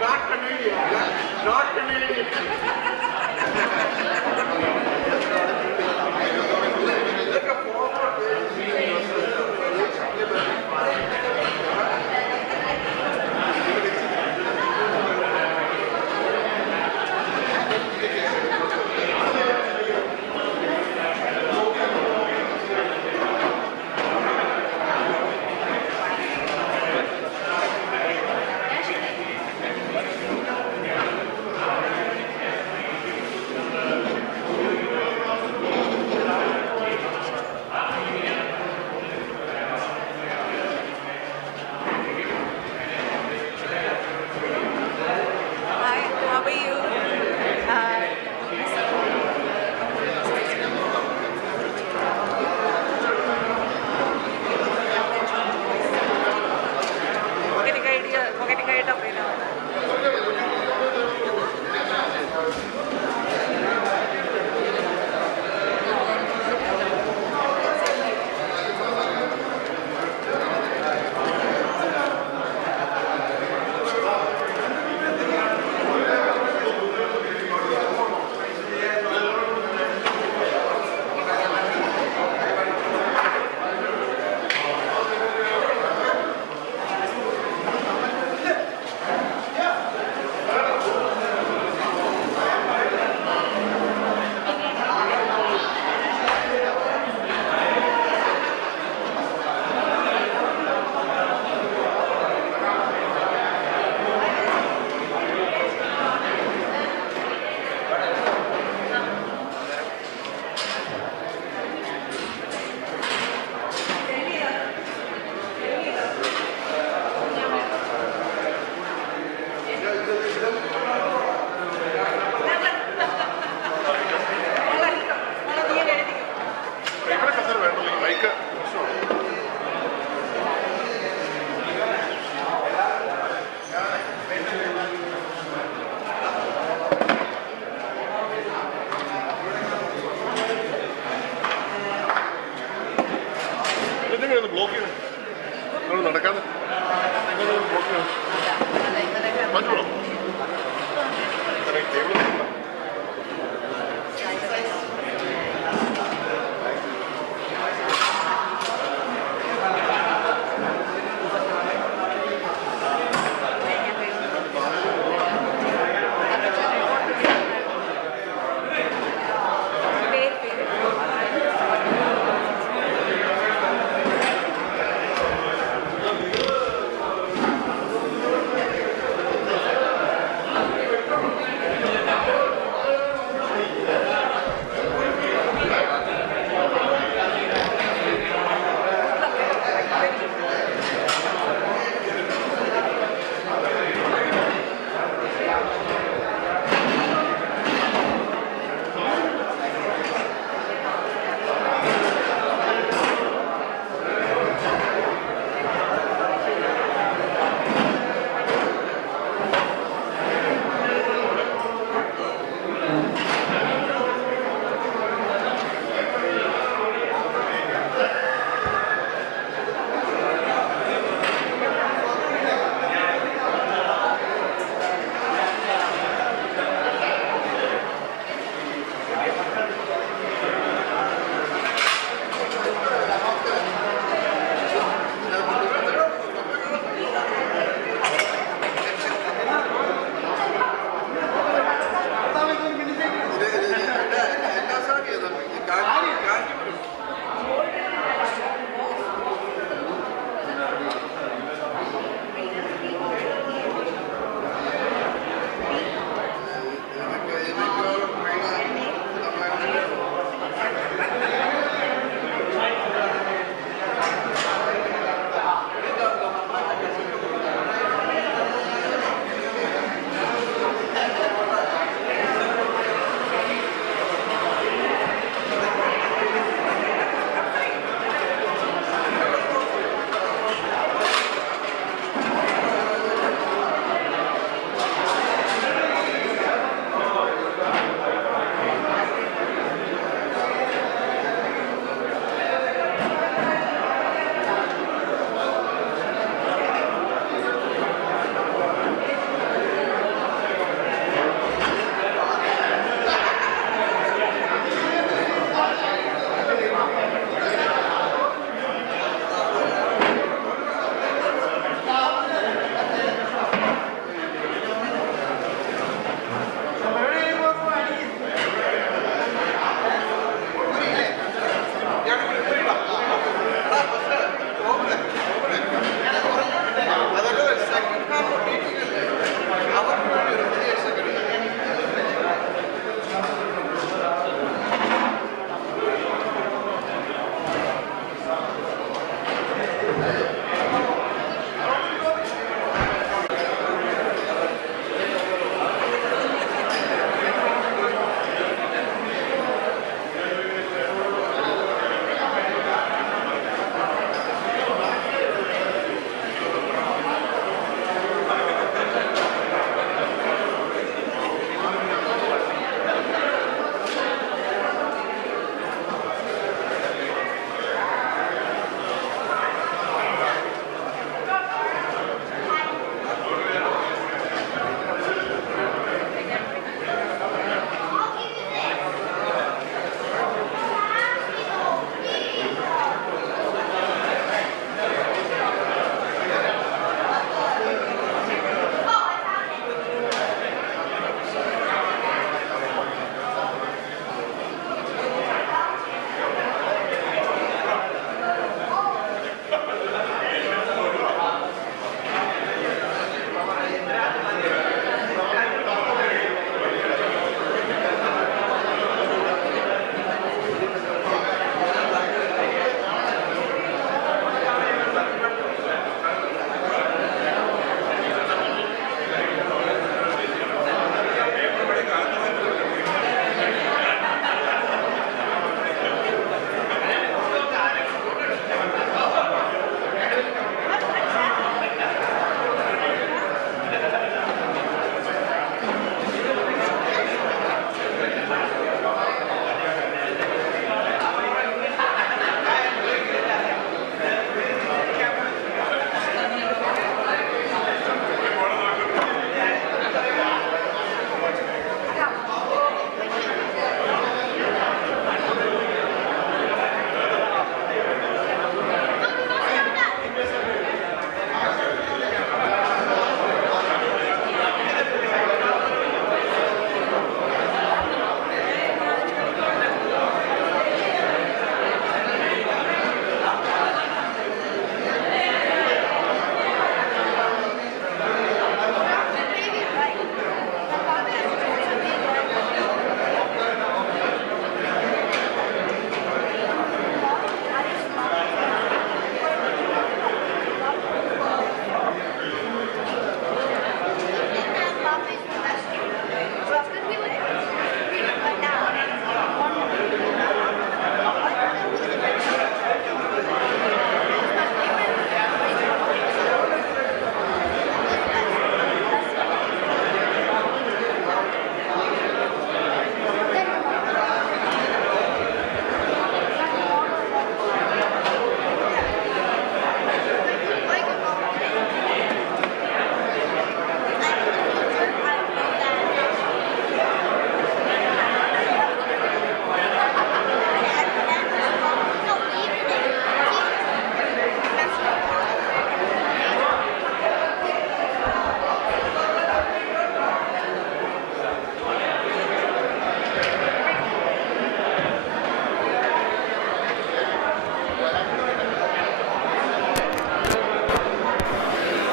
Not Canadian. Not Canadian.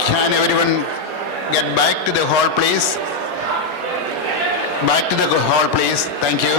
Can everyone get back to the hall, please? Back to the hall, please. Thank you.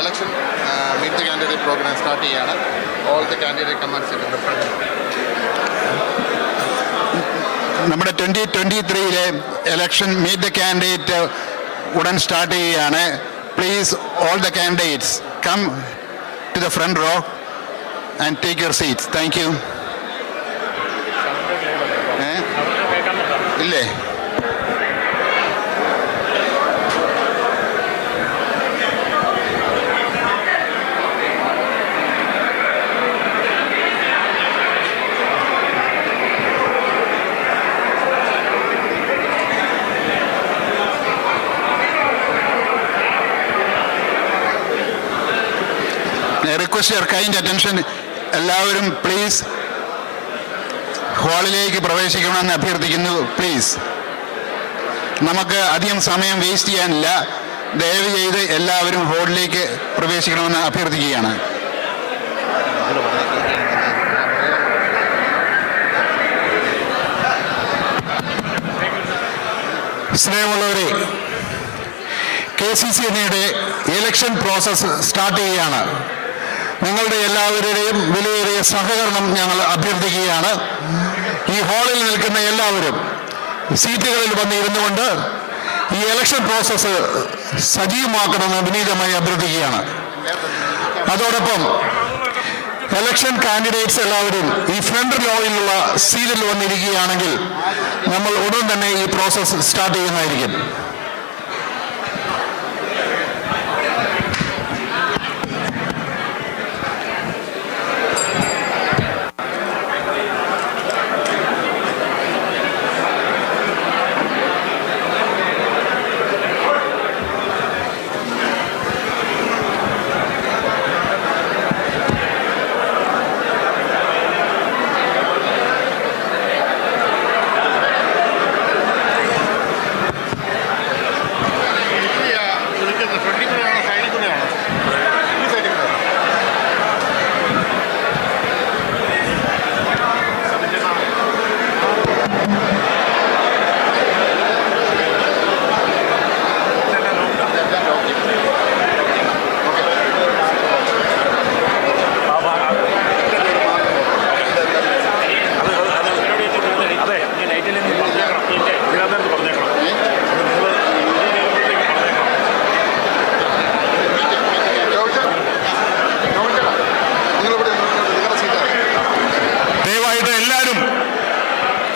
Election meet the candidate program start cheyana. All the candidate come and sit in the front. നമ്മുടെ 2023 election meet the candidate ഉടൻ start ചെയ്യുകയാണ്. Please, all the candidates come to the front row and take your seats. Thank you. ഇല്ലേ? Request your kind attention. എല്ലാവരും please ഹാളിലേക്ക് പ്രവേശിക്കണമെന്ന് അഭ്യർത്ഥിക്കുന്നു. Please, നമുക്ക് അധികം സമയം വേസ്റ്റ് ചെയ്യാനില്ല. ദയവ് ചെയ്ത് എല്ലാവരും ഹാളിലേക്ക് പ്രവേശിക്കണമെന്ന് അഭ്യർത്ഥിക്കുകയാണ്. സ്നേഹമുള്ളവരെ, KCCNയുടെ ഇലക്ഷൻ പ്രോസസ് സ്റ്റാർട്ട് ചെയ്യുകയാണ്. നിങ്ങളുടെ എല്ലാവരുടെയും വിലയേറിയ സഹകരണം ഞങ്ങൾ അഭ്യർത്ഥിക്കുകയാണ്. ഈ ഹാളിൽ നിൽക്കുന്ന എല്ലാവരും സീറ്റുകളിൽ വന്നിരുന്നു കൊണ്ട് ഈ ഇലക്ഷൻ പ്രോസസ്സ് സജീവമാക്കണമെന്ന് വിനീതമായി അഭ്യർത്ഥിക്കുകയാണ്. അതോടൊപ്പം ഇലക്ഷൻ കാൻഡിഡേറ്റ്സ് എല്ലാവരും ഈ ഫ്രണ്ട് റോയിലുള്ള സീറ്റിൽ വന്നിരിക്കുകയാണെങ്കിൽ നമ്മൾ ഉടൻ തന്നെ ഈ പ്രോസസ്സ് സ്റ്റാർട്ട് ചെയ്യുന്നതായിരിക്കും.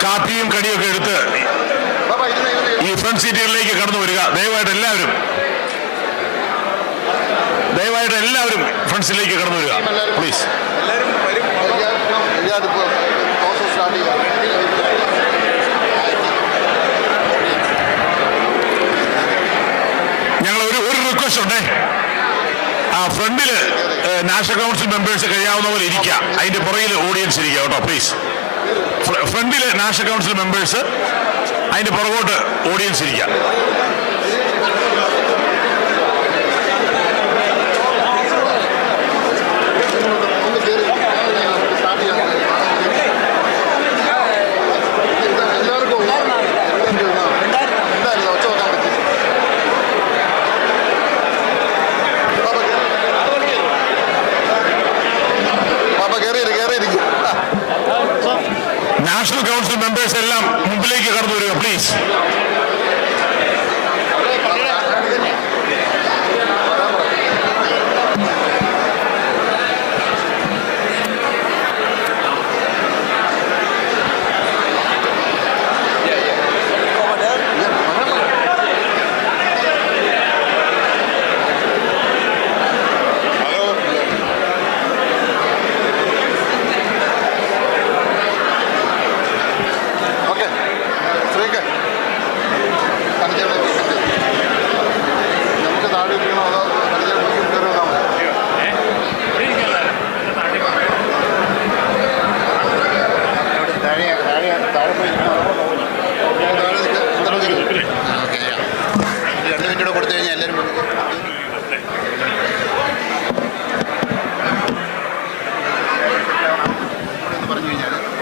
കാപ്പിയും കടിയൊക്കെ എടുത്ത് ഫ്രണ്ട് സീറ്റുകളിലേക്ക് കടന്നു വരിക. ദയവായിട്ട് എല്ലാവരും ഫ്രണ്ട് സീറ്റിലേക്ക് കടന്നു വരിക പ്ലീസ്. ഞങ്ങൾ ഒരു റിക്വസ്റ്റ് ഉണ്ടേ, ആ ഫ്രണ്ടില് നാഷണൽ കൗൺസിൽ മെമ്പേഴ്സ് കഴിയാവുന്നവർ ഇരിക്കുക, അതിന്റെ പുറകിൽ ഓഡിയൻസ് ഇരിക്കുക കേട്ടോ പ്ലീസ്. ഫ്രണ്ടില് നാഷണൽ കൗൺസിൽ മെമ്പേഴ്സ്, അതിന്റെ പുറകോട്ട് ഓഡിയൻസ് ഇരിക്കുക. നാഷണൽ കൗൺസിൽ മെമ്പേഴ്സ് എല്ലാം മുമ്പിലേക്ക് കടന്നു വരിക പ്ലീസ്.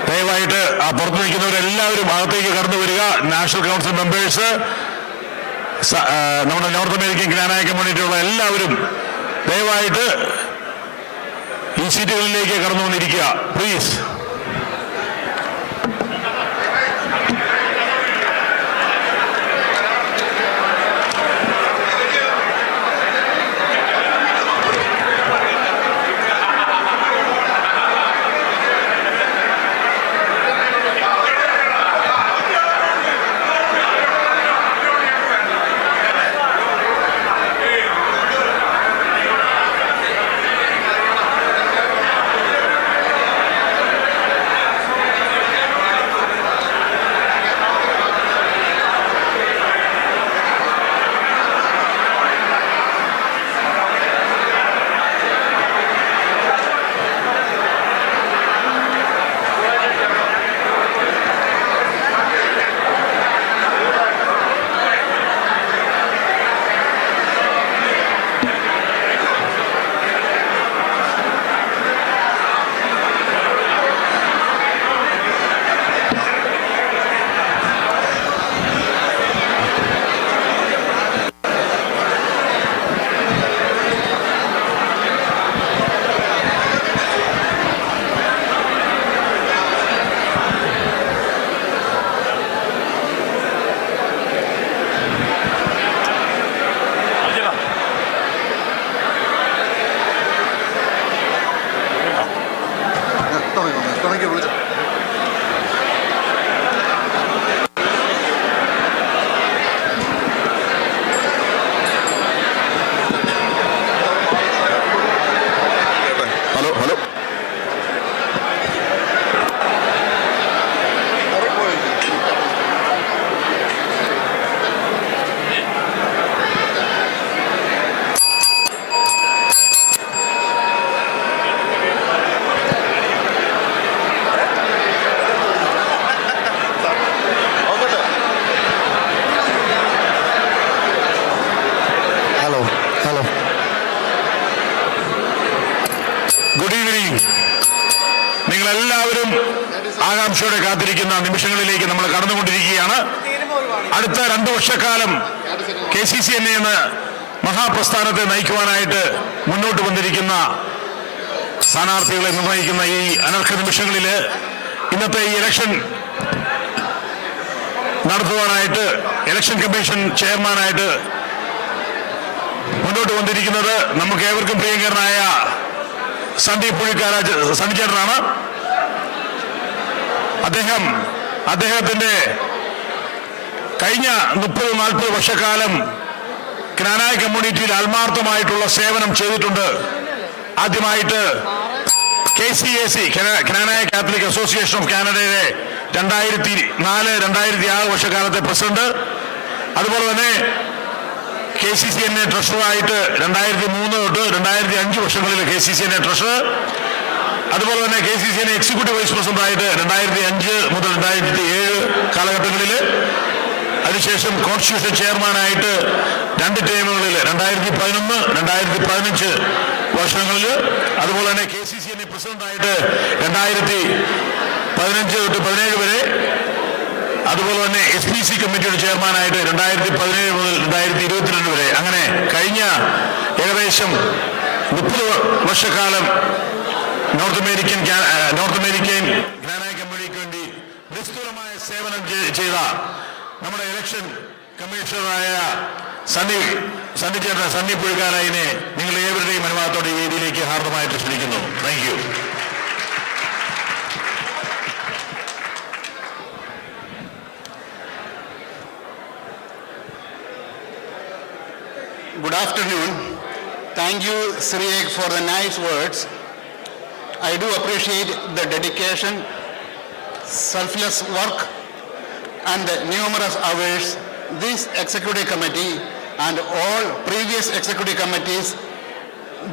ദയവായിട്ട് ആ പുറത്തു നിൽക്കുന്നവരെല്ലാവരും അകത്തേക്ക് കടന്നു വരിക. നാഷണൽ കൗൺസിൽ മെമ്പേഴ്സ്, നമ്മുടെ നോർത്ത് അമേരിക്കൻ ജ്ഞാനായ കമ്മ്യൂണിറ്റിയുള്ള എല്ലാവരും ദയവായിട്ട് ഈ സീറ്റുകളിലേക്ക് കടന്നു വന്നിരിക്കുക പ്ലീസ്. നിങ്ങളെല്ലാവരും ആകാംക്ഷയോടെ കാത്തിരിക്കുന്ന നിമിഷങ്ങളിലേക്ക് നമ്മൾ കടന്നുകൊണ്ടിരിക്കുകയാണ്. അടുത്ത 2 വർഷക്കാലം KCCNA എന്ന മഹാപ്രസ്ഥാനത്തെ നയിക്കുവാനായിട്ട് മുന്നോട്ട് വന്നിരിക്കുന്ന സ്ഥാനാർത്ഥികളെ നിർണ്ണയിക്കുന്ന ഈ അനർഘ നിമിഷങ്ങളിൽ ഇന്നത്തെ ഈ ഇലക്ഷൻ നടത്തുവാനായിട്ട് ഇലക്ഷൻ കമ്മീഷൻ ചെയർമാനായിട്ട് മുന്നോട്ട് വന്നിരിക്കുന്നത് നമുക്ക് ഏവർക്കും പ്രിയങ്കരനായ സന്ദീപ് പുഴിക്കാരാജ് സന്ദിചേട്ടനാണ്. അദ്ദേഹത്തിന്റെ കഴിഞ്ഞ 30-40 വർഷക്കാലം ക്നാനായ കമ്മ്യൂണിറ്റിയിൽ ആത്മാർത്ഥമായിട്ടുള്ള സേവനം ചെയ്തിട്ടുണ്ട്. ആദ്യമായിട്ട് KCAC Knanaya Catholic association of കാനഡയുടെ 2004-2006 വർഷക്കാലത്തെ പ്രസിഡന്റ്, അതുപോലെ തന്നെ KCCNA ട്രഷററായിട്ട് 2003 തൊട്ട് 2005 വർഷങ്ങളിൽ KCCNA ട്രഷറർ, അതുപോലെ തന്നെ KCCNA എക്സിക്യൂട്ടീവ് വൈസ് പ്രസിഡന്റായിട്ട് 2005 മുതൽ 2007 കാലഘട്ടങ്ങളിൽ, അതിനുശേഷം കോൺസ്റ്റിറ്റ്യൂഷൻ ചെയർമാനായിട്ട് 2 ടൈമുകളിൽ 2011, 2015 വർഷങ്ങളിൽ, അതുപോലെ തന്നെ KCCNA പ്രസിഡന്റായിട്ട് 2015 തൊട്ട് 17 വരെ, അതുപോലെ തന്നെ SPC കമ്മിറ്റിയുടെ ചെയർമാനായിട്ട് 2017 മുതൽ 2022 വരെ. അങ്ങനെ കഴിഞ്ഞ ഏകദേശം 30 വർഷക്കാലം നോർത്ത് അമേരിക്കൻ ക്നാനായ കമ്മ്യൂണിറ്റിക്ക് വേണ്ടി നിസ്തുലമായ സേവനം ചെയ്ത നമ്മുടെ ഇലക്ഷൻ കമ്മീഷണറായ സണ്ണി പുഴുക്കാനായിനെ നിങ്ങൾ ഏവരുടെയും അനുവാദത്തോടെ ഈ വേദിയിലേക്ക് ഹാർദമായിട്ട് ക്ഷണിക്കുന്നു. Thank you. Good afternoon. Thank you, Sriek, for the nice words. I do appreciate the dedication, selfless work, and the numerous hours this executive committee and all previous executive committees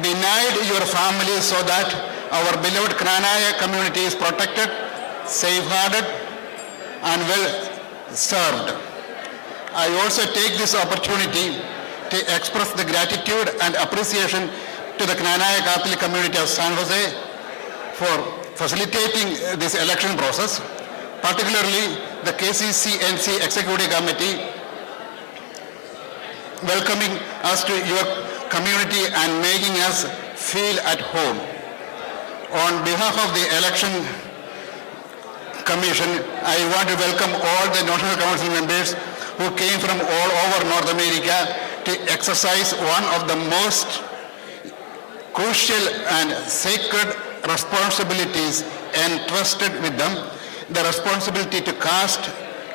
denied your families so that our beloved Knanaya community is protected, safeguarded, and well served. I also take this opportunity to express the gratitude and appreciation to the Knanaya Catholic community of San Jose for facilitating this election process, particularly the KCCNC Executive Committee welcoming us to your community and making us feel at home. On behalf of the Election Commission, I want to welcome all the National Council members who came from all over North America to exercise one of the most crucial and sacred responsibilities entrusted with them, the responsibility to cast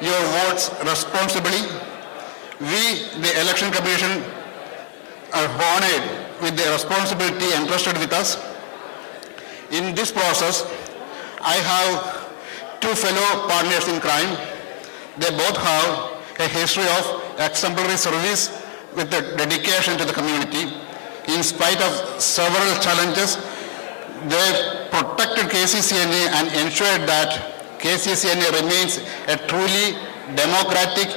your votes responsibly. We, the Election Commission, are honored with the responsibility entrusted with us. In this process, I have 2 fellow partners in crime. They both have a history of exemplary service with the dedication to the community. In spite of several challenges, they protected KCCNA and ensured that KCCNA remains a truly democratic,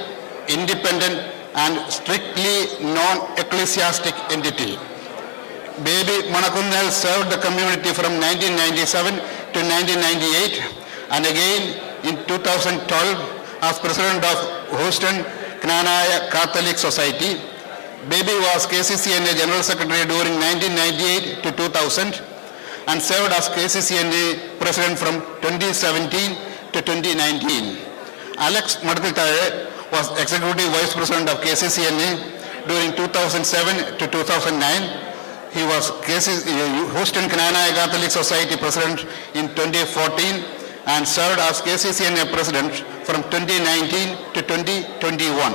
independent, and strictly non-ecclesiastic entity. Baby Manakunnal served the community from 1997 to 1998 and again in 2012 as president of Houston Knanaya Catholic Society. Baby was KCCNA General Secretary during 1998 to 2000 and served as KCCNA President from 2017 to 2019. Alex Madhitaye was Executive Vice President of KCCNA during 2007 to 2009. He was Houston Knanaya Catholic Society President in 2014 and served as KCCNA President from 2019 to 2021.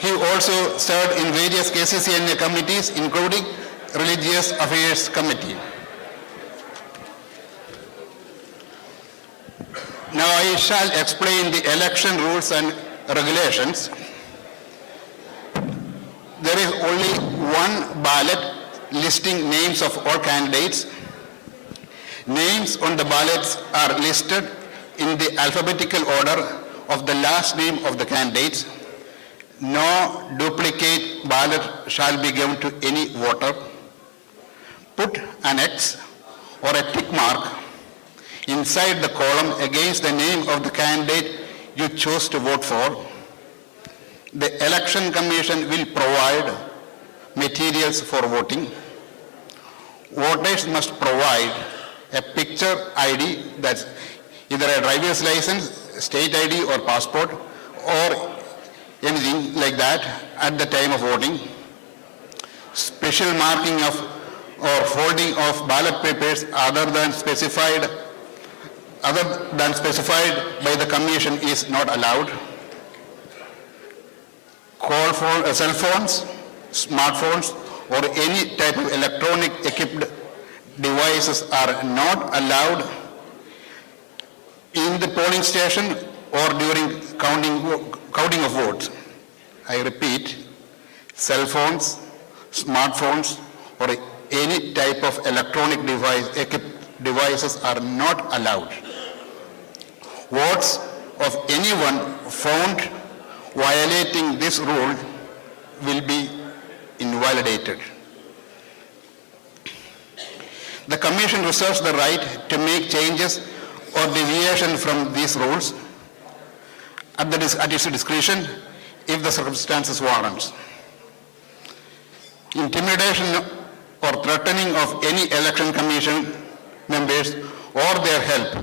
He also served in various KCCNA committees, including Religious Affairs Committee. Now I shall explain the election rules and regulations. There is only one ballot listing names of all candidates. Names on the ballots are listed in the alphabetical order of the last name of the candidates. No duplicate ballot shall be given to any voter. Put an X or a tick mark inside the column against the name of the candidate you chose to vote for. The Election Commission will provide materials for voting. Voters must provide a picture ID, that's either a driver's license, state ID or passport or anything like that at the time of voting. Special marking of or folding of ballot papers other than specified by the Commission is not allowed. cell phones, smartphones, or any type of electronic equipped devices are not allowed in the polling station or during counting of votes. I repeat, cell phones, smartphones, or any type of electronic devices are not allowed. Votes of anyone found violating this rule will be invalidated. The Commission reserves the right to make changes or deviation from these rules at its discretion if the circumstances warrant. Intimidation or threatening of any election commission members or their help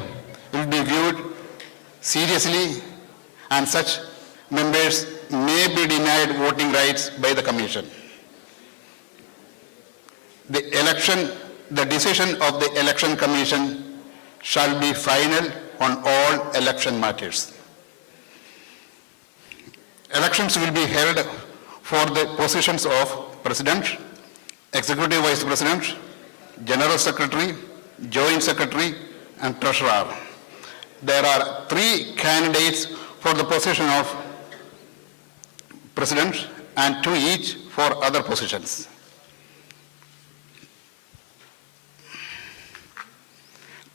will be viewed seriously, and such members may be denied voting rights by the Commission. The decision of the Election Commission shall be final on all election matters. Elections will be held for the positions of President, Executive Vice President, General Secretary, Joint Secretary, and Treasurer. There are 3 candidates for the position of President and 2 each for other positions.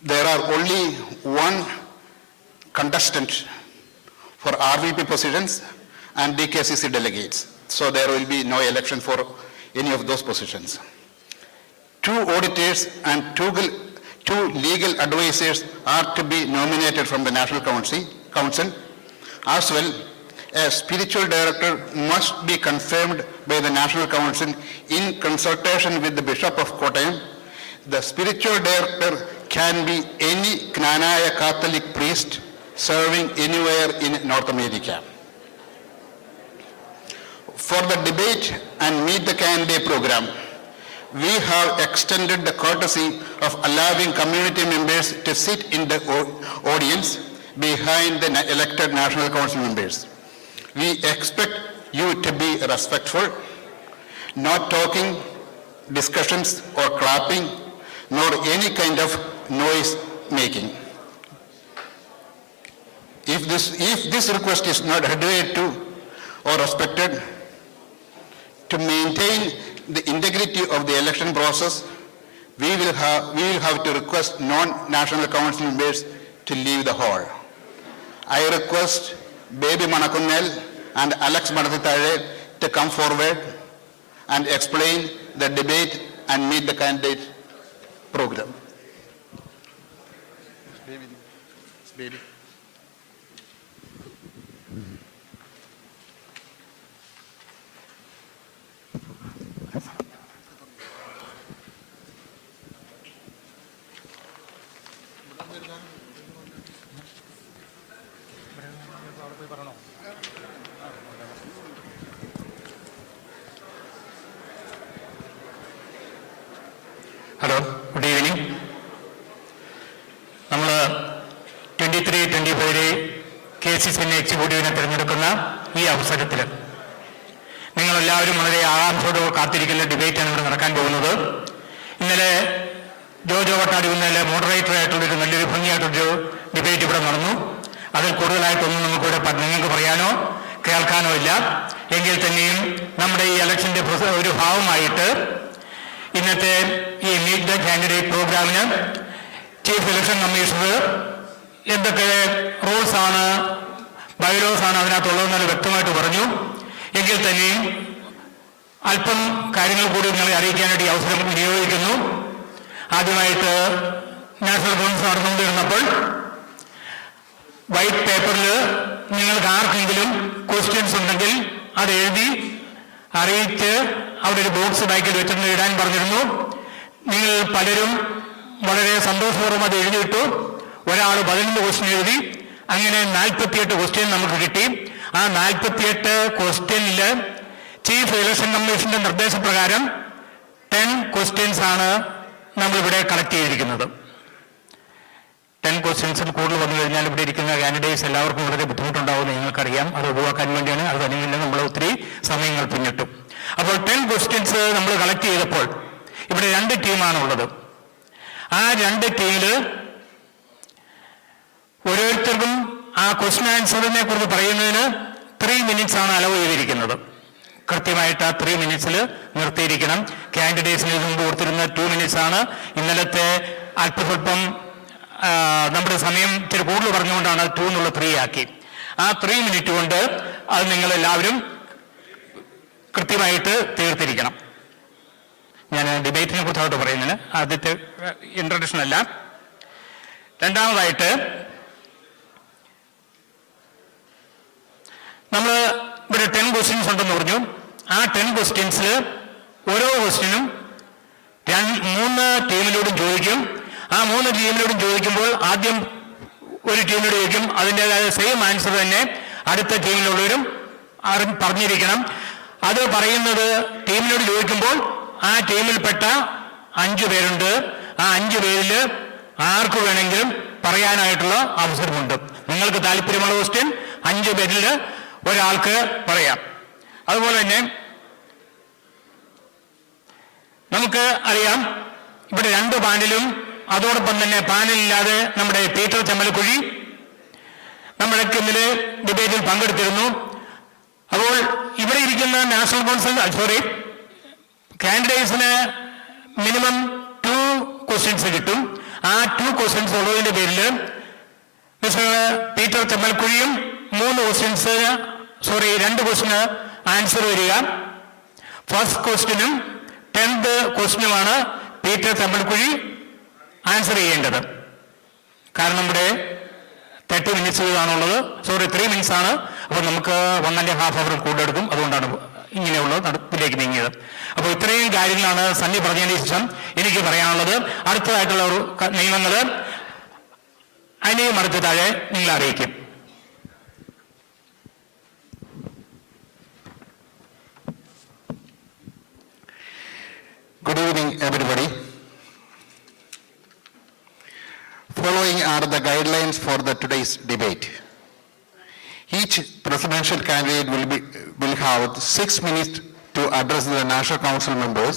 There are only 1 contestant for RVP positions and DKCC delegates. So there will be no election for any of those positions. 2 auditors and 2 legal advisors are to be nominated from the National Council. As well, a spiritual director must be confirmed by the National Council in consultation with the Bishop of Kottayam. The spiritual director can be any KNANAYA Catholic priest serving anywhere in North America. For the debate and meet the candidate program, we have extended the courtesy of allowing community members to sit in the audience behind the elected National Council members. We expect you to be respectful, not talking, discussions, or clapping, nor any kind of noise making. If this request is not adhered to or respected, to maintain the integrity of the election process, we will have to request non-National Council members to leave the hall. I request Baby Manakunnel and Alex Madathitare to come forward and explain the debate and meet the candidate program. Baby. Hello, good evening. നമ്മൾ 23-25 KCCNA എക്സിക്യൂട്ടീവിനെ തിരഞ്ഞെടുക്കുന്ന ഈ അവസരത്തിൽ നിങ്ങളെല്ലാവരും വളരെ ആകാംക്ഷയോടെ കാത്തിരിക്കുന്ന ഡിബേറ്റാണ് ഇവിടെ നടക്കാൻ പോകുന്നത്. ഇന്നലെ ജോജോ വട്ടാടി ഇന്നലെ മോഡറേറ്ററായിട്ടുള്ളൊരു നല്ലൊരു ഭംഗിയായിട്ടൊരു ഡിബേറ്റ് ഇവിടെ നടന്നു. അതിൽ കൂടുതലായിട്ടൊന്നും നമുക്കിവിടെ നിങ്ങൾക്ക് പറയാനോ കേൾക്കാനോ ഇല്ല. എങ്കിൽ തന്നെയും നമ്മുടെ ഈ ഇലക്ഷൻ്റെ ഒരു ഭാഗമായിട്ട് ഇന്നത്തെ ഈ മീറ്റ് ദ കാൻഡിഡേറ്റ് പ്രോഗ്രാമിന് ചീഫ് ഇലക്ഷൻ കമ്മീഷണർ എന്തൊക്കെ റൂൾസാണ് ബൈലോസാണ് അതിനകത്തുള്ളതെന്ന് വ്യക്തമായിട്ട് പറഞ്ഞു. എങ്കിൽ തന്നെയും അല്പം കാര്യങ്ങൾ കൂടി നിങ്ങളെ അറിയിക്കാനായിട്ട് ഈ അവസരം വിനിയോഗിക്കുന്നു. ആദ്യമായിട്ട് നാഷണൽ കോൺഫറൻസ് നടന്നുകൊണ്ടിരുന്നപ്പോൾ വൈറ്റ് പേപ്പറിൽ നിങ്ങൾക്ക് ആർക്കെങ്കിലും ക്വസ്റ്റ്യൻസ് ഉണ്ടെങ്കിൽ അത് എഴുതി അറിയിച്ച് അവിടെ ഒരു ബോക്സ് ബാക്കിൽ വെച്ചിട്ട് ഇടാൻ പറഞ്ഞിരുന്നു. നിങ്ങൾ പലരും വളരെ സന്തോഷപൂർവ്വം അത് എഴുതിയിട്ടു. ഒരാൾ 11 ക്വസ്റ്റ്യൻ എഴുതി. അങ്ങനെ 48 ക്വസ്റ്റ്യൻ നമുക്ക് കിട്ടി. ആ 48 ക്വസ്റ്റ്യനിൽ ചീഫ് ഇലക്ഷൻ കമ്മീഷന്റെ നിർദ്ദേശപ്രകാരം 10 ക്വസ്റ്റ്യൻസ് ആണ് നമ്മളിവിടെ കളക്ട് ചെയ്തിരിക്കുന്നത്. 10 ക്വസ്റ്റ്യൻസിൽ കൂടുതൽ വന്നു കഴിഞ്ഞാൽ ഇവിടെ ഇരിക്കുന്ന കാൻഡിഡേറ്റ്സ് എല്ലാവർക്കും വളരെ ബുദ്ധിമുട്ടുണ്ടാവുമെന്ന് നിങ്ങൾക്കറിയാം. അത് ഒഴിവാക്കാൻ വേണ്ടിയാണ്. അത് തന്നെയല്ല നമ്മൾ ഒത്തിരി സമയങ്ങൾ പിന്നിട്ടു. അപ്പോൾ 10 ക്വസ്റ്റ്യൻസ് നമ്മൾ കളക്ട് ചെയ്തപ്പോൾ ഇവിടെ 2 ടീമാണുള്ളത്. ആ 2 ടീമിൽ ഓരോരുത്തർക്കും ആ ക്വസ്റ്റ്യൻ ആൻസറിനെ കുറിച്ച് പറയുന്നതിന് 3 minutes ആണ് അലവ് ചെയ്തിരിക്കുന്നത്. കൃത്യമായിട്ട് ആ 3 minutes നിർത്തിയിരിക്കണം. കാൻഡിഡേറ്റ്സിന് മുമ്പ് കൊടുത്തിരുന്ന 2 minutes ആണ്. ഇന്നലത്തെ അല്പസ്വല്പം നമ്മുടെ സമയം ഇച്ചിരി കൂടുതൽ പറഞ്ഞുകൊണ്ടാണ് 2 എന്നുള്ള 3 ആക്കി. ആ 3 minute കൊണ്ട് അത് നിങ്ങളെല്ലാവരും കൃത്യമായിട്ട് തീർത്തിരിക്കണം. ഞാൻ ഡിബേറ്റിനെ കുറിച്ചായിട്ട് പറയുന്നതിന് ആദ്യത്തെ ഇൻട്രൊഡക്ഷൻ അല്ല. രണ്ടാമതായിട്ട് നമ്മൾ ഇവിടെ 10 ക്വസ്റ്റ്യൻസ് ഉണ്ടെന്ന് പറഞ്ഞു. ആ 10 ക്വസ്റ്റ്യൻസിൽ ഓരോ ക്വസ്റ്റ്യനും 3 ടീമിലോടും ചോദിക്കും. ആ 3 ടീമിലോടും ചോദിക്കുമ്പോൾ ആദ്യം ഒരു ടീമിനോട് ചോദിക്കും, അതിൻ്റെതായ സെയിം ആൻസർ തന്നെ അടുത്ത ടീമിലുള്ളവരും പറഞ്ഞിരിക്കണം. അത് പറയുന്നത് ടീമിനോട് ചോദിക്കുമ്പോൾ ആ ടീമിൽപ്പെട്ട 5 പേരുണ്ട്. ആ 5 പേരിൽ ആർക്ക് വേണമെങ്കിലും പറയാനായിട്ടുള്ള അവസരമുണ്ട്. നിങ്ങൾക്ക് താല്പര്യമുള്ള ക്വസ്റ്റ്യൻ 5 പേരിൽ ഒരാൾക്ക് പറയാം. അതുപോലെ തന്നെ നമുക്ക് അറിയാം ഇവിടെ 2 പാനലും അതോടൊപ്പം തന്നെ പാനലില്ലാതെ നമ്മുടെ പീറ്റർ ചെമ്മലക്കുഴി നമ്മുടെ ഇന്നലെ ഡിബേറ്റിൽ പങ്കെടുത്തിരുന്നു. അപ്പോൾ ഇവിടെ ഇരിക്കുന്ന നാഷണൽ കൗൺസിൽ കാൻഡിഡേറ്റ്സിന് മിനിമം 2 ക്വസ്റ്റ്യൻസ് കിട്ടും. ആ 2 ക്വസ്റ്റ്യൻസ് ഉള്ളതിൻ്റെ പേരിൽ മിസ്റ്റർ പീറ്റർ ചെമ്മൽക്കുഴിയും 2 ക്വസ്റ്റ്യന് ആൻസർ വരിക. ഫസ്റ്റ് ക്വസ്റ്റ്യനും 10th ക്വസ്റ്റ്യനുമാണ് പീറ്റർ ചെമ്മൽക്കുഴി ആൻസർ ചെയ്യേണ്ടത്. കാരണം ഇവിടെ 30 minutes ആണുള്ളത്. 3 minutes ആണ്. അപ്പോൾ നമുക്ക് 1.5 hour കൂടുതലെടുക്കും. അതുകൊണ്ടാണ് ഇങ്ങനെയുള്ള നടപ്പിലേക്ക് നീങ്ങിയത്. അപ്പോൾ ഇത്രയും കാര്യങ്ങളാണ് സണ്ണി പറഞ്ഞതിന് ശേഷം എനിക്ക് പറയാനുള്ളത്. അടുത്തതായിട്ടുള്ള ഒരു നിയമങ്ങൾ അതിനെയും അടുത്ത താഴെ നിങ്ങൾ അറിയിക്കും. Good evening, everybody. Following are the guidelines for today's debate. Each presidential candidate will have 6 minutes to address the National Council members.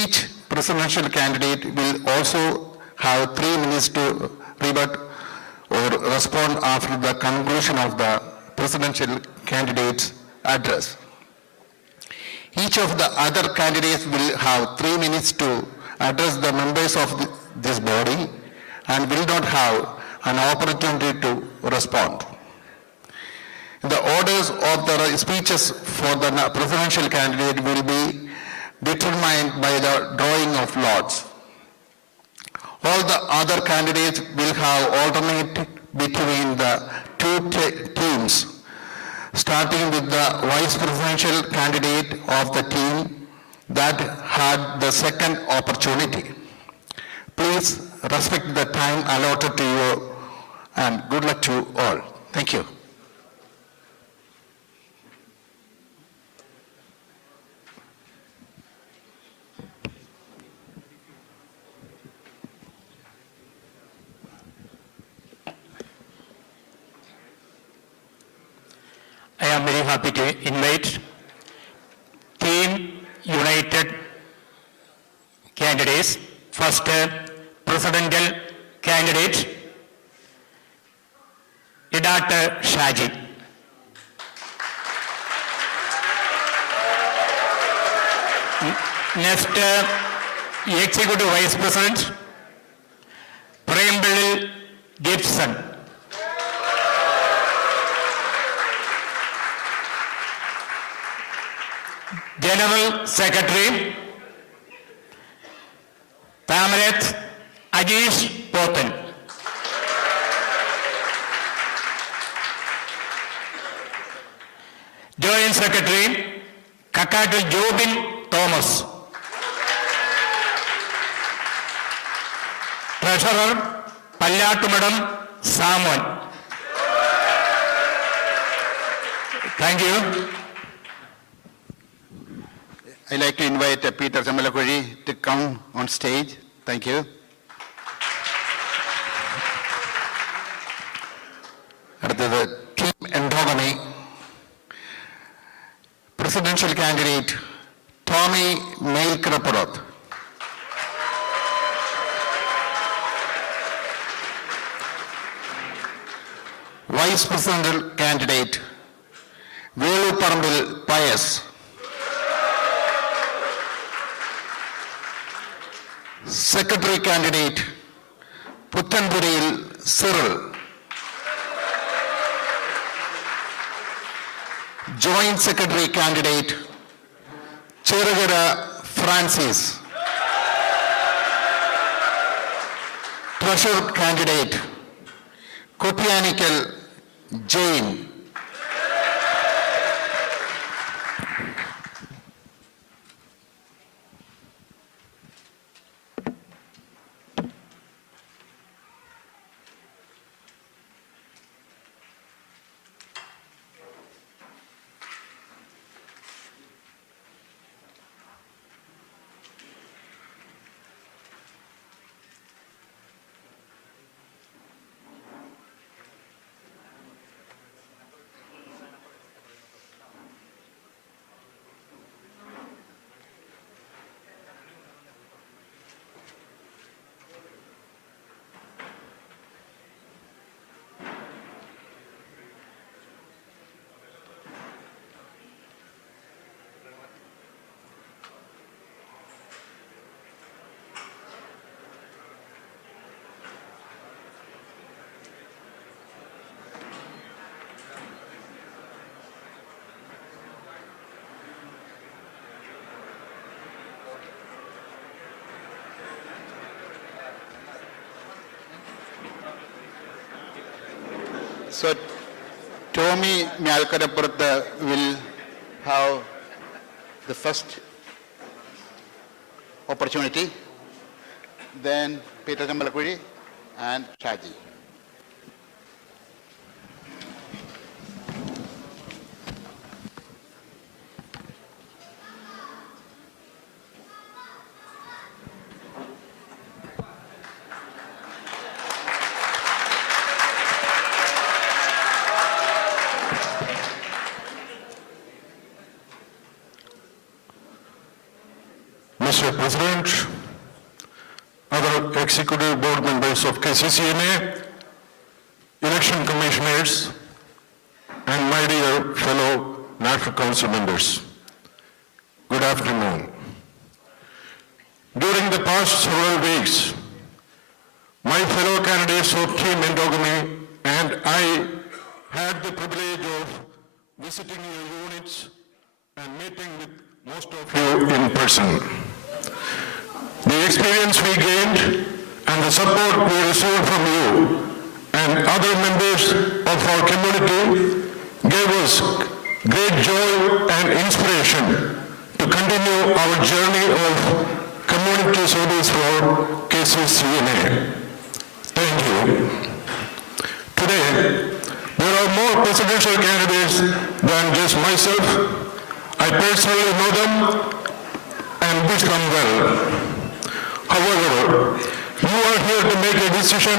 Each presidential candidate will also have 3 minutes to rebut or respond after the conclusion of the presidential candidate's address. Each of the other candidates will have 3 minutes to address the members of this body and will not have an opportunity to respond. The orders of the speeches for the presidential candidate will be determined by the drawing of lots. All the other candidates will have alternated between the 2 teams, starting with the vice presidential candidate of the team that had the second opportunity. Please respect the time allotted to you and good luck to all. Thank you. I am very happy to invite Team United candidates. First, presidential candidate, Edat Shaji. Next, Executive Vice President, Prembelil Gibson. General Secretary, Tamaret Ajish Potan. Joint Secretary, Kakatul Jobin Thomas. Treasurer, Pallatumadam Samuel. Thank you. I'd like to invite Peter Chamalakuri to come on stage. Thank you. presidential candidate Tomy Melkarapurthu. Vice presidential candidate Velu Pius. Secretary candidate Puttanpuril Cyril. Joint Secretary candidate Cheragara Francis. Treasurer candidate Kopianikal Jane. So, Tomy Melkarapurthu will have the first opportunity, then Peter Jambalakuri and Shaji. Mr. President, other executive board members of Kccna, election commissioners, and my dear fellow National Council members, good afternoon. During the past several weeks, my fellow candidates of Team Endogamy and I had the privilege of visiting your units and meeting with most of you in person. The experience we gained and the support we received from you and other members of our community gave us great joy and inspiration to continue our journey of community service for Kccna. Thank you. Today, there are more presidential candidates than just myself. I personally know them and wish them well. However, you are here to make a decision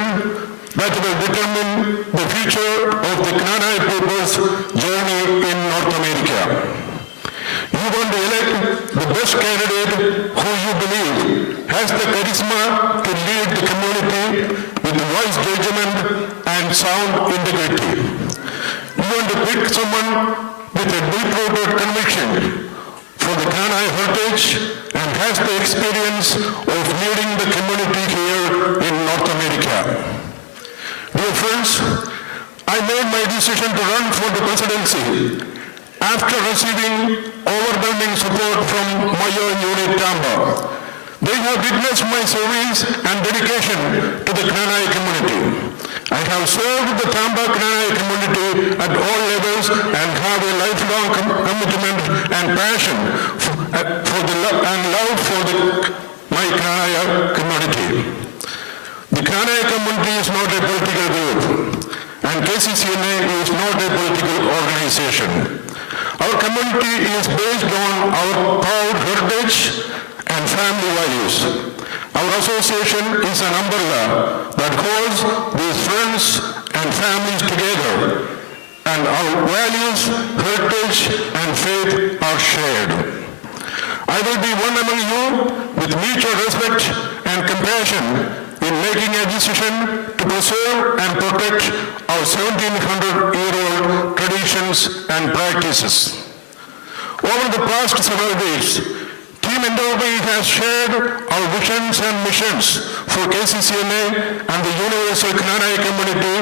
that will determine the future of the KNANAYA people's journey in North America. You want to elect the best candidate who you believe has the charisma to lead the community with wise judgment and sound integrity. You want to pick someone with a deep-rooted conviction for the KNANAYA heritage and has the experience of leading the community here in North America. Dear friends, I made my decision to run for the presidency after receiving overwhelming support from Mayor Unit Tampa. They have witnessed my service and dedication to the KNANAYA community. I have served the Tampa KNANAYA community at all levels and have a lifelong commitment and passion love for my KNANAYA community. The KNANAYA community is not a political group, and Kccna is not a political organization. Our community is based on our proud heritage and family values. Our association is an umbrella that holds these friends and families together and our values, heritage, and faith are shared. I will be one among you with mutual respect and compassion in making a decision to preserve and protect our 1700-year-old traditions and practices. Over the past several days, Team Endogamy has shared our visions and missions for KCCNA and the Universal KNANAYA community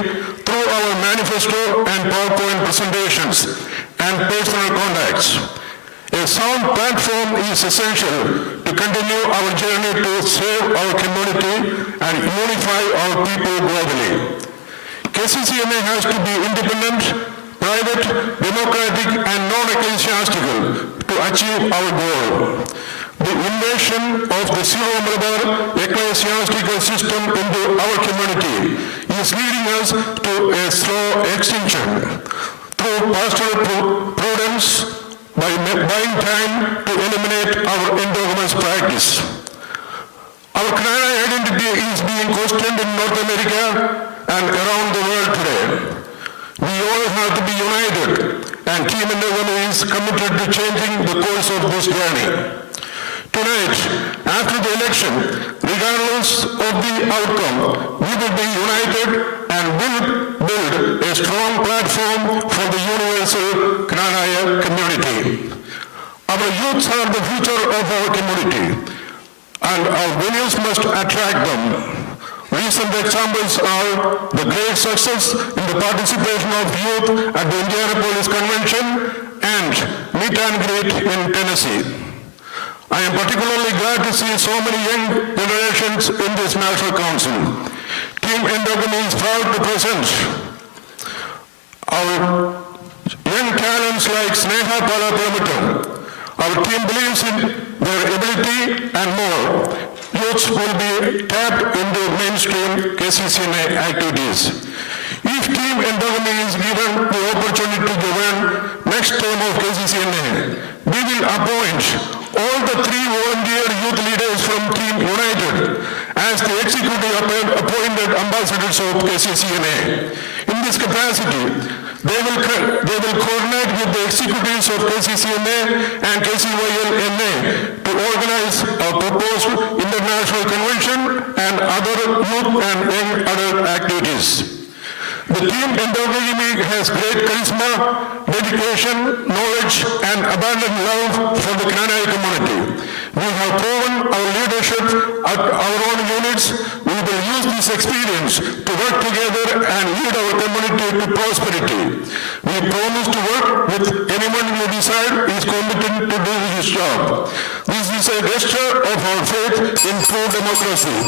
through our manifesto and PowerPoint presentations and personal contacts. A sound platform is essential to continue our journey to serve our community and unify our people globally. KCCNA has to be independent, private, democratic, and non-ecclesiastical to achieve our goal. The invasion of the Syro-Malabar ecclesiastical system into our community is leading us to a slow extinction. Through pastoral prudence, by buying time to eliminate our endogamous practice. Our KNANAYA identity is being questioned in North America and around the world today. We all have to be united, and Team Endogamy is committed to changing the course of this journey. Tonight, after the election, regardless of the outcome, we will be united and will build a strong platform for the universal KNANAYA community. Our youths are the future of our community, and our venues must attract them. Recent examples are the great success in the participation of youth at the Indianapolis Convention and meet and greet in Tennessee. I am particularly glad to see so many young generations in this National Council. Team Endogamy is proud to present our young talents like Sneha Palapramuttam. Our team believes in their ability and more. Youths will be tapped into mainstream KCCNA activities. If Team Endogamy is given the opportunity to govern next term of KCCNA, we will appoint all the 3 volunteer youth leaders from Team United as the executive appointed ambassadors of KCCNA. In this capacity, they will coordinate with the executives of KCCNA and KCYLNA to organize a proposed international convention and other youth and young adult activities. The Team Endogamy has great charisma, dedication, knowledge, and abundant love for the KNANAYA community. We have proven our leadership at our own units. We will use this experience to work together and lead our community to prosperity. We promise to work with anyone who decide is competent to do his job. This is a gesture of our faith in true democracy.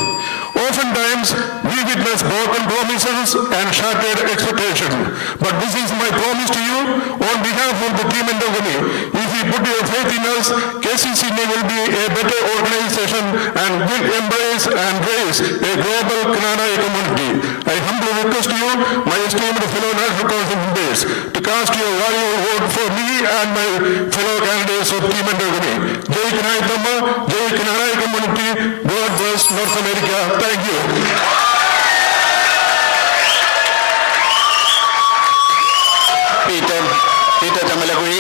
Oftentimes, we witness broken promises and shattered expectations. But this is my promise to you on behalf of the Team Endogamy. If you put your faith in us, KCCNA will be a better organization and will embrace and raise a global KNANAYA community. I humbly request you, my esteemed fellow National Council members, to cast your valuable vote for me and my fellow candidates of Team Endogamy. Jai KNANAYA, Jai KNANAYA community, God bless North America. Thank you. Peter Tamalaguri.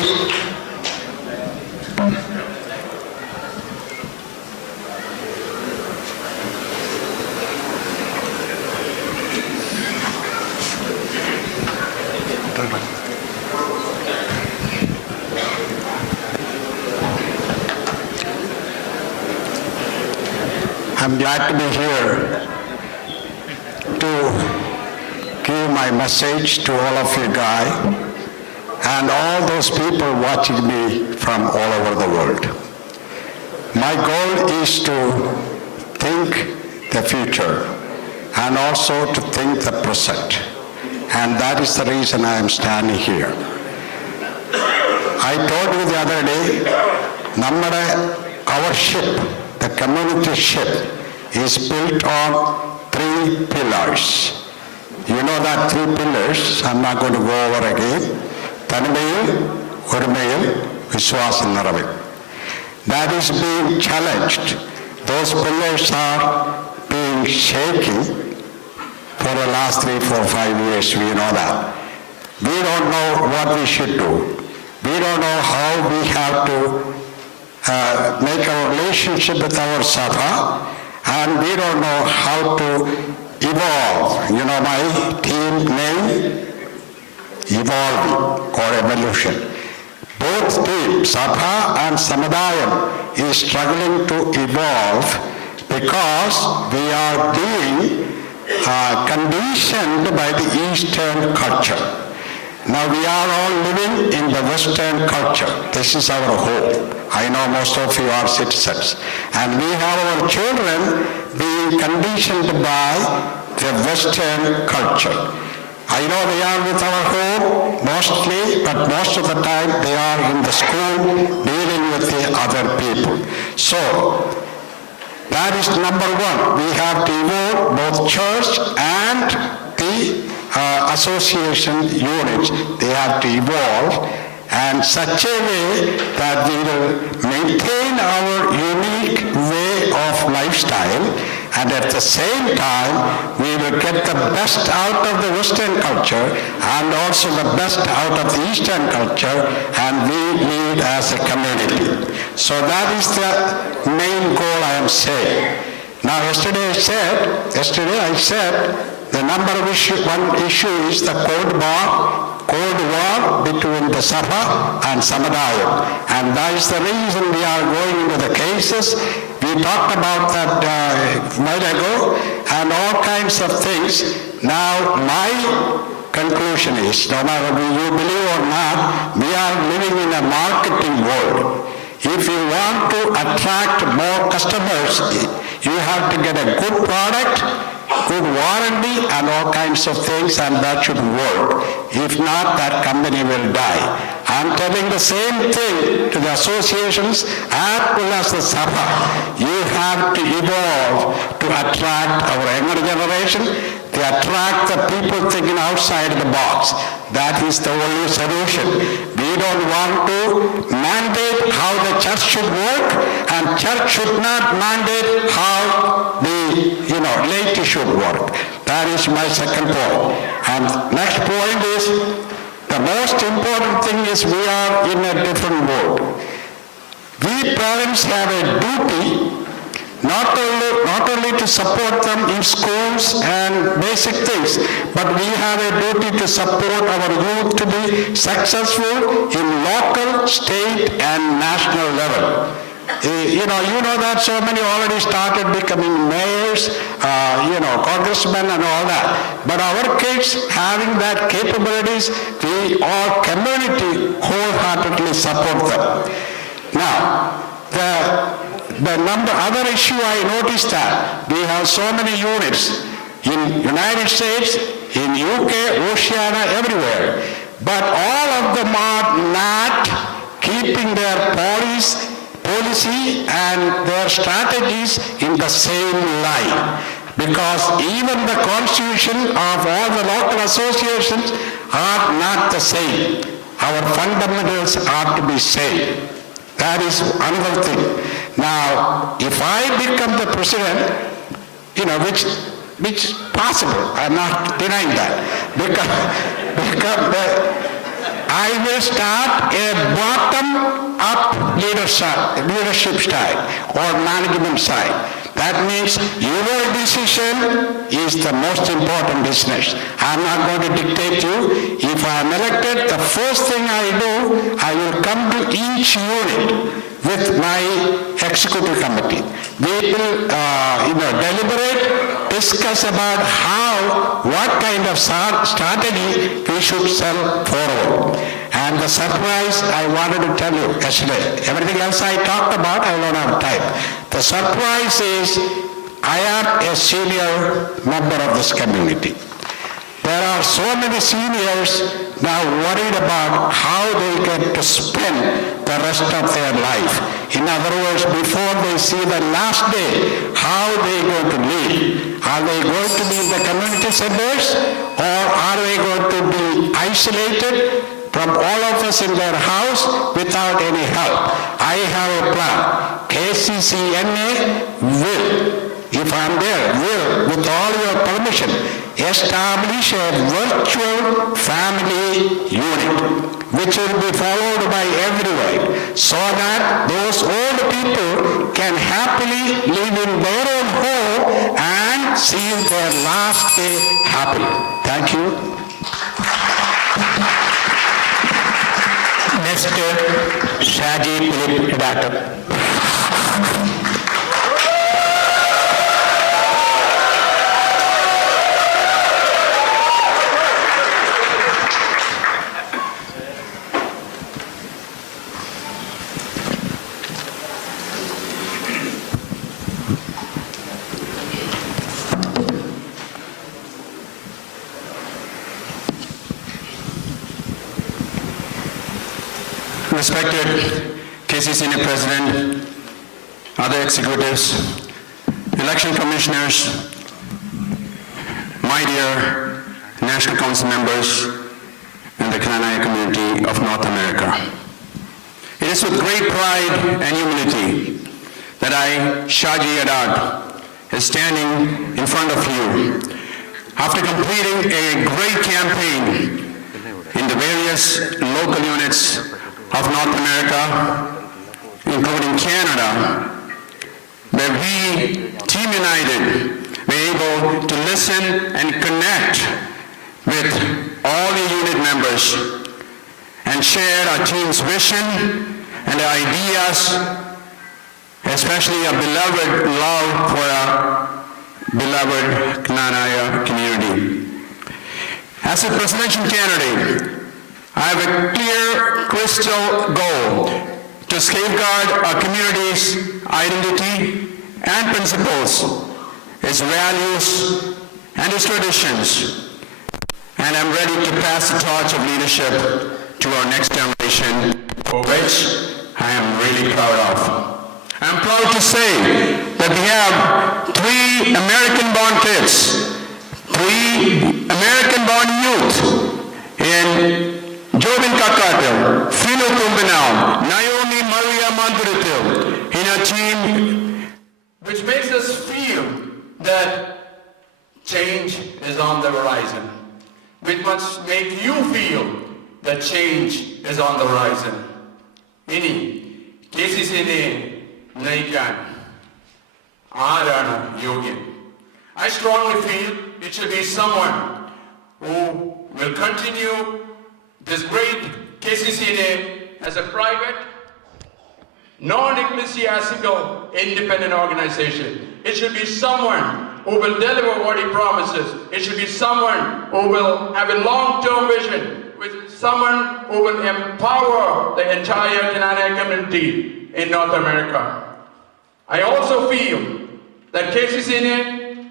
I'm glad to be here to give my message to all of you guys and all those people watching me from all over the world. My goal is to think the future and also to think the present. And that is the reason I am standing here. I told you the other day, our ship, the community ship, is built on 3 pillars. You know that 3 pillars, I'm not going to go over again. Tanimayil, Urumayil, Viswasam Naravil. That is being challenged. Those pillars are being shaken for the last 3, 4, 5 years, we know that. we don't know what we should do. We don't know how we have to make our relationship with our Sabha, and we don't know how to evolve. You know my team name? Evolving or evolution. Both teams, Sabha and Samadayam, is struggling to evolve because we are being conditioned by the Eastern culture. Now we are all living in the Western culture. This is our home. I know most of you are citizens. And we have our children being conditioned by the Western culture. I know they are with our home mostly, but most of the time they are in the school dealing with the other people. So, that is number one. We have to involve both church and the association units. They have to evolve and such a way that we will maintain our unique way of lifestyle, and at the same time we will get the best out of the Western culture and also the best out of the Eastern culture, and we lead as a community. So that is the main goal I am saying. Now yesterday I said the number of one issue is the Cold War between the Sabha and Samadayam, and that is the reason we are going into the cases. We talked about that a while ago and all kinds of things. Now my conclusion is, no matter whether you believe or not, we are living in a marketing world. If you want to attract more customers, you have to get a good product, good warranty and all kinds of things, and that should work. If not, that company will die. I'm telling the same thing to the associations as well as the Sabha. You have to evolve to attract our younger generation, to attract the people thinking outside the box. That is the only solution. We don't want to mandate how the church should work, and church should not mandate how the laity should work. That is my second point. And next point is, the most important thing is we are in a different world. We parents have a duty not only to support them in schools and basic things, but we have a duty to support our youth to be successful in local, state and national level. You know that so many already started becoming mayors, congressmen and all that. But our kids having that capabilities, we all community wholeheartedly support them. Now, the other issue I noticed that we have so many units in United States, in UK, Oceania, everywhere. But all of them are not keeping their policy and their strategies in the same line, because even the constitution of all the local associations are not the same. Our fundamentals are to be same. That is another thing. Now, if I become the president, which is possible, I'm not denying that, because I will start a bottom-up leadership style or management style. That means your decision is the most important business. I'm not going to dictate you. If I'm elected, the first thing I do, I will come to each unit with my executive committee. We will deliberate, discuss about what kind of strategy we should sell forward. And the surprise I wanted to tell you yesterday, everything else I talked about, I don't have time. The surprise is I am a senior member of this community. There are so many seniors now worried about how they get to spend the rest of their life. In other words, before they see the last day, how they going to live. Are they going to be in the community centers, or are they going to be isolated from all of us in their house without any help? I have a plan. Kccna will, if I'm there, will, with all your permission, establish a virtual family unit which will be followed by everyone so that those old people can happily live in their own home and see their last day happily. Thank you. Next, Shaji Edat. Respected KCCNA President, other executives, election commissioners, my dear National Council members, and the KNANAYA community of North America. It is with great pride and humility that I, Shaji Edat, is standing in front of you after completing a great campaign in the various local units of North America, including Canada, where we, Team United, were able to listen and connect with all the unit members and share our team's vision and ideas, especially a beloved love for our beloved KNANAYA community. As a presidential candidate, I have a clear, crystal goal to safeguard our community's identity and principles, its values, and its traditions. And I'm ready to pass the torch of leadership to our next generation, for which I am really proud of. I'm proud to say that we have 3 American-born kids, 3 American-born youth in Jobin Kakatil, Philo Kumbanao, Naomi Maria Manduritil in our team, which makes us feel that change is on the horizon, which must make you feel that change is on the horizon. Ini, KCCNA Naikan, Arana Yogin. I strongly feel it should be someone who will continue this great KCCNA as a private, non-ecclesiastical, independent organization. It should be someone who will deliver what he promises. It should be someone who will have a long-term vision, with someone who will empower the entire KNANAYA community in North America. I also feel that KCCNA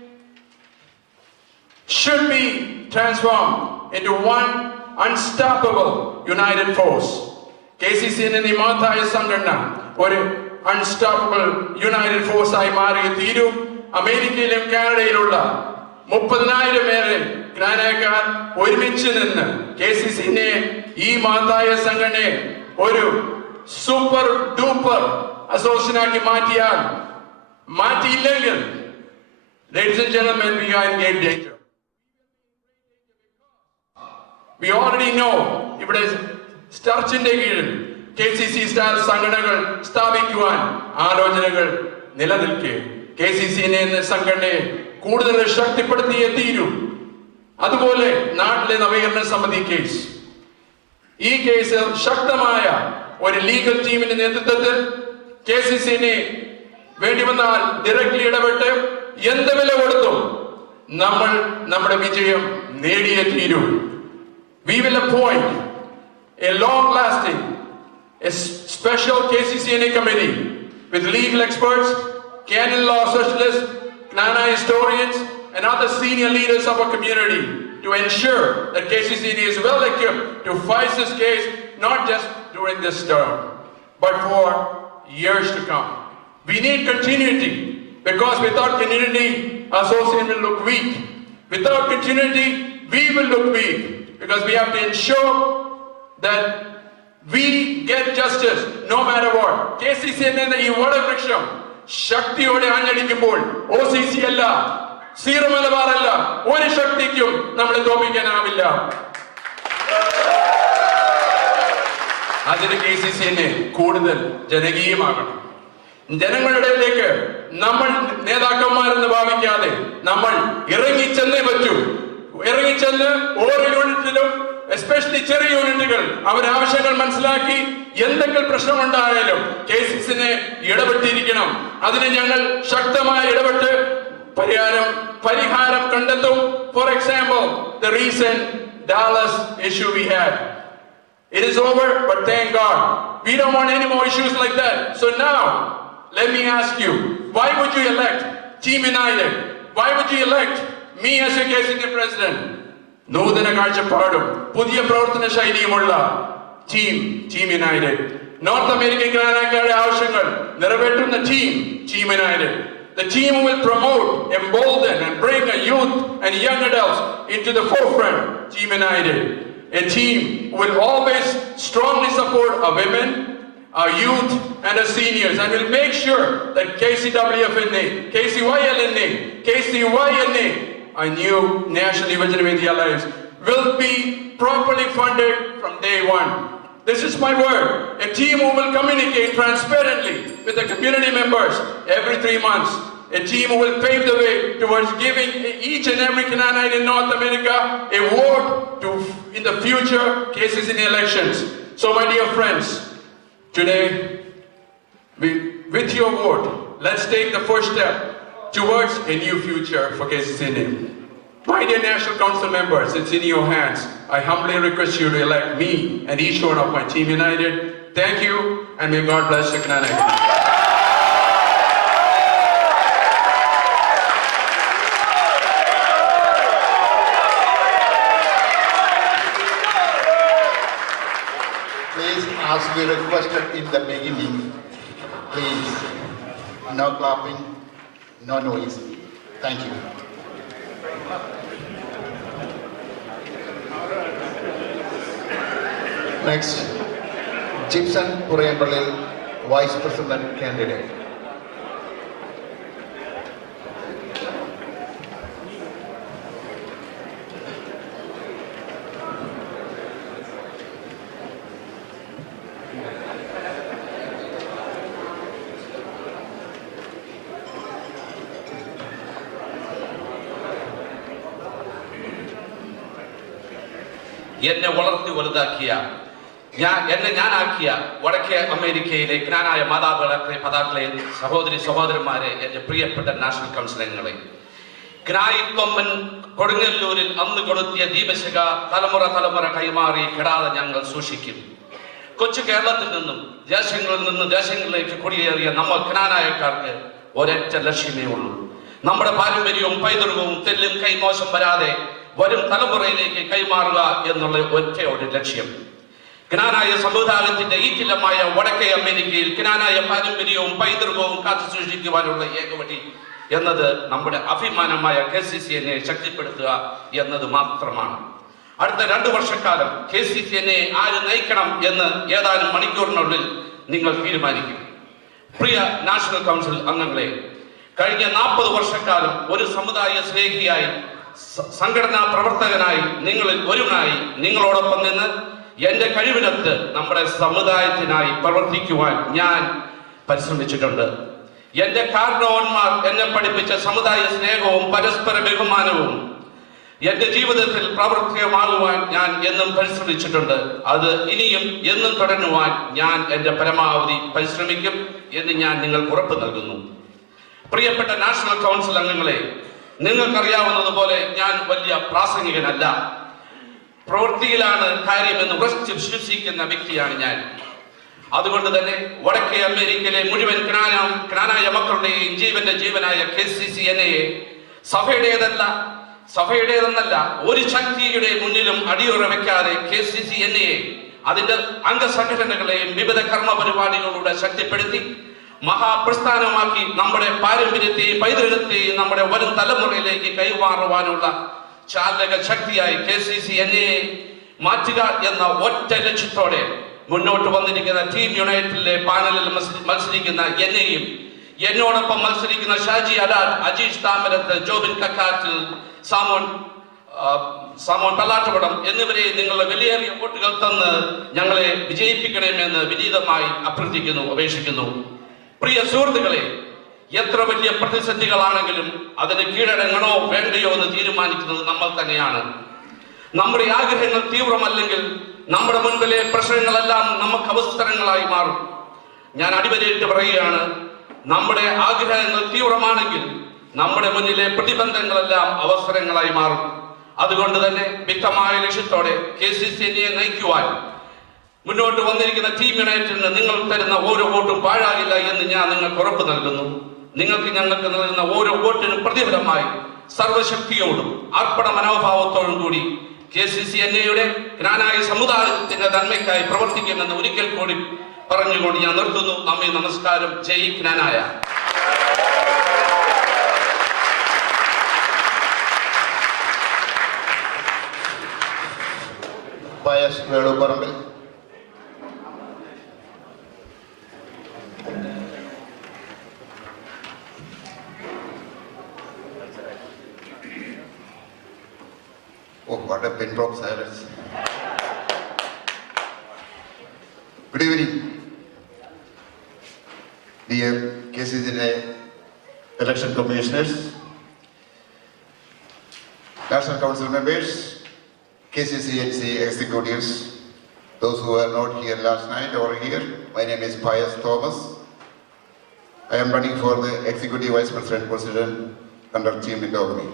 should be transformed into one unstoppable united force. KCCNA Nimathaya Sanghana, or unstoppable united force I Maria Thiru, America Canada, 30,000 പേരെ ജ്ഞാനക്കാർ ഒരുമിച്ച് നിന്ന് KCCNA ഈ മാതായ സംഘടനയെ ഒരു super duper അസോസിയേഷനാക്കി മാറ്റിയില്ലെങ്കിൽ, ladies and gentlemen, we are in great danger. We already know ഇവിടെ സ്റ്റാർച്ചിന്റെ കീഴിൽ KCC സ്റ്റാർ സംഘടനകൾ സ്ഥാപിക്കുവാൻ ആലോചനകൾ നിലനിൽക്കെ KCCNA എന്ന സംഘടനയെ കൂടുതൽ ശക്തിപ്പെടുത്തിയേ തീരൂ. അതുപോലെ നാട്ടിലെ നവീകരണ സമിതി കേസ്, ഈ കേസിൽ ശക്തമായ ഒരു ലീഗൽ ടീമിന്റെ നേതൃത്വത്തിൽ KCCNA വേണ്ടി വന്നാൽ ഡയറക്ട്ലി ഇടപെട്ട് എന്ത് വില കൊടുത്തും നമ്മൾ നമ്മുടെ വിജയം നേടിയേ തീരൂ. We will appoint a long-lasting, a special KCCNA committee with legal experts, canon law specialists, KNANAYA historians, and other senior leaders of our community to ensure that KCCNA is well equipped to fight this case, not just during this term, but for years to come. We need continuity, because without continuity, our association will look weak. Without continuity, we will look weak, because we have to ensure that we get justice no matter what. KCCNA ഈ വടവൃക്ഷം ശക്തിയോടെ ആഞ്ഞടിക്കുമ്പോൾ OCC അല്ല, zero മലബാറല്ല, ഒരു ശക്തിക്കും നമ്മളെ തോൽപ്പിക്കാനാവില്ല. അതിന് KCCനെ കൂടുതൽ ജനകീയമാകണം. ജനങ്ങളുടെ ഇടയിലേക്ക് നമ്മൾ നേതാക്കന്മാരെന്ന് ഭാവിക്കാതെ നമ്മൾ ഇറങ്ങിച്ചെന്നേ പറ്റൂ. ഇറങ്ങിച്ചെന്ന് ഓരോ യൂണിറ്റിലും, എസ്പെഷ്യലി ചെറിയ യൂണിറ്റുകൾ, അവരാവശ്യങ്ങൾ മനസ്സിലാക്കി എന്തെങ്കിലും പ്രശ്നമുണ്ടായാലും KCCനെ ഇടപെട്ടിരിക്കണം. അതിന് ഞങ്ങൾ ശക്തമായി ഇടപെട്ട് പരിഹാരം കണ്ടെത്തും. For example, the recent Dallas issue we had. It is over, but thank God. We don't want any more issues like that. So now, let me ask you, why would you elect Team United? Why would you elect me as your KCNA president? നൂതന കാഴ്ചപ്പാടും പുതിയ പ്രവർത്തന ശൈലിയുമുള്ള team United. North American ജ്ഞാനായക്കാരുടെ ആവശ്യങ്ങൾ നിറവേറ്റുന്ന team United. The team will promote, embolden and bring a youth and young adults into the forefront. Team United. A team will always strongly support our women, our youth and our seniors, and will make sure that KCWFNA, KCYLNA, our new National Yuvajana Vedhi Alliance, will be properly funded from day one. This is my word. A team who will communicate transparently with the community members every 3 months. A team who will pave the way towards giving each and every Knanayite in North America a vote in the future cases in the elections. So my dear friends, today, with your vote, let's take the first step towards a new future for KCCA. My dear National Council members, it's in your hands. I humbly request you to elect me and each one of my Team United. Thank you, and may God bless the Knanaya. Please, as we requested in the beginning, please, no clapping, no noise. Thank you. Next, Gibson Purayambalil, Vice President candidate. എന്നെ വളർത്തി വലുതാക്കിയ ഞാനാക്കിയ വടക്കേ അമേരിക്കയിലെ ജ്ഞാനായ മാതാപിതാക്കളെ സഹോദരന്മാരെ, എന്റെ പ്രിയപ്പെട്ട national council അംഗങ്ങളെ, ജ്ഞായിത്വമ്മൻ കൊടുങ്ങല്ലൂരിൽ അന്ന് കൊളുത്തിയ ദീപശിഖ തലമുറ കൈമാറി കെടാതെ ഞങ്ങൾ സൂക്ഷിക്കും. കൊച്ചു കേരളത്തിൽ നിന്നും ദേശങ്ങളിലേക്ക് കുടിയേറിയ നമ്മൾ ജ്ഞാനായക്കാർക്ക് ഒരൊറ്റ ലക്ഷ്യമേ ഉള്ളൂ. നമ്മുടെ പാരമ്പര്യവും പൈതൃകവും തെല്ലും കൈമോശം വരാതെ വരും തലമുറയിലേക്ക് കൈമാറുക എന്നുള്ള ഒരു ലക്ഷ്യം. ജ്ഞാനായ സമുദായത്തിന്റെ ഈറ്റിലമായ വടക്കേ അമേരിക്കയിൽ ജ്ഞാനായ പാരമ്പര്യവും പൈതൃകവും കാത്തു സൂക്ഷിക്കുവാനുള്ള ഏകവഴി എന്നത് നമ്മുടെ അഭിമാനമായ KCCനെ ശക്തിപ്പെടുത്തുക എന്നത് മാത്രമാണ്. അടുത്ത 2 വർഷക്കാലം KCCനെ ആര് നയിക്കണം എന്ന് ഏതാനും മണിക്കൂറിനുള്ളിൽ നിങ്ങൾ തീരുമാനിക്കും. പ്രിയ നാഷണൽ കൗൺസിൽ അംഗങ്ങളെ, കഴിഞ്ഞ 40 വർഷക്കാലം ഒരു സമുദായ സ്നേഹിയായി, സംഘടനാ പ്രവർത്തകനായി, നിങ്ങളിൽ ഒരുവനായി നിങ്ങളോടൊപ്പം നിന്ന് എന്റെ കഴിവിനൊത്ത് നമ്മുടെ സമുദായത്തിനായി പ്രവർത്തിക്കുവാൻ ഞാൻ പരിശ്രമിച്ചിട്ടുണ്ട്. എന്റെ കാരണവന്മാർ എന്നെ പഠിപ്പിച്ച സമുദായ സ്നേഹവും പരസ്പര ബഹുമാനവും എന്റെ ജീവിതത്തിൽ പ്രാവർത്തികമാകുവാൻ ഞാൻ എന്നും പരിശ്രമിച്ചിട്ടുണ്ട്. അത് ഇനിയും എന്നും തുടരുവാൻ ഞാൻ എന്റെ പരമാവധി പരിശ്രമിക്കും എന്ന് ഞാൻ നിങ്ങൾക്ക് ഉറപ്പ് നൽകുന്നു. പ്രിയപ്പെട്ട നാഷണൽ കൗൺസിൽ അംഗങ്ങളെ, നിങ്ങൾക്കറിയാവുന്നതുപോലെ ഞാൻ വലിയ പ്രാസംഗികനല്ല. പ്രവൃത്തിയിലാണ് കാര്യമെന്ന് ഉറച്ചു വിശ്വസിക്കുന്ന വ്യക്തിയാണ് ഞാൻ. അതുകൊണ്ട് തന്നെ വടക്കേ അമേരിക്കയിലെ മുഴുവൻ ജ്ഞാനായ മക്കളുടെയും ജീവനായ KCCNA സഭയുടേതെന്നല്ല ഒരു ശക്തിയുടെ മുന്നിലും അടിയുറ വെക്കാതെ KCCNA അതിന്റെ അംഗസംഘടനകളെയും വിവിധ കർമ്മ പരിപാടികളിലൂടെ ശക്തിപ്പെടുത്തി മഹാപ്രസ്ഥാനമാക്കി നമ്മുടെ പാരമ്പര്യത്തെയും പൈതൃകത്തെയും നമ്മുടെ വരും തലമുറയിലേക്ക് കൈമാറുവാനുള്ള ചാലക ശക്തിയായി KCCNA മാറ്റുക എന്ന ഒറ്റ ലക്ഷ്യത്തോടെ മുന്നോട്ട് വന്നിരിക്കുന്ന ടീം യുണൈറ്റഡിലെ പാനലിൽ മത്സരിക്കുന്ന എന്നെയും എന്നോടൊപ്പം മത്സരിക്കുന്ന ഷാജി അഡാറ്റ്, അജീഷ് താമരത്ത്, ജോബിൻ കക്കാറ്റിൽ, സാമോൻ പല്ലാട്ടുപടം എന്നിവരെ നിങ്ങളുടെ വിലയേറിയ വോട്ടുകൾ തന്ന് ഞങ്ങളെ വിജയിപ്പിക്കണമെന്ന് വിനീതമായി അഭ്യർത്ഥിക്കുന്നു, അപേക്ഷിക്കുന്നു. പ്രിയ സുഹൃത്തുക്കളെ, എത്ര വലിയ പ്രതിസന്ധികളാണെങ്കിലും അതിന് കീഴടങ്ങണോ വേണ്ടയോ എന്ന് തീരുമാനിക്കുന്നത് നമ്മൾ തന്നെയാണ്. നമ്മുടെ ആഗ്രഹങ്ങൾ തീവ്രമല്ലെങ്കിൽ നമ്മുടെ മുൻപിലെ പ്രശ്നങ്ങളെല്ലാം നമുക്ക് അവസരങ്ങളായി മാറും. ഞാൻ അടിവരയിട്ട് പറയുകയാണ്, നമ്മുടെ ആഗ്രഹങ്ങൾ തീവ്രമാണെങ്കിൽ നമ്മുടെ മുന്നിലെ പ്രതിബന്ധങ്ങളെല്ലാം അവസരങ്ങളായി മാറും. അതുകൊണ്ട് തന്നെ വ്യക്തമായ ലക്ഷ്യത്തോടെ KCCNയെ നയിക്കുവാൻ മുന്നോട്ട് വന്നിരിക്കുന്ന ടീം യുണൈറ്റഡിന് നിങ്ങൾ തരുന്ന ഓരോ വോട്ടും പാഴാകില്ല എന്ന് ഞാൻ നിങ്ങൾക്ക് ഉറപ്പ് നൽകുന്നു. ഞങ്ങൾക്ക് നൽകുന്ന ഓരോ വോട്ടിനും പ്രതിഫലമായി സർവശക്തിയോടും അർപ്പണ മനോഭാവത്തോടും കൂടി KCCNയുടെ ജ്ഞാനായ സമുദായത്തിന്റെ നന്മയ്ക്കായി പ്രവർത്തിക്കുമെന്ന് ഒരിക്കൽ കൂടി പറഞ്ഞുകൊണ്ട് ഞാൻ നിർത്തുന്നു. നന്ദി, നമസ്കാരം. ജയ് ജ്ഞാനായ. Pius Veluparambal. Oh, what a pin drop silence. Good evening, dear KCCNA election commissioners, National Council members, KCCNC executives, those who were not here last night or here. My name is Pius Thomas. I am running for the Executive Vice President position under Team Tomy.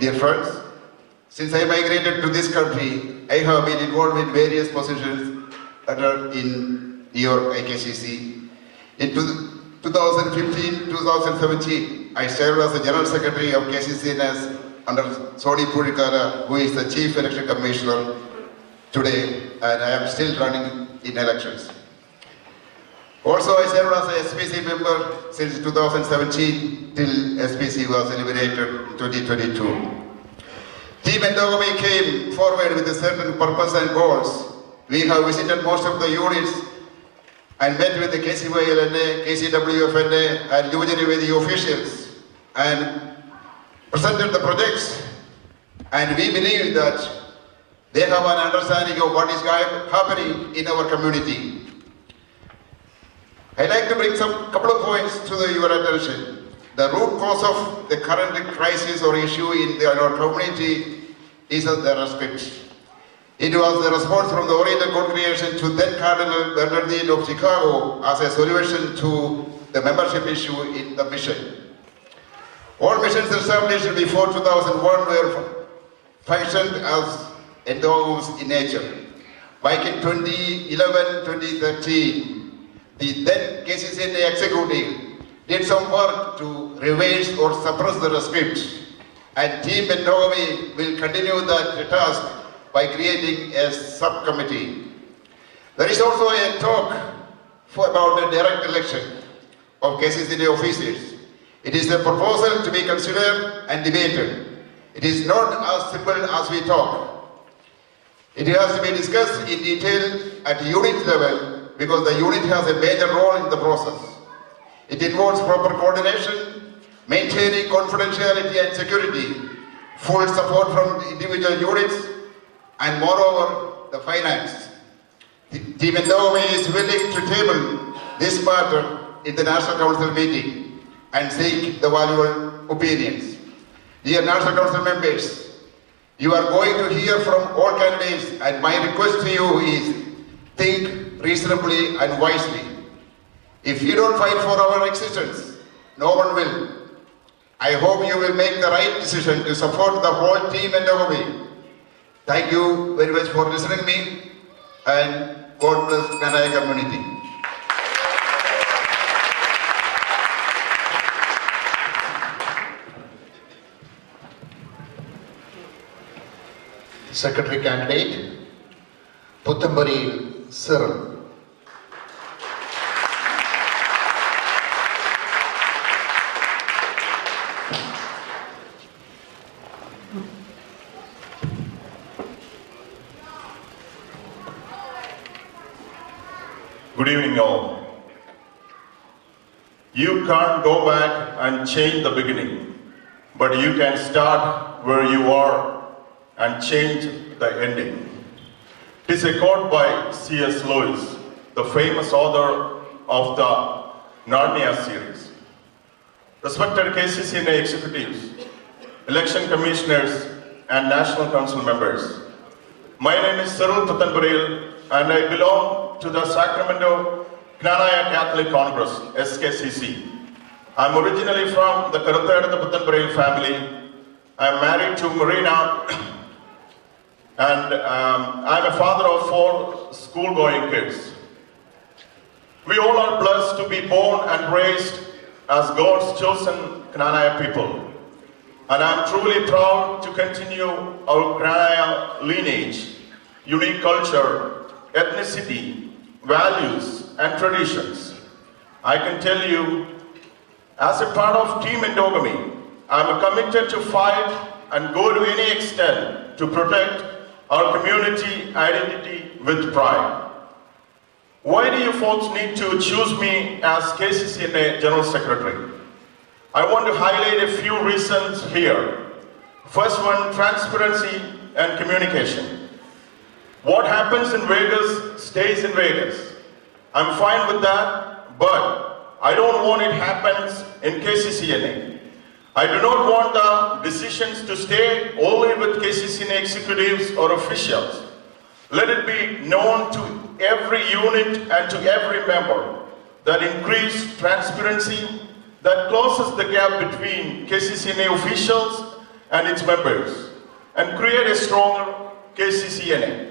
Dear friends, since I migrated to this country, I have been involved in various positions that are in New York IKCC. In 2015-2017, I served as the General Secretary of KCCNS under Soni Purikara, who is the Chief Election Commissioner today, and I am still running in elections. Also, I served as a SPC member since 2017 till SPC was eliminated in 2022. Team Tomy came forward with a certain purpose and goals. We have visited most of the units and met with the KCYLNA, KCWFNA, and usually with the officials and presented the projects, and we believe that they have an understanding of what is happening in our community. I'd like to bring some couple of points to your attention. The root cause of the current crisis or issue in our community is the respect. It was the response from the Oriental Congregation to then Cardinal Bernardine of Chicago as a solution to the membership issue in the mission. All missions established before 2001 were functioned as endowments in nature. Back in 2011-2013, the then KCCNA executive did some work to revise or suppress the script, and Team Tomy will continue that task by creating a subcommittee. There is also a talk about the direct election of KCCNA officers. It is a proposal to be considered and debated. It is not as simple as we talk. It has to be discussed in detail at unit level because the unit has a major role in the process. It involves proper coordination, maintaining confidentiality and security, full support from individual units, and moreover, the finance. Team Tomy is willing to table this matter in the National Council meeting and seek the valuable opinions. Dear National Council members, you are going to hear from all candidates, and my request to you is think reasonably and wisely. If you don't fight for our existence, no one will. I hope you will make the right decision to support the whole team and Tomy. Thank you very much for listening to me, and God bless KNANAYA community. Secretary candidate, Puthambari Sir. Good evening all. You can't go back and change the beginning, but you can start where you are and change the ending. It is a quote by C.S. Lewis, the famous author of the Narnia series. Respected KCCNA executives, election commissioners, and National Council members, my name is Cyril Puthanpuril, and I belong to the Sacramento KNANAYA Catholic Congress, SKCC. I'm originally from the Karathayada Puthanpuril family. I'm married to Marina, and I'm a father of 4 school-going kids. We all are blessed to be born and raised as God's chosen KNANAYA people. And I'm truly proud to continue our KNANAYA lineage, unique culture, ethnicity, values, and traditions. I can tell you, as a part of Team Endogamy, I'm committed to fight and go to any extent to protect our community identity with pride. Why do you folks need to choose me as KCCNA General Secretary? I want to highlight a few reasons here. First one, transparency and communication. What happens in Vegas stays in Vegas. I'm fine with that, but I don't want it happens in KCCNA. I do not want the decisions to stay only with KCCNA executives or officials. Let it be known to every unit and to every member that increased transparency that closes the gap between KCCNA officials and its members and create a stronger KCCNA.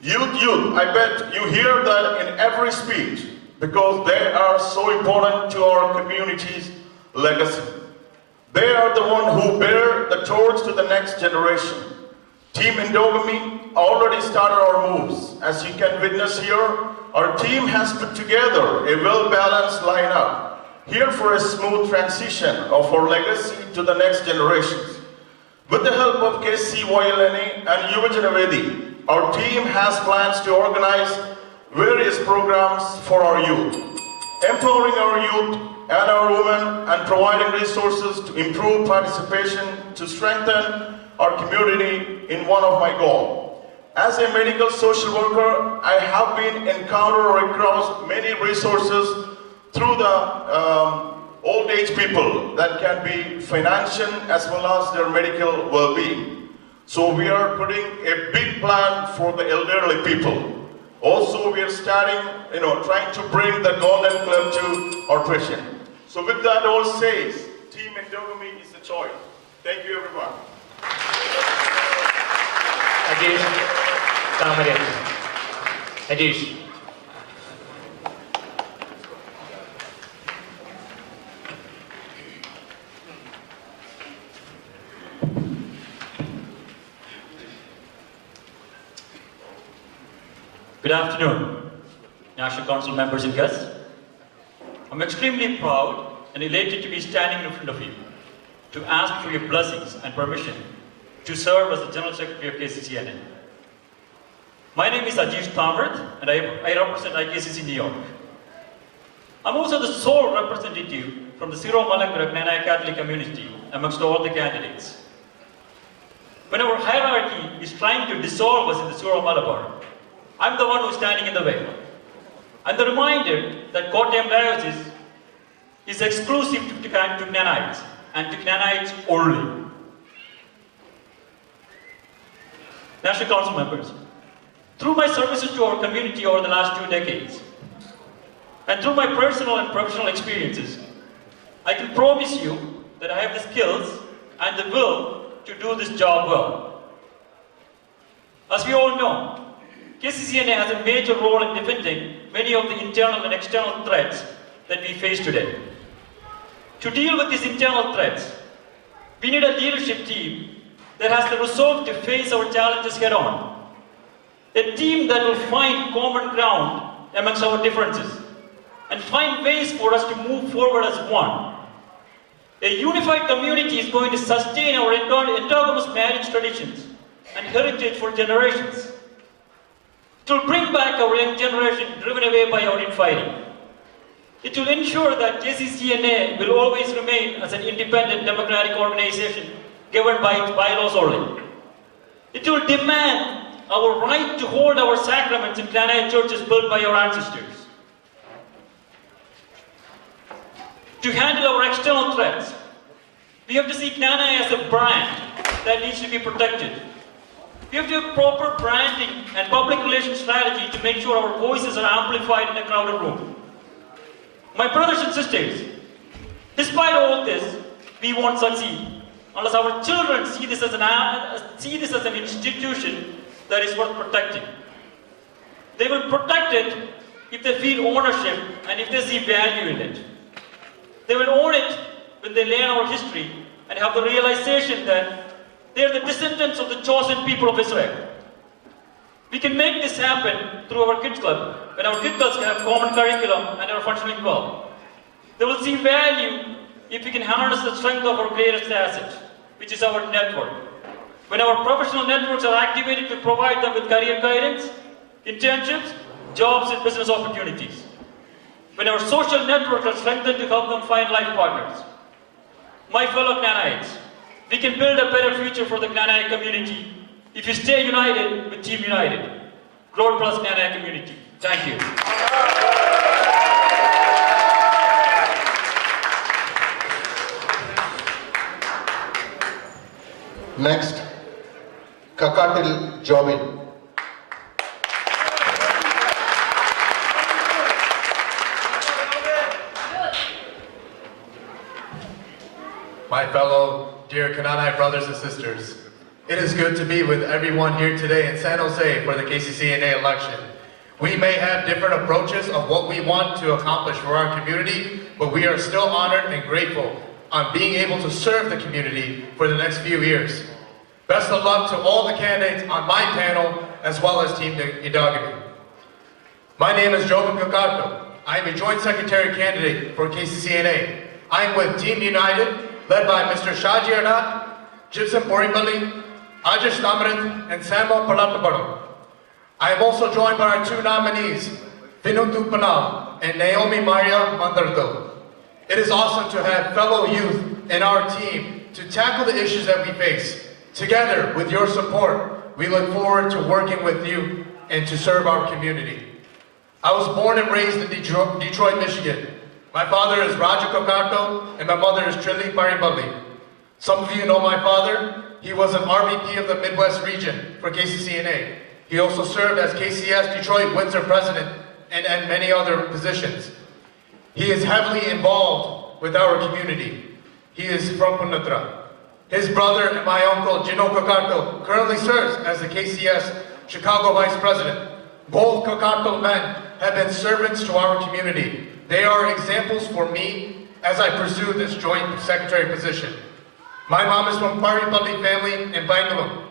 Youth, I bet you hear that in every speech because they are so important to our community's legacy. They are the one who bear the torch to the next generation. Team Endogamy already started our moves. As you can witness here, our team has put together a well-balanced lineup here for a smooth transition of our legacy to the next generations. With the help of KCYLNA and Yuvajana Vedi, our team has plans to organize various programs for our youth, empowering our youth and our women and providing resources to improve participation to strengthen our community in one of my goals. As a medical social worker, I have been encountered across many resources through the old age people that can be financial as well as their medical well-being. So we are putting a big plan for the elderly people. Also, we are starting, trying to bring the Golden Club to our patient. So with that all says, Team Endogamy is the choice. Thank you, everyone. Ajesh, Kamare. Ajesh. Good afternoon, National Council members and guests. I'm extremely proud and elated to be standing in front of you to ask for your blessings and permission to serve as the General Secretary of KCCNA. My name is Ajesh Kamrat and I represent IKCC New York. I'm also the sole representative from the Syro-Malankara KNANAYA Catholic community amongst all the candidates. When our hierarchy is trying to dissolve us in the Syro-Malabar, I'm the one who's standing in the way. I'm the reminder that Knanayavoice is exclusive to Knanayites and to Knanayites only. National Council members, through my services to our community over the last 2 decades, and through my personal and professional experiences, I can promise you that I have the skills and the will to do this job well. As we all know, KCCNA has a major role in defending many of the internal and external threats that we face today. To deal with these internal threats, we need a leadership team that has the resolve to face our challenges head on. A team that will find common ground amongst our differences and find ways for us to move forward as one. A unified community is going to sustain our endogamous marriage traditions and heritage for generations. It will bring back our young generation driven away by our infighting. It will ensure that KCCNA will always remain as an independent democratic organization governed by its bylaws only. It will demand our right to hold our sacraments in Knanaya churches built by our ancestors. To handle our external threats, we have to see Knanaya as a brand that needs to be protected. We have to have proper branding and public relations strategy to make sure our voices are amplified in a crowded room. My brothers and sisters, despite all this, we won't succeed unless our children see this as an institution that is worth protecting. They will protect it if they feel ownership and if they see value in it. They will own it when they learn our history and have the realization that they are the descendants of the chosen people of Israel. We can make this happen through our kids club, when our kids clubs have common curriculum and are functioning well. They will see value if we can harness the strength of our greatest asset, which is our network. When our professional networks are activated to provide them with career guidance, internships, jobs and business opportunities. When our social networks are strengthened to help them find life partners. My fellow Knanayites, we can build a better future for the Knanaya community if you stay united with Team United. God bless Knanaya community. Thank you. Next, Kakatil Jobin. My fellow dear Knanaya brothers and sisters, it is good to be with everyone here today in San Jose for the KCCNA election. We may have different approaches of what we want to accomplish for our community, but we are still honored and grateful on being able to serve the community for the next few years. Best of luck to all the candidates on my panel, as well as Team Idagami. My name is Jobin Kakato. I am a Joint Secretary candidate for KCCNA. I am with Team United, led by Mr. Shaji Edat, Gypsum Poripalli, Ajish Tamrit, and Samuel Palatabaru. I am also joined by our two nominees, Vinutu Panal and Naomi Maria Mandardo. It is awesome to have fellow youth in our team to tackle the issues that we face. Together, with your support, we look forward to working with you and to serve our community. I was born and raised in Detroit, Michigan. My father is Raja Kakato and my mother is Trilly Paribali. Some of you know my father. He was an RVP of the Midwest region for KCCNA. He also served as KCS Detroit Windsor president and many other positions. He is heavily involved with our community. He is from Punatra. His brother and my uncle, Gino Kakato, currently serves as the KCS Chicago vice president. Both Kakato men have been servants to our community. They are examples for me as I pursue this joint secretary position. My mom is from Paripalli family in Bangalore.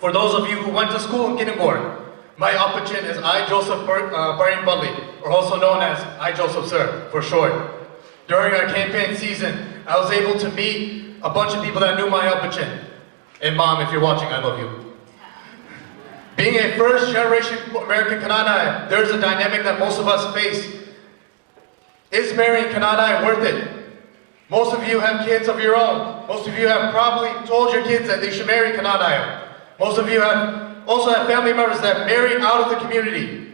For those of you who went to school in Kinnegore, my Appachin is I. Joseph Paripalli, or also known as I. Joseph Sir, for short. During our campaign season, I was able to meet a bunch of people that knew my Appachin. And Mom, if you're watching, I love you. Being a first-generation American Knanaya, there's a dynamic that most of us face. Is marrying Knanaya worth it? Most of you have kids of your own. Most of you have probably told your kids that they should marry Knanaya. Most of you also have family members that married out of the community.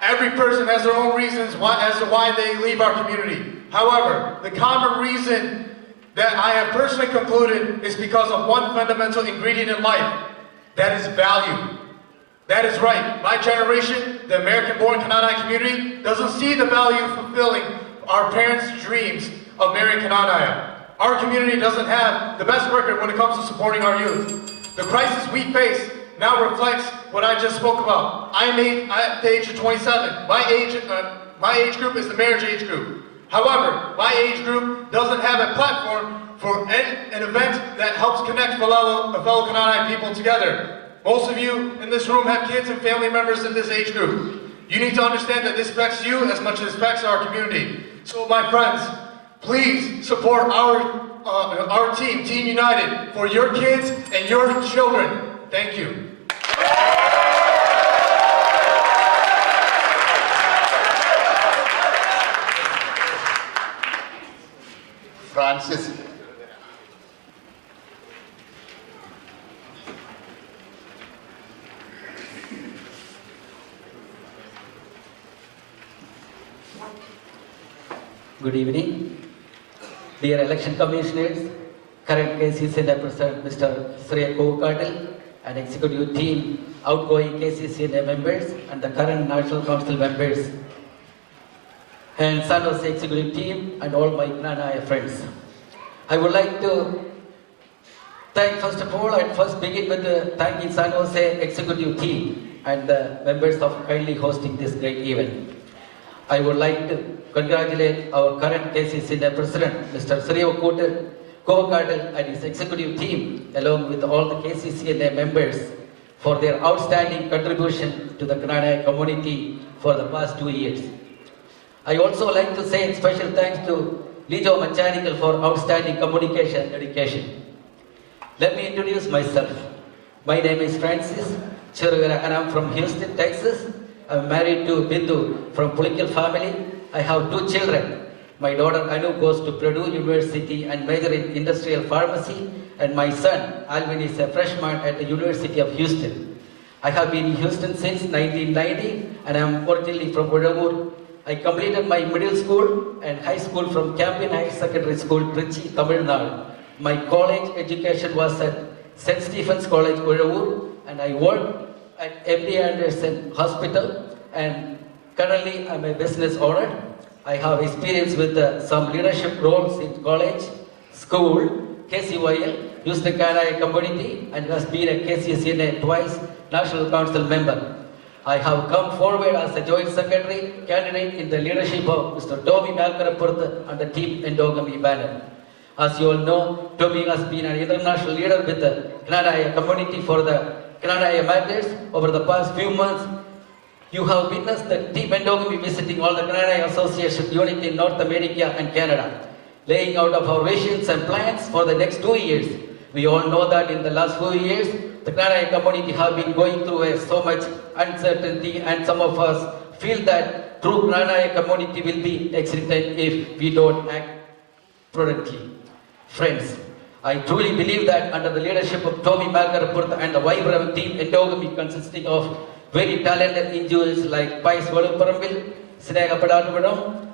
Every person has their own reasons as to why they leave our community. However, the common reason that I have personally concluded is because of one fundamental ingredient in life. That is value. That is right. My generation, the American-born Knanaya community, doesn't see the value of fulfilling our parents' dreams of marrying Knanaya. Our community doesn't have the best record when it comes to supporting our youth. The crisis we face now reflects what I just spoke about. I'm at the age of 27. My age group is the marriage age group. However, my age group doesn't have a platform for an event that helps connect fellow Knanaya people together. Most of you in this room have kids and family members in this age group. You need to understand that this affects you as much as it affects our community. So my friends, please support our team, Team United, for your kids and your children. Thank you. Shaji. Good evening, dear election commissioners, current KCCNA President Mr. Sri Kovakatil and executive team, outgoing KCCNA members and the current National Council members, and San Jose executive team and all my KNANAYA friends. I would like to thank, first of all, I'd first begin with thanking San Jose executive team and the members of kindly hosting this great event. I would like to congratulate our current KCCNA President, Mr. Sri Kovakatil and his executive team, along with all the KCCNA members, for their outstanding contribution to the KNANAYA community for the past 2 years. I also like to say special thanks to Lijo Mechanical for outstanding communication dedication. Let me introduce myself. My name is Francis Chirugara and I'm from Houston, Texas. I'm married to Bindu from political family. I have 2 children. My daughter Anu goes to Purdue University and major in industrial pharmacy, and my son Alvin is a freshman at the University of Houston. I have been in Houston since 1990 and I am originally from Uravur. I completed my middle school and high school from Campion Higher Secondary School, Trichy, Tamil Nadu. My college education was at St. Stephen's College, Uravur, and I worked at MD Anderson Hospital, and currently I'm a business owner. I have experience with some leadership roles in college, school, KCYL, used the KNANAYA community, and has been a KCCNA twice National Council member. I have come forward as a Joint Secretary candidate in the leadership of Mr. Tomy Melkarapurthu and the Team Endogamy banner. As you all know, Tomy has been an international leader with the KNANAYA community for the KNANAYA matters. Over the past few months, you have witnessed the Team Endogamy visiting all the KNANAYA Association units in North America and Canada, laying out of our visions and plans for the next 2 years. We all know that in the last few years, the KNANAYA community have been going through so much uncertainty, and some of us feel that true KNANAYA community will be exited if we don't act prudently. Friends, I truly believe that under the leadership of Tomy Melkarapurthu and the vibrant Team Endogamy consisting of very talented individuals like Pais Valuparambil, Sneha Padatupadam,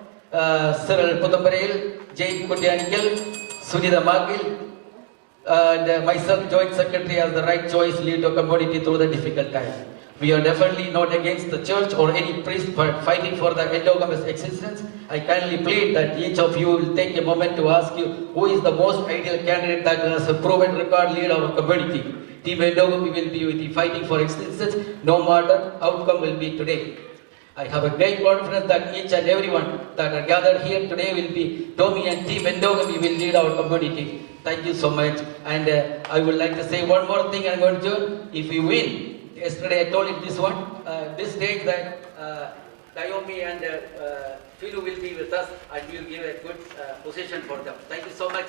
Cyril Puthambaril, Jay Kutianikil, Sunita Magil, and myself, Joint Secretary, as the right choice lead the community through the difficult times. We are definitely not against the church or any priest, but fighting for the endogamous existence. I kindly plead that each of you will take a moment to ask you who is the most ideal candidate that has a proven record lead our community. Team Endogamy will be fighting for existence, no matter outcome will be today. I have a great confidence that each and everyone that are gathered here today will be Tomy, and Team Endogamy will lead our community. Thank you so much. And I would like to say one more thing I'm going to do. If we win, yesterday I told it this one, this day that Naomi and Philu will be with us and we will give a good position for them. Thank you so much.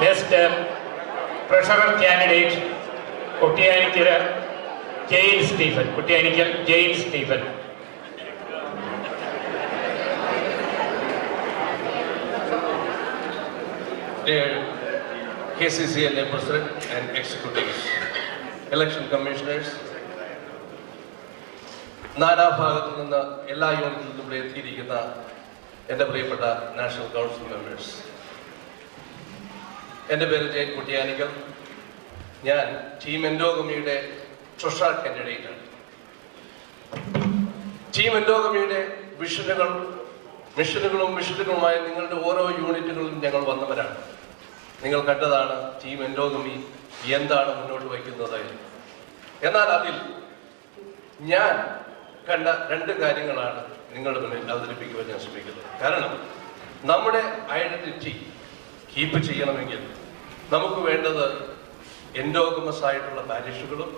Next, treasurer candidate, Koccianikil Jane Stephen. Koccianikil Jane Stephen. Dear KCCNA President and Executives, Election Commissioners, നാനാഭാഗത്തു നിന്ന് എല്ലാ യൂണിറ്റിൽ നിന്നും ഇവിടെ എത്തിയിരിക്കുന്ന എൻ്റെ പ്രിയപ്പെട്ട national council members, എൻ്റെ പേര് ജയൻ കുട്ടിയാനിക്കൽ. ഞാൻ ടീം എൻഡോഗമിയുടെ ട്രഷറർ കാൻഡിഡേറ്റാണ്. ടീം എൻഡോഗമിയുടെ മിഷനുകളുമായി നിങ്ങളുടെ ഓരോ യൂണിറ്റുകളിലും ഞങ്ങൾ വന്നവരാണ്. നിങ്ങൾ കണ്ടതാണ് ടീം എൻഡോഗമി എന്താണ് മുന്നോട്ട് വയ്ക്കുന്നത്. എന്നാൽ അതിൽ ഞാൻ കണ്ട 2 കാര്യങ്ങളാണ് നിങ്ങളുടെ മുന്നിൽ അവതരിപ്പിക്കുവാൻ ഞാൻ ശ്രമിക്കുന്നത്. കാരണം നമ്മുടെ ഐഡന്റിറ്റി കീപ്പ് ചെയ്യണമെങ്കിൽ നമുക്ക് വേണ്ടത് എൻഡോഗമസ് ആയിട്ടുള്ള പാരിഷുകളും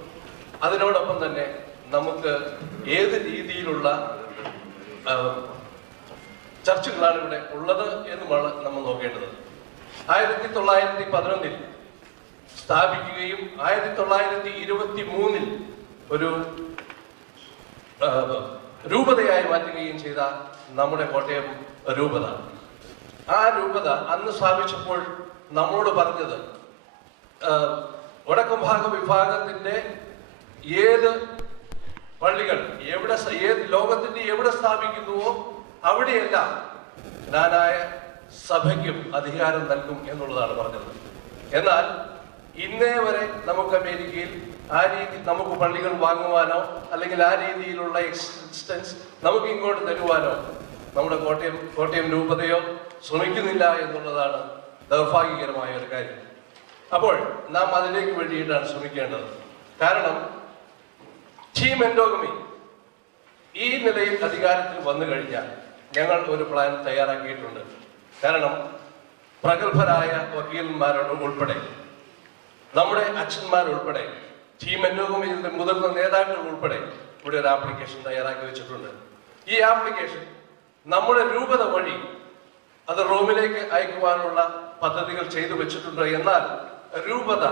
അതിനോടൊപ്പം തന്നെ നമുക്ക് ഏത് രീതിയിലുള്ള ചർച്ചകളാണ് ഇവിടെ ഉള്ളത് എന്നുമാണ് നമ്മൾ നോക്കേണ്ടത്. 1911 സ്ഥാപിക്കുകയും 1923 ഒരു രൂപതയായി മാറ്റുകയും ചെയ്ത നമ്മുടെ കോട്ടയം രൂപത. ആ രൂപത അന്ന് സ്ഥാപിച്ചപ്പോൾ നമ്മോട് പറഞ്ഞത് വടക്കും ഭാഗ വിഭാഗത്തിന്റെ ഏത് പള്ളികൾ ഏത് ലോകത്തിന്റെ എവിടെ സ്ഥാപിക്കുന്നുവോ അവിടെയെല്ലാം ജ്ഞാനായ സഭയ്ക്കും അധികാരം നൽകും എന്നുള്ളതാണ് പറഞ്ഞത്. എന്നാൽ ഇന്നേ വരെ നമുക്ക് അമേരിക്കയിൽ ആ രീതി നമുക്ക് പള്ളികൾ വാങ്ങുവാനോ അല്ലെങ്കിൽ ആ രീതിയിലുള്ള എക്സിസ്റ്റൻസ് നമുക്ക് ഇങ്ങോട്ട് തരുവാനോ നമ്മുടെ കോട്ടയം രൂപതയോ ശ്രമിക്കുന്നില്ല എന്നുള്ളതാണ് ദൗർഭാഗ്യകരമായ ഒരു കാര്യം. അപ്പോൾ നാം അതിലേക്ക് വേണ്ടിയിട്ടാണ് ശ്രമിക്കേണ്ടത്. കാരണം ടീം എൻഡോഗമി ഈ നിലയിൽ അധികാരത്തിൽ വന്നു കഴിഞ്ഞാൽ ഞങ്ങൾ ഒരു പ്ലാൻ തയ്യാറാക്കിയിട്ടുണ്ട്. കാരണം പ്രഗത്ഭരായ വക്കീലന്മാരോട് ഉൾപ്പെടെ നമ്മുടെ അച്ഛന്മാരുൾപ്പെടെ ടീം എൻഡോഗമിയുടെ മുതിർന്ന നേതാക്കൾ ഉൾപ്പെടെ ഇവിടെ ഒരു ആപ്ലിക്കേഷൻ തയ്യാറാക്കി വെച്ചിട്ടുണ്ട്. ഈ ആപ്ലിക്കേഷൻ നമ്മുടെ രൂപത വഴി അത് റോമിലേക്ക് അയക്കുവാനുള്ള പദ്ധതികൾ ചെയ്തു വെച്ചിട്ടുണ്ട്. എന്നാൽ രൂപത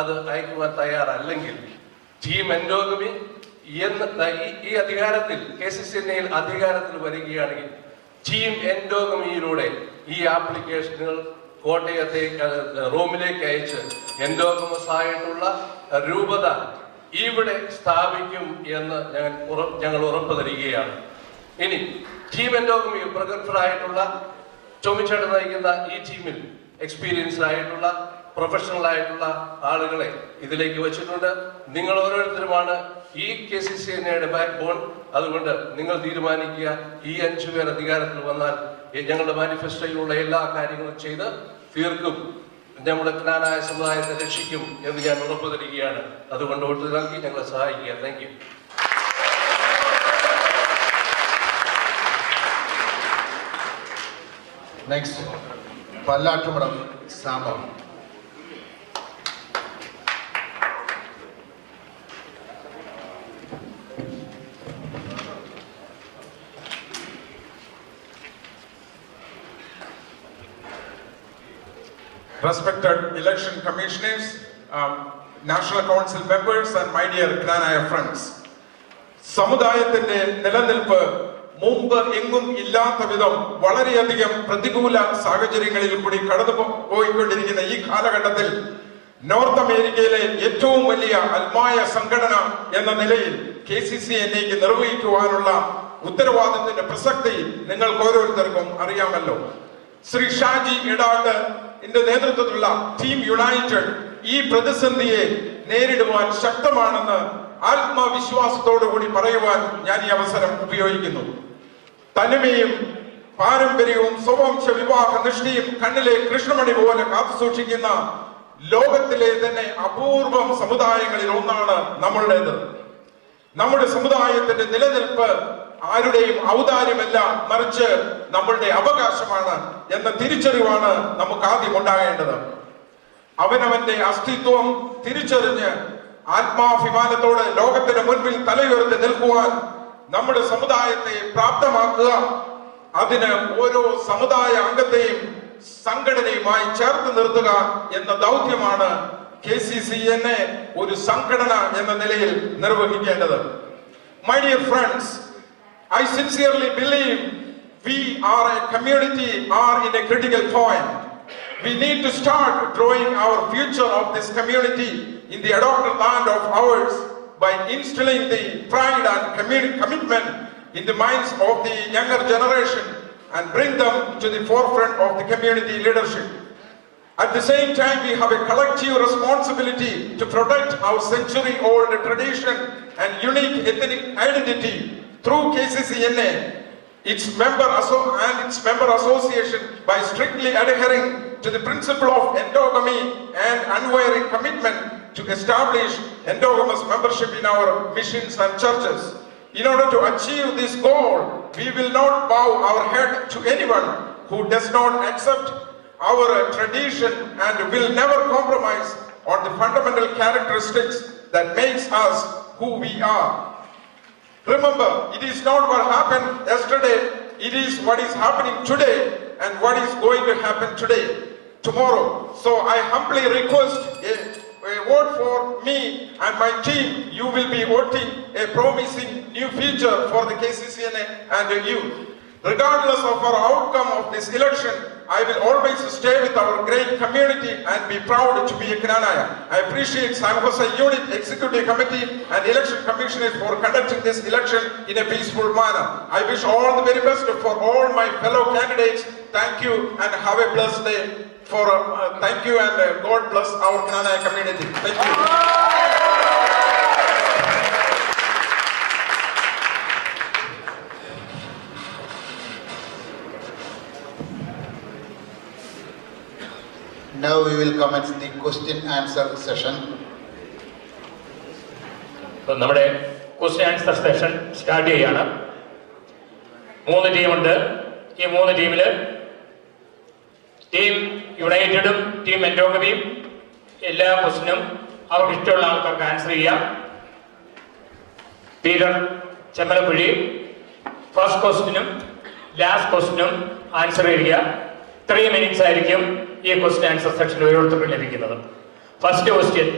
അത് അയക്കുവാൻ തയ്യാറല്ലെങ്കിൽ ടീം എൻഡോഗമി ഈ അധികാരത്തിൽ KCCNAയിൽ അധികാരത്തിൽ വരികയാണെങ്കിൽ ടീം എൻഡോഗമിയിലൂടെ ഈ ആപ്ലിക്കേഷനുകൾ കോട്ടയത്തേക്ക് റോമിലേക്ക് അയച്ച് എൻഡോഗമസ് ആയിട്ടുള്ള രൂപത ഇവിടെ സ്ഥാപിക്കും എന്ന് ഞങ്ങൾ ഉറപ്പ് തരികയാണ്. ഇനി ടീം എൻഡോഗമിയിൽ പ്രഗത്ഭരായിട്ടുള്ള ടോമി ചേട്ടൻ നയിക്കുന്ന ഈ ടീമിൽ എക്സ്പീരിയൻസ്ഡ് ആയിട്ടുള്ള പ്രൊഫഷണൽ ആയിട്ടുള്ള ആളുകളെ ഇതിലേക്ക് വെച്ചിട്ടുണ്ട്. നിങ്ങൾ ഓരോരുത്തരുമാണ് ഈ KCCNAയുടെ ബാക്ക് ബോൺ. അതുകൊണ്ട് നിങ്ങൾ തീരുമാനിക്കുക. ഈ 5 പേർ അധികാരത്തിൽ വന്നാൽ ഞങ്ങളുടെ മാനിഫെസ്റ്റോയിലുള്ള എല്ലാ കാര്യങ്ങളും ചെയ്ത് തീർക്കും, നമ്മുടെ ജ്ഞാനായ സമുദായത്തെ രക്ഷിക്കും എന്ന് ഞാൻ ഉറപ്പ് തരികയാണ്. അതുകൊണ്ട് വോട്ട് നൽകി ഞങ്ങളെ സഹായിക്കുക. Thank you. നെക്സ്റ്റ് പല്ലാട്ടുമടം സാമം. Respected election commissioners, national council members and my dear KNANAYA friends. സമുദായത്തിന്റെ നിലനിൽപ്പ് മുമ്പ് എങ്ങും ഇല്ലാത്ത വിധം വളരെയധികം പ്രതികൂല സാഹചര്യങ്ങളിൽ കൂടി കടന്നു പോയിക്കൊണ്ടിരിക്കുന്ന ഈ കാലഘട്ടത്തിൽ നോർത്ത് അമേരിക്കയിലെ ഏറ്റവും വലിയ ആത്മായ സംഘടന എന്ന നിലയിൽ KCCNAയ്ക്ക് നിർവഹിക്കുവാനുള്ള ഉത്തരവാദിത്തത്തിന്റെ പ്രസക്തി നിങ്ങൾക്ക് ഓരോരുത്തർക്കും അറിയാമല്ലോ. ശ്രീ ഷാജി എഡാട്ട് നേതൃത്വത്തിലുള്ള ടീം യുണൈറ്റഡ് ഈ പ്രതിസന്ധിയെ നേരിടുവാൻ ശക്തമാണെന്ന് ആത്മവിശ്വാസത്തോടു കൂടി പറയുവാൻ ഞാൻ ഈ അവസരം ഉപയോഗിക്കുന്നു. തനിമയും പാരമ്പര്യവും സ്വവംശ വിവാഹ നിഷ്ഠയും കണ്ണിലെ കൃഷ്ണമണി പോലെ കാത്തുസൂക്ഷിക്കുന്ന ലോകത്തിലെ തന്നെ അപൂർവം സമുദായങ്ങളിൽ ഒന്നാണ് നമ്മളുടേത്. നമ്മുടെ സമുദായത്തിന്റെ നിലനിൽപ്പ് ആരുടെയും ഔദാര്യമല്ല, മറിച്ച് നമ്മളുടെ അവകാശമാണ് എന്ന തിരിച്ചറിവാണ് നമുക്ക് ആദ്യം ഉണ്ടാകേണ്ടത്. അവനവന്റെ അസ്തിത്വം തിരിച്ചറിഞ്ഞ് ആത്മാഭിമാനത്തോടെ ലോകത്തിന്റെ മുൻപിൽ തലയുയർത്തി നിൽക്കുവാൻ നമ്മുടെ സമുദായത്തെ പ്രാപ്തമാക്കുക. അതിന് ഓരോ സമുദായ അംഗത്തെയും സംഘടനയുമായി ചേർത്ത് നിർത്തുക എന്ന ദൗത്യമാണ് KCCNA ഒരു സംഘടന എന്ന നിലയിൽ നിർവഹിക്കേണ്ടത്. My dear friends, I sincerely believe we are a community are in a critical point. We need to start drawing our future of this community in the adopted land of ours by instilling the pride and commitment in the minds of the younger generation and bring them to the forefront of the community leadership. At the same time, we have a collective responsibility to protect our century-old tradition and unique ethnic identity through KCCNA, its member association by strictly adhering to the principle of endogamy and unwavering commitment to establish endogamous membership in our missions and churches. In order to achieve this goal, we will not bow our head to anyone who does not accept our tradition and will never compromise on the fundamental characteristics that makes us who we are. Remember, it is not what happened yesterday, it is what is happening today and what is going to happen tomorrow. So I humbly request vote for me and my team, you will be voting a promising new future for the KCCNA and the youth. Regardless of our outcome of this election, I will always stay with our great community and be proud to be a Knanaya. I appreciate San Jose Unit Executive Committee and Election Commissioners for conducting this election in a peaceful manner. I wish all the very best for all my fellow candidates. Thank you and have a blessed day. Thank you and God bless our Knanaya community. Thank you. Now we will commence the question answer session. നമ്മുടെ question answer session start ചെയ്യാണ്. 3 ടീമുണ്ട്. ഈ 3 ടീമിൽ team യുണൈറ്റഡും team എൻഡോഗമിയും എല്ലാ ക്വസ്റ്റിനും അവർക്ക് ഇഷ്ടമുള്ള ആൾക്കാർക്ക് ആൻസർ ചെയ്യാം. Peter Chemmalakuzhy first ക്വസ്റ്റിനും last ക്വസ്റ്റിനും answer ചെയ്യുക. 3 മിനിറ്റ്സ് ആയിരിക്കും ഈ ക്വസ്റ്റ്യൻ ആൻസർ സെക്ഷൻ ഓരോരുത്തർക്കും ലഭിക്കുന്നത്. ഫസ്റ്റ് ക്വസ്റ്റ്യൻ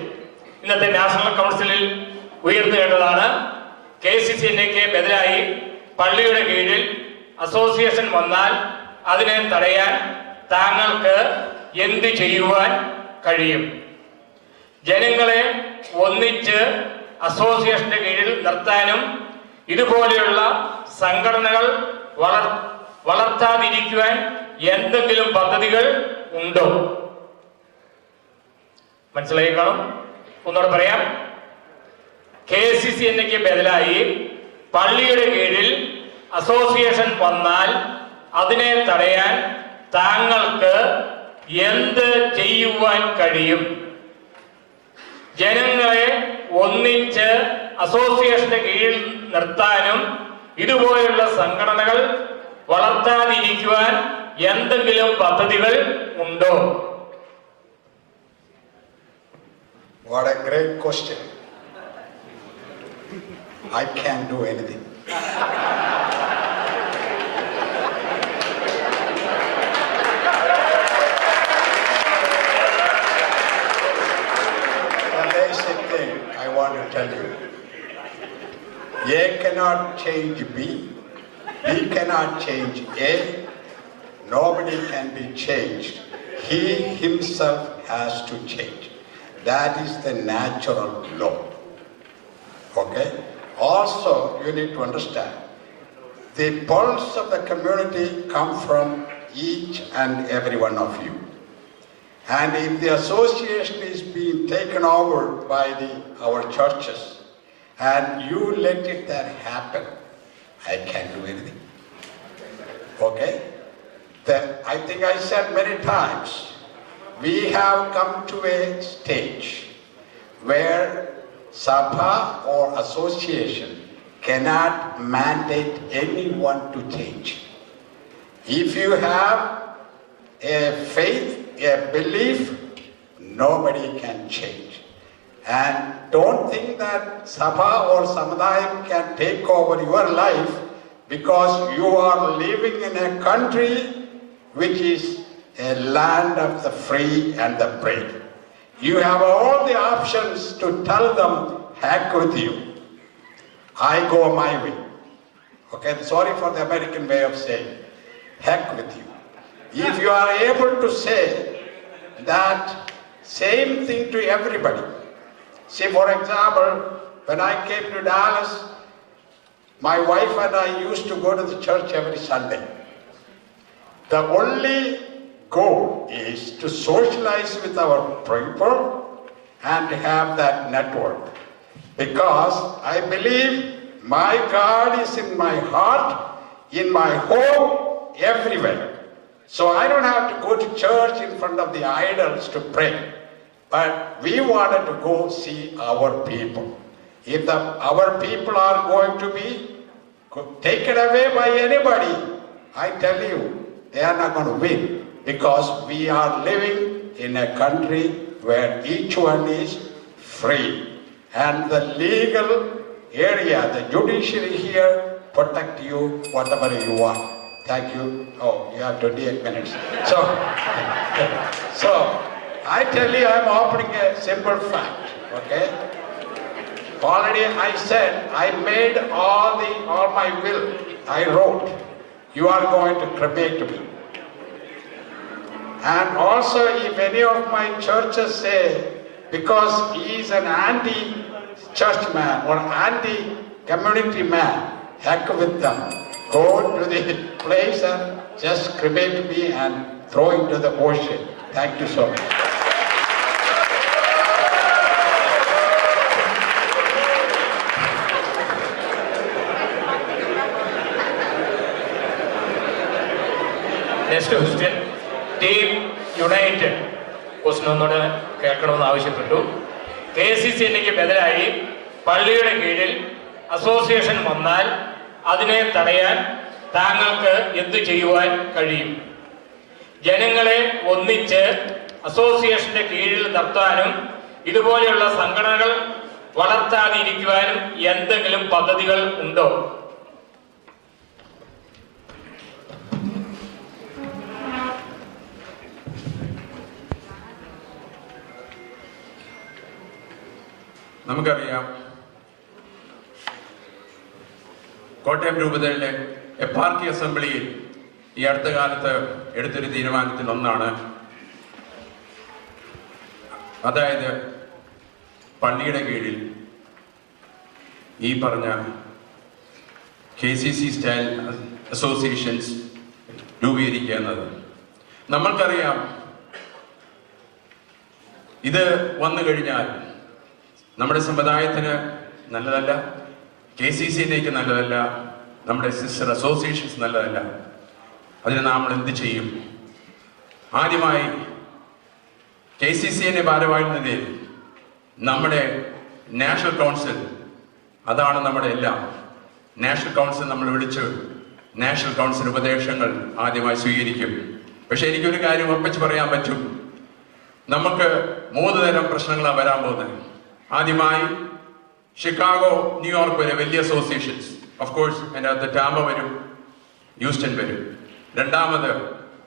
ഇന്നത്തെ നാഷണൽ കൗൺസിലിൽ ഉയർന്നു കേട്ടതാണ്. KCCNAക്ക് എതിരായി പള്ളിയുടെ കീഴിൽ അസോസിയേഷൻ വന്നാൽ അതിനെ തടയാൻ താങ്കൾക്ക് എന്ത് ചെയ്യുവാൻ കഴിയും? ജനങ്ങളെ ഒന്നിച്ച് അസോസിയേഷന്റെ കീഴിൽ നിർത്താനും ഇതുപോലെയുള്ള സംഘടനകൾ വളർത്താതിരിക്കുവാൻ എന്തെങ്കിലും പദ്ധതികൾ ഉണ്ടോ? മനസ്സിലായി കാണും. ഒന്നുകൂടെ പറയാം. KCCNAക്ക് ബദലായി പള്ളിയുടെ കീഴിൽ അസോസിയേഷൻ വന്നാൽ അതിനെ തടയാൻ താങ്കൾക്ക് എന്ത് ചെയ്യുവാൻ കഴിയും? ജനങ്ങളെ ഒന്നിച്ച് അസോസിയേഷന്റെ കീഴിൽ നിർത്താനും ഇതുപോലുള്ള സംഘടനകൾ വളർത്താതിരിക്കുവാൻ എന്തെങ്കിലും പദ്ധതികൾ ഉണ്ടോ? What a great question. I can't do anything. The basic thing I want to tell you. A cannot change B. B cannot change A. Nobody can be changed. He himself has to change. That is the natural law. Okay? Also, you need to understand, the pulse of the community come from each and every one of you. And if the association is being taken over by our churches, and you let that happen, I can't do anything. Okay? I think I said many times, we have come to a stage where Sabha or association cannot mandate anyone to change. If you have a faith, a belief, nobody can change. And don't think that Sabha or Samadayam can take over your life because you are living in a country which is a land of the free and the brave. You have all the options to tell them, heck with you. I go my way. Okay, sorry for the American way of saying, heck with you. If you are able to say that same thing to everybody. See, for example, when I came to Dallas, my wife and I used to go to the church every Sunday. The only goal is to socialize with our people and have that network. Because I believe my God is in my heart, in my home, everywhere. So I don't have to go to church in front of the idols to pray. But we wanted to go see our people. If our people are going to be taken away by anybody, I tell you, they are not going to win. Because we are living in a country where each one is free. And the legal area, the judiciary here, protect you whatever you want. Thank you. Oh, you have 28 minutes. So I tell you, I'm offering a simple fact, okay? Already I said, I made all my will, I wrote, you are going to cremate me. And also, if any of my churches say, because he is an anti-church man or anti-community man, heck with them. Go to the place and just cremate me and throw into the ocean. Thank you so much. Next question team United question ഒന്നുകൂടെ കേൾക്കണമെന്ന് ആവശ്യപ്പെട്ടു. KCCNAയ്ക്ക് ബദലായി പള്ളിയുടെ കീഴിൽ association വന്നാൽ അതിനെ തടയാൻ താങ്കൾക്ക് എന്തു ചെയ്യുവാൻ കഴിയും? ജനങ്ങളെ ഒന്നിച്ച് അസോസിയേഷന്റെ കീഴിൽ നിർത്താനും ഇതുപോലെയുള്ള സംഘടനകൾ വളർത്താതിരിക്കുവാനും എന്തെങ്കിലും പദ്ധതികൾ ഉണ്ടോ? നമുക്കറിയാം, കോട്ടയം രൂപതയിലെ എപ്പാർക്കി അസംബ്ലിയിൽ ഈ അടുത്ത കാലത്ത് എടുത്തൊരു തീരുമാനത്തിൽ ഒന്നാണ്, അതായത് പള്ളിയുടെ കീഴിൽ ഈ പറഞ്ഞ KCC സ്റ്റൈൽ അസോസിയേഷൻസ് രൂപീകരിക്കുക എന്നത്. നമ്മൾക്കറിയാം, ഇത് വന്നു കഴിഞ്ഞാൽ നമ്മുടെ സമുദായത്തിന് നല്ലതല്ല, KCCNAയ്ക്ക് നല്ലതല്ല, നമ്മുടെ സിസ്റ്റർ അസോസിയേഷൻസ് നല്ലതല്ല. അതിന് നമ്മൾ എന്ത് ചെയ്യും? ആദ്യമായി KCCNA ഭാരവാഹികളുടെ നമ്മുടെ നാഷണൽ കൗൺസിൽ, അതാണ് നമ്മുടെ എല്ലാം. നാഷണൽ കൗൺസിൽ നമ്മൾ വിളിച്ച് നാഷണൽ കൗൺസിൽ ഉപദേശങ്ങൾ ആദ്യമായി സ്വീകരിക്കും. പക്ഷെ എനിക്കൊരു കാര്യം ഉറപ്പിച്ച് പറയാൻ പറ്റും, നമുക്ക് 3 തരം പ്രശ്നങ്ങളാണ് വരാൻ പോകുന്നത്. ആദ്യമായി ഷിക്കാഗോ, ന്യൂയോർക്ക് വരെ വലിയ അസോസിയേഷൻസ്, ഓഫ് കോഴ്സ് അതിൻ്റെ അകത്ത് ടാമ്പ വരും, ഹ്യൂസ്റ്റൺ വരും. രണ്ടാമത്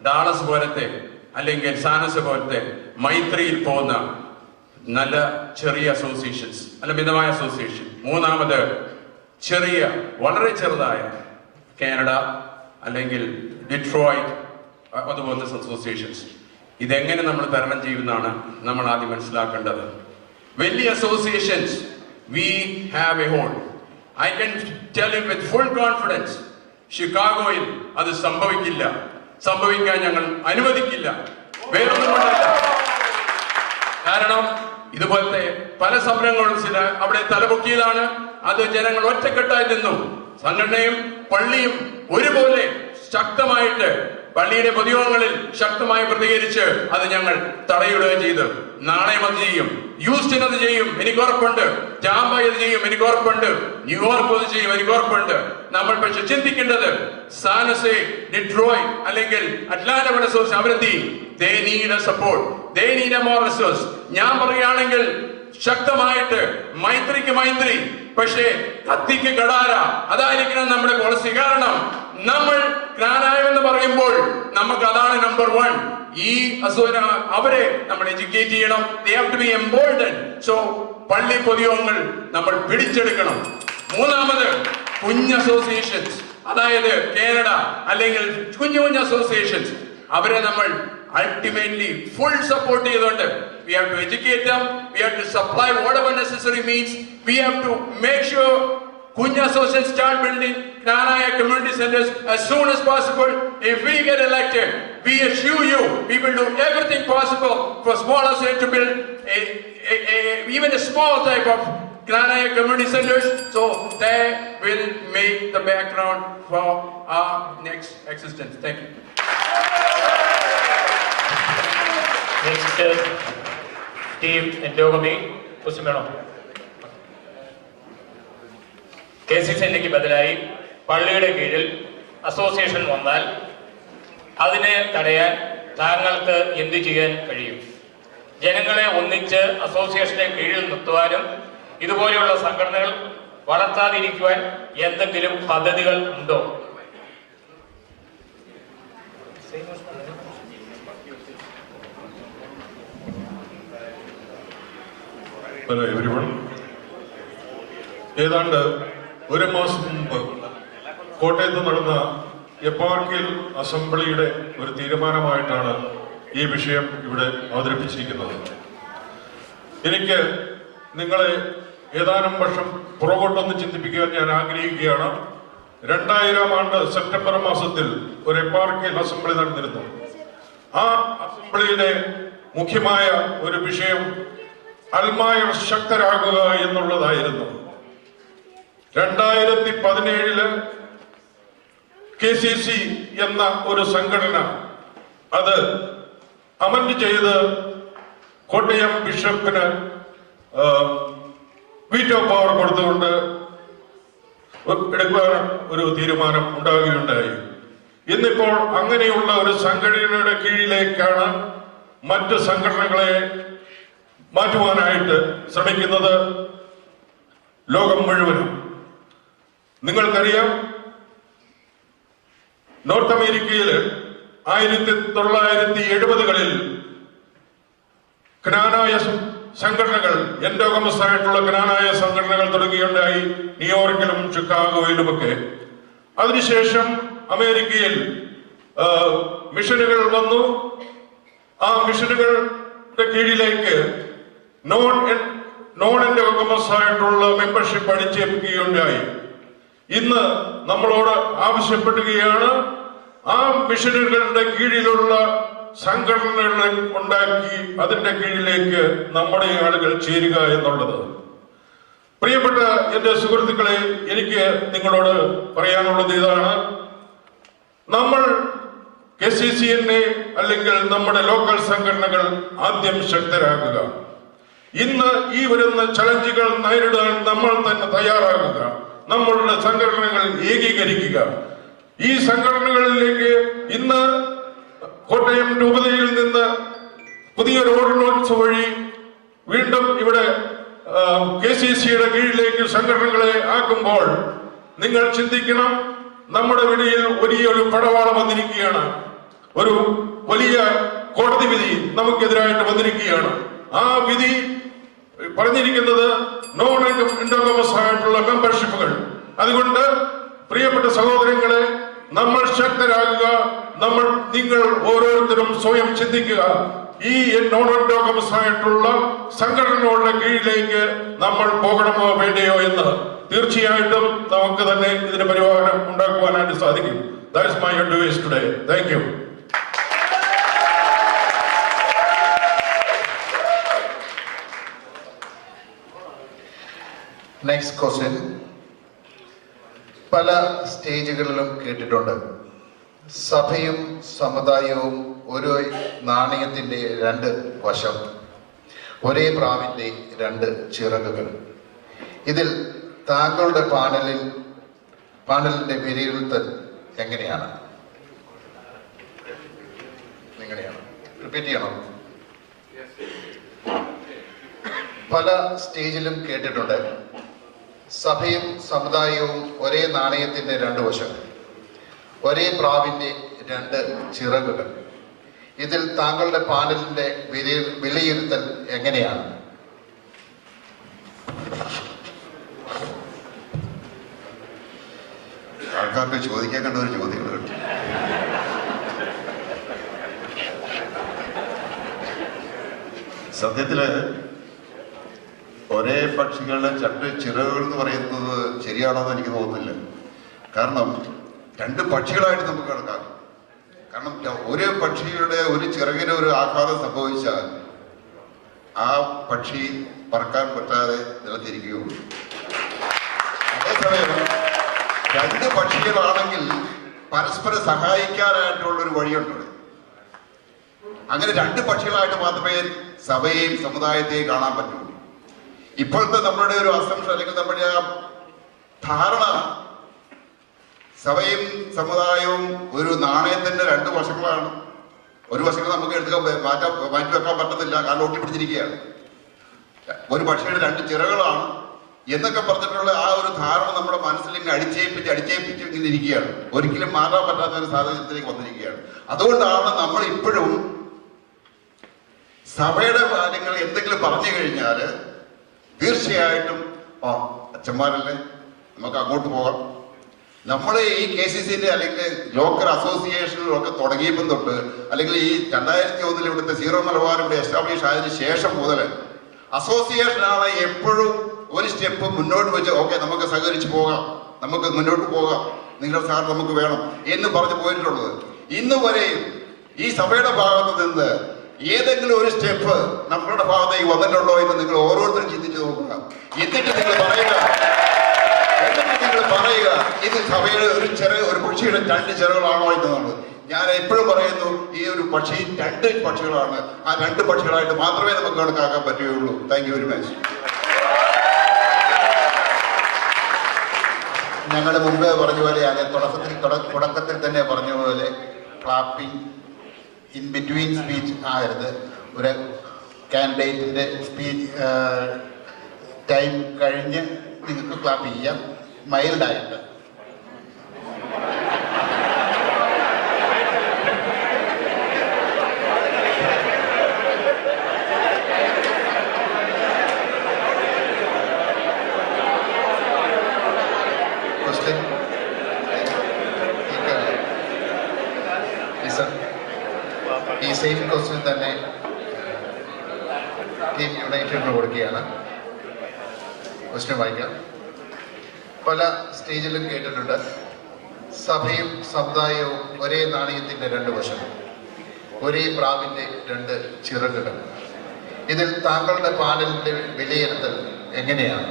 ഡാളസ് പോലത്തെ അല്ലെങ്കിൽ സാനസ് പോലത്തെ മൈത്രിയിൽ പോകുന്ന നല്ല ചെറിയ അസോസിയേഷൻസ്, അല്ല മിതമായ അസോസിയേഷൻ. മൂന്നാമത് ചെറിയ വളരെ ചെറുതായ കാനഡ അല്ലെങ്കിൽ ഡിട്രോയിറ്റ് അതുപോലത്തെ അസോസിയേഷൻസ്. ഇതെങ്ങനെ നമ്മൾ തരണം ചെയ്യുമെന്നാണ് നമ്മൾ ആദ്യം മനസ്സിലാക്കേണ്ടത്. വലിയ associations we have a hold. I can tell you with full confidence, ഷിക്കാഗോയിൽ അത് സംഭവിക്കില്ല, സംഭവിക്കാൻ ഞങ്ങൾ അനുവദിക്കില്ല. വേറൊന്നും കൊണ്ടല്ല, കാരണം ഇതുപോലത്തെ പല സമരങ്ങളും ചില അവിടെ തലപൊക്കിയതാണ്. അത് ജനങ്ങൾ ഒറ്റക്കെട്ടായി നിന്നു. സംഘടനയും പള്ളിയും ഒരുപോലെ ശക്തമായിട്ട് പള്ളിയുടെ പൊതുയോഗങ്ങളിൽ ശക്തമായി പ്രതികരിച്ച് അത് ഞങ്ങൾ തടയിടുകയും ചെയ്തു. നാളെയും അത് ചെയ്യും, ഹ്യൂസ്റ്റൺ അത് ചെയ്യും, എനിക്ക് ഉറപ്പുണ്ട്. ടാമ്പ അത് ചെയ്യും, എനിക്ക് ഉറപ്പുണ്ട്. ന്യൂയോർക്ക് അത് ചെയ്യും, എനിക്ക് ഉറപ്പുണ്ട്. നമ്മൾ പക്ഷെ ചിന്തിക്കേണ്ടത് സാനസെ, ഡിട്രോയ് അല്ലെങ്കിൽ അറ്റ്ലാന്റ പോലെ അവരെന്ത് ചെയ്യും? They need a support. They need a moral resource. ഞാൻ പറയുകയാണെങ്കിൽ ശക്തമായിട്ട് മൈത്രിക്ക് മൈത്രി, പക്ഷേ കത്തിക്ക് കടാര, അതായിരിക്കണം നമ്മുടെ പോളിസി. കാരണം നമ്മൾ ജ്ഞാനായം എന്ന് പറയുമ്പോൾ നമുക്ക് അതാണ് നമ്പർ 1. ഈ അവരെ നമ്മൾ എഡ്യൂക്കേറ്റ് ചെയ്യണം. They have to be emboldened. So പള്ളി പൊതുയോഗങ്ങൾ നമ്മൾ പിടിച്ചെടുക്കണം. മൂന്നാമത് കുഞ്ഞ് അസോസിയേഷൻസ്, അതായത് കാനഡ അല്ലെങ്കിൽ കുഞ്ഞു കുഞ്ഞ് അസോസിയേഷൻസ്, അവരെ നമ്മൾ ultimately full support ചെയ്തുകൊണ്ട് we have to educate them, we have to supply whatever necessary means, we have to make sure Kunya Association start building Knanaya community centers as soon as possible. If we get elected, we assure you we will do everything possible for small association to build even a small type of Knanaya community centers, so they will make the background for our next existence. Thank you. Next, Steve Ndogami, Kusimeno. KCCNAയ്ക്ക് ബദലായി പള്ളിയുടെ കീഴിൽ association വന്നാൽ അതിനെ തടയാൻ താങ്കൾക്ക് എന്തു ചെയ്യാൻ കഴിയും? ജനങ്ങളെ ഒന്നിച്ച് അസോസിയേഷനെ കീഴിൽ നിർത്തുവാനും ഇതുപോലെയുള്ള സംഘടനകൾ വളർത്താതിരിക്കുവാൻ എന്തെങ്കിലും പദ്ധതികൾ ഉണ്ടോ? Hello everyone. ഏതാണ്ട് ഒരു മാസം മുമ്പ് കോട്ടയത്ത് നടന്ന എപ്പാർക്കിയൽ അസംബ്ലിയുടെ ഒരു തീരുമാനമായിട്ടാണ് ഈ വിഷയം ഇവിടെ അവതരിപ്പിച്ചിരിക്കുന്നത്. എനിക്ക് നിങ്ങളെ ഏതാനും വർഷം പുറകോട്ടൊന്ന് ചിന്തിപ്പിക്കാൻ ഞാൻ ആഗ്രഹിക്കുകയാണ്. 2000 ആണ്ട് സെപ്റ്റംബർ മാസത്തിൽ ഒരു എപ്പാർക്കിയൽ അസംബ്ലി നടന്നിരുന്നു. ആ അസംബ്ലിയിലെ മുഖ്യമായ ഒരു വിഷയം അൽമായർ ശക്തരാകുക എന്നുള്ളതായിരുന്നു. 2017 KCC എന്ന ഒരു സംഘടന അത് അമൻഡ് ചെയ്ത് കോട്ടയം ബിഷപ്പിന് വീറ്റോ പവർ കൊടുത്തുകൊണ്ട് എടുക്കുവാൻ ഒരു തീരുമാനം ഉണ്ടാകുകയുണ്ടായി. ഇന്നിപ്പോൾ അങ്ങനെയുള്ള ഒരു സംഘടനയുടെ കീഴിലേക്കാണ് മറ്റ് സംഘടനകളെ മാറ്റുവാനായിട്ട് ശ്രമിക്കുന്നത് ലോകം മുഴുവനും. നിങ്ങൾക്കറിയാം, നോർത്ത് അമേരിക്കയിൽ 1970-കളിൽ ക്നാനായ സംഘടനകൾ, എൻഡോഗമസ് ആയിട്ടുള്ള ക്നാനായ സംഘടനകൾ തുടങ്ങിയുണ്ടായി, ന്യൂയോർക്കിലും ഷിക്കാഗോയിലുമൊക്കെ. അതിനുശേഷം അമേരിക്കയിൽ മിഷനുകൾ വന്നു. ആ മിഷനുകളുടെ കീഴിലേക്ക് നോൺ എൻഡോഗമസ് ആയിട്ടുള്ള മെമ്പർഷിപ്പ് അടിച്ചേൽപ്പിക്കുകയുണ്ടായി. ഇന്ന് നമ്മളോട് ആവശ്യപ്പെടുകയാണ് ആ മിഷനുകളുടെ കീഴിലുള്ള സംഘടനകളെ ഉണ്ടാക്കി അതിന്റെ കീഴിലേക്ക് നമ്മുടെ ആളുകൾ ചേരുക എന്നുള്ളത്. പ്രിയപ്പെട്ട എന്റെ സുഹൃത്തുക്കളെ, എനിക്ക് നിങ്ങളോട് പറയാനുള്ളത് ഇതാണ്. നമ്മൾ KCCNA അല്ലെങ്കിൽ നമ്മുടെ ലോക്കൽ സംഘടനകൾ ആദ്യം ശക്തരാകുക. ഇന്ന് ഈ വരുന്ന ചലഞ്ചുകൾ നേരിടാൻ നമ്മൾ തന്നെ തയ്യാറാകുക. നമ്മളുടെ സംഘടനകൾ ഏകീകരിക്കുക. ഈ സംഘടനകളിലേക്ക് ഇന്ന് കോട്ടയം രൂപതയിൽ നിന്ന് പുതിയൊരു ഓർഡിനൻസ് വഴി വീണ്ടും ഇവിടെ KCCയുടെ കീഴിലേക്ക് സംഘടനകളെ ആക്കുമ്പോൾ നിങ്ങൾ ചിന്തിക്കണം, നമ്മുടെ വിധിയിൽ വലിയൊരു പടവാളം വന്നിരിക്കുകയാണ്. ഒരു വലിയ കോടതി വിധി നമുക്കെതിരായിട്ട് വന്നിരിക്കുകയാണ്. ആ വിധി പറഞ്ഞിരിക്കുന്നത് നോൺ എൻഡോഗമസ് ആയിട്ടുള്ള മെമ്പർഷിപ്പുകൾ. അതുകൊണ്ട് പ്രിയപ്പെട്ട സഹോദരങ്ങളെ, നമ്മൾ ശക്തരാകുക. നിങ്ങൾ ഓരോരുത്തരും സ്വയം ചിന്തിക്കുക, ഈ നോൺ എൻഡോഗമസ് ആയിട്ടുള്ള സംഘടനകളുടെ കീഴിലേക്ക് നമ്മൾ പോകണമോ വേണ്ടയോ എന്ന്. തീർച്ചയായിട്ടും നമുക്ക് തന്നെ ഇതിന് പരിഹാരം ഉണ്ടാക്കുവാനായിട്ട് സാധിക്കും. That is my advice today. Thank you. Next question. പല സ്റ്റേജുകളിലും കേട്ടിട്ടുണ്ട്, സഭയും സമുദായവും ഒരു നാണയത്തിന്റെ 2 വശം, ഒരേ പ്രാവിന്റെ 2 ചിറകുകൾ. ഇതിൽ താങ്കളുടെ പാനലിന്റെ വിലയിരുത്തൽ എങ്ങനെയാണ്? റിപ്പീറ്റ് ചെയ്യണം. പല സ്റ്റേജിലും കേട്ടിട്ടുണ്ട്, സഭയും സമുദായവും ഒരേ നാണയത്തിന്റെ 2 വശം, ഒരേ പ്രാവിന്റെ 2 ചിറകുകൾ. ഇതിൽ താങ്കളുടെ പാനലിന്റെ വിലയിരുത്തൽ എങ്ങനെയാണ്? ആൾക്കാർക്ക് ചോദിക്കാൻ കണ്ട ഒരു ചോദ്യങ്ങൾ കിട്ടും. സത്യത്തില് ഒരേ പക്ഷികളുടെ 2 ചിറകുകൾ എന്ന് പറയുന്നത് ശരിയാണെന്ന് എനിക്ക് തോന്നുന്നില്ല. കാരണം 2 പക്ഷികളായിട്ട് നമുക്ക് കണക്കാക്കാം. കാരണം ഒരു പക്ഷിയുടെ ഒരു ചിറകിന് ഒരു ആഘാതം സംഭവിച്ചാൽ ആ പക്ഷി പറക്കാൻ പറ്റാതെ നിലത്തിരിക്കുകയുള്ളൂ. അതേസമയം 2 പക്ഷികളാണെങ്കിൽ പരസ്പരം സഹായിക്കാനായിട്ടുള്ളൊരു വഴിയുണ്ട്. അങ്ങനെ 2 പക്ഷികളായിട്ട് മാത്രമേ സഭയെയും സമുദായത്തെയും കാണാൻ പറ്റുള്ളൂ. ഇപ്പോഴത്തെ നമ്മുടെ ഒരു അസംഷൻ അല്ലെങ്കിൽ നമ്മുടെ ആ ധാരണ, സഭയും സമുദായവും ഒരു നാണയത്തിന്റെ 2 വശങ്ങളാണ്. ഒരു വശങ്ങൾ നമുക്ക് മാറ്റി വെക്കാൻ പറ്റത്തില്ല, കാരണം ഒട്ടിപ്പിടിച്ചിരിക്കുകയാണ്. ഒരു പക്ഷിയുടെ 2 ചിറകളാണ് എന്നൊക്കെ പറഞ്ഞിട്ടുള്ള ആ ഒരു ധാരണ നമ്മുടെ മനസ്സിൽ ഇങ്ങനെ അടിച്ചേൽപ്പിച്ച് ഇങ്ങനെ ഇരിക്കുകയാണ്. ഒരിക്കലും മാറാൻ പറ്റാത്ത ഒരു സാഹചര്യത്തിലേക്ക് വന്നിരിക്കുകയാണ്. അതുകൊണ്ടാണ് നമ്മൾ ഇപ്പോഴും സഭയുടെ കാര്യങ്ങൾ എന്തെങ്കിലും പറഞ്ഞു കഴിഞ്ഞാൽ തീർച്ചയായിട്ടും അച്ഛന്മാരല്ലേ, നമുക്ക് അങ്ങോട്ട് പോകാം. നമ്മൾ ഈ KCCന്റെ അല്ലെങ്കിൽ ലോക്കൽ അസോസിയേഷനും ഒക്കെ തുടങ്ങിയപ്പം തൊട്ട്, അല്ലെങ്കിൽ ഈ 2001 ഇവിടുത്തെ സീറോ മലബാർ ഇവിടെ എസ്റ്റാബ്ലിഷ് ആയതിനു ശേഷം മുതൽ അസോസിയേഷനാണ് എപ്പോഴും ഒരു സ്റ്റെപ്പ് മുന്നോട്ട് വെച്ച് ഓക്കെ നമുക്ക് സഹകരിച്ച് പോകാം, നമുക്ക് മുന്നോട്ട് പോകാം, നിങ്ങളുടെ സാർ നമുക്ക് വേണം എന്ന് പറഞ്ഞ് പോയിട്ടുള്ളത്. ഇന്ന് വരെയും ഈ സഭയുടെ ഭാഗത്ത് നിന്ന് ഏതെങ്കിലും ഒരു സ്റ്റെപ്പ് നമ്മളുടെ ഭാഗത്തേക്ക് വന്നിട്ടുണ്ടോ എന്ന് നിങ്ങൾ ഓരോരുത്തരും ചിന്തിച്ച് നോക്കുക. എന്നിട്ട് നിങ്ങൾ പറയുക ഇത് സഭയുടെ ഒരു പക്ഷിയുടെ 2 ചിറകളാണോ എന്നുള്ളത്. ഞാൻ എപ്പോഴും പറയുന്നു, ഈ ഒരു പക്ഷി 2 പക്ഷികളാണ്. ആ 2 പക്ഷികളായിട്ട് മാത്രമേ നമുക്ക് കണക്കാക്കാൻ പറ്റുകയുള്ളൂ. Thank you very much. ഞങ്ങൾ മുമ്പ് പറഞ്ഞ പോലെയാണ്, തുടക്കത്തിൽ തന്നെ പറഞ്ഞ പോലെ ക്ലാപ്പിംഗ് ഇൻ ബിറ്റ്വീൻ സ്പീച്ച് ആകരുത്. ഒരു കാൻഡിഡേറ്റിൻ്റെ സ്പീച്ച് ടൈം കഴിഞ്ഞ് നിങ്ങൾക്ക് ക്ലാപ്പ് ചെയ്യാം, മൈൽഡായിട്ട്. ഈ സെയിം ക്വസ്റ്റ്യൻ തന്നെ ടീം യുണൈറ്റഡിന് കൊടുക്കുകയാണ്. ക്വസ്റ്റ്യൻ വായിക്കാം. പല സ്റ്റേജിലും കേട്ടിട്ടുണ്ട്, സഭയും സമുദായവും ഒരേ നാണയത്തിൻ്റെ 2 വശം, ഒരേ പ്രാവിൻ്റെ 2 ചിറകുകൾ. ഇതിൽ താങ്കളുടെ പാനലിൻ്റെ വിലയിരുത്തൽ എങ്ങനെയാണ്?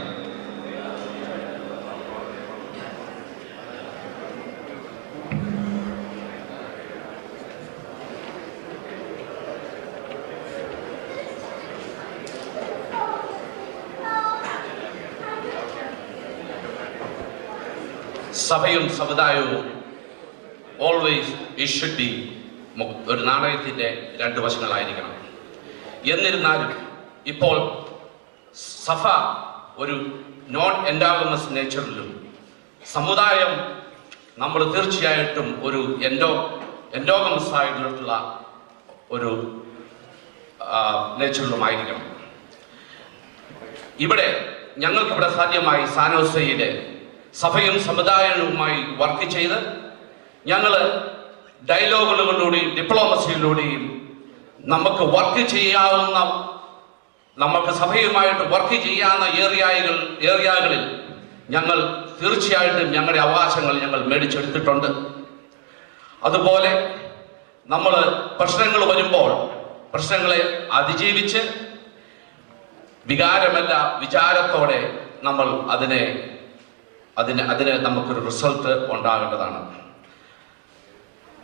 സഭയും സമുദായവും ഓൾവേസ് ഇറ്റ് ഷുഡ് ബി ഒരു നാണയത്തിൻ്റെ 2 വശങ്ങളായിരിക്കണം. എന്നിരുന്നാലും ഇപ്പോൾ സഭ ഒരു നോൺ എൻഡോഗമസ് നേച്ചറിലും സമുദായം നമ്മൾ തീർച്ചയായിട്ടും ഒരു എൻഡോഗമസ് ആയിട്ടുള്ള ഒരു നേച്ചറിലുമായിരിക്കണം. ഇവിടെ ഞങ്ങൾക്കിവിടെ സാധ്യമായി സാനോസയിലെ സഭയും സമുദായവുമായി വർക്ക് ചെയ്ത് ഞങ്ങൾ ഡയലോഗുകളിലൂടെയും ഡിപ്ലോമസിയിലൂടെയും നമുക്ക് വർക്ക് ചെയ്യാവുന്ന, നമുക്ക് സഭയുമായിട്ട് വർക്ക് ചെയ്യാവുന്ന ഏരിയകളിൽ ഞങ്ങൾ തീർച്ചയായിട്ടും ഞങ്ങളുടെ അവകാശങ്ങൾ ഞങ്ങൾ മേടിച്ചെടുത്തിട്ടുണ്ട്. അതുപോലെ നമ്മൾ പ്രശ്നങ്ങൾ വരുമ്പോൾ പ്രശ്നങ്ങളെ അതിജീവിച്ച് വികാരമല്ല വിചാരത്തോടെ നമ്മൾ അതിന് നമുക്കൊരു റിസൾട്ട് ഉണ്ടാകേണ്ടതാണ്.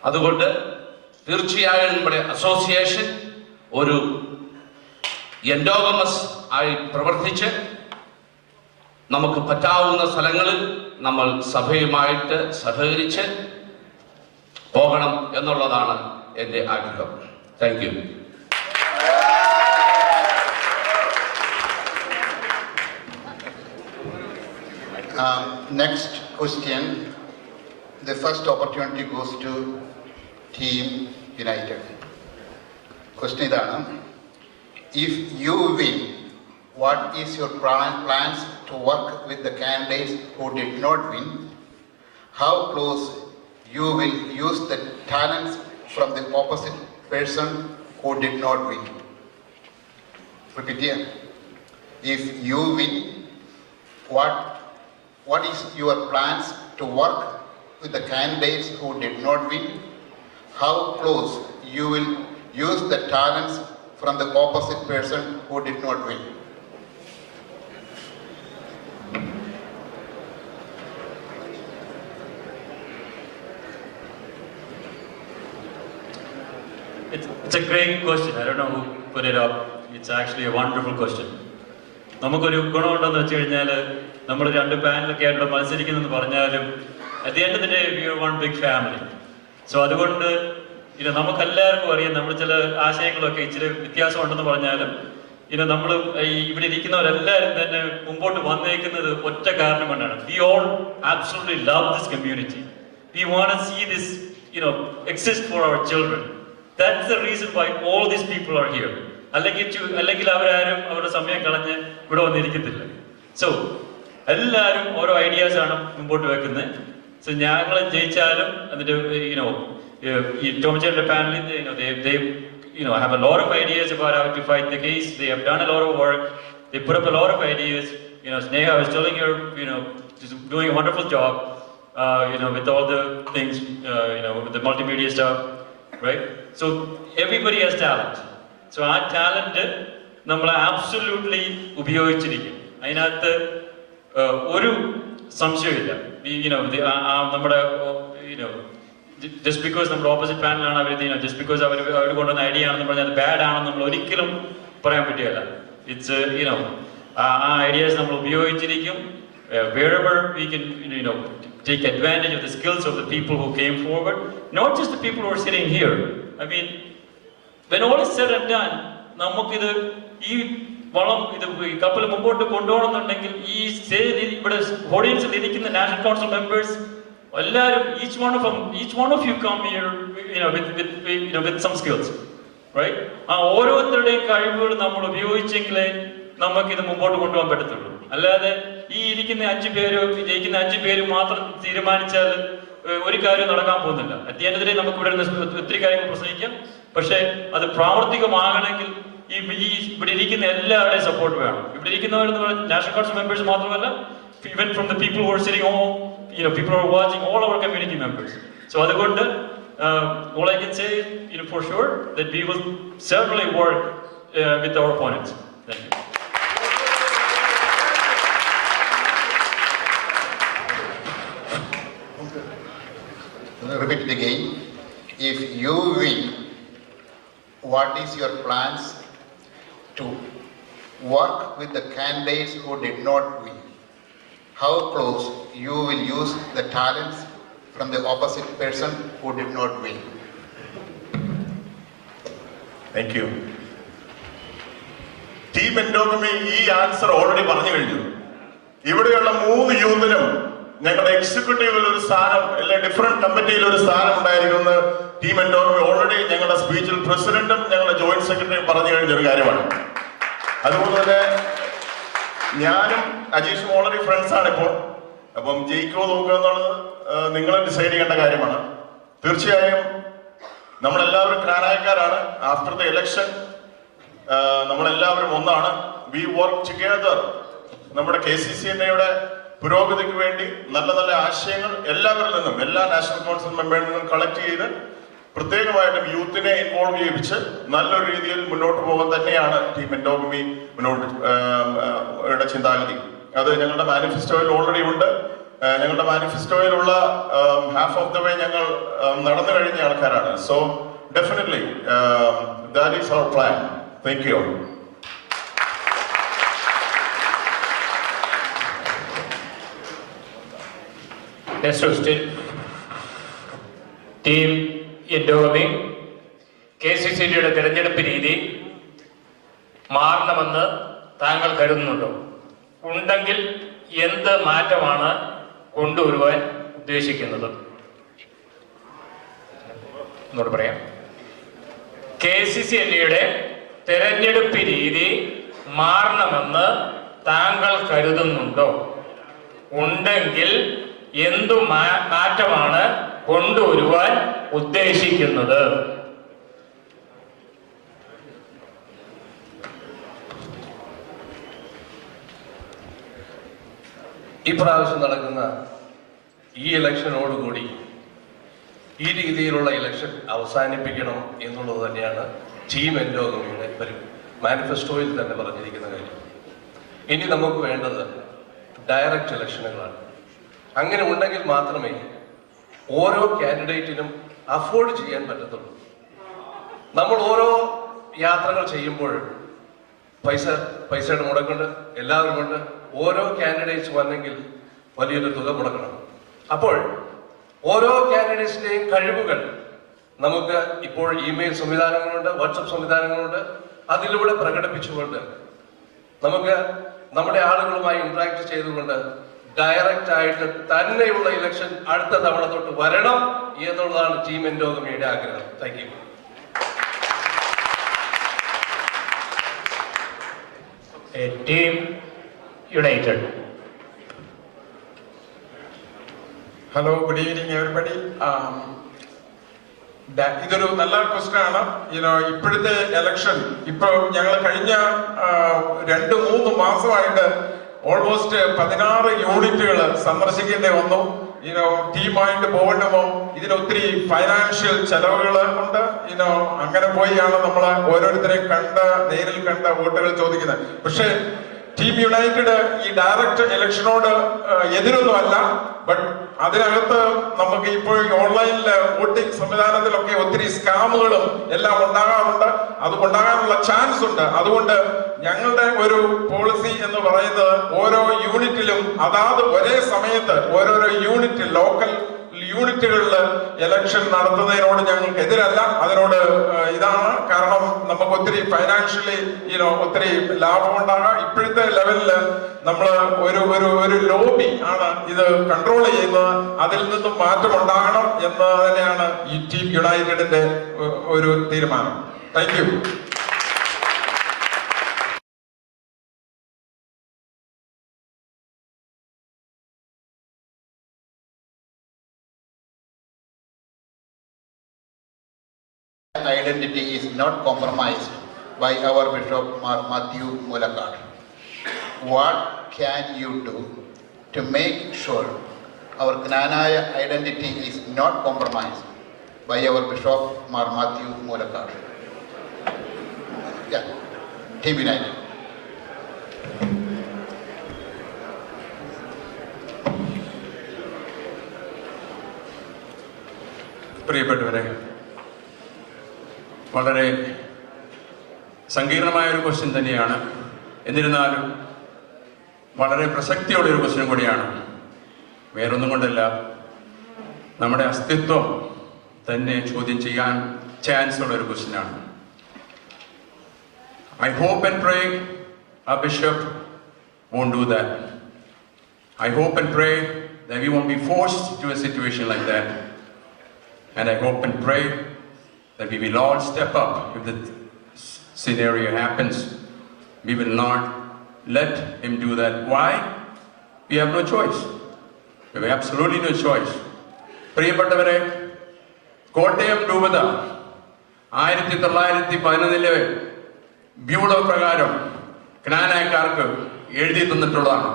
അതുകൊണ്ട് തീർച്ചയായും നമ്മുടെ അസോസിയേഷൻ ഒരു എൻഡോഗമസ് ആയി പ്രവർത്തിച്ച് നമുക്ക് പറ്റാവുന്ന സ്ഥലങ്ങളിൽ നമ്മൾ സഭയുമായിട്ട് സഹകരിച്ച് പോകണം എന്നുള്ളതാണ് എൻ്റെ ആഗ്രഹം. Thank you. Next question, the first opportunity goes to Team United. Question idana, if you win, what is your plans to work with the candidates who did not win? How close you will use the talents from the opposite person who did not win? Repeat here. If you win, what is your plans to work with the candidates who did not win? How close you will use the talents from the opposite person who did not win? It's a great question. I don't know who put it up. It's actually a wonderful question. നമുക്കൊരു ഗുണമുണ്ടെന്ന് വെച്ച് കഴിഞ്ഞാൽ നമ്മൾ 2 പാനലൊക്കെ ആയിട്ട് മത്സരിക്കുന്നെന്ന് പറഞ്ഞാലും at the end of the day we are one big family. So അതുകൊണ്ട് നമുക്കെല്ലാവർക്കും അറിയാം, നമ്മൾ ചില ആശയങ്ങളൊക്കെ ഇച്ചിരി വ്യത്യാസമുണ്ടെന്ന് പറഞ്ഞാലും നമ്മൾ ഇവിടെ ഇരിക്കുന്നവരെല്ലാവരും തന്നെ മുമ്പോട്ട് വന്നേക്കുന്നത് ഒറ്റ കാരണം കൊണ്ടാണ്. We all absolutely love this community. We want to see this exist for our children. That's the reason why all these people are here. അല്ലെങ്കിൽ അവരാരും അവരുടെ സമയം കളഞ്ഞ് ഇവിടെ വന്നിരിക്കത്തില്ല. സോ എല്ലാവരും ഓരോ ഐഡിയാസ് ആണ് മുമ്പോട്ട് വെക്കുന്നത്. സോ ഞങ്ങൾ ജയിച്ചാലും എന്നിട്ട് ഈ ടോമിച്ചേട്ടൻ്റെ പാനലിൽ have a lot of ideas about how to fight the case. They have done a lot of work. They put up a lot of ideas. Sneha, I was telling her, she's doing a wonderful job, with all the things, with the multimedia stuff, right? So everybody has talent. So our talent, നമ്മൾ absolutely ഉപയോഗിച്ചിരിക്കും. അതിനകത്ത് ഒരു സംശയമില്ല. നമ്മുടെ just because നമ്മുടെ opposite പാനലാണ് our just because അവർ കൊണ്ടുവന്ന idea ആണെന്ന് പറഞ്ഞാൽ അത് ബാഡ് ആണെന്ന് നമ്മൾ ഒരിക്കലും പറയാൻ പറ്റുകയില്ല. ഇറ്റ്സ് ആ ഐഡിയാസ് നമ്മൾ ഉപയോഗിച്ചിരിക്കും. Wherever we can take advantage of the skills of the people who came forward, not just the people who are sitting here. I mean, when all is said and done, നമുക്കിത് ഈ വളം ഇത് കപ്പൽ മുമ്പോട്ട് കൊണ്ടുപോകണമെന്നുണ്ടെങ്കിൽ ഈ സ്റ്റേജിൽ ഇവിടെ ഓഡിയൻസിൽ ഇരിക്കുന്ന നാഷണൽ കൗൺസിൽ മെമ്പേഴ്സ് എല്ലാവരും each one of you come here with some skills, right? ആ ഓരോരുത്തരുടെയും കഴിവുകൾ നമ്മൾ ഉപയോഗിച്ചെങ്കിലേ നമുക്കിത് മുമ്പോട്ട് കൊണ്ടുപോകാൻ പറ്റത്തുള്ളൂ. അല്ലാതെ ഈ ഇരിക്കുന്ന 5 പേരോ ജയിക്കുന്ന 5 പേരും മാത്രം തീരുമാനിച്ചാൽ ഒരു കാര്യം നടക്കാൻ പോകുന്നില്ല. അധ്യയനത്തിലെ നമുക്ക് ഇവിടെ ഒത്തിരി കാര്യങ്ങൾ പ്രസംഗിക്കാം. പക്ഷെ അത് പ്രാവർത്തികമാകണമെങ്കിൽ ഇവിടെ ഇരിക്കുന്ന എല്ലാവരുടെയും സപ്പോർട്ട് വേണം. ഇവിടെ ഇരിക്കുന്നവരെന്ന് പറഞ്ഞാൽ നാഷണൽ കൗൺസിൽ മെമ്പേഴ്സ് മാത്രമല്ല, even from the people who are sitting home, people who are watching, all our community members. So അതുകൊണ്ട് all I can say for sure that we will certainly work with our opponents. Thank you. Repeat it again. If you win, what is your plans to work with the candidates who did not win? How close you will use the talents from the opposite person who did not win? Thank you. Team Endogamy ഈ answer already പറഞ്ഞു കഴിഞ്ഞു. ഇവിടെയുള്ള 3 യൂത്തിനും ഞങ്ങളുടെ എക്സിക്യൂട്ടീവിൽ ഒരു സ്ഥാനം അല്ലെങ്കിൽ different കമ്മിറ്റിയിൽ ഒരു സ്ഥാനം ഉണ്ടായിരിക്കുന്ന ടീം എൻഡോഗമി ഓൾറെഡി ഞങ്ങളുടെ സ്പീച്ചിൽ പ്രസിഡന്റും ഞങ്ങളുടെ ജോയിന്റ് സെക്രട്ടറിയും പറഞ്ഞു കഴിഞ്ഞൊരു കാര്യമാണ്. അതുപോലെ തന്നെ ഞാനും അജീഷും ഓൾറെഡി ഫ്രണ്ട്സ് ആണ് ഇപ്പോൾ. അപ്പം ജയിക്കുമോ നോക്കുക എന്നുള്ളത് നിങ്ങൾ ഡിസൈഡ് ചെയ്യേണ്ട കാര്യമാണ്. തീർച്ചയായും നമ്മളെല്ലാവരും ക്നാനായക്കാരാണ്. ആഫ്റ്റർ ദ ഇലക്ഷൻ നമ്മളെല്ലാവരും ഒന്നാണ്. We work together. നമ്മുടെ KCCNA പുരോഗതിക്ക് വേണ്ടി നല്ല നല്ല ആശയങ്ങൾ എല്ലാവരിൽ നിന്നും, എല്ലാ നാഷണൽ കൗൺസിൽ മെമ്പേഴ്സിൽ നിന്നും കളക്ട് ചെയ്ത് പ്രത്യേകമായിട്ടും യൂത്തിനെ ഇൻവോൾവ് ചെയ്യിപ്പിച്ച് നല്ലൊരു രീതിയിൽ മുന്നോട്ട് പോകാൻ തന്നെയാണ് ടീം എൻഡോഗമി ചിന്താഗതി. അത് ഞങ്ങളുടെ മാനിഫെസ്റ്റോയിൽ ഓൾറെഡി ഉണ്ട്. ഞങ്ങളുടെ മാനിഫെസ്റ്റോയിലുള്ള ഹാഫ് ഓഫ് ദ വേ ഞങ്ങൾ നടന്നു കഴിഞ്ഞ ആൾക്കാരാണ്. So definitely that is our plan. Thank you. Next question. Team Endogamy, KCCNയുടെ തെരഞ്ഞെടുപ്പ് രീതി മാറണമെന്ന് താങ്കൾ കരുതുന്നുണ്ടോ? ഉണ്ടെങ്കിൽ എന്ത് മാറ്റമാണ് കൊണ്ടുവരുവാൻ ഉദ്ദേശിക്കുന്നത്? എന്നോട് പറയാം. KCCNയുടെ തെരഞ്ഞെടുപ്പ് രീതി മാറണമെന്ന് താങ്കൾ കരുതുന്നുണ്ടോ? ഉണ്ടെങ്കിൽ എന്തു മാറ്റമാണ് കൊണ്ടുവരുവാൻ ഉദ്ദേശിക്കുന്നത്? ഇപ്രാവശ്യം നടക്കുന്ന ഈ ഇലക്ഷനോടുകൂടി ഈ രീതിയിലുള്ള ഇലക്ഷൻ അവസാനിപ്പിക്കണം എന്നുള്ളത് തന്നെയാണ് ടീം എൻഡോഗമിയുടെ മാനിഫെസ്റ്റോയിൽ തന്നെ പറഞ്ഞിരിക്കുന്ന കാര്യം. ഇനി നമുക്ക് വേണ്ടത് ഡയറക്റ്റ് ഇലക്ഷനുകളാണ്. അങ്ങനെ ഉണ്ടെങ്കിൽ മാത്രമേ ഓരോ കാൻഡിഡേറ്റിനും അഫോർഡ് ചെയ്യാൻ പറ്റത്തുള്ളൂ. നമ്മൾ ഓരോ യാത്രകൾ ചെയ്യുമ്പോൾ പൈസയുടെ മുടക്കുണ്ട്, എല്ലാവരും കൊണ്ട്. ഓരോ കാൻഡിഡേറ്റ്സ് വന്നെങ്കിൽ വലിയൊരു തുക മുടക്കണം. അപ്പോൾ ഓരോ കാൻഡിഡേറ്റ്സിന്റെയും കഴിവുകൾ നമുക്ക് ഇപ്പോൾ ഇമെയിൽ സംവിധാനങ്ങളുണ്ട്, വാട്സപ്പ് സംവിധാനങ്ങളുണ്ട്. അതിലൂടെ പ്രകടിപ്പിച്ചുകൊണ്ട് നമുക്ക് നമ്മുടെ ആളുകളുമായി ഇന്ററാക്ട് ചെയ്തുകൊണ്ട് ഡയറക്റ്റ് ആയിട്ട് തന്നെയുള്ള ഇലക്ഷൻ അടുത്ത തവണ തൊട്ട് വരണം എന്നുള്ളതാണ് ടീം എൻഡോഗമിയുടെ ആഗ്രഹം. Thank you. team united. Hello, good evening everybody. ഇതൊരു നല്ല ക്വസ്റ്റ്യൻ ആണ്. ഇപ്പോഴത്തെ ഇലക്ഷൻ ഇപ്പോൾ ഞങ്ങൾ കഴിഞ്ഞ 2-3 മാസമായിട്ട് ഓൾമോസ്റ്റ് 16 യൂണിറ്റുകൾ സന്ദർശിക്കേണ്ടി വന്നു. ടീമായിട്ട് പോകേണ്ടുമ്പോൾ ഇതിനൊത്തിരി ഫൈനാൻഷ്യൽ ചെലവുകൾ ഉണ്ട്. അങ്ങനെ പോയാണ് നമ്മൾ ഓരോരുത്തരെയും നേരിൽ കണ്ട വോട്ടുകൾ ചോദിക്കുന്നത്. പക്ഷേ ടീം യുണൈറ്റഡ് ഈ ഡയറക്റ്റ് ഇലക്ഷനോട് എതിരൊന്നുമല്ല. ബട്ട് അതിനകത്ത് നമുക്ക് ഇപ്പോൾ ഓൺലൈനിൽ വോട്ടിംഗ് സംവിധാനത്തിലൊക്കെ ഒത്തിരി സ്കാമുകളും എല്ലാം ഉണ്ടാകാറുണ്ട്. അത് ഉണ്ടാകാനുള്ള ചാൻസ് ഉണ്ട്. അതുകൊണ്ട് ഞങ്ങളുടെ ഒരു പോളിസി എന്ന് പറയുന്നത് ഓരോ യൂണിറ്റിലും അതാത് ഒരേ സമയത്ത് ഓരോരോ യൂണിറ്റ് ലോക്കൽ യൂണിറ്റുകളിൽ ഇലക്ഷൻ നടത്തുന്നതിനോട് ഞങ്ങൾക്ക് എതിരല്ല. അതിനോട് ഇതാണ് കാരണം നമുക്ക് ഒത്തിരി ഫൈനാൻഷ്യലി ഒത്തിരി ലാഭം ഉണ്ടാകാം. ഇപ്പോഴത്തെ ലെവലിൽ നമ്മൾ ഒരു ലോബി ആണ് ഇത് കൺട്രോൾ ചെയ്യുന്നത്. അതിൽ നിന്നും മാറ്റം ഉണ്ടാകണം എന്ന് തന്നെയാണ് ഈ ടീം യുണൈറ്റഡിന്റെ ഒരു തീരുമാനം. Thank you. Identity is not compromised by our Bishop Matthew Mulakar. What can you do to make sure our KNANAYA identity is not compromised by our Bishop Matthew Mulakar? Yeah, Team United. പ്രിയപ്പെട്ടവരെ, വളരെ സങ്കീർണമായൊരു question തന്നെയാണ്. എന്നിരുന്നാലും വളരെ പ്രസക്തിയുള്ളൊരു question കൂടിയാണ്. വേറൊന്നും കൊണ്ടല്ല, നമ്മുടെ അസ്തിത്വം തന്നെ ചോദ്യം ചെയ്യാൻ ചാൻസ് ഉള്ളൊരു ക്വസ്റ്റ്യനാണ്. I hope and pray our bishop won't do that. I hope and pray that we won't be forced to a situation like that. And I hope and pray that we will all step up if the scenario happens. We will not let him do that. Why? We have no choice. We have absolutely no choice. പ്രിയപ്പെട്ടവരെ, കോട്ടയം രൂപത 1911 ബ്യൂളോ പ്രകാരം ക്നാനായക്കാർക്ക് എഴുതി തന്നിട്ടുള്ളതാണ്.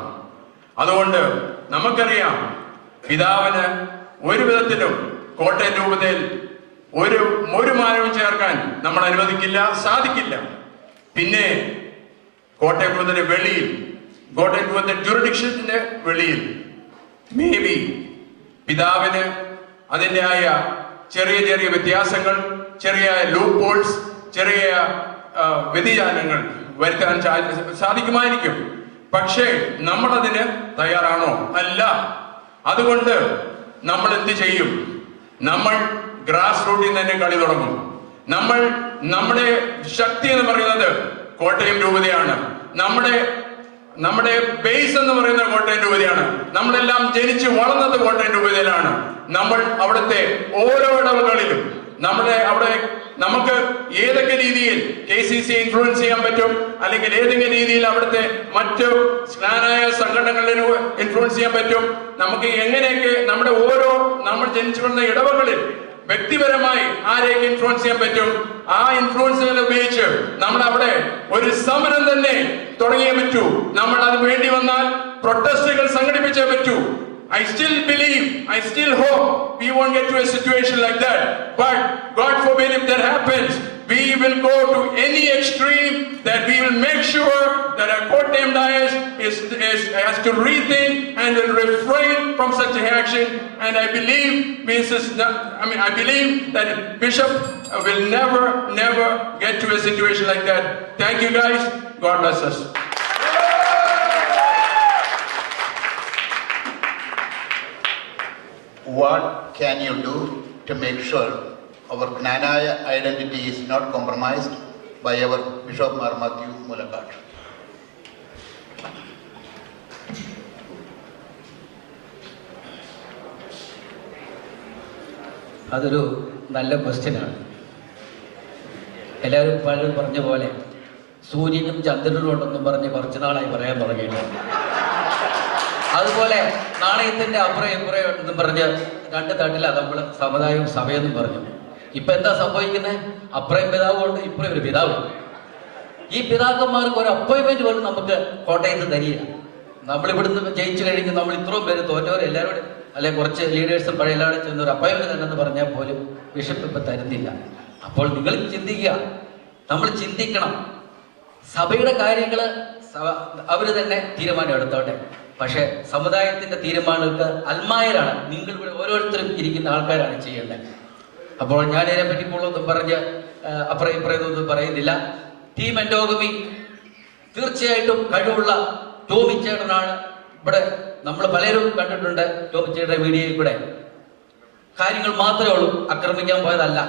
അതുകൊണ്ട് നമുക്കറിയാം, പിതാവിന് ഒരു വിധത്തിലും കോട്ടയം രൂപതയിൽ ഒരു മാനവും ചേർക്കാൻ നമ്മൾ അനുവദിക്കില്ല, സാധിക്കില്ല. പിന്നെ കോട്ടയം രൂപതയുടെ വെളിയിൽ, കോട്ടയം രൂപതയുടെ ജുറിഡിക്ഷന്റെ വെളിയിൽ മേ ബി പിതാവിന് അതിൻ്റെതായ ചെറിയ ചെറിയ വ്യത്യാസങ്ങൾ, ചെറിയ ലൂപ്പ് ഹോൾസ്, ചെറിയ വ്യതിയാനങ്ങൾ വരുത്താൻ സാധിക്കുമായിരിക്കും. പക്ഷേ നമ്മളതിന് തയ്യാറാണോ? അല്ല. അതുകൊണ്ട് നമ്മൾ എന്ത് ചെയ്യും? നമ്മൾ ഗ്രാസ് റൂട്ടിൽ തന്നെ കളി തുടങ്ങും. നമ്മുടെ ശക്തി എന്ന് പറയുന്നത് കോട്ടയം രൂപതയാണ്. നമ്മുടെ ബേസ് എന്ന് പറയുന്നത് കോട്ടയം രൂപതയാണ്. നമ്മളെല്ലാം ജനിച്ച് വളർന്നത് കോട്ടയം രൂപതയിലാണ്. നമ്മൾ അവിടുത്തെ ഓരോ ഇടവകളിലും അവിടെ നമുക്ക് ഏതൊക്കെ രീതിയിൽ KCC ഇൻഫ്ലുവൻസ് ചെയ്യാൻ പറ്റും, അല്ലെങ്കിൽ ഏതെങ്കിലും രീതിയിൽ അവിടുത്തെ മറ്റു സ്നാനായ സംഘടനകളെ ഇൻഫ്ലുവൻസ് ചെയ്യാൻ പറ്റും, നമുക്ക് എങ്ങനെയൊക്കെ നമ്മൾ ജനിച്ചു വന്ന ഇടവകളിൽ വ്യക്തിപരമായി ആരെയൊക്കെ ഇൻഫ്ലുവൻസ് ചെയ്യാൻ പറ്റും, ആ ഇൻഫ്ലുവൻസുകൾ ഉപയോഗിച്ച് നമ്മൾ അവിടെ ഒരു സമരം തന്നെ തുടങ്ങിയേ പറ്റൂ. നമ്മൾ അത് വേണ്ടി വന്നാൽ പ്രൊട്ടസ്റ്റുകൾ സംഘടിപ്പിച്ചേ പറ്റൂ. I still believe, I still hope we won't get to a situation like that. But God forbid if that happens, we will go to any extreme that we will make sure that our Kottayam Diocese has to rethink and will refrain from such action. And I believe that Bishop will never get to a situation like that. Thank you guys. God bless us. What can you do to make sure our KNANAYA identity is not compromised by our Bishop Matthew Mulakar? അതൊരു നല്ല ക്വസ്റ്റ്യനാണ്. എല്ലാവരും പലരും പറഞ്ഞ പോലെ സൂര്യനും ചന്ദ്രനും ഉണ്ടെന്നും പറഞ്ഞ് കുറച്ച് നാളായി പറയാൻ തുടങ്ങിയിട്ടുണ്ട്. അതുപോലെ നാണയത്തിന്റെ അപ്പുറം ഇപ്പുറം എന്നും പറഞ്ഞ് രണ്ട് തട്ടിലാണ് നമ്മൾ സമുദായവും സഭയെന്നും പറഞ്ഞു. ഇപ്പൊ എന്താ സംഭവിക്കുന്നത്? അപ്പുറം പിതാവും ഉണ്ട്, ഇപ്പുറം ഒരു പിതാവും. ഈ പിതാക്കന്മാർക്ക് ഒരു അപ്പോയിന്റ്മെന്റ് പോലും നമുക്ക് കോട്ടയത്ത് തരികയില്ല. നമ്മളിവിടുന്ന് ജയിച്ചു കഴിഞ്ഞ് നമ്മൾ ഇത്രയും പേര് തോറ്റവരെല്ലാവരും അല്ലെങ്കിൽ കുറച്ച് ലീഡേഴ്സും പഴയ എല്ലാവരും ചെന്ന് ഒരു അപ്പോയിന്റ്മെന്റ് തന്നെന്ന് പറഞ്ഞാൽ പോലും ബിഷപ്പ് ഇപ്പം തരുന്നില്ല. അപ്പോൾ നിങ്ങൾ ചിന്തിക്കുക, നമ്മൾ ചിന്തിക്കണം. സഭയുടെ കാര്യങ്ങൾ അവർ തന്നെ തീരുമാനം എടുത്തോട്ടെ. പക്ഷേ സമുദായത്തിന്റെ തീരുമാനങ്ങൾക്ക് അൽമായരാണ്, നിങ്ങൾ ഇവിടെ ഓരോരുത്തരും ഇരിക്കുന്ന ആൾക്കാരാണ് ചെയ്യേണ്ടത്. അപ്പോൾ ഞാൻ ഇതിനെപ്പറ്റി കൂടുതലൊന്നും പറഞ്ഞ് അപ്പുറം ഇപ്പുറം പറയുന്നില്ല. ടീം എൻഡോഗമി തീർച്ചയായിട്ടും കഴിവുള്ള ടോമി ചേട്ടനാണ്. ഇവിടെ നമ്മൾ പലരും കണ്ടിട്ടുണ്ട് ടോമി ചേട്ടൻ്റെ വീഡിയോയിൽ കൂടെ. കാര്യങ്ങൾ മാത്രമേ ഉള്ളൂ, ആക്രമിക്കാൻ പോയതല്ല.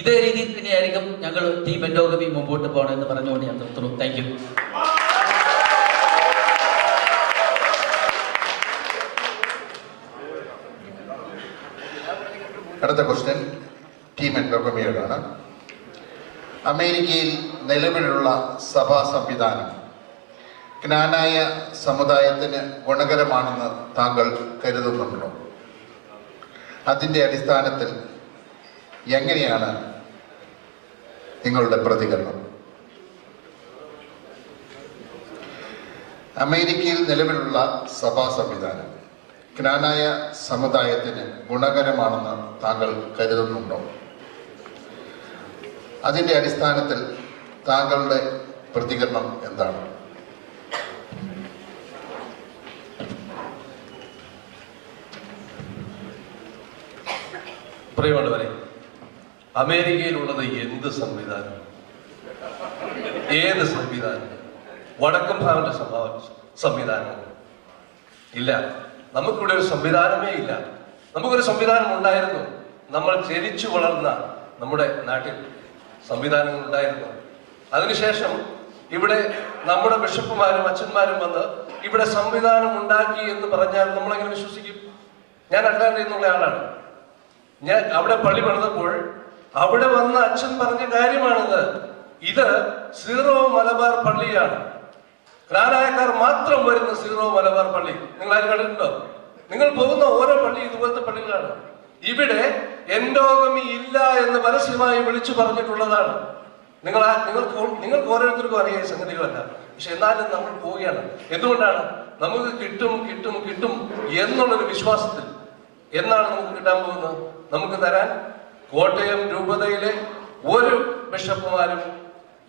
ഇതേ രീതിയിൽ തന്നെയായിരിക്കും ഞങ്ങൾ ടീം എൻഡോഗമി മുമ്പോട്ട് പോകണമെന്ന് പറഞ്ഞുകൊണ്ട് ഞാൻ നിർത്തുന്നു. Thank you. അടുത്ത ക്വസ്റ്റ്യൻ ടീം എൻഡോഗമിയോടാണ്. അമേരിക്കയിൽ നിലവിലുള്ള സഭാ സംവിധാനം ജ്ഞാനായ സമുദായത്തിന് ഗുണകരമാണെന്ന് താങ്കൾ കരുതുന്നുണ്ടോ? അതിൻ്റെ അടിസ്ഥാനത്തിൽ എങ്ങനെയാണ് നിങ്ങളുടെ പ്രതികരണം? അമേരിക്കയിൽ നിലവിലുള്ള സഭാ സംവിധാനം ജ്ഞാനായ സമുദായത്തിന് ഗുണകരമാണെന്ന് താങ്കൾ കരുതുന്നുണ്ടോ? അതിൻ്റെ അടിസ്ഥാനത്തിൽ താങ്കളുടെ പ്രതികരണം എന്താണ്? പ്രിയമുള്ളവരെ, അമേരിക്കയിലുള്ളത് എന്ത് സംവിധാനം, ഏത് സംവിധാനം? വടക്കം ഭാഗന്റെ സംവിധാനം ഇല്ല. നമുക്കിവിടെ ഒരു സംവിധാനമേ ഇല്ല. നമുക്കൊരു സംവിധാനം ഉണ്ടായിരുന്നു. നമ്മൾ ജനിച്ചു വളർന്ന നമ്മുടെ നാട്ടിൽ സംവിധാനങ്ങൾ ഉണ്ടായിരുന്നു. അതിനുശേഷം ഇവിടെ നമ്മുടെ ബിഷപ്പുമാരും അച്ഛന്മാരും വന്ന് ഇവിടെ സംവിധാനം ഉണ്ടാക്കി എന്ന് പറഞ്ഞാൽ നമ്മളെങ്ങനെ വിശ്വസിക്കും? ഞാൻ അറ്റ്ലാന്റയിൽ നിന്നുള്ള ആളാണ്. ഞാൻ അവിടെ പള്ളി പണിതപ്പോൾ അവിടെ വന്ന അച്ഛൻ പറഞ്ഞ കാര്യമാണിത്. ഇത് സീറോ മലബാർ പള്ളിയാണ്, ജ്ഞാനായക്കാർ മാത്രം വരുന്ന സീറോ മലബാർ പള്ളി. നിങ്ങൾ ആരും കണ്ടിട്ടുണ്ടോ? നിങ്ങൾ പോകുന്ന ഓരോ പള്ളി ഇതുപോലത്തെ പള്ളികളാണ്. ഇവിടെ എൻഡോഗമി ഇല്ല എന്ന് പരസ്യമായി വിളിച്ചു പറഞ്ഞിട്ടുള്ളതാണ്. നിങ്ങൾക്ക് ഓരോരുത്തർക്കും അറിയാൻ സംഗതികളല്ല. പക്ഷെ എന്നാലും നമ്മൾ പോവുകയാണ്. എന്തുകൊണ്ടാണ്? നമുക്ക് കിട്ടും കിട്ടും കിട്ടും എന്നുള്ളൊരു വിശ്വാസത്തിൽ. എന്നാണ് നമുക്ക് കിട്ടാൻ പോകുന്നത്? നമുക്ക് തരാൻ കോട്ടയം രൂപതയിലെ ഒരു ബിഷപ്പുമാരും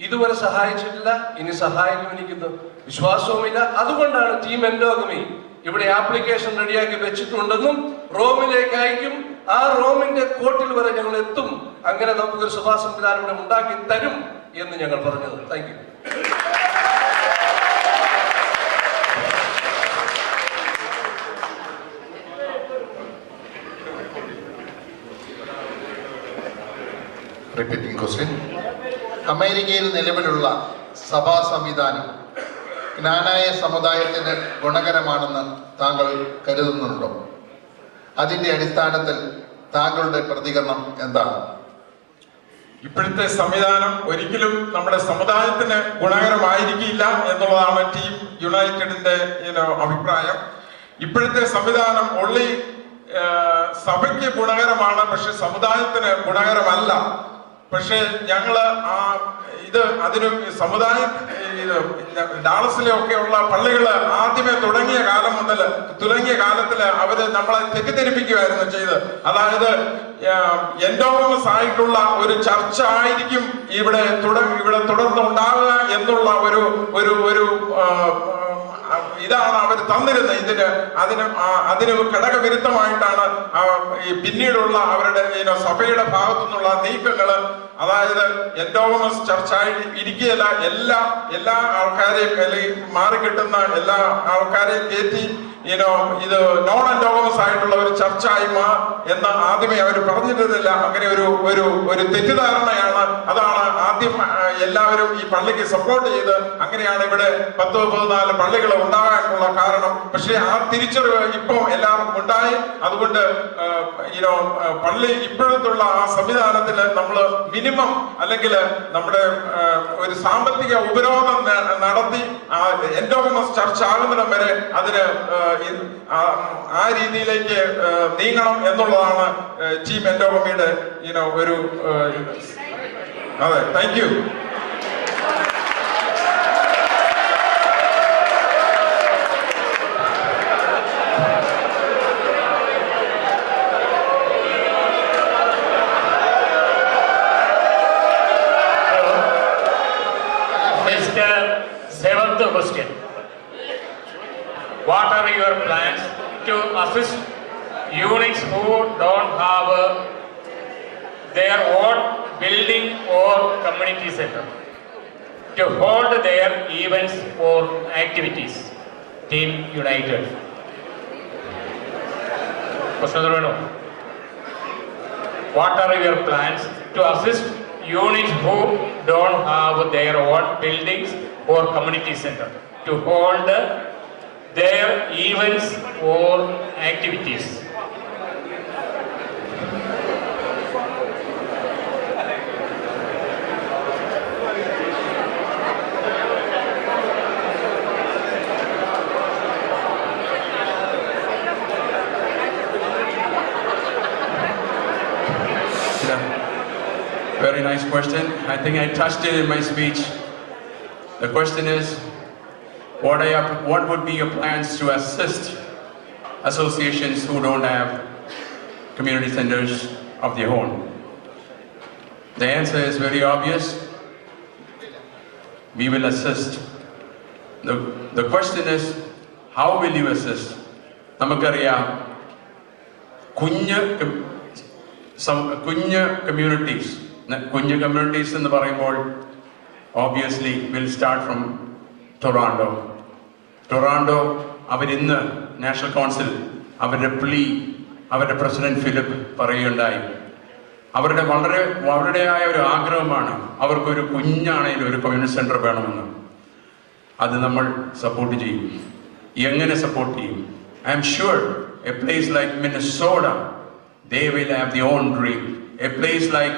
ഇതുവരെ സഹായിച്ചിട്ടില്ല, ഇനി സഹായിക്കുമെനിക്കുന്നു വിശ്വാസവുമില്ല. അതുകൊണ്ടാണ് ടീം എൻഡോഗമി ഇവിടെ ആപ്ലിക്കേഷൻ റെഡിയാക്കി വെച്ചിട്ടുണ്ടെന്നും റോമിലേക്ക് അയക്കും, ആ റോമിന്റെ കോർട്ടിൽ വരെ ഞങ്ങൾ എത്തും, അങ്ങനെ നമുക്കൊരു സഭാ സംവിധാനം ഇവിടെ ഉണ്ടാക്കി തരും എന്ന് ഞങ്ങൾ പറഞ്ഞത്. Thank you. Repeating question. അമേരിക്കയിൽ നിലവിലുള്ള സഭാ സംവിധാനം ജ്ഞാനായ സമുദായത്തിന് ഗുണകരമാണെന്ന് താങ്കൾ കരുതുന്നുണ്ടോ? അതിൻ്റെ അടിസ്ഥാനത്തിൽ താങ്കളുടെ പ്രതികരണം എന്താണ്? ഇപ്പോഴത്തെ സംവിധാനം ഒരിക്കലും നമ്മുടെ സമുദായത്തിന് ഗുണകരമായിരിക്കില്ല എന്നുള്ളതാണ് ടീം യുണൈറ്റഡിന്റെ അഭിപ്രായം. ഇപ്പോഴത്തെ സംവിധാനം ഒള്ളി സഭയ്ക്ക് ഗുണകരമാണ്, പക്ഷെ സമുദായത്തിന് ഗുണകരമല്ല. പക്ഷെ ഞങ്ങള് അതിന് സമുദായ ഡാളസിലെ ഒക്കെയുള്ള പള്ളികള് ആദ്യമേ തുടങ്ങിയ കാലത്തില് അവര് നമ്മളെ തെറ്റിദ്ധരിപ്പിക്കുകയായിരുന്നു ചെയ്ത്. അതായത് എൻഡോഗമസ് ആയിട്ടുള്ള ഒരു ചർച്ച ആയിരിക്കും ഇവിടെ തുടർന്ന് ഉണ്ടാവുക എന്നുള്ള ഒരു ഇതാണ് അവർ തന്നിരുന്നത്. അതിന് ഘടകവിരുദ്ധമായിട്ടാണ് പിന്നീടുള്ള അവരുടെ സഭയുടെ ഭാഗത്തു നിന്നുള്ള നീക്കങ്ങള്. അതായത് എൻഡോഗമസ് ചർച്ചായി ഇരിക്കുകയല്ല, എല്ലാ ആൾക്കാരെയും അല്ലെങ്കിൽ മാറിക്കിട്ടുന്ന എല്ലാ ആൾക്കാരെയും കയറ്റി ഇത് നോൺ അൻഡോഗമസ് ആയിട്ടുള്ള ഒരു ചർച്ചായി എന്ന് ആദ്യമേ അവർ പറഞ്ഞിരുന്നില്ല. അങ്ങനെ ഒരു തെറ്റിദ്ധാരണയാണ്. അതാണ് ആദ്യം എല്ലാവരും ഈ പള്ളിക്ക് സപ്പോർട്ട് ചെയ്ത് അങ്ങനെയാണ് ഇവിടെ 10-14 പള്ളികൾ ഉണ്ടാകാനുള്ള കാരണം. പക്ഷേ ആ തിരിച്ചറിവ് ഇപ്പോൾ എല്ലാവർക്കും ഉണ്ടായി. അതുകൊണ്ട് പള്ളി ഇപ്പോഴത്തുള്ള ആ സംവിധാനത്തിൽ നമ്മൾ മിനിമം അല്ലെങ്കിൽ നമ്മുടെ ഒരു സാമ്പത്തിക ഉപരോധം നടത്തി എൻഡോഗമസ് ചർച്ച് ആകുന്നിടം വരെ അതിന് ആ രീതിയിലേക്ക് നീങ്ങണം എന്നുള്ളതാണ് ടീം എൻഡോഗമിയുടെ ഒരു അതെ. Thank you. Seventh question. What are your plans to assist units who don't have their own building or community center to hold their events or activities? Team United. What are your plans to assist units who don't have their own buildings or community center to hold their events or activities? Very nice question. I think I touched it in my speech. The question is, what would be your plans to assist associations who don't have community centers of their own? The answer is very obvious. We will assist. The question is, how will you assist? Namakariya, kunya communities. Kunya communities in the പറയുമ്പോൾ obviously will start from Toronto. Toronto, അവരിന്ന് national council അവരുടെ president Philip പറയുകയുണ്ടായി. അവരുടെയായ ഒരു ആഗ്രഹമാണ് അവർക്കൊരു കുഞ്ഞാണെങ്കിലും ഒരു community centre വേണമെന്ന്. അത് നമ്മൾ സപ്പോർട്ട് ചെയ്യും. എങ്ങനെ സപ്പോർട്ട് ചെയ്യും? I am sure A place like Minnesota, they will have their own dream. A place like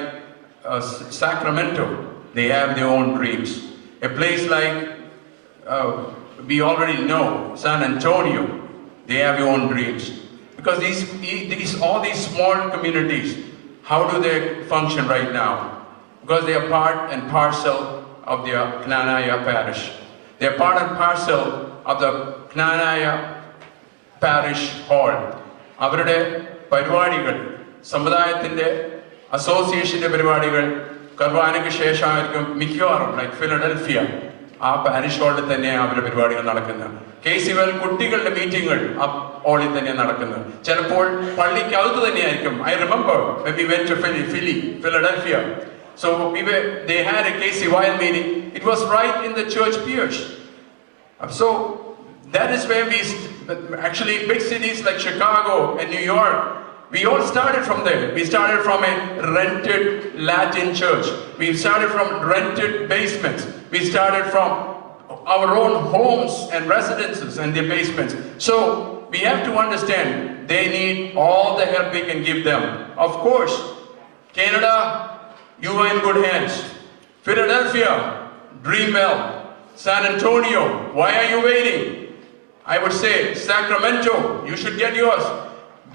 Sacramento, they have their own dreams. A place like we already know, San Antonio, they have their own dreams. Because all these small communities, how do they function right now? Because they are part and parcel of the KNANAYA parish. They are part and parcel of the KNANAYA parish hall. അവരുടെ പരിപാടികൾ, സമുദായത്തിൻ്റെ അസോസിയേഷൻ്റെ പരിപാടികൾ കർബാനയ്ക്ക് ശേഷമായിരിക്കും മിക്കവാറും. Like Philadelphia, ആ parish ഹാളിൽ തന്നെയാണ് അവരുടെ പരിപാടികൾ നടക്കുന്നത്. KCWL കുട്ടികളുടെ മീറ്റിങ്ങുകൾ ആ ഹാളിൽ തന്നെയാണ് നടക്കുന്നത്. ചിലപ്പോൾ പള്ളിക്കകത്ത് തന്നെയായിരിക്കും. I remember when we went to Philadelphia. So they had a KCYL meeting. It was right in the church piers. So that is where actually big cities like Chicago and New York, we all started from there. We started from a rented Latin church. We started from rented basements. We started from our own homes and residences and their basements. So we have to understand they need all the help we can give them. Of course, Canada, you are in good hands. Philadelphia, dream well. San Antonio, why are you waiting? I would say Sacramento, you should get yours.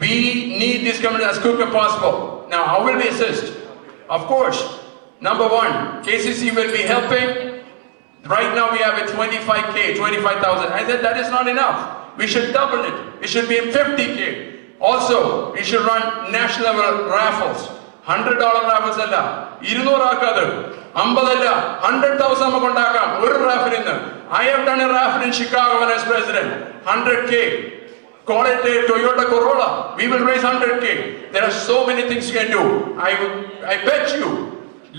We need this community as quick as possible. Now, how will we assist? Of course, number one, KCC will be helping. Right now we have a 25,000. I said that is not enough. We should double it. It should be 50K. Also, we should run national level raffles. $100 raffles അല്ല, 200 ആക്കാതെ, 50 അല്ല, 100,000 നമുക്ക് ഉണ്ടാക്കാം ഒരു റാഫിൽ നിന്ന്. I have done a raffle in Chicago when I was president. 100K. Call it a Toyota Corolla. We will raise 100K. There are so many things you can do. I bet you.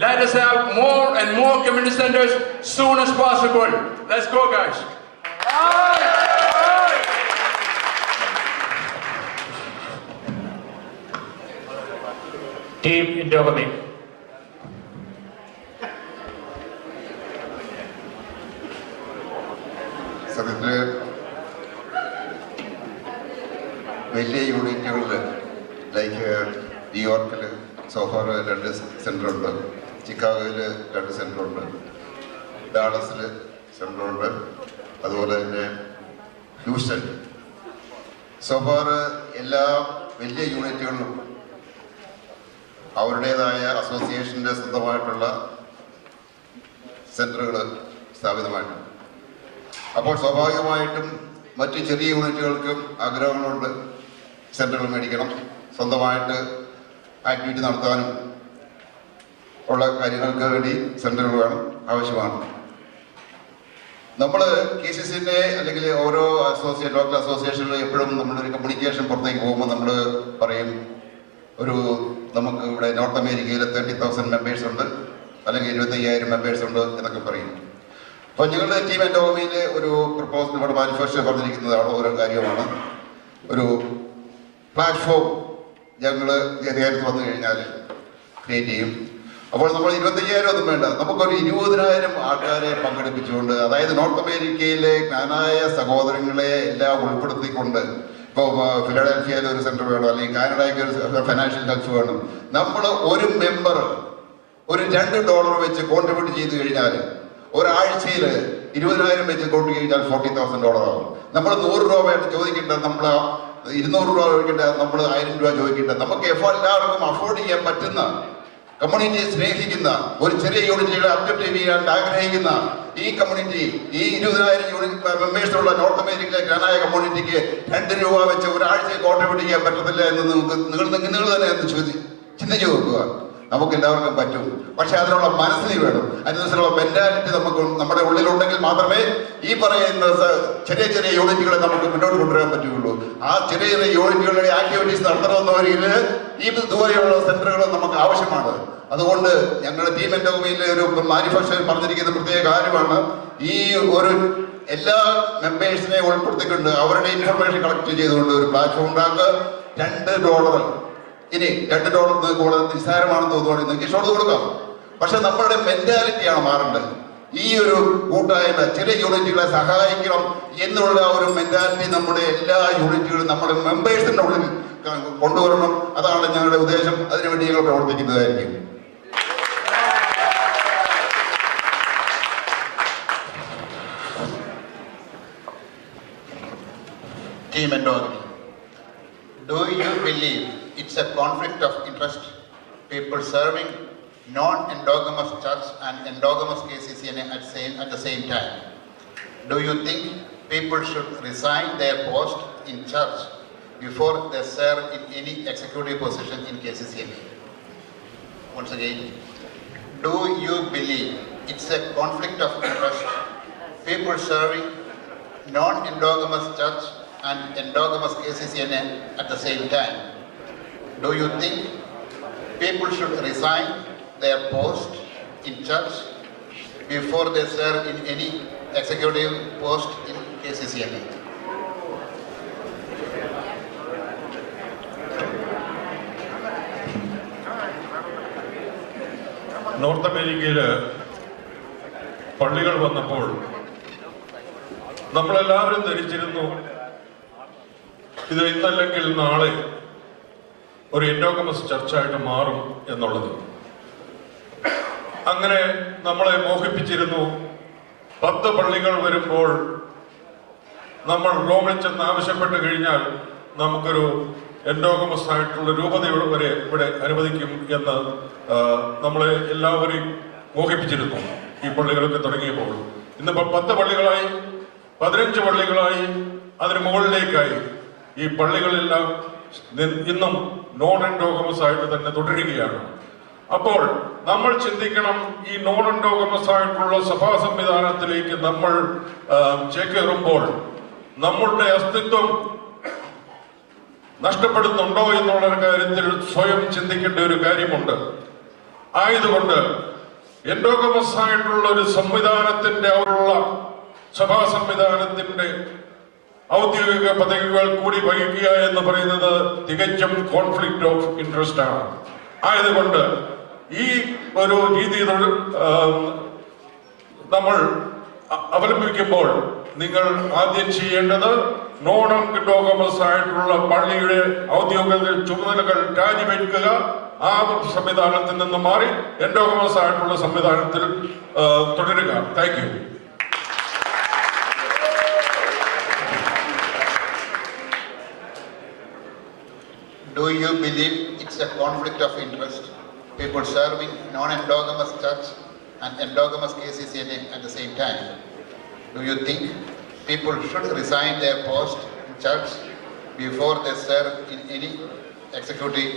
Let us have more and more community centers soon as possible. Let's go, guys. Team Endogamy. സത്യത്തില് വലിയ യൂണിറ്റുകളിൽ like ന്യൂയോർക്കിൽ so far 2 സെൻ്ററുണ്ട്, ചിക്കാഗോയിൽ 2 സെൻ്ററുണ്ട്, ഡാളസിൽ സെൻ്ററുണ്ട്, അതുപോലെ തന്നെ Houston. So far എല്ലാ വലിയ യൂണിറ്റുകളിലും അവരുടേതായ അസോസിയേഷൻ്റെ സ്വന്തമായിട്ടുള്ള സെൻ്ററുകൾ സ്ഥാപിതമായിട്ടുണ്ട്. അപ്പോൾ സ്വാഭാവികമായിട്ടും മറ്റ് ചെറിയ യൂണിറ്റുകൾക്കും ആഗ്രഹങ്ങളുണ്ട്, സെൻ്ററുകൾ മേടിക്കണം, സ്വന്തമായിട്ട് ആക്ടിവിറ്റി നടത്താനും ഉള്ള കാര്യങ്ങൾക്ക് വേണ്ടി സെൻ്ററുകൾ വേണം, ആവശ്യമാണ്. നമ്മൾ KCCനെ അല്ലെങ്കിൽ ഓരോ ലോക്കൽ അസോസിയേഷനിൽ എപ്പോഴും നമ്മളൊരു കമ്മ്യൂണിക്കേഷൻ പുറത്തേക്ക് പോകുമ്പോൾ നമ്മൾ പറയും, നമുക്ക് ഇവിടെ നോർത്ത് അമേരിക്കയിൽ 30,000 മെമ്പേഴ്സ് ഉണ്ട്, അല്ലെങ്കിൽ 25,000 മെമ്പേഴ്സ് ഉണ്ട് എന്നൊക്കെ പറയും. അപ്പോൾ ഞങ്ങളുടെ ടീം എൻഡോഗമിയിൽ ഒരു പ്രപ്പോസൽ ഇവിടെ മാനിഫെസ്റ്റോ പറഞ്ഞിരിക്കുന്നതാണ്, ഓരോ കാര്യമാണ്. ഒരു പ്ലാറ്റ്ഫോം ഞങ്ങൾ അധികാരത്തിൽ വന്നു കഴിഞ്ഞാൽ ക്രിയേറ്റ് ചെയ്യും. അപ്പോൾ നമ്മൾ 25,000 ഒന്നും വേണ്ട, നമുക്കൊരു 20,000 ആൾക്കാരെ പങ്കെടുപ്പിച്ചുകൊണ്ട്, അതായത് നോർത്ത് അമേരിക്കയിലെ ജ്ഞാനായ സഹോദരങ്ങളെ എല്ലാം ഉൾപ്പെടുത്തിക്കൊണ്ട്, ഇപ്പോൾ ഫിലഡൽഫിയയിൽ ഒരു സെൻറ്റർ വേണം, അല്ലെങ്കിൽ കാനഡയ്ക്ക് ഒരു ഫൈനാൻഷ്യൽ ഹെൽപ്പ് വേണം, നമ്മൾ ഒരു മെമ്പർ ഒരു $2 വെച്ച് കോൺട്രിബ്യൂട്ട് ചെയ്ത് കഴിഞ്ഞാൽ ഒരാഴ്ചയിൽ 20,000 വെച്ച് കൊണ്ടു കഴിഞ്ഞാൽ $40,000 ആകും. നമ്മൾ 100 രൂപ ചോദിക്കേണ്ട, നമ്മൾ 200 രൂപ ചോദിക്കേണ്ട, നമ്മൾ 1000 രൂപ ചോദിക്കേണ്ട, നമുക്ക് എല്ലാവർക്കും അഫോർഡ് ചെയ്യാൻ പറ്റുന്ന, കമ്മ്യൂണിറ്റിയെ സ്നേഹിക്കുന്ന, ഒരു ചെറിയ യൂണിറ്റുകളെ അപ്ഡേറ്റ് ചെയ്യാൻ ആഗ്രഹിക്കുന്ന ഈ കമ്മ്യൂണിറ്റി, ഈ 20,000 മെമ്പേഴ്സുള്ള നോർത്ത് അമേരിക്കയിലെ ജ്ഞാനായ കമ്മ്യൂണിറ്റിക്ക് $2 രൂപ വെച്ച് ഒരാഴ്ചയിൽ കോൺട്രിബ്യൂട്ട് ചെയ്യാൻ പറ്റത്തില്ല എന്ന് നിങ്ങൾ തന്നെ ചിന്തിച്ചു നോക്കുക. നമുക്ക് എല്ലാവർക്കും പറ്റും, പക്ഷെ അതിനുള്ള മനസ്സിൽ വേണം, അതിനനുസരിച്ചുള്ള മെന്റാലിറ്റി നമുക്ക് നമ്മുടെ ഉള്ളിലുണ്ടെങ്കിൽ മാത്രമേ ഈ പറയുന്ന ചെറിയ ചെറിയ യൂണിറ്റുകളെ നമുക്ക് മുന്നോട്ട് കൊണ്ടുവരാൻ പറ്റുകയുള്ളൂ. ആ ചെറിയ ചെറിയ യൂണിറ്റുകളുടെ ആക്ടിവിറ്റീസ് നടത്തണമെന്നവരിൽ ഈ ഇതുവരെയുള്ള സെന്ററുകൾ നമുക്ക് ആവശ്യമാണ്. അതുകൊണ്ട് ഞങ്ങളുടെ ടീം എൻഡോഗമിയിൽ ഒരു മാനിഫെസ്റ്റോയിൽ പറഞ്ഞിരിക്കുന്ന പ്രത്യേക കാര്യമാണ്, ഈ ഒരു എല്ലാ മെമ്പേഴ്സിനെ ഉൾപ്പെടുത്തിക്കൊണ്ട് അവരുടെ ഇൻഫർമേഷൻ കളക്ട് ചെയ്തുകൊണ്ട് ഒരു പ്ലാറ്റ്ഫോം ഉണ്ടാക്കുക. $2 ഇനി $2 കൂടുതൽ നിസ്സാരമാണെന്ന് തോന്നുവാണെങ്കിൽ നിങ്ങൾക്ക് ഇഷ്ടം കൊടുക്കാം, പക്ഷെ നമ്മുടെ മെന്റാലിറ്റിയാണ് മാറേണ്ടത്. ഈ ഒരു കൂട്ടായ്മ ചെറിയ യൂണിറ്റുകളെ സഹായിക്കണം എന്നുള്ള ഒരു മെന്റാലിറ്റി നമ്മുടെ എല്ലാ യൂണിറ്റുകളും നമ്മുടെ മെമ്പേഴ്സിന്റെ ഉള്ളിൽ കൊണ്ടുവരണം. അതാണ് ഞങ്ങളുടെ ഉദ്ദേശം. അതിനുവേണ്ടി ഞങ്ങൾ പ്രവർത്തിക്കുന്നതായിരിക്കും. Team Endogamy, do you believe it's a conflict of interest, people serving non-endogamous church and endogamous KCCNA at the same time? Do you think people should resign their post in church before they serve in any executive position in KCCNA? Once again, do you believe it's a conflict of interest, people serving non-endogamous church and endogamous KCCNA at the same time? Do you think people should resign their post in church before they serve in any executive post in KCCNA? North അമേരിക്കയിൽ പള്ളികൾ വന്നപ്പോൾ നമ്മളെല്ലാവരും ധരിച്ചിരുന്നു ഇത് ഇന്നല്ലെങ്കിൽ നാളെ ഒരു endogamous ചർച്ചായിട്ട് മാറും എന്നുള്ളത്. അങ്ങനെ നമ്മളെ മോഹിപ്പിച്ചിരുന്നു. 10 പള്ളികൾ വരുമ്പോൾ നമ്മൾ റോമിൽ ചെന്ന് ആവശ്യപ്പെട്ട് കഴിഞ്ഞാൽ നമുക്കൊരു എൻഡോഗമസ് ആയിട്ടുള്ള രൂപത വരെ ഇവിടെ അനുവദിക്കും എന്ന് നമ്മളെ എല്ലാവരെയും മോഹിപ്പിച്ചിരുന്നു ഈ പള്ളികളൊക്കെ തുടങ്ങിയപ്പോൾ. ഇന്നിപ്പോൾ 10 പള്ളികളായി, 15 പള്ളികളായി, അതിന് മുകളിലേക്കായി. ഈ പള്ളികളെല്ലാം ഇന്നും നോൺ എൻഡോഗമസ് ആയിട്ട് തന്നെ തുടരുകയാണ്. അപ്പോൾ നമ്മൾ ചിന്തിക്കണം, ഈ നോൺ എൻഡോഗമസ് ആയിട്ടുള്ള സഭാ സംവിധാനത്തിലേക്ക് നമ്മൾ ചേക്കേറുമ്പോൾ നമ്മളുടെ അസ്തിത്വം നഷ്ടപ്പെടുന്നുണ്ടോ എന്നുള്ള കാര്യത്തിൽ സ്വയം ചിന്തിക്കേണ്ട ഒരു കാര്യമുണ്ട്. ആയതുകൊണ്ട് എൻഡോഗമസ് ആയിട്ടുള്ള ഒരു സംവിധാനത്തിന്റെ അവരുള്ള സഭാ സംവിധാനത്തിന്റെ ഔദ്യോഗിക പദവികൾ കൂടി വഹിക്കുക എന്ന് പറയുന്നത് തികച്ചും കോൺഫ്ലിക്റ്റ് ഓഫ് ഇൻട്രസ്റ്റ് ആണ്. ആയതുകൊണ്ട് ഈ ഒരു രീതി നമ്മൾ അവലംബിക്കുമ്പോൾ നിങ്ങൾ ആദ്യം ചെയ്യേണ്ടത് നോൺ എൻഡോഗമസ് ആയിട്ടുള്ള പള്ളിയുടെ ഔദ്യോഗിക ചുമതലകൾ രാജിവെക്കുക, ആ സംവിധാനത്തിൽ നിന്ന് മാറി എൻഡോഗമസ് ആയിട്ടുള്ള സംവിധാനത്തിൽ തുടരുക. Thank you. Do you believe it's a conflict of interest, people serving non-endogamous church and endogamous KCCNA at the same time? Do you think people should resign their post in church before they serve in any executive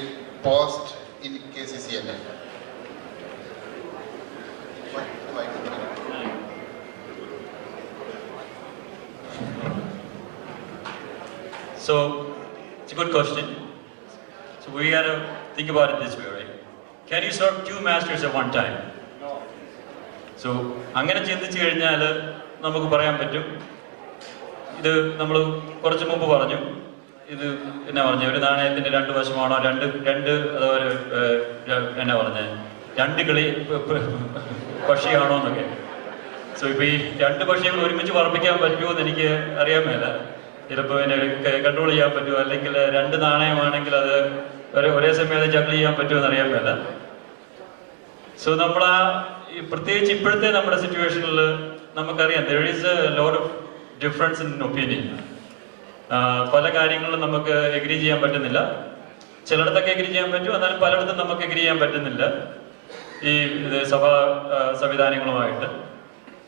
post in KCCNA? So, it's a good question. So we got to think about it this way, right? Can you serve two masters at one time? No. So, അങ്ങനെ ചിന്തിച്ചു കഴിഞ്ഞാൽ നമുക്ക് പറയാൻ പറ്റും, ഇത് നമ്മൾ കുറച്ച് മുമ്പ് പറഞ്ഞു, ഇത് എന്നാ പറഞ്ഞ ഒരു നാണയത്തിന്റെ രണ്ട് വശമാണോ, അതുപോലെ എന്നാ പറഞ്ഞ രണ്ട് കളി പക്ഷിയാണോ എന്നൊക്കെ. സോ ഇപ്പൊ ഈ രണ്ട് പക്ഷികൾ ഒരുമിച്ച് പറപ്പിക്കാൻ പറ്റുമോ എന്ന് എനിക്ക് അറിയാൻ മേല. ചിലപ്പോൾ എന്നെ കൺട്രോൾ ചെയ്യാൻ പറ്റുമോ, അല്ലെങ്കിൽ രണ്ട് നാണയമാണെങ്കിൽ അത് ഒരേ സമയം അത് ജഗ്ൾ ചെയ്യാൻ പറ്റുമോ എന്ന് അറിയാൻ മേല. സോ നമ്മൾ പ്രത്യേകിച്ച് ഇപ്പോഴത്തെ നമ്മുടെ സിറ്റുവേഷനിൽ നമുക്കറിയാം, there is a lot of difference in opinion. പല കാര്യങ്ങളിലും നമുക്ക് എഗ്രി ചെയ്യാൻ പറ്റുന്നില്ല. ചിലയിടത്തൊക്കെ എഗ്രി ചെയ്യാൻ പറ്റും, എന്നാലും പലയിടത്തും നമുക്ക് എഗ്രി ചെയ്യാൻ പറ്റുന്നില്ല ഈ സഭാ സംവിധാനങ്ങളുമായിട്ട്.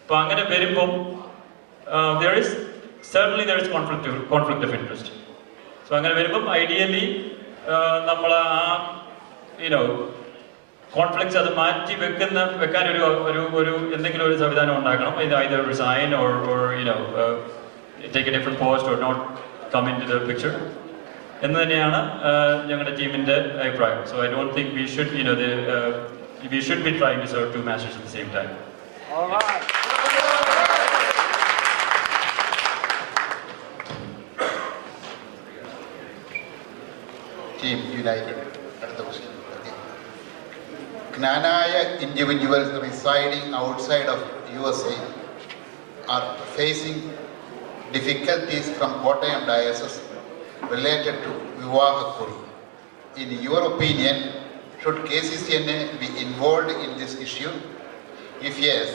അപ്പം അങ്ങനെ വരുമ്പം certainly there is conflict of interest. So അങ്ങനെ വരുമ്പം ഐഡിയലി നമ്മൾ കോൺഫ്ലിക്ട്സ് അത് മാറ്റി വെക്കാൻ ഒരു എന്തെങ്കിലും ഒരു സംവിധാനം ഉണ്ടാക്കണം. either resign or take a different post or not come into the picture എന്ന് തന്നെയാണ് ഞങ്ങളുടെ ടീമിന്റെ അഭിപ്രായം. So I don't think we should we should be trying to serve two masters at the same time. All right. Team United. KNANAYA individuals residing outside of USA are facing difficulties from Kottayam diocese related to Vivahakuri. In your opinion, should KCCNA be involved in this issue? If yes,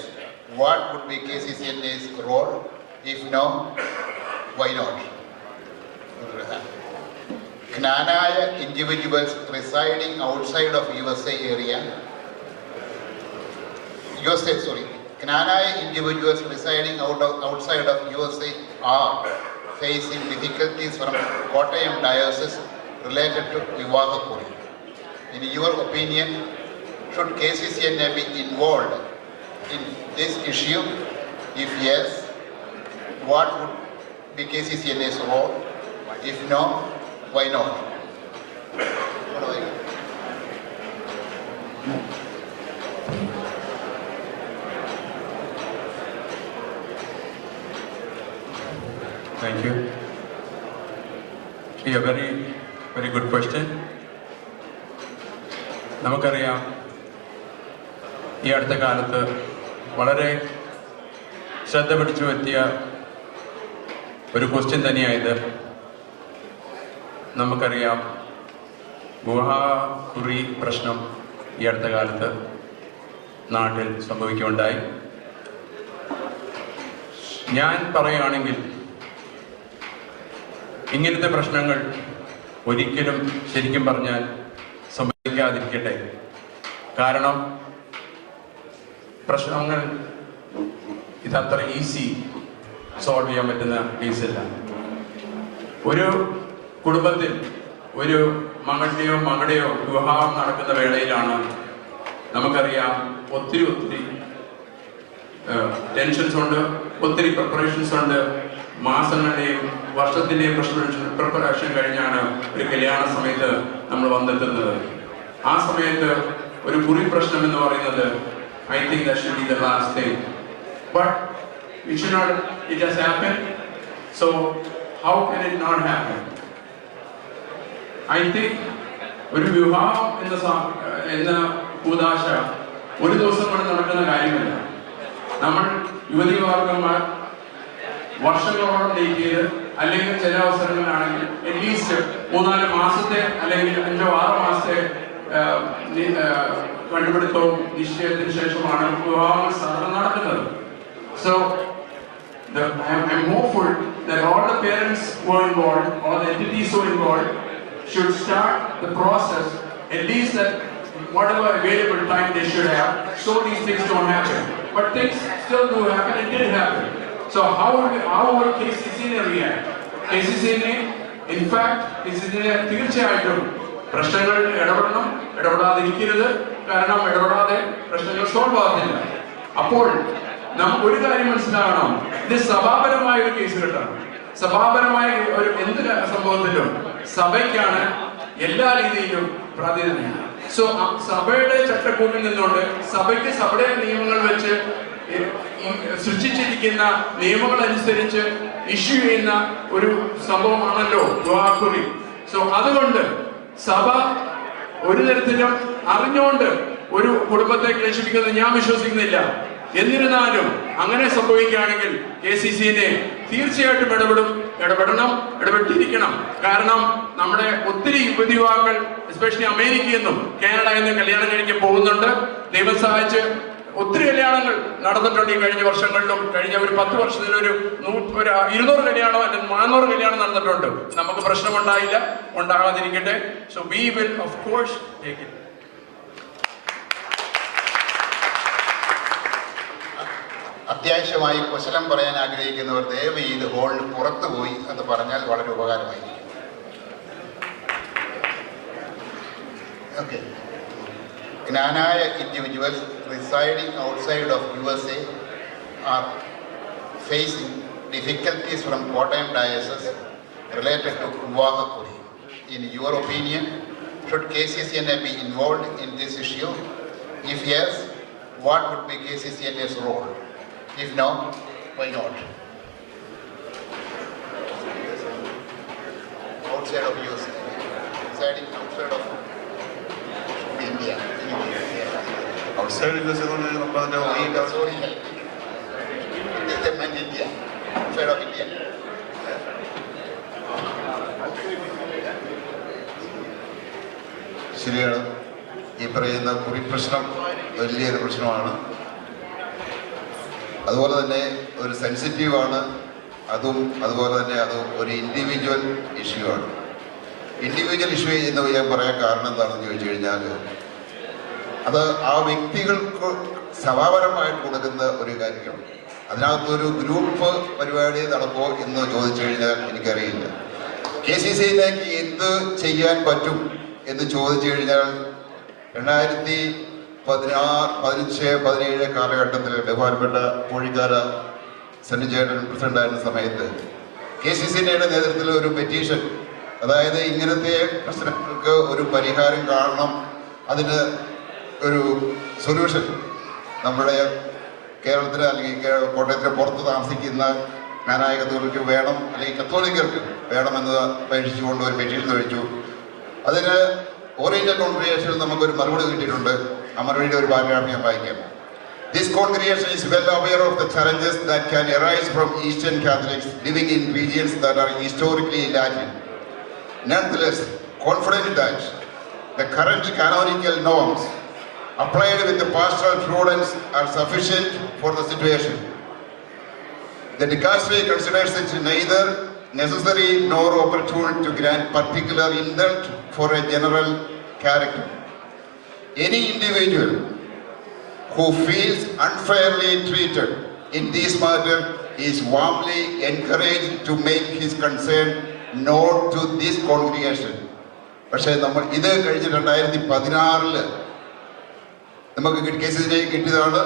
what would be KCCNA's role? If no, why not? KNANAYA individuals residing outside of KNANAYA individuals residing outside of USA are facing difficulties from Kottayam diocese related to Vivahakuri. In your opinion, should KCCNA be involved in this issue? If yes, what would be KCCNA's role? If no, why not? Thank you. A very, very good question. നമുക്കറിയാം, ഈ അടുത്ത കാലത്ത് വളരെ ശ്രദ്ധ പിടിച്ചു പറ്റിയ ഒരു question തന്നെയായത്. നമുക്കറിയാം, വിവാഹക്കുറി പ്രശ്നം ഈ അടുത്ത കാലത്ത് നാട്ടിൽ സംഭവിക്കുകയുണ്ടായി. ഞാൻ പറയുകയാണെങ്കിൽ ഇങ്ങനത്തെ പ്രശ്നങ്ങൾ ഒരിക്കലും ശരിക്കും പറഞ്ഞാൽ സംഭവിക്കാതിരിക്കട്ടെ. കാരണം പ്രശ്നങ്ങൾ ഇതത്ര ഈസി സോൾവ് ചെയ്യാൻ പറ്റുന്ന കേസല്ല. ഒരു കുടുംബത്തിൽ ഒരു മകളുടെയോ മകളുടെയോ വിവാഹം നടക്കുന്ന വേളയിലാണ് നമുക്കറിയാം ഒത്തിരി ടെൻഷൻസ് ഉണ്ട്, ഒത്തിരി പ്രിപ്പറേഷൻസ് ഉണ്ട്. മാസങ്ങളുടെയും വർഷത്തിൻ്റെയും പ്രിപ്പറേഷൻ കഴിഞ്ഞാണ് ഒരു കല്യാണ സമയത്ത് നമ്മൾ വന്നെത്തുന്നത്. ആ സമയത്ത് ഒരു കുറി പ്രശ്നം എന്ന് പറയുന്നത് I think that should be the last thing. But it should not, it has happened. So how can it not happen? I think ഒരു വിവാഹം എന്ന കൂതാശ ഒരു ദിവസം കൊണ്ട് നടക്കുന്ന കാര്യമല്ല. നമ്മൾ യുവതി യുവാക്കന്മാർ വർഷങ്ങളോളം ഡേറ്റ് ചെയ്ത്, അല്ലെങ്കിൽ ചില അവസരങ്ങളിലാണെങ്കിൽ അറ്റ്ലീസ്റ്റ് 3-4 മാസത്തെ അല്ലെങ്കിൽ 5-6 മാസത്തെ കണ്ടുപിടുത്തവും നിശ്ചയത്തിന് ശേഷമാണ് വിവാഹങ്ങൾ സാധാരണ നടക്കുന്നത്. So I'm hopeful that all the parents who are involved, all the entities who are involved, should start the process at least at whatever available time they should have, so these things don't happen. But things still do happen. It did happen. So how will KCCNA react? KCCNA, in fact, KCCNA തീർച്ചയായിട്ടും പ്രശ്നങ്ങളിൽ ഇടപെടണം, ഇടപെടാതിരിക്കരുത്. കാരണം ഇടപെടാതെ പ്രശ്നങ്ങൾ solve ആകുന്നില്ല. അപ്പോൾ നാം ഒരു കാര്യം മനസ്സിലാകണം, ഇത് സഭാപരമായ ഒരു കേസ് കെട്ടാണ്. സഭാപരമായ ഒരു എന്ത് സംഭവത്തിലും സഭയ്ക്കാണ് എല്ലാ രീതിയിലും പ്രാധാന്യം. സോ സഭയുടെ ചട്ടക്കൂട്ടിൽ നിന്നുകൊണ്ട് സഭയ്ക്ക് സഭയുടെ നിയമങ്ങൾ വെച്ച് സൃഷ്ടിച്ചിരിക്കുന്ന നിയമങ്ങൾ അനുസരിച്ച് ഇഷ്യൂ ചെയ്യുന്ന ഒരു സംഭവമാണല്ലോ വിവാഹക്കുറി. സോ അതുകൊണ്ട് സഭ ഒരു തരത്തിലും അറിഞ്ഞുകൊണ്ട് ഒരു കുടുംബത്തെ ക്ലേശിപ്പിക്കുന്നത് ഞാൻ വിശ്വസിക്കുന്നില്ല. എന്നിരുന്നാലും അങ്ങനെ സംഭവിക്കുകയാണെങ്കിൽ KCCNA തീർച്ചയായിട്ടും ഇടപെടണം, ഇടപെട്ടിരിക്കണം. കാരണം നമ്മുടെ ഒത്തിരി യുവതി യുവാക്കൾ എസ്പെഷ്യലി അമേരിക്കയിൽ നിന്നും കാനഡയിൽ നിന്നും കല്യാണം കഴിക്കാൻ പോകുന്നുണ്ട്. ദൈവം സഹായിച്ച് ഒത്തിരി കല്യാണങ്ങൾ നടന്നിട്ടുണ്ട് ഈ കഴിഞ്ഞ വർഷങ്ങളിലും. കഴിഞ്ഞ ഒരു 10 വർഷത്തിൽ ഒരു 200 കല്യാണം അല്ലെങ്കിൽ 400 കല്യാണം നടന്നിട്ടുണ്ട്. നമുക്ക് പ്രശ്നമുണ്ടായില്ല, ഉണ്ടാകാതിരിക്കട്ടെ. So we will of course take it. അത്യാവശ്യമായി കുശലം പറയാൻ ആഗ്രഹിക്കുന്നവർ ദയവ് ചെയ്ത് ഹോളിന് പുറത്തു പോയി എന്ന് പറഞ്ഞാൽ വളരെ ഉപകാരമായിരിക്കും. Okay. Knanaya individuals residing outside of USA are facing difficulties from Kottayam diocese related to Vivahakuri. In your opinion, should KCCNA be involved in this issue? If yes, what would be KCCNA's role? If no, why not? Outside of USA, residing outside of India. Outside USA, sorry, they meant India. Outside of India. ശരിയാണ്. ഈ പറയുന്ന കുറി പ്രശ്നം വലിയൊരു പ്രശ്നമാണ്. അതുപോലെ തന്നെ ഒരു സെൻസിറ്റീവാണ്. അതുപോലെ തന്നെ അത് ഒരു ഇൻഡിവിജ്വൽ ഇഷ്യൂ ആണ്. ഇൻഡിവിജ്വൽ ഇഷ്യൂ എന്ന് ഞാൻ പറയാൻ കാരണം എന്താണെന്ന് ചോദിച്ചു കഴിഞ്ഞാൽ, അത് ആ വ്യക്തികൾക്ക് സഭാപരമായിട്ട് കൊടുക്കുന്ന ഒരു കാര്യമാണ്. അതിനകത്തൊരു ഗ്രൂപ്പ് പരിപാടി നടക്കുമോ എന്ന് ചോദിച്ചു കഴിഞ്ഞാൽ എനിക്കറിയില്ല. KCCയിലേക്ക് എന്ത് ചെയ്യാൻ പറ്റും എന്ന് ചോദിച്ചു കഴിഞ്ഞാൽ 2015-17 കാലഘട്ടത്തിൽ ബഹുമാനപ്പെട്ട കോഴിക്കാര സെന്റ് ചേട്ടൻ പ്രസിഡന്റായിരുന്ന സമയത്ത് KCCയുടെ നേതൃത്വത്തിൽ ഒരു പെറ്റീഷൻ, അതായത് ഇങ്ങനത്തെ പ്രശ്നങ്ങൾക്ക് ഒരു പരിഹാരം കാണണം, അതിന് ഒരു സൊല്യൂഷൻ നമ്മുടെ കേരളത്തിൽ അല്ലെങ്കിൽ കോട്ടയത്തിന് പുറത്ത് താമസിക്കുന്ന ജ്ഞാനായ കത്തോലിക്ക് വേണം, അല്ലെങ്കിൽ കത്തോലിക്കർക്ക് വേണമെന്ന് അപേക്ഷിച്ചുകൊണ്ട് ഒരു പെറ്റീഷൻ കഴിച്ചു. അതിന് ഓറിയന്റൽ കോൺഗ്രിഗേഷനിൽ നമുക്കൊരു മറുപടി കിട്ടിയിട്ടുണ്ട്. ആ മറുപടിയുടെ ഒരു പാരഗ്രാഫ് ഞാൻ വായിക്കാം. This congregation is well aware of the challenges that can arise from Eastern Catholics living in regions that are historically Latin. Nonetheless, confident that the current canonical norms applied with the pastoral prudence are sufficient for the situation. The dicastery considers it neither necessary nor opportune to grant particular indult for a general character. Any individual who feels unfairly treated in this matter is warmly encouraged to make his concern known to this congregation. പക്ഷേ നമ്മൾ ഇത് കഴിഞ്ഞ് 2016 നമുക്ക് കേസിലേക്ക് കിട്ടിയതാണ്.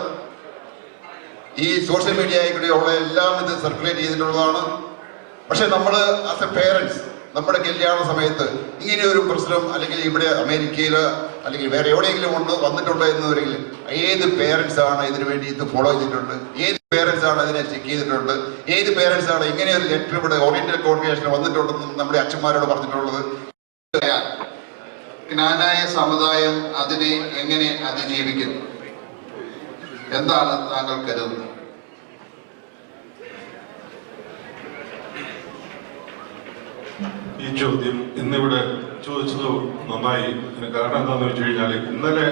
ഈ social മീഡിയയിൽ കൂടെയുള്ള എല്ലാം ഇത് സർക്കുലേറ്റ് ചെയ്തിട്ടുള്ളതാണ്. പക്ഷെ നമ്മൾ ആസ് എ പേരൻസ് നമ്മുടെ കല്യാണ സമയത്ത് ഇങ്ങനെ ഒരു പ്രശ്നം അല്ലെങ്കിൽ ഇവിടെ അമേരിക്കയിൽ അല്ലെങ്കിൽ വേറെ എവിടെയെങ്കിലും വന്നിട്ടുണ്ടോ എന്നവരിൽ ഏത് പേരൻസ് ആണ് ഇതിനു വേണ്ടി ഇത് ഫോളോ ചെയ്തിട്ടുണ്ട്? ഏത് പേരൻസ് ആണ് അതിനെ ചെക്ക് ചെയ്തിട്ടുണ്ട്? ഏത് പേരൻസ് ആണ് ഇങ്ങനെ ഒരു ലെറ്റർ ഇവിടെ ഓറിയന്റൽ കോൺഗ്രിഗേഷൻ വന്നിട്ടുണ്ടെന്ന് നമ്മുടെ അച്ഛന്മാരോട് പറഞ്ഞിട്ടുള്ളത്? ജ്ഞാനായ സമുദായം അതിനെ എങ്ങനെ അതിജീവിക്കും? എന്താണ് താങ്കൾ കരുതുന്നത്? ഈ ചോദ്യം ഇന്നിവിടെ ചോദിച്ചത് നന്നായി. അതിന് കാരണം എന്താണെന്ന് വെച്ച് കഴിഞ്ഞാൽ ഇന്നലെ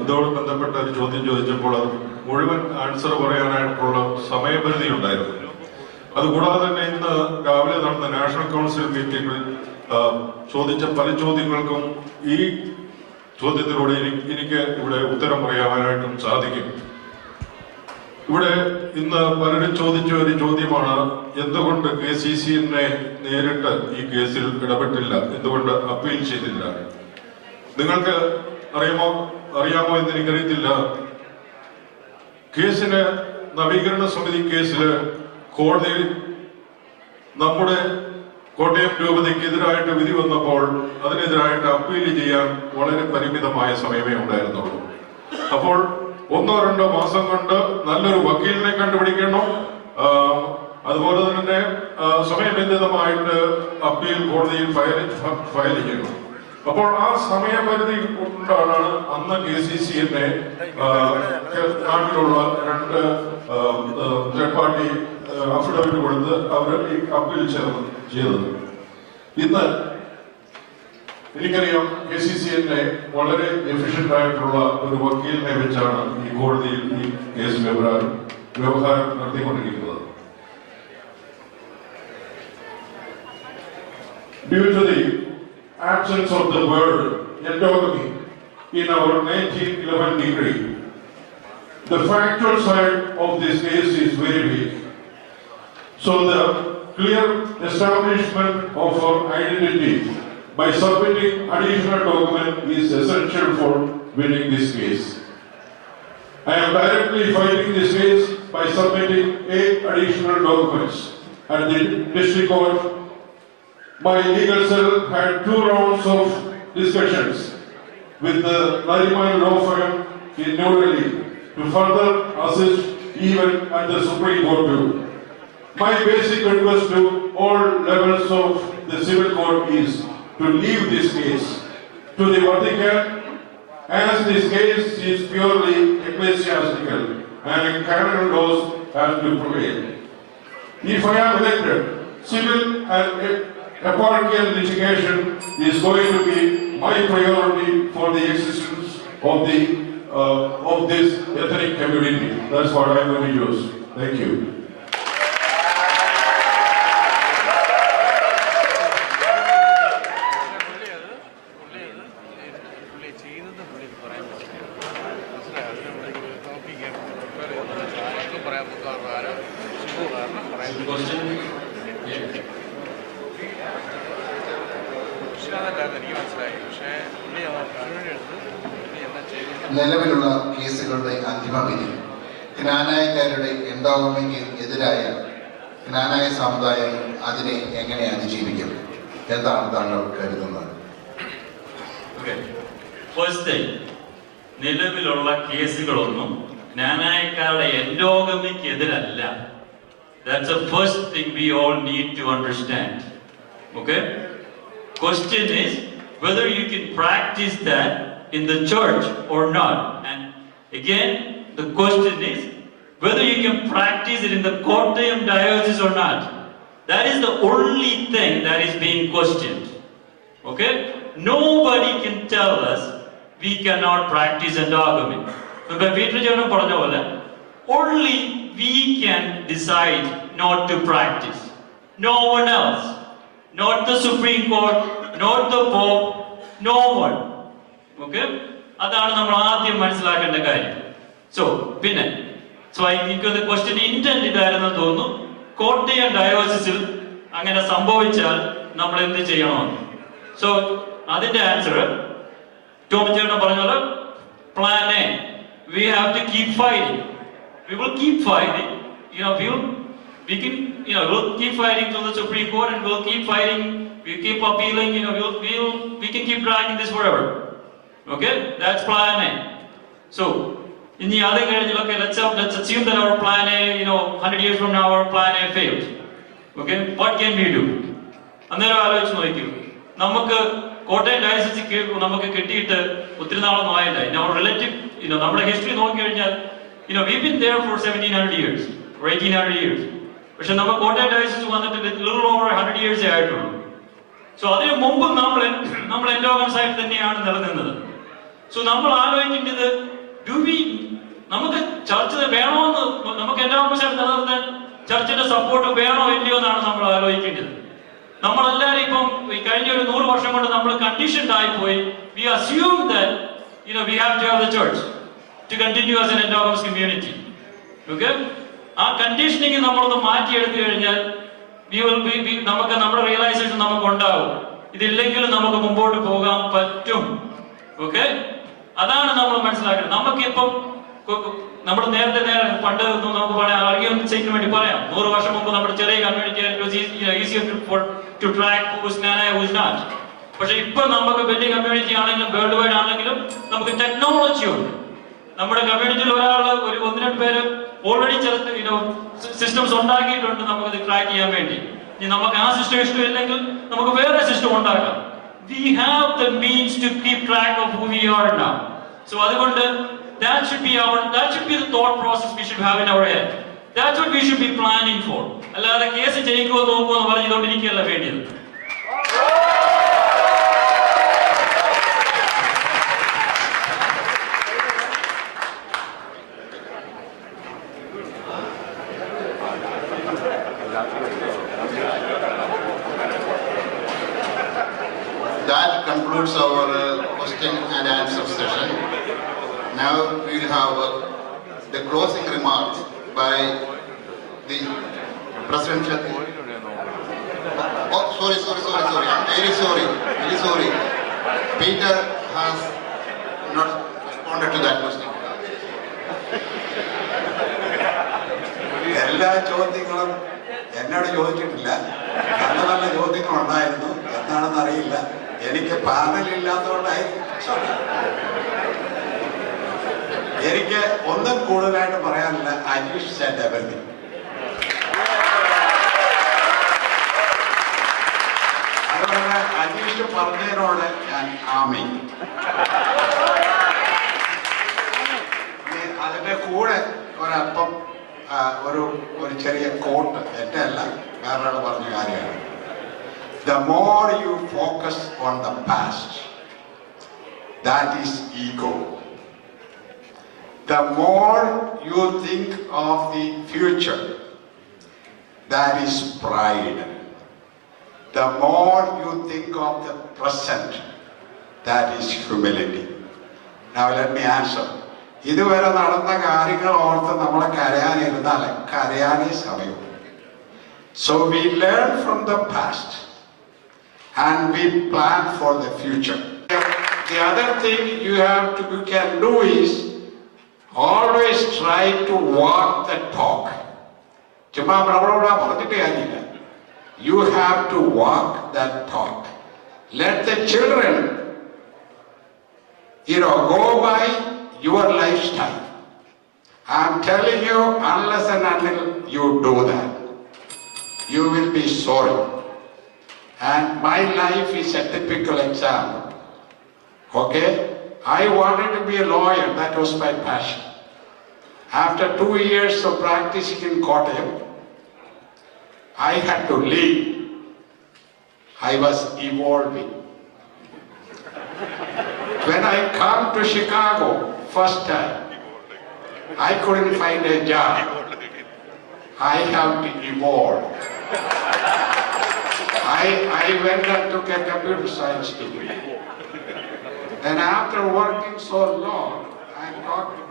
ഇതോട് ബന്ധപ്പെട്ട ഒരു ചോദ്യം ചോദിച്ചപ്പോൾ അത് മുഴുവൻ ആൻസർ പറയാനായിട്ടുള്ള സമയപരിധി ഉണ്ടായിരുന്നു. അതുകൂടാതെ തന്നെ ഇന്ന് രാവിലെ നടന്ന നാഷണൽ കൗൺസിൽ മീറ്റിംഗിൽ ചോദിച്ച പല ചോദ്യങ്ങൾക്കും ഈ ചോദ്യത്തിലൂടെ എനിക്ക് ഇവിടെ ഉത്തരം പറയാനായിട്ടും സാധിക്കും. ഇവിടെ ഇന്ന് പലരും ചോദിച്ച ഒരു ചോദ്യമാണ്, എന്തുകൊണ്ട് KCCനെ നേരിട്ട് ഈ കേസിൽ ഇടപെട്ടില്ല, എന്തുകൊണ്ട് അപ്പീൽ ചെയ്തില്ല? നിങ്ങൾക്ക് അറിയാമോ എന്ന് എനിക്കറിയത്തില്ല. കേസിന് നവീകരണ സമിതി കേസില് കോടതിയിൽ നമ്മുടെ കോട്ടയം രൂപതയ്ക്കെതിരായിട്ട് വിധി വന്നപ്പോൾ അതിനെതിരായിട്ട് അപ്പീൽ ചെയ്യാൻ വളരെ പരിമിതമായ സമയമേ ഉണ്ടായിരുന്നുള്ളൂ. അപ്പോൾ 1-2 മാസം കൊണ്ട് നല്ലൊരു വക്കീലിനെ കണ്ടുപിടിക്കണം. അതുപോലെ തന്നെ സമയബന്ധിതമായിട്ട് അപ്പീൽ കോടതിയിൽ ഫയൽ ചെയ്യണം. അപ്പോൾ ആ സമയപരിധി കൊണ്ടാണ് അന്ന് KCCനെ നാട്ടിലുള്ള 2 തേർഡ് പാർട്ടി അഫിഡവിറ്റ് കൊടുത്ത് അവർ ഈ അപ്പീൽ ചെയ്തത്. ഇന്ന് എനിക്കറിയാം KCCനെ വളരെ എഫിഷ്യന്റ് ആയിട്ടുള്ള ഒരു വക്കീലിനെ വെച്ചാണ് ഈ കോടതിയിൽ ഈ കേസ് വ്യവഹാരം നടത്തിക്കൊണ്ടിരിക്കുന്നത്. Due to the absence of the word endogamy in our 1911 decree, the factual side of this case is very weak. So the clear establishment of our identity by submitting additional document is essential for winning this case. I am directly fighting this case by submitting 8 additional documents at the district court. My legal cell had 2 rounds of discussions with the Nariman law firm in New Delhi to further assist even at the Supreme Court too. My basic request to all levels of the civil court is to leave this case to the Vatican, as this case is purely ecclesiastical and canon laws have to prevail. If I am elected, civil and eparchial litigation is going to be my priority for the existence of this ethnic community. That's what I'm going to use. Thank you. നിലവിലുള്ള കേസുകളുടെ അന്തിമവിധി ജ്ഞാനായക്കാരുടെ എൻഡോഗമിക്ക് എതിരായ ജ്ഞാനായ സമുദായം അതിനെ എങ്ങനെ അതിജീവിക്കും? എന്താണ് താങ്കൾ കരുതുന്നത്? നിലവിലുള്ള കേസുകളൊന്നും ജ്ഞാനായക്കാരുടെ എൻഡോഗമിക്ക് എതിരല്ല. That's the first thing we all need to understand. Okay? Question is whether you can practice that in the church or not. And again, the question is whether you can practice it in the Kottayam diocese or not. That is the only thing that is being questioned. Okay? Nobody can tell us we cannot practice endogamy. Only we can decide not to practice. No one else. Not the Supreme Court, not the Pope, no one. Okay? അതാണ് നമ്മൾ ആദ്യം മനസ്സിലാക്കേണ്ട കാര്യം. So എനിക്ക് the question intent ഇതായിരുന്നു തോന്നുന്നു. കോട്ടയം ഡയോസിസിൽ അങ്ങനെ സംഭവിച്ചാൽ നമ്മൾ എന്ത് ചെയ്യണമെന്ന്. So അതിന്റെ ആൻസർ ടോമി ചേട്ടൻ പറഞ്ഞ പോലെ plan A. We have to keep fighting. We will keep fighting. We'll keep fighting to the Supreme Court, and we'll keep fighting. We keep appealing. We can keep dragging this forever. Okay, that's plan A. So, in the other case, okay, let's assume that our plan A, 100 years from now, our plan A fails. Okay, what can we do? അന്നേരം ആലോചിച്ച് നോക്കൂ. നമുക്ക് കോട്ടയം ഡയസിക്ക് നമുക്ക് കിട്ടിയിട്ട് ഒത്തിരി നാളൊന്നും ആയില്ല. Relative നമ്മുടെ history നോക്കിക്കഴിഞ്ഞാൽ we've been there for 1700 years or 1800 years. പക്ഷെ നമ്മൾ കോട്ടയം ഡയസിസ് വന്നിട്ട് little over 100 years ആയിട്ടുള്ളൂ. സോ അതിന് മുമ്പ് നമ്മൾ എൻഡോഗമസ് ആയിട്ട് തന്നെയാണ് നിലനിന്നത്. സോ നമ്മൾ ആലോചിക്കേണ്ടത് നമുക്ക് ചർച്ച വേണോന്ന്, നമുക്ക് എൻഡോഗമസ് ആയിട്ട് നിലനിർത്താൻ ചർച്ചിന്റെ സപ്പോർട്ട് വേണോ ഇല്ലയോ എന്നാണ് നമ്മൾ ആലോചിക്കേണ്ടത്. നമ്മളെല്ലാവരും ഇപ്പം കഴിഞ്ഞ ഒരു 100 വർഷം കൊണ്ട് നമ്മൾ കണ്ടീഷൻഡ് ആയിപ്പോയി. We assume that we have to have the church to continue as an endogamous community. Okay? ആ കണ്ടീഷനിങ് നമ്മളൊന്ന് മാറ്റിയെടുത്തു കഴിഞ്ഞാൽ നമുക്ക് നമ്മുടെ റിയലൈസേഷൻ നമുക്ക് ഉണ്ടാവും. ഇതില്ലെങ്കിലും നമുക്ക് മുമ്പോട്ട് പോകാൻ പറ്റും. ഓക്കെ, അതാണ് നമ്മൾ മനസ്സിലാക്കുന്നത്. നമുക്കിപ്പം നമ്മൾ നേരത്തെ പണ്ട് നമുക്ക് ആർഗ്യുമെന്റ്സിന് വേണ്ടി പറയാം, 100 വർഷം മുമ്പ് നമ്മുടെ ചെറിയ community to track whose KNANAYA whose not. പക്ഷെ ഇപ്പൊ നമുക്ക് വലിയ കമ്മ്യൂണിറ്റി ആണെങ്കിലും വേൾഡ് വൈഡ് ആണെങ്കിലും നമുക്ക് ടെക്നോളജി ഉണ്ട്. നമ്മുടെ കമ്മ്യൂണിറ്റിയിൽ ഒരു 1-2 പേര് ഓൾറെഡി ചില സിസ്റ്റംസ് ഉണ്ടാക്കിയിട്ടുണ്ട് നമുക്കത് ട്രാക്ക് ചെയ്യാൻ വേണ്ടി. ഇനി നമുക്ക് ആ സിസ്റ്റം ഇഷ്ടമില്ലെങ്കിൽ നമുക്ക് വേറെ സിസ്റ്റം ഉണ്ടാക്കാം. We have the means to keep track of who we are now. So അതുകൊണ്ട് that should be the thought process we should have in our head. That's what we should be planning for. അല്ലാതെ case ജയിക്കുമോ നോക്കുമോ എന്ന് പറഞ്ഞുകൊണ്ടിരിക്കുകയല്ല വേണ്ടിയത്. That concludes our question and answer session. Now we will have the closing remarks by the presidential. Oh, sorry. I'm very sorry. Peter has not responded to that question. എല്ലാ ചോദ്യങ്ങളും എന്നോട് ചോദിച്ചിട്ടില്ല. നല്ല നല്ല ചോദ്യങ്ങൾ ഉണ്ടായിരുന്നു, എന്താണെന്ന് അറിയില്ല. എനിക്ക് പാനൽ ഇല്ലാത്തതുകൊണ്ടായിരിക്കും. എനിക്ക് ഒന്നും കൂടുതലായിട്ട് പറയാനില്ല. Aneesh said everything. അതുകൊണ്ട് അനീഷ് പറഞ്ഞതിനോട് ഞാൻ ആമീൻ. അതിന്റെ കൂടെ ഒരല്പം ഒരു ചെറിയ കോട്ട്, എന്റെ അല്ല വേറൊരാൾ പറഞ്ഞ കാര്യമാണ്. The more you focus on the past, that is ego. The more you think of the future, that is pride. The more you think of the present, that is humility. Now let me answer. ഇതുവരെ നടന്ന കാര്യങ്ങൾ ഓർത്ത് നമ്മളെ കരയാനിരുന്നാൽ കരയാനേ സമയം. So we learn from the past and we plan for the future. The other thing you can do is always try to walk the talk. ചുമ്മാ പറഞ്ഞിട്ട് കാര്യമില്ല. You have to walk that talk. Let the children go by your lifestyle. I'm telling you, unless and until you do that, you will be sorry. And my life is a typical example. Okay? I wanted to be a lawyer. That was my passion. After 2 years of practicing in Kottayam, I had to leave. I was evolving. When I come to Chicago first time, I couldn't find a job. I have to evolve. I went and took a computer science degree. And after working so long, I'm talking.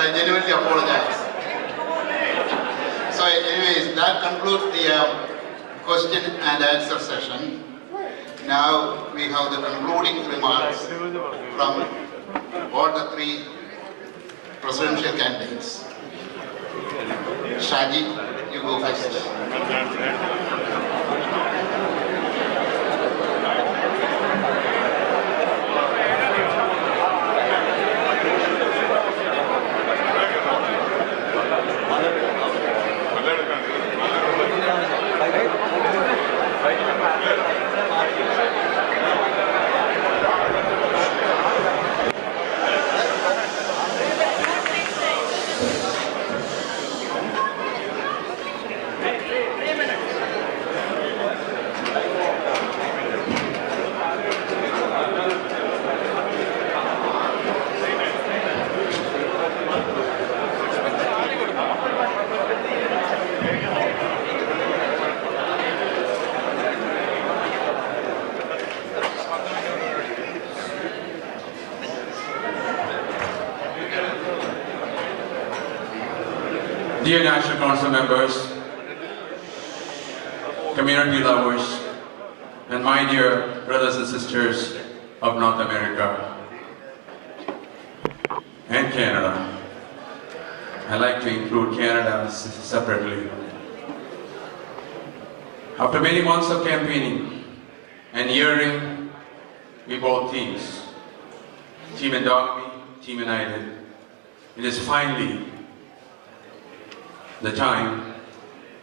I genuinely apologize. So anyways, that concludes the question and answer session. Now we have the concluding remarks from all the 3 presidential candidates. Shaji, you go first. Dear National Council members, community lovers, and my dear brothers and sisters of North America and Canada. I like to include Canada separately. After many months of campaigning and hearing with both teams, Team Endogamy, Team United, it is finally the time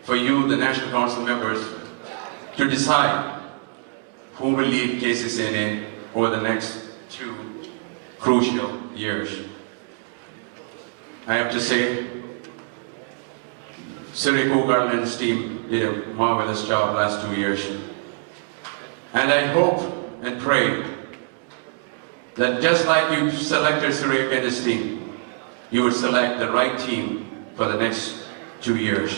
for you, the National Council members, to decide who will lead KCCNA over the next 2 crucial years. I have to say, Siri Garland's team did a marvelous job last 2 years. And I hope and pray that just like you selected Siri and his team, you would select the right team for the next 2 years.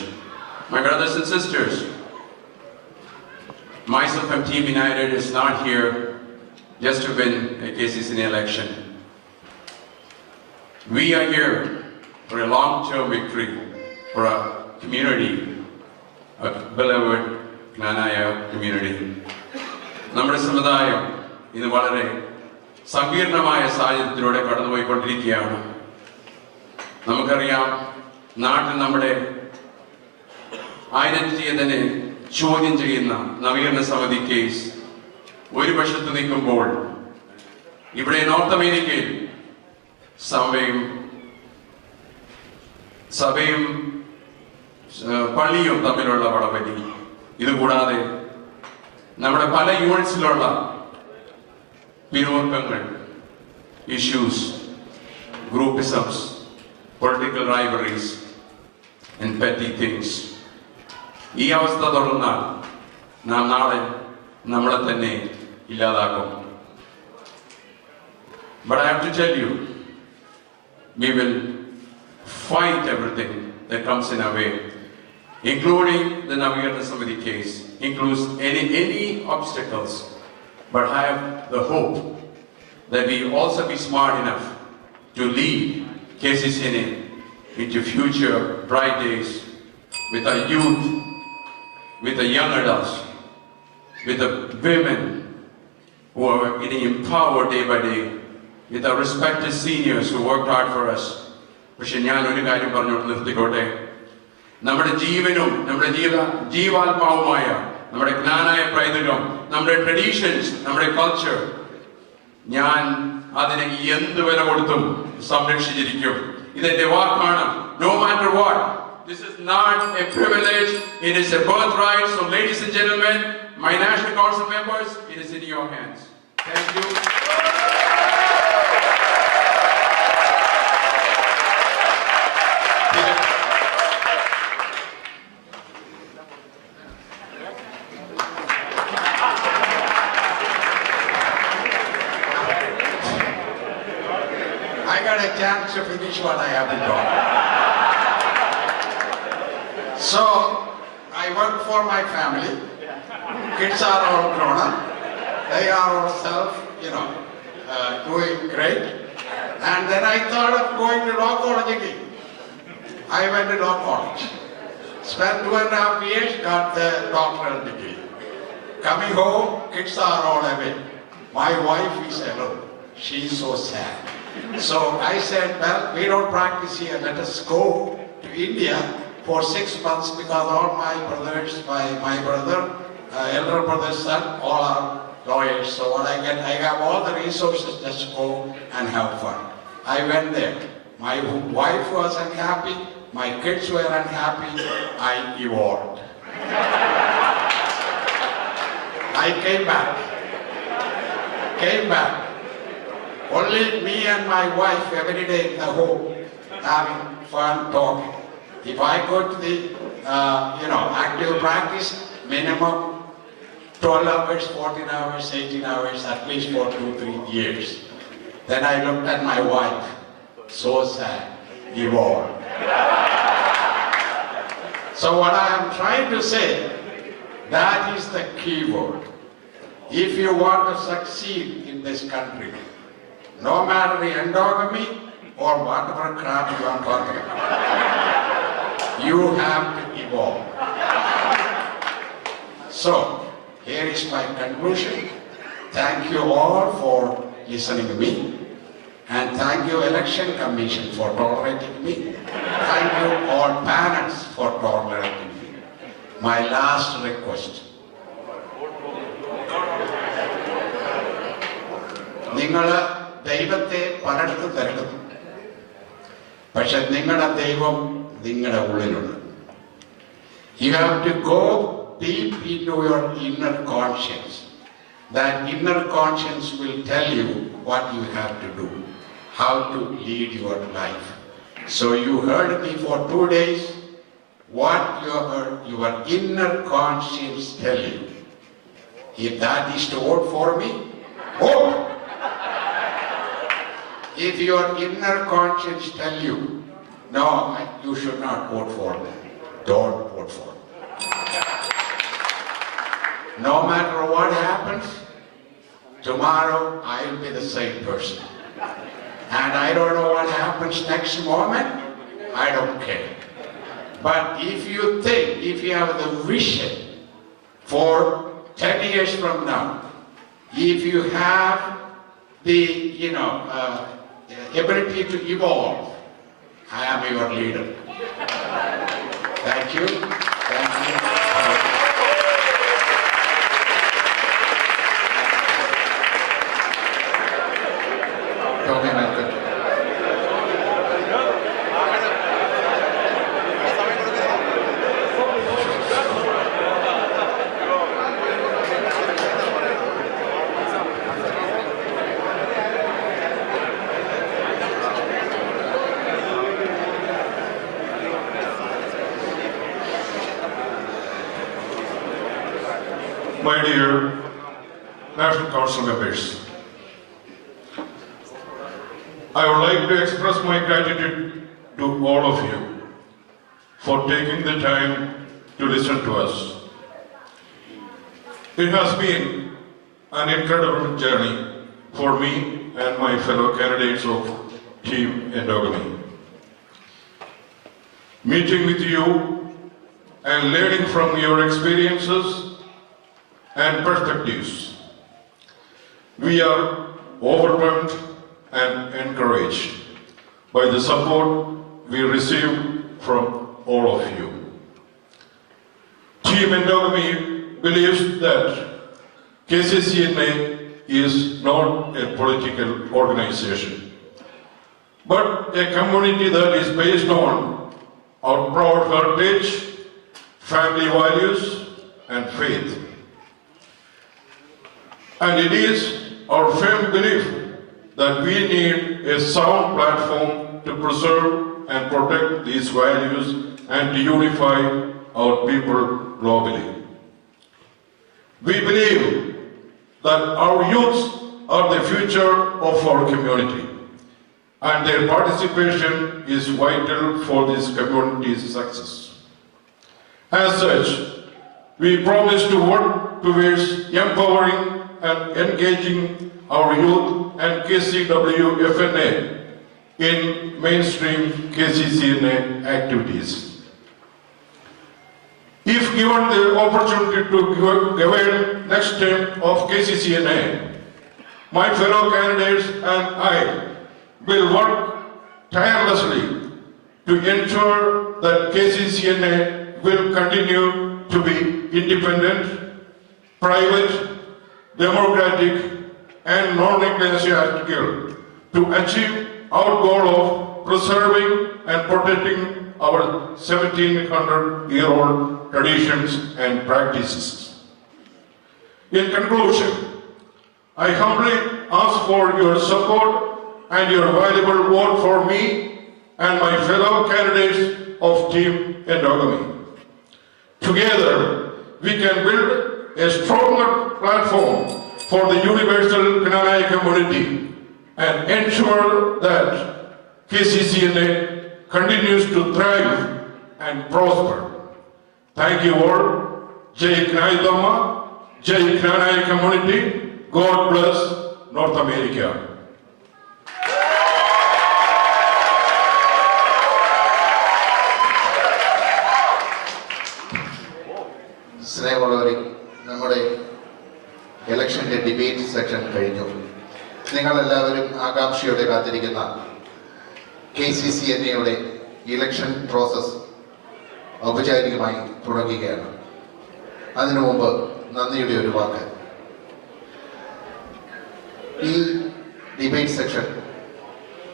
My brothers and sisters, myself and Team United is not here just to win a KCCNA election. We are here for a long-term victory for our community, a beloved KNANAYA community. നമ്മുടെ സമുദായം ഇന്ന് വളരെ സങ്കീർണമായ സാഹചര്യത്തിലൂടെ കടന്നുപോയിക്കൊണ്ടിരിക്കുകയാണ്. നമുക്കറിയാം, നാട്ടിൽ നമ്മുടെ ഐഡന്റിറ്റിയെ തന്നെ ചോദ്യം ചെയ്യുന്ന നവീകരണ സമിതി കേസ് ഒരു വശത്ത് നിൽക്കുമ്പോൾ, ഇവിടെ നോർത്ത് അമേരിക്കയിൽ സഭയും പള്ളിയും തമ്മിലുള്ള പടവലി, ഇതുകൂടാതെ നമ്മുടെ പല യൂണിറ്റ്സിലുള്ള പിരിമുറുക്കങ്ങൾ, issues, groupisms, political rivalries and petty things. ഈ അവസ്ഥ തുടർന്നാൽ നാം നാളെ നമ്മളെ തന്നെ ഇല്ലാതാക്കും. But I have to tell you, we will fight everything that comes in our way, including the Navigata Samiti case, includes any obstacles. But I have the hope that we also be smart enough to lead KCCNA into future bright days with our youth, with the young adults, with the women who are getting empowered day by day, with our respected seniors who worked hard for us. പക്ഷെ ഞാൻ ഒരു കാര്യം പറഞ്ഞുകൊണ്ട് നിർത്തിക്കോട്ടെ. നമ്മുടെ ജീവനും നമ്മുടെ ജീവാത്മാവുമായ നമ്മുടെ ജ്ഞാനായ പൈതൃകം, നമ്മുടെ ട്രഡീഷൻസ്, നമ്മുടെ കൾച്ചർ, ഞാൻ അതിനെ എന്ത് വില കൊടുത്തും സംരക്ഷിച്ചിരിക്കും. ഇതെന്റെ വാക്കാണ്. No matter what. This is not a privilege, it is a birthright. So ladies and gentlemen, my National Council members, it is in your hands. Thank you. I got a chance to finish what I have to do. So, I work for my family. Kids are all grown up. They are all doing great. And then I thought of going to law college again. I went to law college. Spent 2.5 years, got the doctoral degree. Coming home, kids are all away. My wife is alone. She's so sad. So I said, well, we don't practice here. Let us go to India for 6 months because all my brothers, my brother, elder brother's son, all are lawyers. So what I get, I have all the resources, just go and have fun. I went there. My wife was unhappy. My kids were unhappy. I evolved. I came back. Only me and my wife every day in the home, having fun, talking. If I go to the, active practice, minimum 12 hours, 14 hours, 18 hours, at least for 2-3 years. Then I looked at my wife, so sad, evolved. So what I am trying to say, that is the key word. If you want to succeed in this country, no matter the endogamy or whatever crap you are talking about, You have to evolve. So, here is my conclusion. Thank you all for listening to me. And thank you Election Commission for tolerating me. Thank you all parents for tolerating me. My last request. നിങ്ങൾ ദൈവത്തെ പലയിടത്തും തിരക്കുന്നു, പക്ഷെ നിങ്ങളുടെ ദൈവം നിങ്ങളുടെ ഉള്ളിലുണ്ട്. You have to go deep into your inner conscience. That inner conscience will tell you what you have to do, how to lead your life. So you heard me for 2 days. What your inner conscience tell you. If that is to vote for me, vote. If your inner conscience tell you, no, you should not vote for them, don't vote for them. No matter what happens, tomorrow I will be the same person. And I don't know what happens next moment, I don't care. But if you think, if you have the vision for 10 years from now, if you have the, ability to evolve, I am your leader. Thank you. Thank you. Tomy Melkarapurthu. My dear National Council members, I would like to express my gratitude to all of you for taking the time to listen to us. It has been an incredible journey for me and my fellow candidates of Team Endogamy. Meeting with you and learning from your experiences and perspectives. We are overwhelmed and encouraged by the support we receive from all of you. Team Endogamy believes that KCCNA is not a political organization, but a community that is based on our proud heritage, family values, and faith. And it is our firm belief that we need a sound platform to preserve and protect these values and to unify our people globally. We believe that our youths are the future of our community, and their participation is vital for this community's success. As such, we promise to work towards empowering and engaging our youth and KCWFNA in mainstream KCCNA activities. If given the opportunity to govern next term of KCCNA, my fellow candidates and I will work tirelessly to ensure that KCCNA will continue to be independent, private, democratic, and non-ecclesiastical to achieve our goal of preserving and protecting our 1700-year-old traditions and practices. In conclusion, I humbly ask for your support and your valuable vote for me and my fellow candidates of Team Endogamy. Together, we can build a stronger platform for the universal KNANAYA community and ensure that KCCNA continues to thrive and prosper. Thank you all. Jai Knanayavoice, Jai KNANAYA community. God bless North America. Debate section കഴിഞ്ഞു. നിങ്ങളെല്ലാവരും ആകാംക്ഷയോടെ കാത്തിരിക്കുന്ന KCCNA election process ഔപചാരികമായി തുടങ്ങുകയാണ്. അതിനു മുമ്പ് നന്ദിയുടെ ഒരു വാക്ക്. ഈ ഡിബേറ്റ് സെക്ഷൻ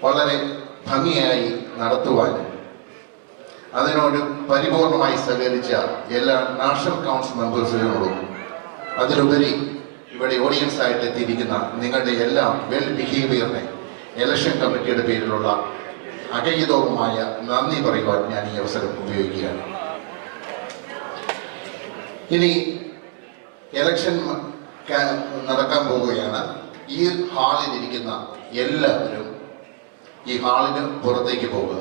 വളരെ ഭംഗിയായി നടത്തുവാൻ അതിനോട് പരിപൂർണമായി സഹകരിച്ച എല്ലാ നാഷണൽ കൗൺസിൽ മെമ്പേഴ്സിനോടും അതിലുപരി ഇവിടെ ഓഡിയൻസ് ആയിട്ട് എത്തിയിരിക്കുന്ന നിങ്ങളുടെ എല്ലാം വെൽ ബിഹേവിയറിനെ ഇലക്ഷൻ കമ്മിറ്റിയുടെ പേരിലുള്ള അകൈതവുമായ നന്ദി പറയുവാൻ ഞാൻ ഈ അവസരം ഉപയോഗിക്കുകയാണ്. ഇനി ഇലക്ഷൻ നടക്കാൻ പോവുകയാണ്. ഈ ഹാളിൽ ഇരിക്കുന്ന എല്ലാവരും ഈ ഹാളിന് പുറത്തേക്ക് പോകുക.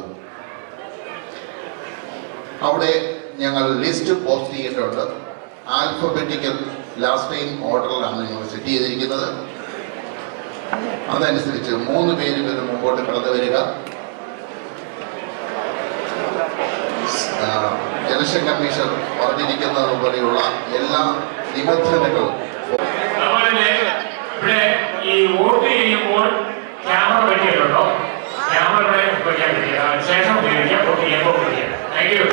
അവിടെ ഞങ്ങൾ ലിസ്റ്റ് പോസ്റ്റ് ചെയ്തിട്ടുണ്ട്. ആൽഫബറ്റിക്കൽ ലാസ്റ്റ് ടൈം ഓർഡറിലാണ് ഞങ്ങൾ സെറ്റ് ചെയ്തിരിക്കുന്നത്. അതനുസരിച്ച് 3 പേര് മുമ്പോട്ട് കടന്നു വരിക. ഇലക്ഷൻ കമ്മീഷൻ പറഞ്ഞിരിക്കുന്നത് പോലെയുള്ള എല്ലാ നിബന്ധനകളും ഈ വോട്ട് ചെയ്യുമ്പോൾ ക്യാമറ വെട്ടിയിട്ടുണ്ടോ? ക്യാമറ വെക്കാൻ പറ്റിയ ശേഷം ഉപയോഗിക്കാം, വോട്ട് ചെയ്യുമ്പോൾ ഉപയോഗിക്കാം. Thank you.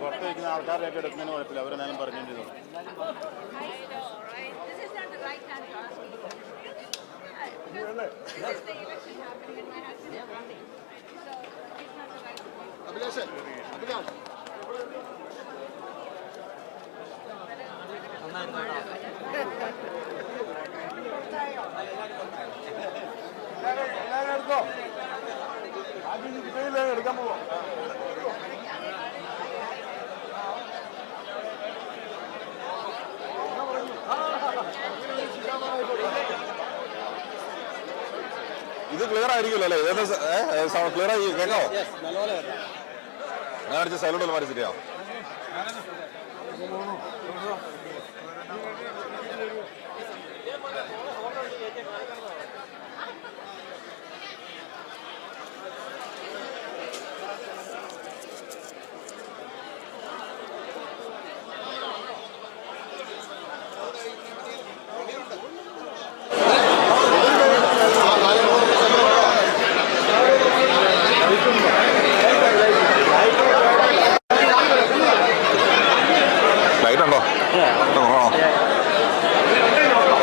പുറത്ത് വയ്ക്കുന്ന ആൾക്കാരെയൊക്കെ എടുക്കുന്നതിന് കുഴപ്പമില്ല, അവരെന്നാലും പറഞ്ഞിട്ടുണ്ടോ. എടുക്കോ എടുക്കാൻ പോവോ? ഇത് ക്ലിയർ ആയിരിക്കുമല്ലോ അല്ലേ? ക്ലിയർ ആയി കേൾക്കാവോ? ഞാൻ അടിച്ച സൈലോട്ട് മാറിച്ചിട്ടോ.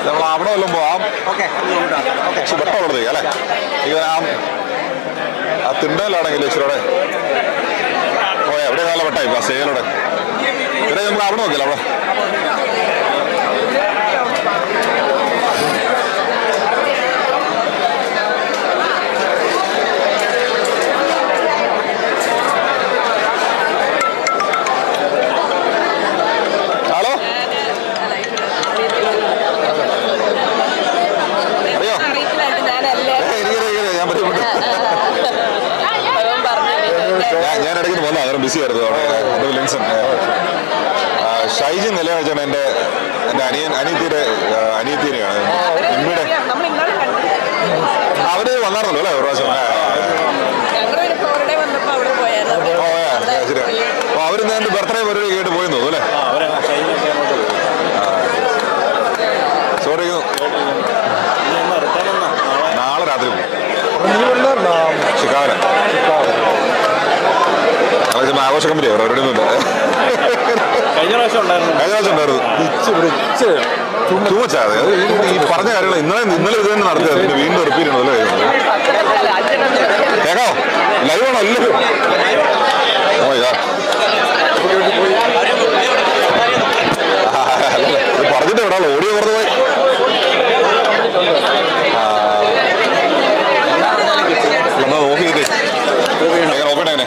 നമ്മൾ അവിടെ വല്ലതും പോവാം. വെട്ടമുള്ളത് അല്ലേ? ആ തിണ്ടയിലാണെങ്കിൽ ഇച്ചിരൂടെ പോയാ എവിടെ നല്ല വെട്ടായി ആ സേലോടെ ഇവിടെ നമ്മൾ അവിടെ നോക്കില്ല. അവിടെ ബിസി ആയിരുന്നു അവിടെ ലിൻസൺ. ഷൈജി നിലവാച്ചാണ് എൻ്റെ അനിയത്തിനെയാണ് എമ്മിയുടെ. അവര് വന്നായിരുന്നല്ലോ അല്ലേ ഒരു പ്രാവശ്യം? ശരി. അപ്പൊ അവര് ഞാൻ ബർത്ത്ഡേ പരിപാടി കേട്ട് പോയി തോന്നുന്നു അല്ലേ? സോറി, നാളെ രാത്രി ഷിക്കാഗോ ആഘോഷ കമ്പനിയാണ്. പരിപാടിയൊന്നുമില്ല. കഴിഞ്ഞ പ്രാവശ്യം ഉണ്ടായിരുന്നു. ചുമച്ചാതെ ഈ പറഞ്ഞ കാര്യങ്ങൾ ഇന്നലെ ഇത് തന്നെ നടത്തിയത് പിന്നെ വീണ്ടും റിപ്പീറ്റ് ചെയ്യണമല്ലോ കേട്ടോ ലൈവാണോ അല്ലല്ലോ പറഞ്ഞിട്ട് എവിടാണോ ഓഡിയോ പറഞ്ഞു പോയി എന്നാ നോക്കിയിട്ട് എങ്ങനെ നോക്കട്ടെ എങ്ങനെ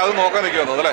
അത് നോക്കാൻ നിൽക്കുമെന്നോ അല്ലേ?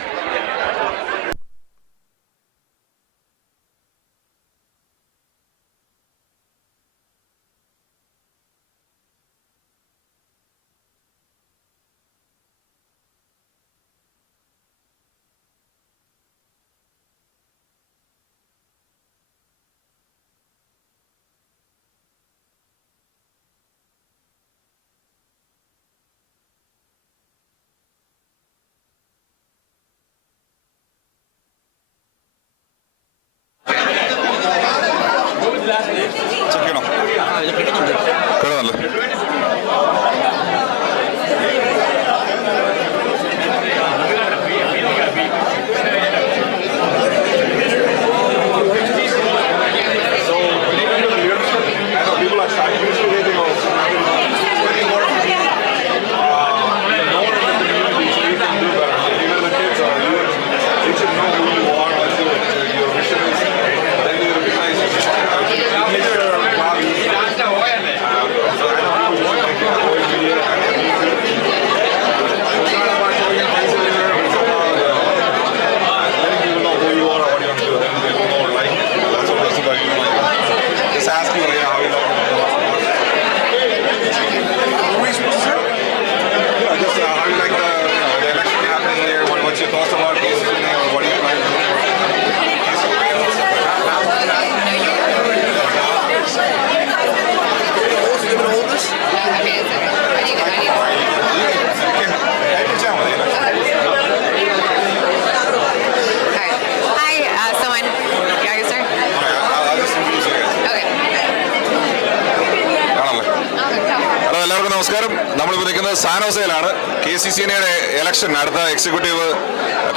നമസ്കാരം. നമ്മളിപ്പോൾ നിൽക്കുന്നത് സാനോസയിലാണ്. KCCNയുടെ ഇലക്ഷൻ അടുത്ത എക്സിക്യൂട്ടീവ്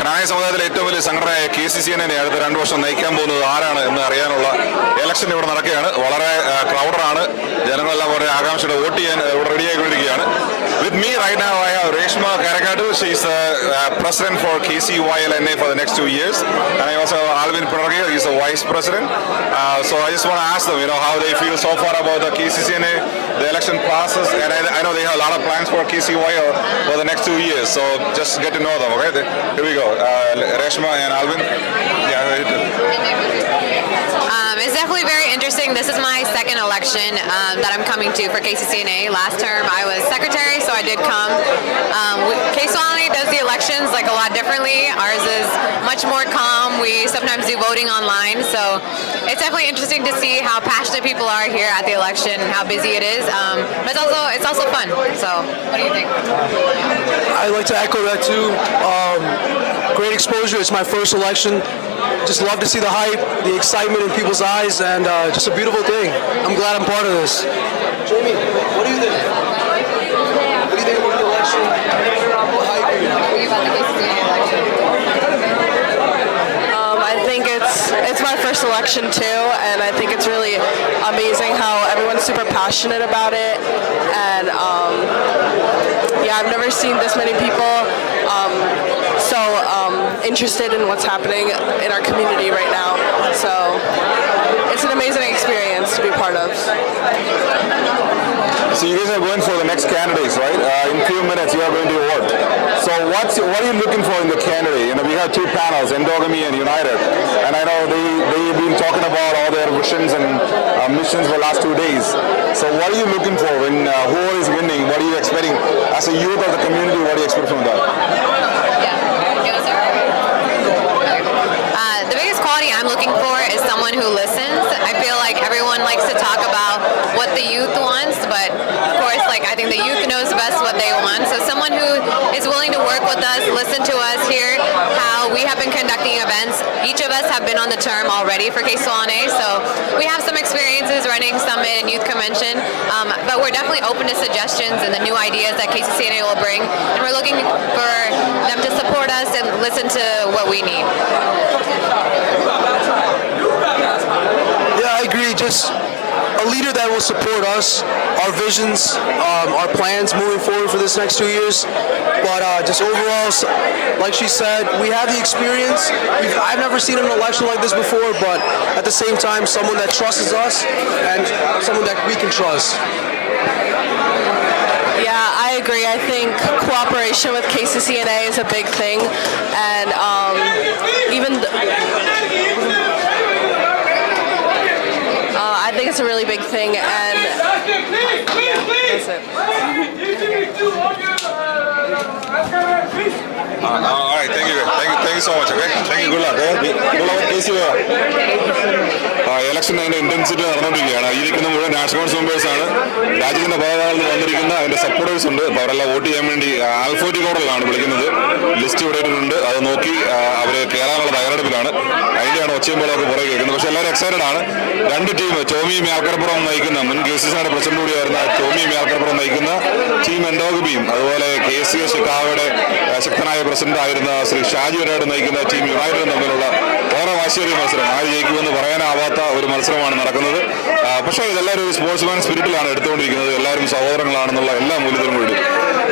ക്നാനായ സമുദായത്തിലെ ഏറ്റവും വലിയ സംഘടനയായ KCCNയെ അടുത്ത 2 വർഷം നയിക്കാൻ പോകുന്നത് ആരാണ് എന്ന് അറിയാനുള്ള ഇലക്ഷൻ ഇവിടെ നടക്കുകയാണ്. വളരെ ക്രൗഡറാണ്. ജനങ്ങളെല്ലാം വളരെ ആകാംക്ഷയോടെ വോട്ട് ചെയ്യാൻ ഇവിടെ റെഡിയായിക്കൊണ്ടിരിക്കുകയാണ്. With me right now I have Reshma Karakadu. She's the president for KCYLNA for the next 2 years. And I also have Alvin Pinargi. He's the vice president. So I just want to ask them, how they feel so far about the KCCNA, the election process. And I know they have a lot of plans for KCYL for the next 2 years. So just get to know them, okay? Here we go. Reshma and Alvin. It's definitely very interesting. This is my second election that I'm coming to for KCCNA. Last term I was secretary, so I did come. KCCNA does the elections like a lot differently. Ours is much more calm. We sometimes do voting online, so it's definitely interesting to see how passionate people are here at the election and how busy it is. But it's also fun. So what do you think? I'd like to echo that too. Great exposure. It's my first election. Just love to see the hype, the excitement in people's eyes, and just a beautiful thing. I'm glad I'm part of this. Jamie, what do you think? What do you think about the election? The hype? What do you think about the KCCNA election? I think it's my first election too, and I think it's really amazing how everyone's super passionate about it. And I've never seen this many people so interested in what's happening in our community right now. So it's an amazing experience to be part of. So you guys are going for the next candidates, right? In a few minutes you are going to vote. So what are you looking for in the candidate? We have 2 panels, Endogamy and United. And I know they've been talking about all their visions and missions for the last 2 days. So what are you looking for when who is winning? What are you expecting as a youth of the community? What do you expect from that? The biggest quality I'm looking for is someone who listens. I feel like everyone likes to talk about what the youth wants, but of course, I think the youth knows best what they want. So someone who is willing to work with us, listen to us, hear how we have been conducting events. Each of us have been on the term already for KCCNA, so we have some experiences running summit and youth convention, but we're definitely open to suggestions and the new ideas that KCCNA will bring, and we're looking for them to support us and listen to what we need. Yeah, I agree. Just a leader that will support us, our visions, our plans moving forward for this next 2 years. But just overall, like she said, we have the experience. I've never seen an election like this before, but at the same time, someone that trusts us and someone that we can trust. Yeah, I agree. I think cooperation with KCCNA is a big thing, and even I think it's a really big thing, and that's it. All right, thank you so much. Okay, thank you. Good luck. Good luck with KCYL. Election അതിന്റെ intensity നടന്നുകൊണ്ടിരിക്കുകയാണ്. ഈ ഇരിക്കുന്ന മുഴുവൻ national council മെമ്പേഴ്സാണ്. രാജ്യത്തിന്റെ പല ഭാഗങ്ങളിൽ നിന്ന് വന്നിരിക്കുന്ന അതിന്റെ സപ്പോർട്ടേഴ്സ് ഉണ്ട്. അപ്പോൾ അവരെല്ലാം വോട്ട് ചെയ്യാൻ വേണ്ടി ആൽഫോറ്റി കോഡറിലാണ് വിളിക്കുന്നത്. ലിസ്റ്റ് ഇവിടെ ഇട്ടിട്ടുണ്ട്. അത് നോക്കി അവര് കയറാനുള്ള തയ്യാറെടുപ്പിലാണ്. അതിന്റെയാണ് ഒച്ചയും പോലൊക്കെ പുറകെ കേൾക്കുന്നത്. പക്ഷെ എല്ലാവരും എക്സൈറ്റഡ് ആണ്. 2 ടീം, ടോമി മേൽക്കരപ്പുറം നയിക്കുന്ന മുൻ KCCNയുടെ പ്രസിഡന്റ് കൂടിയായിരുന്ന ടോമി മേൽക്കരപ്പുറം നയിക്കുന്ന ടീം എൻഡോഗമിയും, അതുപോലെ KCS ഷിക്കാഗോയുടെ ശക്തനായ പ്രസിഡന്റ് ആയിരുന്ന ശ്രീ ഷാജി എഡാട്ട് നയിക്കുന്ന ടീം യുണൈറ്റഡും തമ്മിലുള്ള വളരെ വാശിയേറിയ മത്സരം. ആര് ജയിക്കുമെന്ന് പറയാനാവാത്ത ഒരു മത്സരമാണ് നടക്കുന്നത്. പക്ഷേ ഇതെല്ലാവരും ഒരു സ്പോർട്സ്മാൻ സ്പിരിറ്റിലാണ് എടുത്തുകൊണ്ടിരിക്കുന്നത്. എല്ലാവരും സഹോദരങ്ങളാണെന്നുള്ള എല്ലാ മൂല്യത്തിലും കൂടി.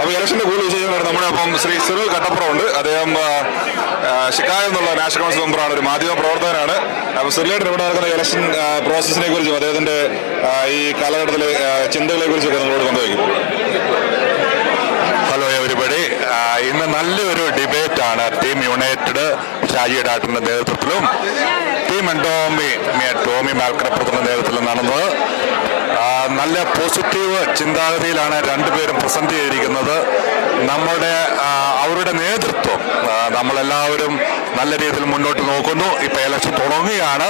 അപ്പോൾ ഇലക്ഷന്റെ കൂടുതൽ വിശേഷങ്ങൾ നമ്മുടെ ഒപ്പം ശ്രീ സിറിൽ കട്ടപ്പുറം ഉണ്ട്. അദ്ദേഹം ഷിക്കാഗോ എന്നുള്ള നാഷണൽ കൗൺസിൽ മെമ്പറാണ്, ഒരു മാധ്യമ പ്രവർത്തകനാണ്. അപ്പോൾ സിറിലേട്ടൻ ഇവിടെ നടക്കുന്ന ഇലക്ഷൻ പ്രോസസ്സിനെ കുറിച്ചും അദ്ദേഹത്തിന്റെ ഈ കാലഘട്ടത്തിലെ ചിന്തകളെ കുറിച്ചൊക്കെ നമ്മളോട് പങ്കുവയ്ക്കും. Hello everybody. ഇന്ന് നല്ലൊരു ഡിബേറ്റാണ് ടീം യുണൈറ്റഡ് ഷാജി എഡാട്ടിന്റെ നേതൃത്വത്തിലും ടീം ടോമി മേൽക്കരപ്പുറത്തിന്റെ നേതൃത്വത്തിലും നടന്നത്. നല്ല പോസിറ്റീവ് ചിന്താഗതിയിലാണ് രണ്ടുപേരും പ്രസന്റ് ചെയ്തിരിക്കുന്നത്. അവരുടെ നേതൃത്വം നമ്മളെല്ലാവരും നല്ല രീതിയിൽ മുന്നോട്ട് നോക്കുന്നു. ഇപ്പൊ ഇലക്ഷൻ തുടങ്ങുകയാണ്.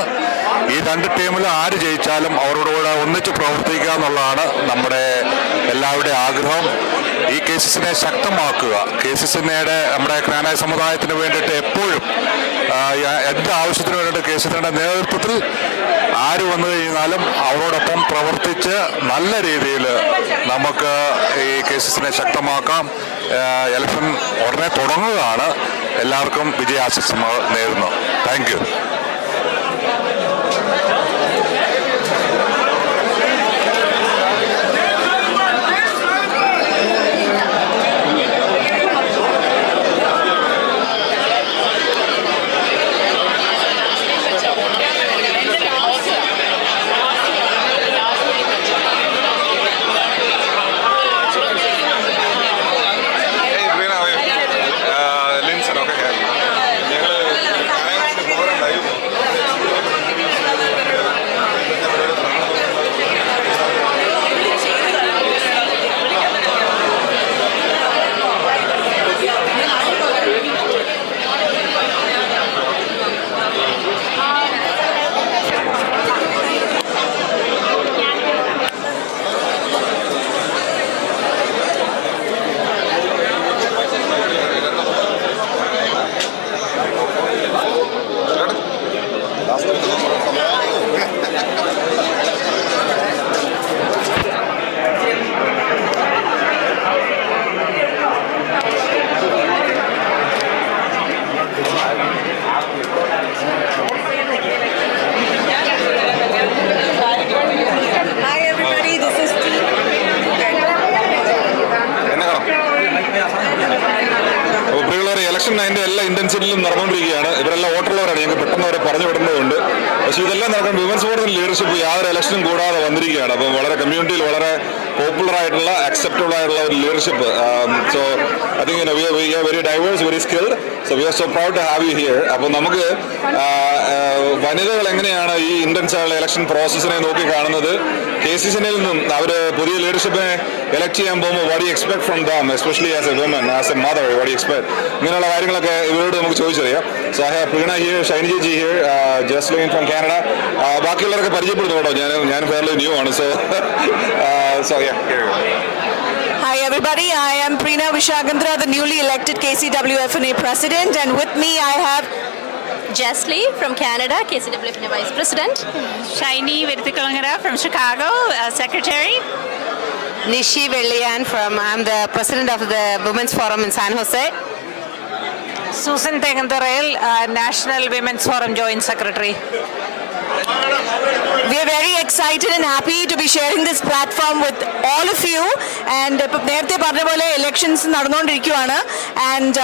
ഈ 2 ടീമിലും ആര് ജയിച്ചാലും അവരോട് കൂടെ ഒന്നിച്ച് പ്രവർത്തിക്കുക എന്നുള്ളതാണ് നമ്മുടെ എല്ലാവരുടെയും ആഗ്രഹം. ഈ KCCനെ ശക്തമാക്കുക. KCCയുടെ നമ്മുടെ ക്നാനായ സമുദായത്തിന് വേണ്ടിയിട്ട് എപ്പോഴും എന്ത് ആവശ്യത്തിന് വേണ്ടിയിട്ട് KCCയുടെ നേതൃത്വത്തിൽ ആര് വന്നു കഴിഞ്ഞാലും അവരോടൊപ്പം പ്രവർത്തിച്ച് നല്ല രീതിയിൽ നമുക്ക് ഈ കേസസിനെ ശക്തമാക്കാം. ഇലക്ഷൻ ഉടനെ തുടങ്ങുകയാണ്. എല്ലാവർക്കും വിജയാശംസകൾ നേരുന്നു. Thank you. അതിന്റെ എല്ലാ ഇന്റൻസിറ്റിയിലും നടന്നുകൊണ്ടിരിക്കുകയാണ്. ഇവരെല്ലാം വോട്ടുള്ളവരാണ്. ഞങ്ങൾക്ക് പെട്ടെന്ന് അവരെ പറഞ്ഞു വിടുന്നതുകൊണ്ട്. പക്ഷേ ഇതെല്ലാം നടക്കാൻ വിമൻസ് ഫോറത്തിന്റെ ലീഡർഷിപ്പ് യാതൊരു ഇലക്ഷനും കൂടാതെ വന്നിരിക്കുകയാണ്. അപ്പം വളരെ കമ്മ്യൂണിറ്റിയിൽ വളരെ പോപ്പുലർ ആയിട്ടുള്ള അക്സെപ്റ്റബിൾ ആയിട്ടുള്ള ഒരു leadership. So I think we are very diverse, very skilled. So we are so proud to have you here. അപ്പോൾ നമുക്ക് വനിതകൾ എങ്ങനെയാണ് ഈ ഇന്റൻസ് ആയുള്ള ഇലക്ഷൻ പ്രോസസ്സിനെ നോക്കി കാണുന്നത്, KCCNയിൽ നിന്നും അവർ പുതിയ ലീഡർഷിപ്പിനെ എലക്ട് ചെയ്യാൻ പോകുമ്പോൾ what do you expect from them, especially as a woman, as a mother, what do you expect, ഇങ്ങനെയുള്ള കാര്യങ്ങളൊക്കെ ഇവരോട് നമുക്ക് ചോദിച്ചറിയാം. So I have Preena here, Shaji Edat here, Jocelyn from Canada. ബാക്കിയുള്ളവരൊക്കെ പരിചയപ്പെടുന്നു കേട്ടോ. ഞാൻ fairly new ആണ്. So yeah, here you go. Hi everybody, I am Preena Vishagandra, the newly elected KCWFNA president, and with me I have Jesli from Canada, KCWFNA vice president. Shaini Virthikulangara from Chicago, secretary. Nishi Vellian I'm the president of the Women's Forum in San Jose. Susan Tegandarel, National Women's Forum joint secretary. We are very excited and happy to be sharing this platform with all of you. And നേരത്തെ പറഞ്ഞ പോലെ elections നടന്നുകൊണ്ടിരിക്കുകയാണ്. And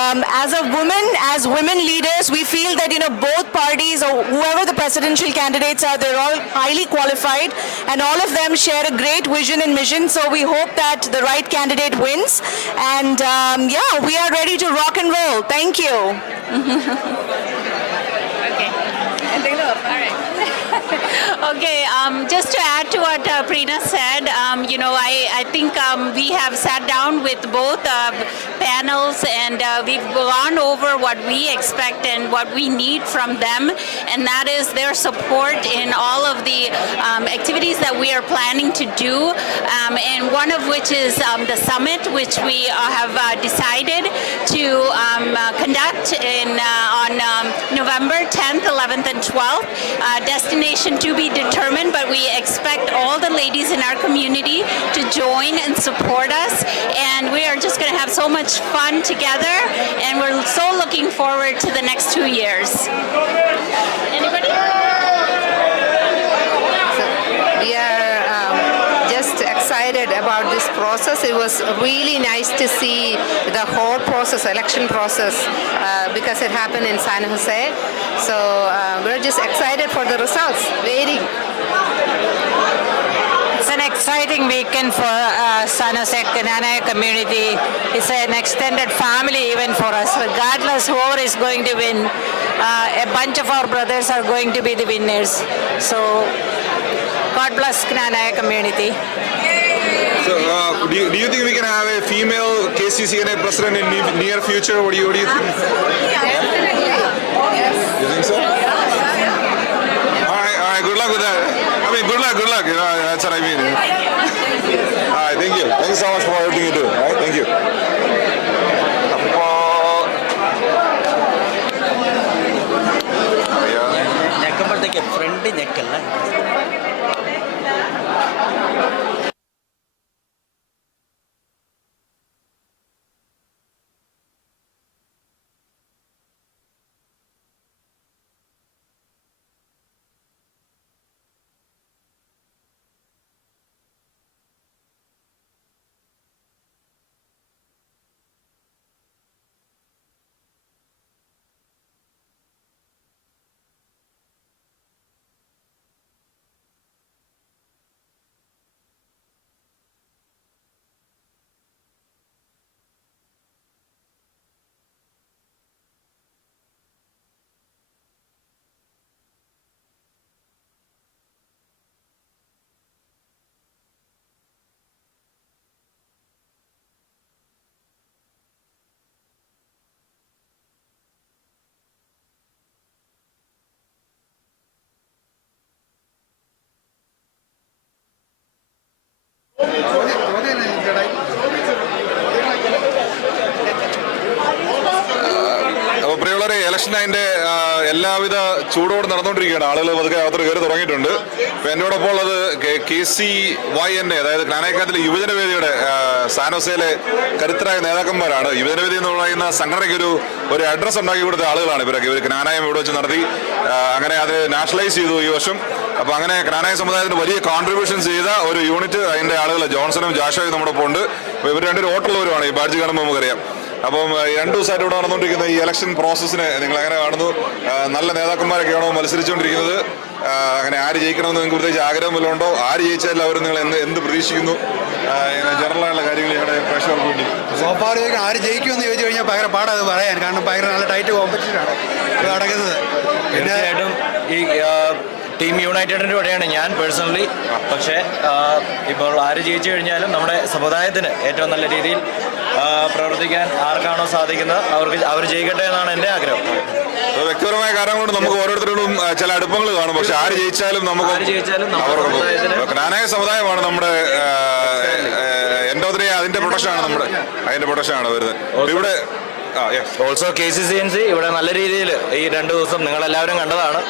as women leaders, we feel that both parties or whoever the presidential candidates are, they're all highly qualified, and all of them share a great vision and mission. So we hope that the right candidate wins. And we are ready to rock and roll. Thank you. Okay, just to add to what Preena said, I think we have sat down with both panels and we've gone over what we expect and what we need from them, and that is their support in all of the activities that we are planning to do, and one of which is the summit, which we have decided to conduct on November 10th, 11th, and 12th. Destination to be determined, but we expect all the ladies in our community to join and support us, and we are just going to have so much fun together, and we're so looking forward to the next 2 years. Anybody? We are just excited about this process. It was really nice to see the whole process, election process, because it happened in San Jose. So we're just excited for the results, waiting. It's an exciting weekend for San Jose KNANAYA community. It's an extended family event for us. Regardless whoever is going to win, a bunch of our brothers are going to be the winners. So God bless KNANAYA community. So do you think we can have a female KCCNA president in near future? What do you think? Definitely. Yes. You think so? All right, good luck with that. I mean, good luck, that's what I mean. All right, thank you. Thank you so much for everything you do. All right, thank you. ಅದಕ್ಕೆ friend ನೆಕ್ಕಲ್ಲ. അപ്പോൾ പ്രിയമുള്ളവരെ, election അതിൻ്റെ എല്ലാവിധ ചൂടോടെ നടന്നുകൊണ്ടിരിക്കുകയാണ്. ആളുകൾ പതുക്കെ യാത്ര കയറി തുടങ്ങിയിട്ടുണ്ട്. അപ്പോൾ എന്നോടൊപ്പം ഉള്ളത് KCNA, അതായത് ക്നാനായക്കാത്തിലെ യുവജനവേദിയുടെ സാനോസയിലെ കരുത്തരായ നേതാക്കന്മാരാണ്. യുവജനവേദി എന്ന് പറയുന്ന സംഘടനയ്ക്ക് ഒരു അഡ്രസ്സ് ഉണ്ടാക്കി കൊടുത്ത ആളുകളാണ് ഇവരൊക്കെ. ഇവർ ക്നാനായം ഇവിടെ വെച്ച് നടത്തി, അങ്ങനെ അത് നാഷണലൈസ് ചെയ്തു ഈ വർഷം. അപ്പോൾ അങ്ങനെ ക്നാനായ സമുദായത്തിന് വലിയ കോൺട്രിബ്യൂഷൻസ് ചെയ്ത ഒരു യൂണിറ്റ്, അതിൻ്റെ ആളുകൾ ജോൺസണും ജാഷോയും നമ്മുടെ ഒപ്പം ഉണ്ട്. അപ്പോൾ ഇവർ രണ്ടൊരു ഓട്ടുള്ളവരുമാണ്. ഈ ബാഡ്ജ് കാണുമ്പോൾ നമുക്കറിയാം. അപ്പം 2 ദിവസമായിട്ട് ഇവിടെ നടന്നുകൊണ്ടിരിക്കുന്ന ഈ ഇലക്ഷൻ പ്രോസസ്സിനെ നിങ്ങൾ എങ്ങനെ കാണുന്നു? നല്ല നേതാക്കന്മാരൊക്കെയാണോ മത്സരിച്ചുകൊണ്ടിരിക്കുന്നത്? അങ്ങനെ ആര് ജയിക്കണമെന്ന് നിങ്ങൾക്ക് പ്രത്യേകിച്ച് ആഗ്രഹം വല്ലതും ഉണ്ടോ? ആര് ജയിച്ചാലും അവർ നിങ്ങൾ എന്ത് പ്രതീക്ഷിക്കുന്നു? ജനറലായുള്ള കാര്യങ്ങൾ ഞങ്ങളുടെ പ്രേക്ഷകർക്ക് വേണ്ടി. സ്വാഭാവികം ആര് ജയിക്കുമെന്ന് ചോദിച്ചു കഴിഞ്ഞാൽ ഭയങ്കര പാടാത് പറയാൻ. കാരണം ഭയങ്കര നല്ല ടൈറ്റ് കോമ്പറ്റീഷനാണ് നടക്കുന്നത്. തീർച്ചയായിട്ടും ഈ ടീം യുണൈറ്റഡിൻ്റെ കൂടെയാണ് ഞാൻ പേഴ്സണലി. പക്ഷേ ഇപ്പോൾ ആര് ജയിച്ചു കഴിഞ്ഞാലും നമ്മുടെ സമുദായത്തിന് ഏറ്റവും നല്ല രീതിയിൽ പ്രവർത്തിക്കാൻ ആർക്കാണോ സാധിക്കുന്നത് അവർ ജയിക്കട്ടെ എന്നാണ് എൻ്റെ ആഗ്രഹം. വ്യക്തിപരമായ കാരണം കൊണ്ട് നമുക്ക് ഓരോരുത്തരോടും ചില അടുപ്പങ്ങൾ കാണും. പക്ഷെ ആര് ജയിച്ചാലും നമുക്ക് ക്നാനായ സമുദായമാണ് നമ്മുടെ എൻഡോദ്രയ, അതിന്റെ പ്രൊട്ടക്ഷനാണ് വരുന്നത് ഇവിടെ. ഓൾസോ KCNC ഇവിടെ നല്ല രീതിയിൽ ഈ 2 ദിവസം നിങ്ങളെല്ലാവരും കണ്ടതാണ്.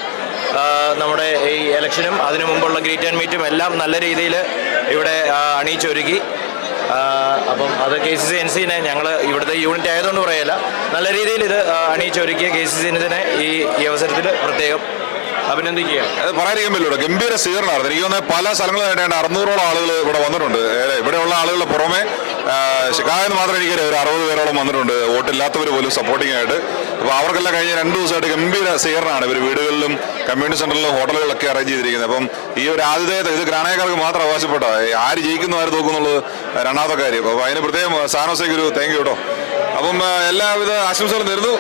നമ്മുടെ ഈ ഇലക്ഷനും അതിനു മുമ്പുള്ള ഗ്രീറ്റ് ആൻഡ് മീറ്റും എല്ലാം നല്ല രീതിയിൽ ഇവിടെ അണിയിച്ചൊരുക്കി. അപ്പം അത് KCNCനെ ഞങ്ങൾ ഇവിടുത്തെ യൂണിറ്റ് ആയതുകൊണ്ട് പറയല്ല, നല്ല രീതിയിൽ ഇത് അണിയിച്ചൊരുക്കിയ KCNCനെ ഈ അവസരത്തിൽ പ്രത്യേകം അഭിനന്ദിക്കുക. അത് പറയാതിരിക്കാൻ പറ്റില്ല. ഗംഭീര സ്വീകരണമായിരുന്നു. എനിക്ക് തോന്നുന്നത് പല സ്ഥലങ്ങളിലായിട്ട് 600ഓളം ആളുകൾ ഇവിടെ വന്നിട്ടുണ്ട്. ഇവിടെയുള്ള ആളുകളുടെ പുറമെ ഷിക്കാഗോയിൽ മാത്രം എനിക്കറിയാം ഒരു 60 പേരോളം വന്നിട്ടുണ്ട്, വോട്ടില്ലാത്തവർ പോലും സപ്പോർട്ടിംഗ് ആയിട്ട്. അപ്പോൾ അവർക്കെല്ലാം കഴിഞ്ഞ 2 ദിവസമായിട്ട് ഗംഭീര സ്വീകരണമാണ്. ഇവർ വീടുകളിലും കമ്മ്യൂണിറ്റി സെന്ററിലും ഹോട്ടലുകളിലൊക്കെ അറേഞ്ച് ചെയ്തിരിക്കുന്നത്. അപ്പം ഈ ഒരു ആതിഥേയത ഇത് ക്നാനായക്കാർക്ക് മാത്രം അവകാശപ്പെട്ട, ആര് ജയിക്കുന്നു ആര് തോക്കുന്നുള്ളത് രണ്ടാമത്തെ കാര്യം. അപ്പോൾ അതിന് പ്രത്യേകം സാനോസയ്ക്ക് ഒരു താങ്ക് യു കേട്ടോ. അപ്പം എല്ലാവിധ ആശംസകളും തരുന്നു.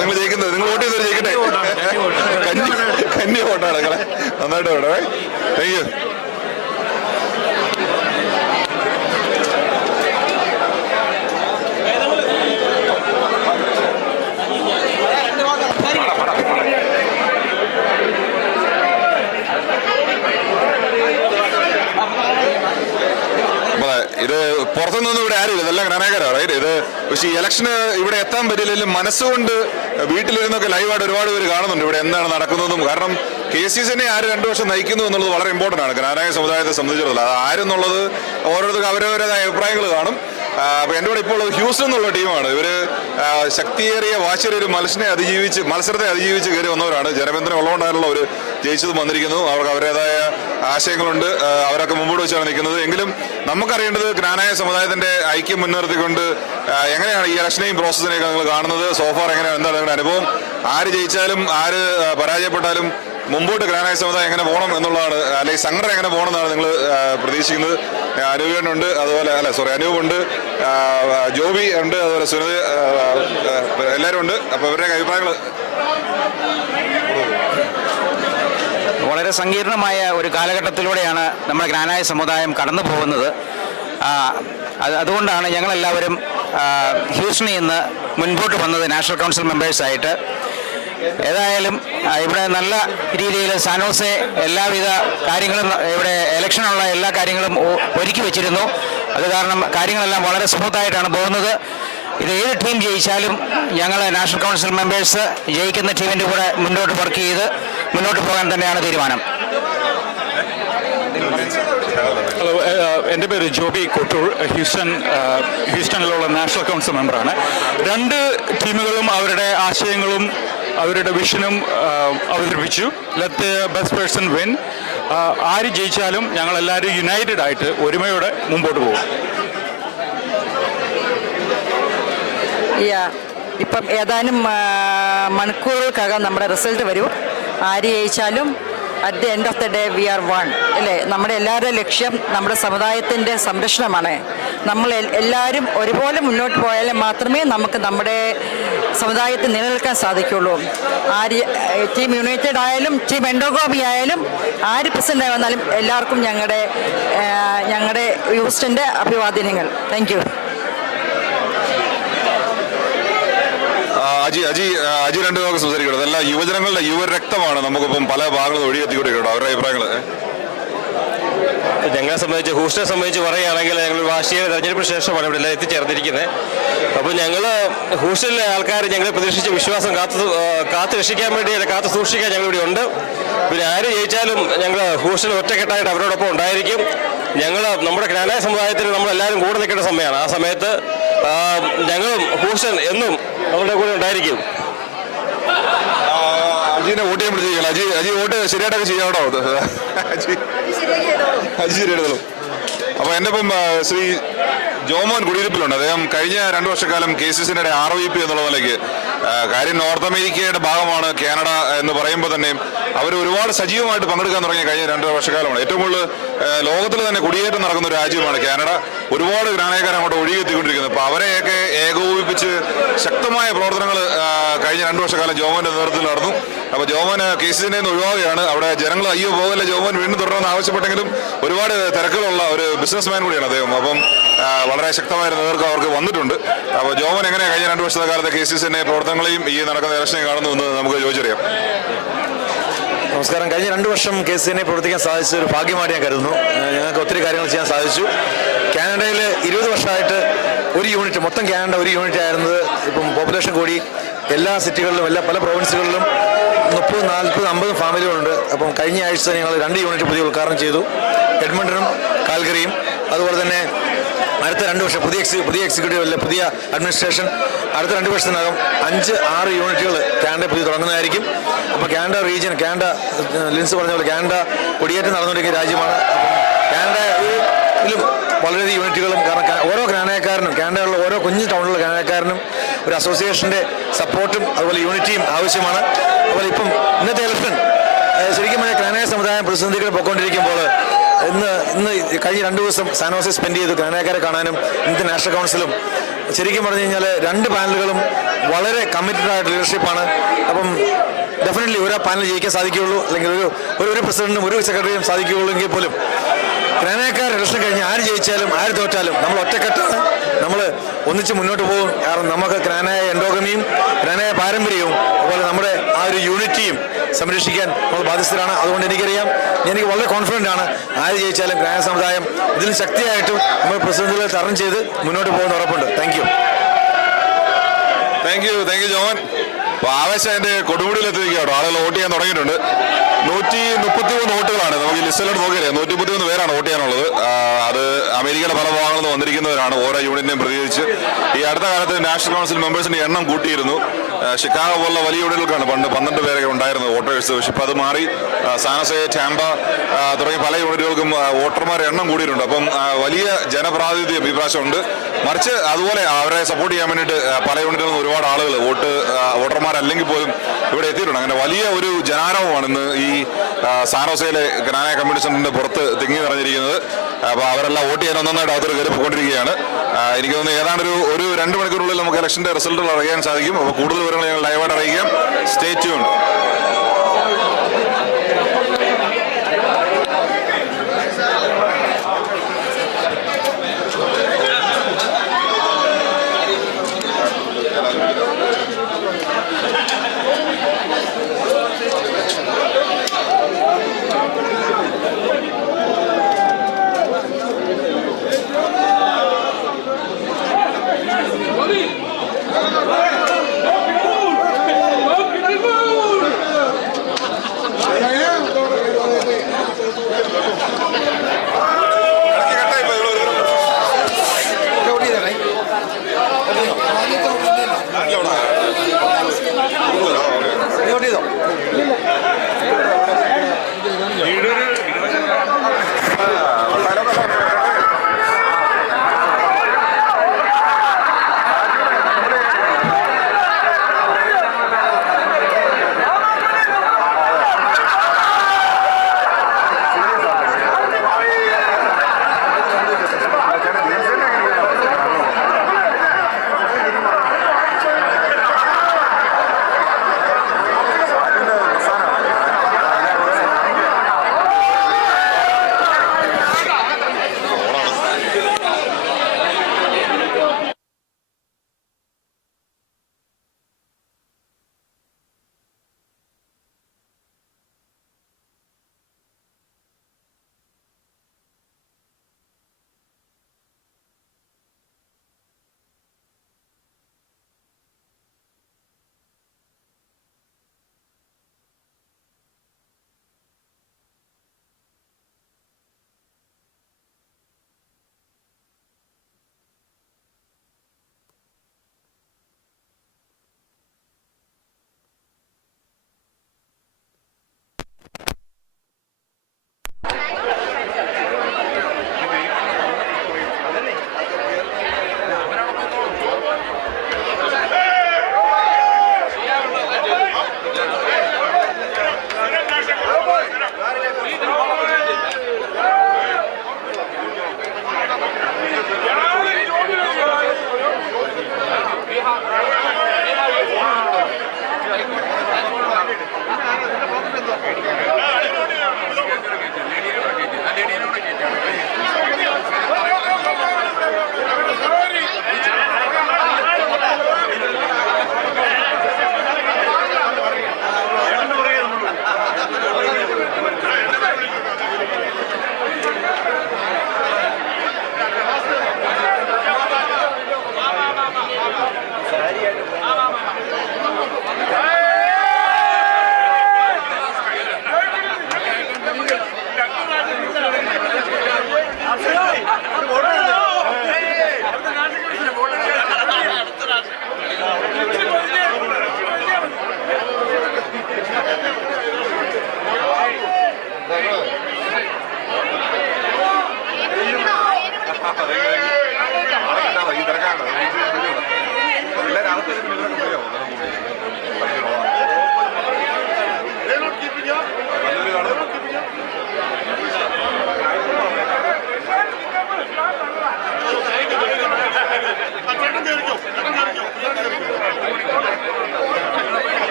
നിങ്ങൾ ജയിക്കുന്നത്, നിങ്ങൾ വോട്ട് ചെയ്തവർ ജയിക്കട്ടെ. കന്നി വോട്ടാണ് നിങ്ങളെ, നന്നായിട്ട് വേണ്ടേ. Thank you. ഇത് പുറത്തുനിന്നൊന്നും ഇവിടെ ആരുമില്ല, ഇതെല്ലാം ക്നാനായക്കാരാണ്. ഇത് പക്ഷേ ഈ ഇലക്ഷന് ഇവിടെ എത്താൻ പറ്റില്ലെങ്കിലും മനസ്സുകൊണ്ട് വീട്ടിലിരുന്നൊക്കെ ലൈവായിട്ട് ഒരുപാട് പേര് കാണുന്നുണ്ട് ഇവിടെ എന്താണ് നടക്കുന്നതെന്നും. കാരണം KCNA ആര് 2 വർഷം നയിക്കുന്നു എന്നുള്ളത് വളരെ ഇമ്പോർട്ടൻ്റ് ആണ് ക്നാനായ സമുദായത്തെ സംബന്ധിച്ചിടത്തോളം. അത് ആരെന്നുള്ളത് ഓരോരുത്തർക്ക് അവരവരുടേതായ അഭിപ്രായങ്ങൾ കാണും. അപ്പോൾ എൻ്റെ കൂടെ ഇപ്പോൾ ഹ്യൂസ്റ്റൺ എന്നുള്ള ടീമാണ്. ഇവർ ശക്തിയേറിയ വാശിയേറിയ ഒരു മത്സരത്തെ അതിജീവിച്ച് കയറി വന്നവരാണ്. ജനപിന്തുണ ഉള്ളതുകൊണ്ടാണല്ലോ അവർ ജയിച്ചതും വന്നിരിക്കുന്നു. അവർക്ക് അവരുടേതായ ആശയങ്ങളുണ്ട്, അവരൊക്കെ മുമ്പോട്ട് വെച്ചാണ് നിൽക്കുന്നത്. എങ്കിലും നമുക്കറിയേണ്ടത് ക്നാനായ സമുദായത്തിൻ്റെ ഐക്യം മുൻനിർത്തിക്കൊണ്ട് എങ്ങനെയാണ് ഈ ഇലക്ഷനെയും പ്രോസസ്സിനെയൊക്കെ നിങ്ങൾ കാണുന്നത്? സോഫാർ എങ്ങനെയാണ്, എന്താണ് നിങ്ങളുടെ അനുഭവം? ആര് ജയിച്ചാലും ആര് പരാജയപ്പെട്ടാലും മുമ്പോട്ട് ക്നാനായ സമുദായം എങ്ങനെ പോകണം എന്നുള്ളതാണ്, അല്ലെങ്കിൽ സംഘടന എങ്ങനെ പോകണം എന്നാണ് നിങ്ങൾ പ്രതീക്ഷിക്കുന്നത്? അനൂപുണ്ട്, അതുപോലെ അനൂപുണ്ട്, ജോബി ഉണ്ട്, അതുപോലെ സുനിത, എല്ലാവരും ഉണ്ട്. അപ്പോൾ ഇവരുടെ അഭിപ്രായങ്ങൾ. വളരെ സങ്കീർണമായ ഒരു കാലഘട്ടത്തിലൂടെയാണ് നമ്മുടെ ക്നാനായ സമുദായം കടന്നു പോകുന്നത്. അതുകൊണ്ടാണ് ഞങ്ങളെല്ലാവരും ഹ്യൂസ്റ്റണിൽ നിന്ന് മുൻപോട്ട് വന്നത് നാഷണൽ കൗൺസിൽ മെമ്പേഴ്സായിട്ട്. ഏതായാലും ഇവിടെ നല്ല രീതിയിൽ സാനോസെ എല്ലാവിധ കാര്യങ്ങളും, ഇവിടെ ഇലക്ഷനുള്ള എല്ലാ കാര്യങ്ങളും ഒരുക്കി വെച്ചിരുന്നു. അത് കാരണം കാര്യങ്ങളെല്ലാം വളരെ സ്മൂത്തായിട്ടാണ് പോകുന്നത്. ഇത് ഏത് ടീം ജയിച്ചാലും ഞങ്ങൾ നാഷണൽ കൗൺസിൽ മെമ്പേഴ്സ് ജയിക്കുന്ന ടീമിൻ്റെ കൂടെ മുന്നോട്ട് വർക്ക് ചെയ്ത് മുന്നോട്ട് പോകാൻ തന്നെയാണ് തീരുമാനം. ഹലോ, എൻ്റെ പേര് ജോബി കോട്ടൂർ, ഹ്യൂസ്റ്റണിലുള്ള നാഷണൽ കൗൺസിൽ മെമ്പറാണ്. രണ്ട് ടീമുകളും അവരുടെ ആശയങ്ങളും അവരുടെ വിഷനും അവതരിപ്പിച്ചു. Let the best person win. ആര് ജയിച്ചാലും ഞങ്ങളെല്ലാവരും യുണൈറ്റഡ് ആയിട്ട് ഒരുമയോടെ മുമ്പോട്ട് പോകും. ഇപ്പം ഏതാനും മണിക്കൂറുകൾക്കകം നമ്മുടെ റിസൾട്ട് വരും. ആര് ജയിച്ചാലും at the end of the day we are one അല്ലേ. നമ്മുടെ എല്ലാവരുടെയും ലക്ഷ്യം നമ്മുടെ സമുദായത്തിൻ്റെ സംരക്ഷണമാണ്. നമ്മൾ എല്ലാവരും ഒരുപോലെ മുന്നോട്ട് പോയാൽ മാത്രമേ നമുക്ക് നമ്മുടെ സമുദായത്തിൽ നിലനിൽക്കാൻ സാധിക്കുള്ളൂ. ആര് ടീം യുണൈറ്റഡ് ആയാലും ടീം എൻഡോഗോമി ആയാലും ആര് പ്രസിഡന്റ് ആയി വന്നാലും എല്ലാവർക്കും ഞങ്ങളുടെ ഹ്യൂസ്റ്റൻ്റെ അഭിവാദ്യങ്ങൾ. Thank you. അജി രണ്ട് വാക്ക് സംസാരിക്കണം. അതെല്ലാം യുവജനങ്ങളുടെ യുവരക്തമാണ് നമുക്കിപ്പം പല ഭാഗങ്ങളും ഒഴുകിയെത്തിക്കൊണ്ടിരിക്കണം. അവരുടെ അഭിപ്രായങ്ങൾ. ഞങ്ങളെ സംബന്ധിച്ച് ഹൂസ്റ്റനെ സംബന്ധിച്ച് പറയുകയാണെങ്കിൽ ഞങ്ങൾ രാഷ്ട്രീയ തെരഞ്ഞെടുപ്പിന് ശേഷമാണ് ഇവിടെ എല്ലാം എത്തിച്ചേർന്നിരിക്കുന്നത്. അപ്പോൾ ഞങ്ങൾ ഹൂസ്റ്റനിലെ ആൾക്കാർ ഞങ്ങളെ പ്രതീക്ഷിച്ച വിശ്വാസം കാത്തു രക്ഷിക്കാൻ വേണ്ടി കാത്തു സൂക്ഷിക്കാൻ ഞങ്ങളിവിടെ ഉണ്ട്. പിന്നെ ആര് ജയിച്ചാലും ഞങ്ങൾ ഹൂസ്റ്റൻ ഒറ്റക്കെട്ടായിട്ട് അവരോടൊപ്പം ഉണ്ടായിരിക്കും. ഞങ്ങൾ നമ്മുടെ ജ്ഞാനായ സമുദായത്തിൽ നമ്മളെല്ലാവരും കൂടെ നിൽക്കേണ്ട സമയമാണ്. ആ സമയത്ത് ഞങ്ങളും ഹൂസ്റ്റൻ എന്നും അവരുടെ കൂടെ ഉണ്ടായിരിക്കും. അജീനെ വോട്ട് ചെയ്യാൻ പിടിച്ചിരിക്കണം. അജി വോട്ട് ശരിയായിട്ടൊക്കെ ചെയ്യാട്ടോ. അജി ശരിയായിട്ടോ. അപ്പോൾ എൻ്റെ ഇപ്പം ശ്രീ ജോമോൻ കുടിയിരിപ്പിലുണ്ട്. അദ്ദേഹം കഴിഞ്ഞ 2 വർഷക്കാലം KCCയുടെ RVP എന്നുള്ള നിലയ്ക്ക് കാര്യം നോർത്ത് അമേരിക്കയുടെ ഭാഗമാണ് കാനഡ എന്ന് പറയുമ്പോൾ തന്നെ അവർ ഒരുപാട് സജീവമായിട്ട് പങ്കെടുക്കാൻ തുടങ്ങിയ കഴിഞ്ഞ 2 വർഷക്കാലമാണ്. ഏറ്റവും കൂടുതൽ ലോകത്തിൽ തന്നെ കുടിയേറ്റം നടക്കുന്ന ഒരു രാജ്യമാണ് കാനഡ. ഒരുപാട് ഗ്രാനേക്കാർ അങ്ങോട്ട് ഒഴുകിയെത്തിക്കൊണ്ടിരിക്കുന്നത്. അപ്പോൾ അവരെയൊക്കെ ഏകോപിപ്പിച്ച് ശക്തമായ പ്രവർത്തനങ്ങൾ കഴിഞ്ഞ 2 വർഷക്കാലം ജോമോന്റെ നേതൃത്വത്തിൽ നടന്നു. അപ്പോൾ ജോമോൻ KCCയിൽ നിന്ന് ഒഴിവാകുകയാണ്. അവിടെ ജനങ്ങൾ അയ്യോ പോകല്ല ജോമോൻ വീണ്ടും തുടരണമെന്ന് ആവശ്യപ്പെട്ടെങ്കിലും ഒരുപാട് തിരക്കുകളുള്ള ഒരു ബിസിനസ്മാൻ കൂടിയാണ് അദ്ദേഹം. അപ്പം വളരെ ശക്തമായ നേതൃത്വം അവർക്ക് വന്നിട്ടുണ്ട്. അപ്പോൾ ജോമൻ എങ്ങനെ കഴിഞ്ഞ 2 വർഷത്തെ കാലത്തെ KCCയുടെ പ്രവർത്തനങ്ങളെയും ഈ നടക്കുന്ന ഇലക്ഷനെ കാണുന്നു എന്ന് നമുക്ക് ചോദിച്ചറിയാം. നമസ്കാരം. കഴിഞ്ഞ 2 വർഷം KCCയെ പ്രവർത്തിക്കാൻ സാധിച്ച ഒരു ഭാഗ്യമായിട്ട് ഞാൻ കരുതുന്നു. ഞങ്ങൾക്ക് ഒത്തിരി കാര്യങ്ങൾ ചെയ്യാൻ സാധിച്ചു. കാനഡയിൽ 20 വർഷമായിട്ട് ഒരു യൂണിറ്റ്, മൊത്തം കാനഡ ഒരു യൂണിറ്റ് ആയിരുന്നത് ഇപ്പം പോപ്പുലേഷൻ കൂടി എല്ലാ സിറ്റികളിലും പല പ്രൊവിൻസുകളിലും 30, 40, 50 ഫാമിലികളുണ്ട്. അപ്പം കഴിഞ്ഞ ആഴ്ച ഞങ്ങൾ 2 യൂണിറ്റ് പുതിയ ഉദ്ഘാടനം ചെയ്തു. എഡ്മണ്ടനും കാൽഗറിയും. അതുപോലെ തന്നെ അടുത്ത 2 വർഷം പുതിയ എക്സിക്യൂട്ടീവ് പുതിയ അഡ്മിനിസ്ട്രേഷൻ അടുത്ത 2 വർഷത്തിനകം 5-6 യൂണിറ്റുകൾ കാനഡ പുതിയ തുടങ്ങുന്നതായിരിക്കും. അപ്പോൾ കാനഡ റീജിയൻ, കാനഡ ലിൻസ് പറഞ്ഞ പോലെ കാനഡ കുടിയേറ്റം നടന്നുകൊണ്ടിരിക്കുന്ന രാജ്യമാണ്. കാനഡയിലും വളരെയധികം യൂണിറ്റുകളും, കാരണം ഓരോ കാനഡക്കാരനും, കാനഡയിലുള്ള ഓരോ കുഞ്ഞു ടൗണിലുള്ള കാനഡക്കാരനും ഒരു അസോസിയേഷൻ്റെ സപ്പോർട്ടും അതുപോലെ യൂണിറ്റിയും ആവശ്യമാണ്. അതുപോലെ ഇപ്പം ഇന്നത്തെ ഇലക്ഷൻ ശരിക്കും പറഞ്ഞാൽ കാനഡ സമുദായം പ്രതിസന്ധികൾ പൊയ്ക്കൊണ്ടിരിക്കുമ്പോൾ ഇന്ന് കഴിഞ്ഞ 2 ദിവസം സാനോസെ സ്പെൻഡ് ചെയ്തു കാനഡക്കാരെ കാണാനും. ഇന്നത്തെ നാഷണൽ കൗൺസിലും ശരിക്കും പറഞ്ഞു കഴിഞ്ഞാൽ 2 പാനലുകളും വളരെ കമ്മിറ്റഡ് ആയിട്ട് ലീഡർഷിപ്പാണ്. അപ്പം ഡെഫിനറ്റ്ലി ഒരു പാനൽ ജയിക്കാൻ സാധിക്കുകയുള്ളൂ, അല്ലെങ്കിൽ ഒരു പ്രസിഡന്റും ഒരു സെക്രട്ടറിയും സാധിക്കുകയുള്ളൂ. എങ്കിൽ പോലും കാനഡക്കാർ ഇലക്ഷൻ കഴിഞ്ഞ് ആര് ജയിച്ചാലും ആര് തോറ്റാലും നമ്മൾ ഒറ്റക്കെട്ടാണ്, നമ്മൾ ഒന്നിച്ച് മുന്നോട്ട് പോകും. കാരണം നമുക്ക് കാനഡ എൻഡോഗമിയും കാനഡ പാരമ്പര്യവും അതുപോലെ നമ്മുടെ ആ ഒരു യൂണിറ്റിയും സംരക്ഷിക്കാൻ നമ്മൾ ബാധ്യസ്ഥരാണ്. അതുകൊണ്ട് എനിക്കറിയാം, എനിക്ക് വളരെ കോൺഫിഡൻ്റ് ആണ് ആര് ജയിച്ചാലും കാനഡ സമുദായം ഇതിൽ ശക്തിയായിട്ടും നമ്മൾ പ്രസിഡന്റുകളെ തരണം ചെയ്ത് മുന്നോട്ട് പോകുന്ന ഉറപ്പുണ്ട്. Thank you Joman. അപ്പോൾ ആവേശം അതിൻ്റെ കൊടുമുടിയിലെത്തിയിരിക്കുകയാണ്. ആളുകൾ വോട്ട് ചെയ്യാൻ തുടങ്ങിയിട്ടുണ്ട്. 133 വോട്ടുകളാണ് നമുക്ക് ഈ ലിസ്റ്റിലോട്ട് നോക്കിയത്. 133 പേരാണ് വോട്ട് ചെയ്യാനുള്ളത്. അത് അമേരിക്കയുടെ പല ഭാഗങ്ങളിൽ നിന്ന് വന്നിരിക്കുന്നവരാണ്, ഓരോ യൂണിറ്റിനെയും പ്രതികരിച്ച്. ഈ അടുത്ത കാലത്ത് നാഷണൽ കൗൺസിൽ മെമ്പേഴ്സിന്റെ എണ്ണം കൂട്ടിയിരുന്നു. ഷിക്കാഗോ പോലുള്ള വലിയ യൂണിറ്റുകൾക്കാണ് പണ്ട് 12 പേരൊക്കെ ഉണ്ടായിരുന്നത് വോട്ടേഴ്സ്. പക്ഷെ ഇപ്പോൾ അത് മാറി സാനസെ, ടാമ്പ തുടങ്ങിയ പല യൂണിറ്റുകൾക്കും വോട്ടർമാരുടെ എണ്ണം കൂടിയിട്ടുണ്ട്. അപ്പം വലിയ ജനപ്രാതിനിധ്യം ഈ പ്രാവശ്യം ഉണ്ട്. മറിച്ച് അതുപോലെ അവരെ സപ്പോർട്ട് ചെയ്യാൻ വേണ്ടിയിട്ട് പല യൂണിറ്റുകളിൽ നിന്ന് ഒരുപാട് ആളുകൾ വോട്ടർമാരല്ലെങ്കിൽ പോലും ഇവിടെ എത്തിയിട്ടുണ്ട്. അങ്ങനെ വലിയ ഒരു ജനാരവമാണ് ഇന്ന് ഈ സാനോസയിലെ കാനായ കമ്മ്യൂണിറ്റി സെന്ററിന്റെ പുറത്ത് തിങ്ങി നിറഞ്ഞിരിക്കുന്നത്. അപ്പോൾ അവരെല്ലാം വോട്ട് ചെയ്യാൻ ഒന്നൊന്നായിട്ട് അകത്തോട്ട് കയറി പോയിക്കൊണ്ടിരിക്കുകയാണ്. എനിക്ക് തോന്നുന്നു ഏതാണ്ട് ഒരു 2 മണിക്കൂറിനുള്ളിൽ നമുക്ക് ഇലക്ഷന്റെ റിസൾട്ടുകൾ അറിയാൻ സാധിക്കും. അപ്പോൾ കൂടുതൽ വിവരങ്ങൾ ഞങ്ങൾ ലൈവായിട്ട് അറിയിക്കാം. Stay tune. Tomy!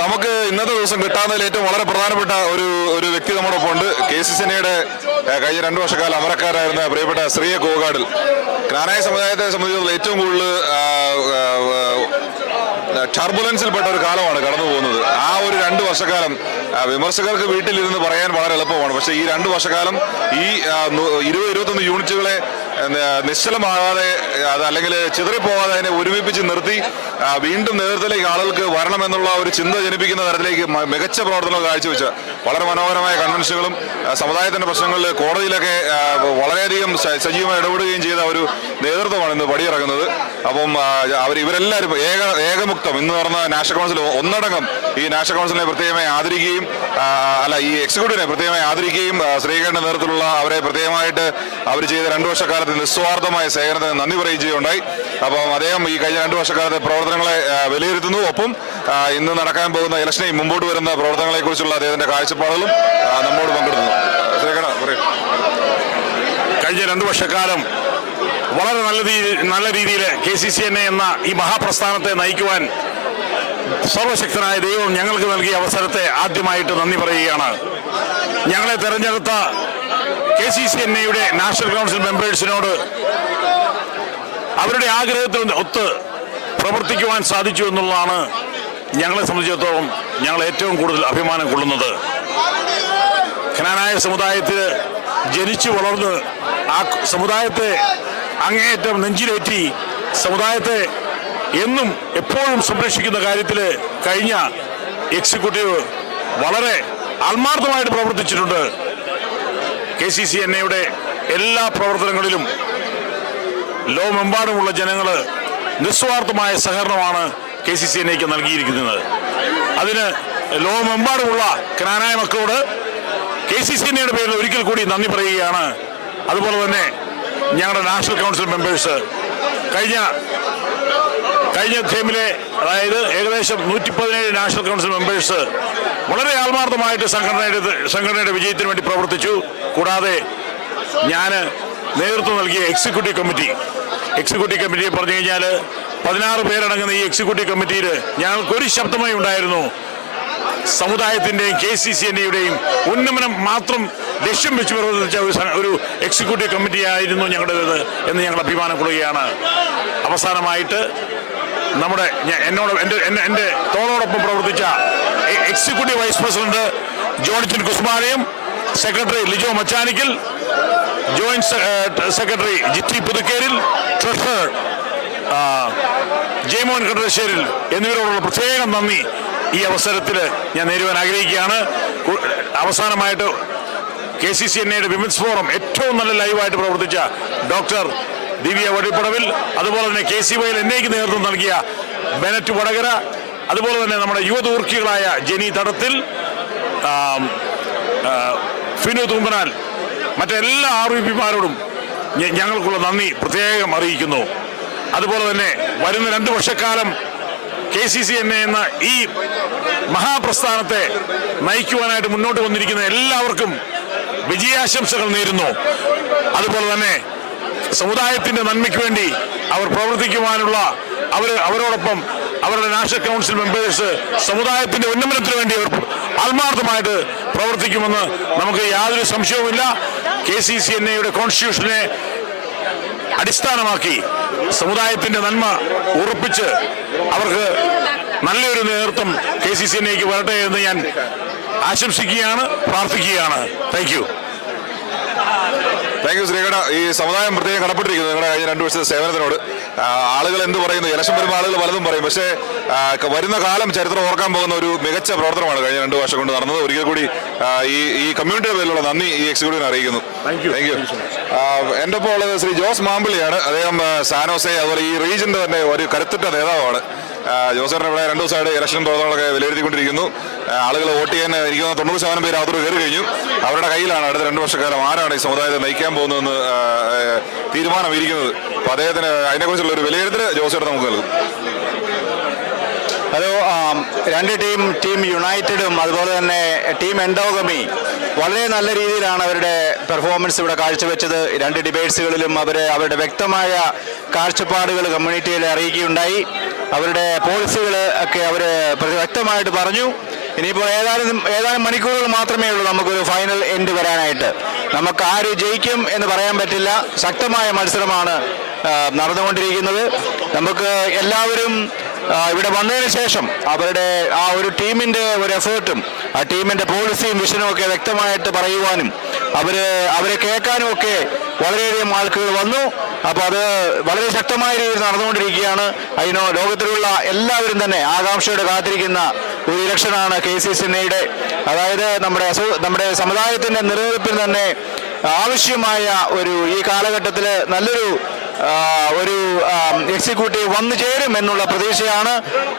നമുക്ക് ഇന്നത്തെ ദിവസം കിട്ടാവുന്നതിൽ ഏറ്റവും വളരെ പ്രധാനപ്പെട്ട ഒരു വ്യക്തി നമ്മോടൊപ്പം ഉണ്ട്. KCCNയുടെ കഴിഞ്ഞ 2 വർഷക്കാലം അമരക്കാരായിരുന്ന പ്രിയപ്പെട്ട ശ്രീയെ കോകാടിൽ ക്നാനായ സമുദായത്തെ സംബന്ധിച്ചിടത്തോളം ഏറ്റവും കൂടുതൽ ടർബുലൻസിൽപ്പെട്ട ഒരു കാലമാണ് കടന്നു പോകുന്നത്. ആ ഒരു 2 വർഷക്കാലം വിമർശകർക്ക് വീട്ടിലിരുന്ന് പറയാൻ വളരെ എളുപ്പമാണ്. പക്ഷേ ഈ 2 വർഷക്കാലം ഈ 20-21 യൂണിറ്റുകളെ നിശ്ചലമാകാതെ അത് അല്ലെങ്കിൽ ചിതറിപ്പോകാതെ അതിനെ ഒരുമിപ്പിച്ച് നിർത്തി വീണ്ടും നേതൃത്വത്തിലേക്ക് ആളുകൾക്ക് വരണമെന്നുള്ള ഒരു ചിന്ത ജനിപ്പിക്കുന്ന തരത്തിലേക്ക് മികച്ച പ്രവർത്തനങ്ങൾ കാഴ്ചവെച്ച വളരെ മനോഹരമായ കൺവെൻഷനുകളും സമുദായത്തിൻ്റെ പ്രശ്നങ്ങളിൽ കോടതിയിലൊക്കെ വളരെയധികം സജീവമായി ഇടപെടുകയും ചെയ്ത ഒരു നേതൃത്വമാണ് ഇന്ന് പടിയിറങ്ങുന്നത്. അപ്പം ഇവരെല്ലാവരും ഏകമുക്തം ഇന്ന് നടന്ന നാഷണൽ കൗൺസിൽ ഒന്നടങ്കം ഈ നാഷണൽ കൗൺസിലിനെ പ്രത്യേകമായി ആദരിക്കുകയും ഈ എക്സിക്യൂട്ടീവിനെ പ്രത്യേകമായി ആദരിക്കുകയും ശ്രീകണ്ഠന്റെ നേതൃത്വത്തിലുള്ള അവരെ പ്രത്യേകമായിട്ട് അവർ ചെയ്ത 2 വർഷക്കാലത്തെ നിസ്വാർത്ഥമായ സേവനത്തിന് നന്ദി പറയുകയും ചെയ്യുകയുണ്ടായി. അപ്പം അദ്ദേഹം ഈ കഴിഞ്ഞ 2 വർഷക്കാലത്തെ പ്രവർത്തനങ്ങളെ വിലയിരുത്തുന്നു. ഒപ്പം ഇന്ന് നടക്കാൻ പോകുന്ന ഇലക്ഷനിൽ മുമ്പോട്ട് വരുന്ന പ്രവർത്തനങ്ങളെക്കുറിച്ചുള്ള അദ്ദേഹത്തിന്റെ കാഴ്ചപ്പാടുകളും നമ്മോട് പങ്കെടുക്കുന്നു. കഴിഞ്ഞ 2 വർഷക്കാലം വളരെ നല്ല രീതിയിൽ KCCNA എന്ന ഈ മഹാപ്രസ്ഥാനത്തെ നയിക്കുവാൻ സർവശക്തനായ ദൈവം ഞങ്ങൾക്ക് നൽകിയ അവസരത്തെ ആദ്യമായിട്ട് നന്ദി പറയുകയാണ്. ഞങ്ങളെ തെരഞ്ഞെടുത്ത KCCNAയുടെ നാഷണൽ കൗൺസിൽ മെമ്പേഴ്സിനോട് അവരുടെ ആഗ്രഹത്തിന് ഒത്ത് പ്രവർത്തിക്കുവാൻ സാധിച്ചു എന്നുള്ളതാണ് ഞങ്ങളെ സംബന്ധിച്ചിടത്തോളം ഞങ്ങൾ ഏറ്റവും കൂടുതൽ അഭിമാനം കൊള്ളുന്നത്. ജ്ഞാനായ സമുദായത്തിൽ ജനിച്ചു വളർന്ന് ആ സമുദായത്തെ അങ്ങേയറ്റം നെഞ്ചിലേറ്റി സമുദായത്തെ എന്നും എപ്പോഴും സംരക്ഷിക്കുന്ന കാര്യത്തിൽ കഴിഞ്ഞ എക്സിക്യൂട്ടീവ് വളരെ ആത്മാർത്ഥമായിട്ട് പ്രവർത്തിച്ചിട്ടുണ്ട്. KCCNAയുടെ എല്ലാ പ്രവർത്തനങ്ങളിലും ലോകമെമ്പാടുമുള്ള ജനങ്ങൾ നിസ്വാർത്ഥമായ സഹകരണമാണ് KCCNAക്ക് നൽകിയിരിക്കുന്നത്. അതിന് ലോകമെമ്പാടുമുള്ള ജ്ഞാനായ മക്കളോട് KCCNAയുടെ പേരിൽ ഒരിക്കൽ കൂടി നന്ദി പറയുകയാണ്. അതുപോലെ തന്നെ ഞങ്ങളുടെ നാഷണൽ കൗൺസിൽ മെമ്പേഴ്സ് കഴിഞ്ഞ ടൈമിലെ അതായത് ഏകദേശം 117 നാഷണൽ കൗൺസിൽ മെമ്പേഴ്സ് വളരെ ആത്മാർത്ഥമായിട്ട് സംഘടനയുടെ വിജയത്തിന് വേണ്ടി പ്രവർത്തിച്ചു. കൂടാതെ ഞാൻ നേതൃത്വം നൽകിയ എക്സിക്യൂട്ടീവ് കമ്മിറ്റിയെ പറഞ്ഞു കഴിഞ്ഞാൽ 16 പേരടങ്ങുന്ന ഈ എക്സിക്യൂട്ടീവ് കമ്മിറ്റിയിൽ ഞങ്ങൾക്കൊരു ശബ്ദമായി ഉണ്ടായിരുന്നു. സമുദായത്തിൻ്റെയും KCCNAയുടെയും ഉന്നമനം മാത്രം ലക്ഷ്യം വെച്ച് പ്രവർത്തിച്ച ഒരു എക്സിക്യൂട്ടീവ് കമ്മിറ്റി ആയിരുന്നു ഞങ്ങളുടേത് എന്ന് ഞങ്ങൾ അഭിമാനം കൊള്ളുകയാണ്. അവസാനമായിട്ട് എൻ്റെ തോളോടൊപ്പം പ്രവർത്തിച്ച എക്സിക്യൂട്ടീവ് വൈസ് പ്രസിഡന്റ് ജോണിച്ചൻ കുസ്മാനയും secretary Lijo Machanikkal, joint secretary Jitty Puthukeril, treasurer Jayamohan Kandasseril എന്നിവരോടുള്ള പ്രത്യേകം നന്ദി ഈ അവസരത്തിൽ ഞാൻ നേരുവാൻ ആഗ്രഹിക്കുകയാണ്. അവസാനമായിട്ട് KCCNAയുടെ വിമൻസ് ഫോറം ഏറ്റവും നല്ല ലൈവായിട്ട് പ്രവർത്തിച്ച ഡോക്ടർ ദിവ്യ വടിപ്പടവിൽ, അതുപോലെ തന്നെ KCYയിൽ എന്നേക്ക് നേതൃത്വം നൽകിയ ബെനറ്റ് വടകര, അതുപോലെ തന്നെ നമ്മുടെ യുവതൂർക്കികളായ ജെനി തടത്തിൽ, ഫിനു തൂമ്പനാൽ, മറ്റെല്ലാ RVPമാരോടും ഞങ്ങൾക്കുള്ള നന്ദി പ്രത്യേകം അറിയിക്കുന്നു. അതുപോലെ തന്നെ വരുന്ന 2 വർഷക്കാലം KCCNA എന്ന ഈ മഹാപ്രസ്ഥാനത്തെ നയിക്കുവാനായിട്ട് മുന്നോട്ട് വന്നിരിക്കുന്ന എല്ലാവർക്കും വിജയാശംസകൾ നേരുന്നു. അതുപോലെ തന്നെ സമുദായത്തിന്റെ നന്മയ്ക്ക് വേണ്ടി അവർ പ്രവർത്തിക്കുവാനുള്ള അവരോടൊപ്പം അവരുടെ നാഷണൽ കൗൺസിൽ മെമ്പേഴ്സ് സമുദായത്തിന്റെ ഉന്നമനത്തിന് വേണ്ടി അവർ ആത്മാർത്ഥമായിട്ട് പ്രവർത്തിക്കുമെന്ന് നമുക്ക് യാതൊരു സംശയവുമില്ല. KCCNAയുടെ കോൺസ്റ്റിറ്റ്യൂഷനെ അടിസ്ഥാനമാക്കി സമുദായത്തിന്റെ നന്മ ഉറപ്പിച്ച് അവർക്ക് നല്ലൊരു നേതൃത്വം KCCNAക്ക് വരട്ടെ എന്ന് ഞാൻ ആശംസിക്കുകയാണ്, പ്രാർത്ഥിക്കുകയാണ്. താങ്ക് യു ശ്രീകട. ഈ സമുദായം പ്രത്യേകം കടപ്പെട്ടിരിക്കുന്നു നിങ്ങളുടെ കഴിഞ്ഞ 2 വർഷത്തെ സേവനത്തിനോട്. ആളുകൾ എന്ത് പറയുന്നു, ഇലക്ഷൻ വരുമ്പോൾ ആളുകൾ പലതും പറയും, പക്ഷേ വരുന്ന കാലം ചരിത്രം ഓർക്കാൻ പോകുന്ന ഒരു മികച്ച പ്രവർത്തനമാണ് കഴിഞ്ഞ 2 വർഷം കൊണ്ട് നടന്നത്. ഒരിക്കൽ കൂടി ഈ കമ്മ്യൂണിറ്റിയുടെ പേരിലുള്ള നന്ദി ഈ എക്സിക്യൂട്ടീവിനെ അറിയിക്കുന്നു. Thank you. എൻ്റെ ഒപ്പം ഉള്ളത് ശ്രീ ജോസ് മാമ്പിളിയാണ്. അദ്ദേഹം സാനോസെ അതുപോലെ ഈ റീജിയന്റെ തന്നെ ഒരു കരുത്തുറ്റ നേതാവാണ്. ജോസേട്ടൻ ഇവിടെ 2 ദിവസമായിട്ട് ഇലക്ഷൻ പ്രവർത്തനങ്ങളൊക്കെ വിലയിരുത്തിക്കൊണ്ടിരിക്കുന്നു. ആളുകൾ വോട്ട് ചെയ്യാൻ ഇരിക്കുന്ന 90% പേര് അകത്തോട് കയറി കഴിഞ്ഞു. അവരുടെ കയ്യിലാണ് അടുത്ത 2 വർഷക്കാലം ആരാണ് ഈ സമുദായത്തെ നയിക്കാൻ പോകുന്നതെന്ന് തീരുമാനം ഇരിക്കുന്നത്. അപ്പോൾ അദ്ദേഹത്തിന് അതിനെക്കുറിച്ചുള്ള ഒരു വിലയിരുത്തൽ ജോസേട്ടൻ നമുക്ക് നൽകും. ഹലോ. 2 ടീം യുണൈറ്റഡും അതുപോലെ തന്നെ ടീം എൻഡോഗമി വളരെ നല്ല രീതിയിലാണ് അവരുടെ പെർഫോമൻസ് ഇവിടെ കാഴ്ചവെച്ചത്. 2 ഡിബേറ്റ്സുകളിലും അവരുടെ വ്യക്തമായ കാഴ്ചപ്പാടുകൾ കമ്മ്യൂണിറ്റിയിൽ അറിയിക്കുകയുണ്ടായി. അവരുടെ പോളിസികൾ ഒക്കെ അവർ വ്യക്തമായിട്ട് പറഞ്ഞു. ഇനിയിപ്പോൾ ഏതാനും മണിക്കൂറുകൾ മാത്രമേ ഉള്ളൂ നമുക്കൊരു ഫൈനൽ എൻഡ് വരാനായിട്ട്. നമുക്ക് ആര് ജയിക്കും എന്ന് പറയാൻ പറ്റില്ല. ശക്തമായ മത്സരമാണ് നടന്നുകൊണ്ടിരിക്കുന്നത്. നമുക്ക് എല്ലാവരും ഇവിടെ വന്നതിന് ശേഷം അവരുടെ ആ ഒരു ടീമിൻ്റെ ഒരു എഫേർട്ടും ആ ടീമിൻ്റെ പോളിസിയും വിഷനും ഒക്കെ വ്യക്തമായിട്ട് പറയുവാനും അവരെ കേൾക്കാനും ഒക്കെ വളരെയധികം ആൾക്കാർ വന്നു. അപ്പോൾ അത് വളരെ ശക്തമായ രീതിയിൽ നടന്നുകൊണ്ടിരിക്കുകയാണ്. അതിനോ ലോകത്തിലുള്ള എല്ലാവരും തന്നെ ആകാംക്ഷയോടെ കാത്തിരിക്കുന്ന ഒരു ഇലക്ഷനാണ് KCCNയുടെ. അതായത് നമ്മുടെ സമുദായത്തിൻ്റെ നിലനിൽപ്പിന് തന്നെ ആവശ്യമായ ഈ കാലഘട്ടത്തിൽ നല്ലൊരു എക്സിക്യൂട്ടീവ് വന്നു ചേരും എന്നുള്ള പ്രതീക്ഷയാണ്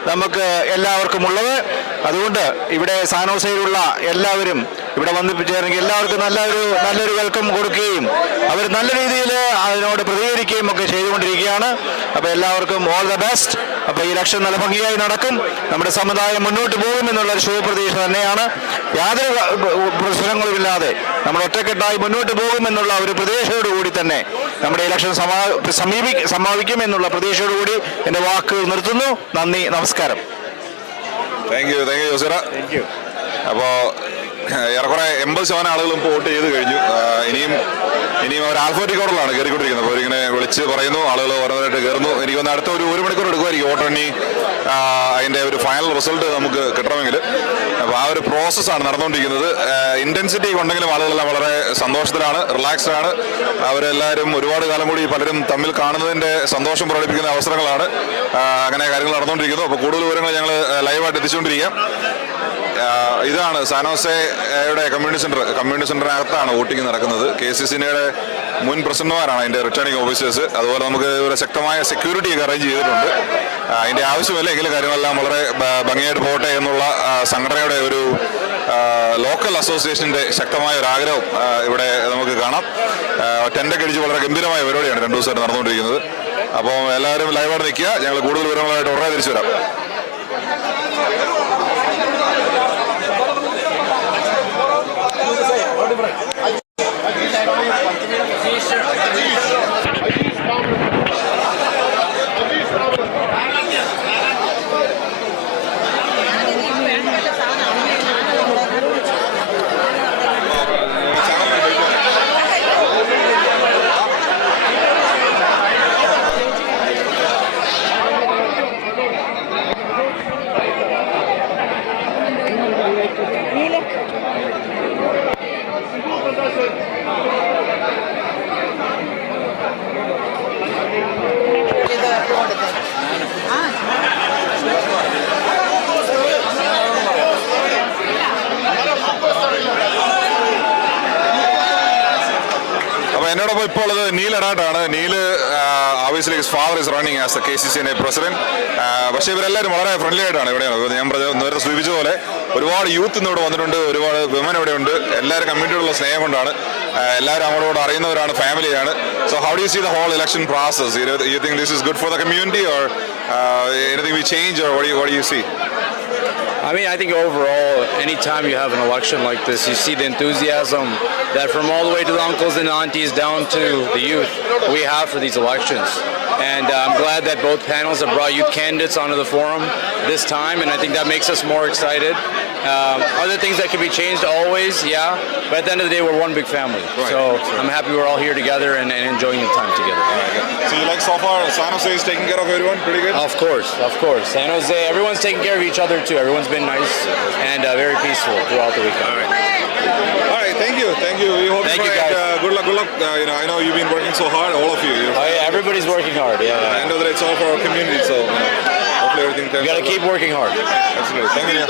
നമുക്ക് എല്ലാവർക്കും ഉള്ളത്. അതുകൊണ്ട് ഇവിടെ സാനോസയിലുള്ള എല്ലാവരും ഇവിടെ വന്നു ചേർന്നെങ്കിൽ എല്ലാവർക്കും നല്ലൊരു വെൽക്കം കൊടുക്കുകയും അവർ നല്ല രീതിയിൽ അതിനോട് പ്രതികരിക്കുകയും ഒക്കെ ചെയ്തുകൊണ്ടിരിക്കുകയാണ്. അപ്പോൾ എല്ലാവർക്കും ഓൾ ദ ബെസ്റ്റ്. അപ്പോൾ ഈ ഇലക്ഷൻ നല്ല ഭംഗിയായി നടക്കും. നമ്മുടെ സമുദായം മുന്നോട്ട് പോകുമെന്നുള്ള ഒരു ശുഭപ്രതീക്ഷ തന്നെയാണ്. യാതൊരു പ്രശ്നങ്ങളുമില്ലാതെ നമ്മൾ ഒറ്റക്കെട്ടായി മുന്നോട്ട് പോകുമെന്നുള്ള ഒരു പ്രതീക്ഷയോടുകൂടി തന്നെ നമ്മുടെ ഇലക്ഷൻ സമാപിക്കുമെന്നുള്ള പ്രതീക്ഷയോടുകൂടി എൻ്റെ വാക്കുകൾ നിർത്തുന്നു. നന്ദി, നമസ്കാരം. താങ്ക് യു ജോസിറ. അപ്പോൾ ഏറെക്കുറെ 80% ആളുകളും ഇപ്പോൾ വോട്ട് ചെയ്ത് കഴിഞ്ഞു. ഇനിയും ഒരു ആൽഫബറ്റിക് ഓർഡറിലാണ് കയറിക്കൊണ്ടിരിക്കുന്നത്. അപ്പോൾ ഇങ്ങനെ വിളിച്ച് പറയുന്നു, ആളുകൾ ഓരോന്നായിട്ട് കയറുന്നു. എനിക്കൊന്ന് അടുത്ത ഒരു മണിക്കൂർ എടുക്കുമായിരിക്കും വോട്ടെണ്ണി അതിൻ്റെ ഒരു ഫൈനൽ റിസൾട്ട് നമുക്ക് കിട്ടണമെങ്കിൽ. അപ്പോൾ ആ ഒരു പ്രോസസ്സാണ് നടന്നുകൊണ്ടിരിക്കുന്നത്. ഇൻറ്റൻസിറ്റി ഉണ്ടെങ്കിലും ആളുകളെല്ലാം വളരെ സന്തോഷത്തിലാണ്, റിലാക്സ്ഡ് ആണ്. അവരെല്ലാവരും ഒരുപാട് കാലം കൂടി പലരും തമ്മിൽ കാണുന്നതിൻ്റെ സന്തോഷം പ്രകടിപ്പിക്കുന്ന അവസരങ്ങളാണ്. അങ്ങനെ കാര്യങ്ങൾ നടന്നുകൊണ്ടിരിക്കുന്നു. അപ്പോൾ കൂടുതൽ വിവരങ്ങൾ ഞങ്ങൾ ലൈവായിട്ട് എത്തിച്ചുകൊണ്ടിരിക്കാം. ഇതാണ് സാനോസയുടെ കമ്മ്യൂണിറ്റി സെന്ററിനകത്താണ് വോട്ടിംഗ് നടക്കുന്നത്. KCCNയുടെ മുൻ പ്രസിഡന്റുമാരാണ് അതിൻ്റെ റിട്ടേണിംഗ് ഓഫീസേഴ്സ്. അതുപോലെ നമുക്ക് ഒരു ശക്തമായ സെക്യൂരിറ്റി ഒക്കെ അറേഞ്ച് ചെയ്തിട്ടുണ്ട്. അതിൻ്റെ ആവശ്യമില്ല, എങ്കിലും കാര്യങ്ങളെല്ലാം വളരെ ഭംഗിയായിട്ട് പോട്ടെ എന്നുള്ള സംഘടനയുടെ ഒരു ലോക്കൽ അസോസിയേഷൻ്റെ ശക്തമായ ഒരു ആഗ്രഹം ഇവിടെ നമുക്ക് കാണാം. ടെൻ്റൊക്കെ അടിച്ച് വളരെ ഗംഭീരമായ പരിപാടിയാണ് 2 ദിവസമായിട്ട് നടന്നുകൊണ്ടിരിക്കുന്നത്. അപ്പോൾ എല്ലാവരും ലൈവായിട്ട് നിൽക്കുക. ഞങ്ങൾ കൂടുതൽ വിവരങ്ങളായിട്ട് ഉടനെ തിരിച്ചു വരാം. എന്നോടൊപ്പം ഇപ്പോൾ ഉള്ളത് നീൽ എടാട്ടാണ്. Neil obviously his father is running as the KCCNA president. പക്ഷേ ഇവരെല്ലാവരും വളരെ ഫ്രണ്ട്ലി ആയിട്ടാണ് ഇവിടെയാണ്. ഞാൻ നേരത്തെ സൂചിപ്പിച്ച പോലെ ഒരുപാട് യൂത്ത് ഇന്ന് ഇവിടെ വന്നിട്ടുണ്ട്, ഒരുപാട് വിമൻ ഇവിടെ ഉണ്ട്. എല്ലാവരും കമ്മ്യൂണിറ്റിയോടുള്ള സ്നേഹം കൊണ്ടാണ്. എല്ലാവരും അങ്ങോട്ട് അറിയുന്നവരാണ്, ഫാമിലിയാണ്. So how do you see the whole election process? You think this is good for the community or anything we change, or what do you see? I mean, I think overall, anytime you have an election like this, you see the enthusiasm that from all the way to the uncles and aunties down to the youth we have for these elections. And I'm glad that both panels have brought youth candidates onto the forum this time, and I think that makes us more excited. Other things that can be changed always, yeah, but at the end of the day, we're one big family. Right. So I'm happy we're all here together and enjoying the time together. So you like so far San Jose is taking care of everyone pretty good? Of course. San Jose, everyone's taking care of each other too. Everyone's been nice and very peaceful throughout the weekend. All right, thank you. We hope thank you guys. Good luck. I know you've been working so hard, all of you. Oh, yeah, everybody's working hard. Yeah. At the end of the day, it's all for our community, so hopefully everything turns out. You got to keep working hard. Absolutely. Thank you.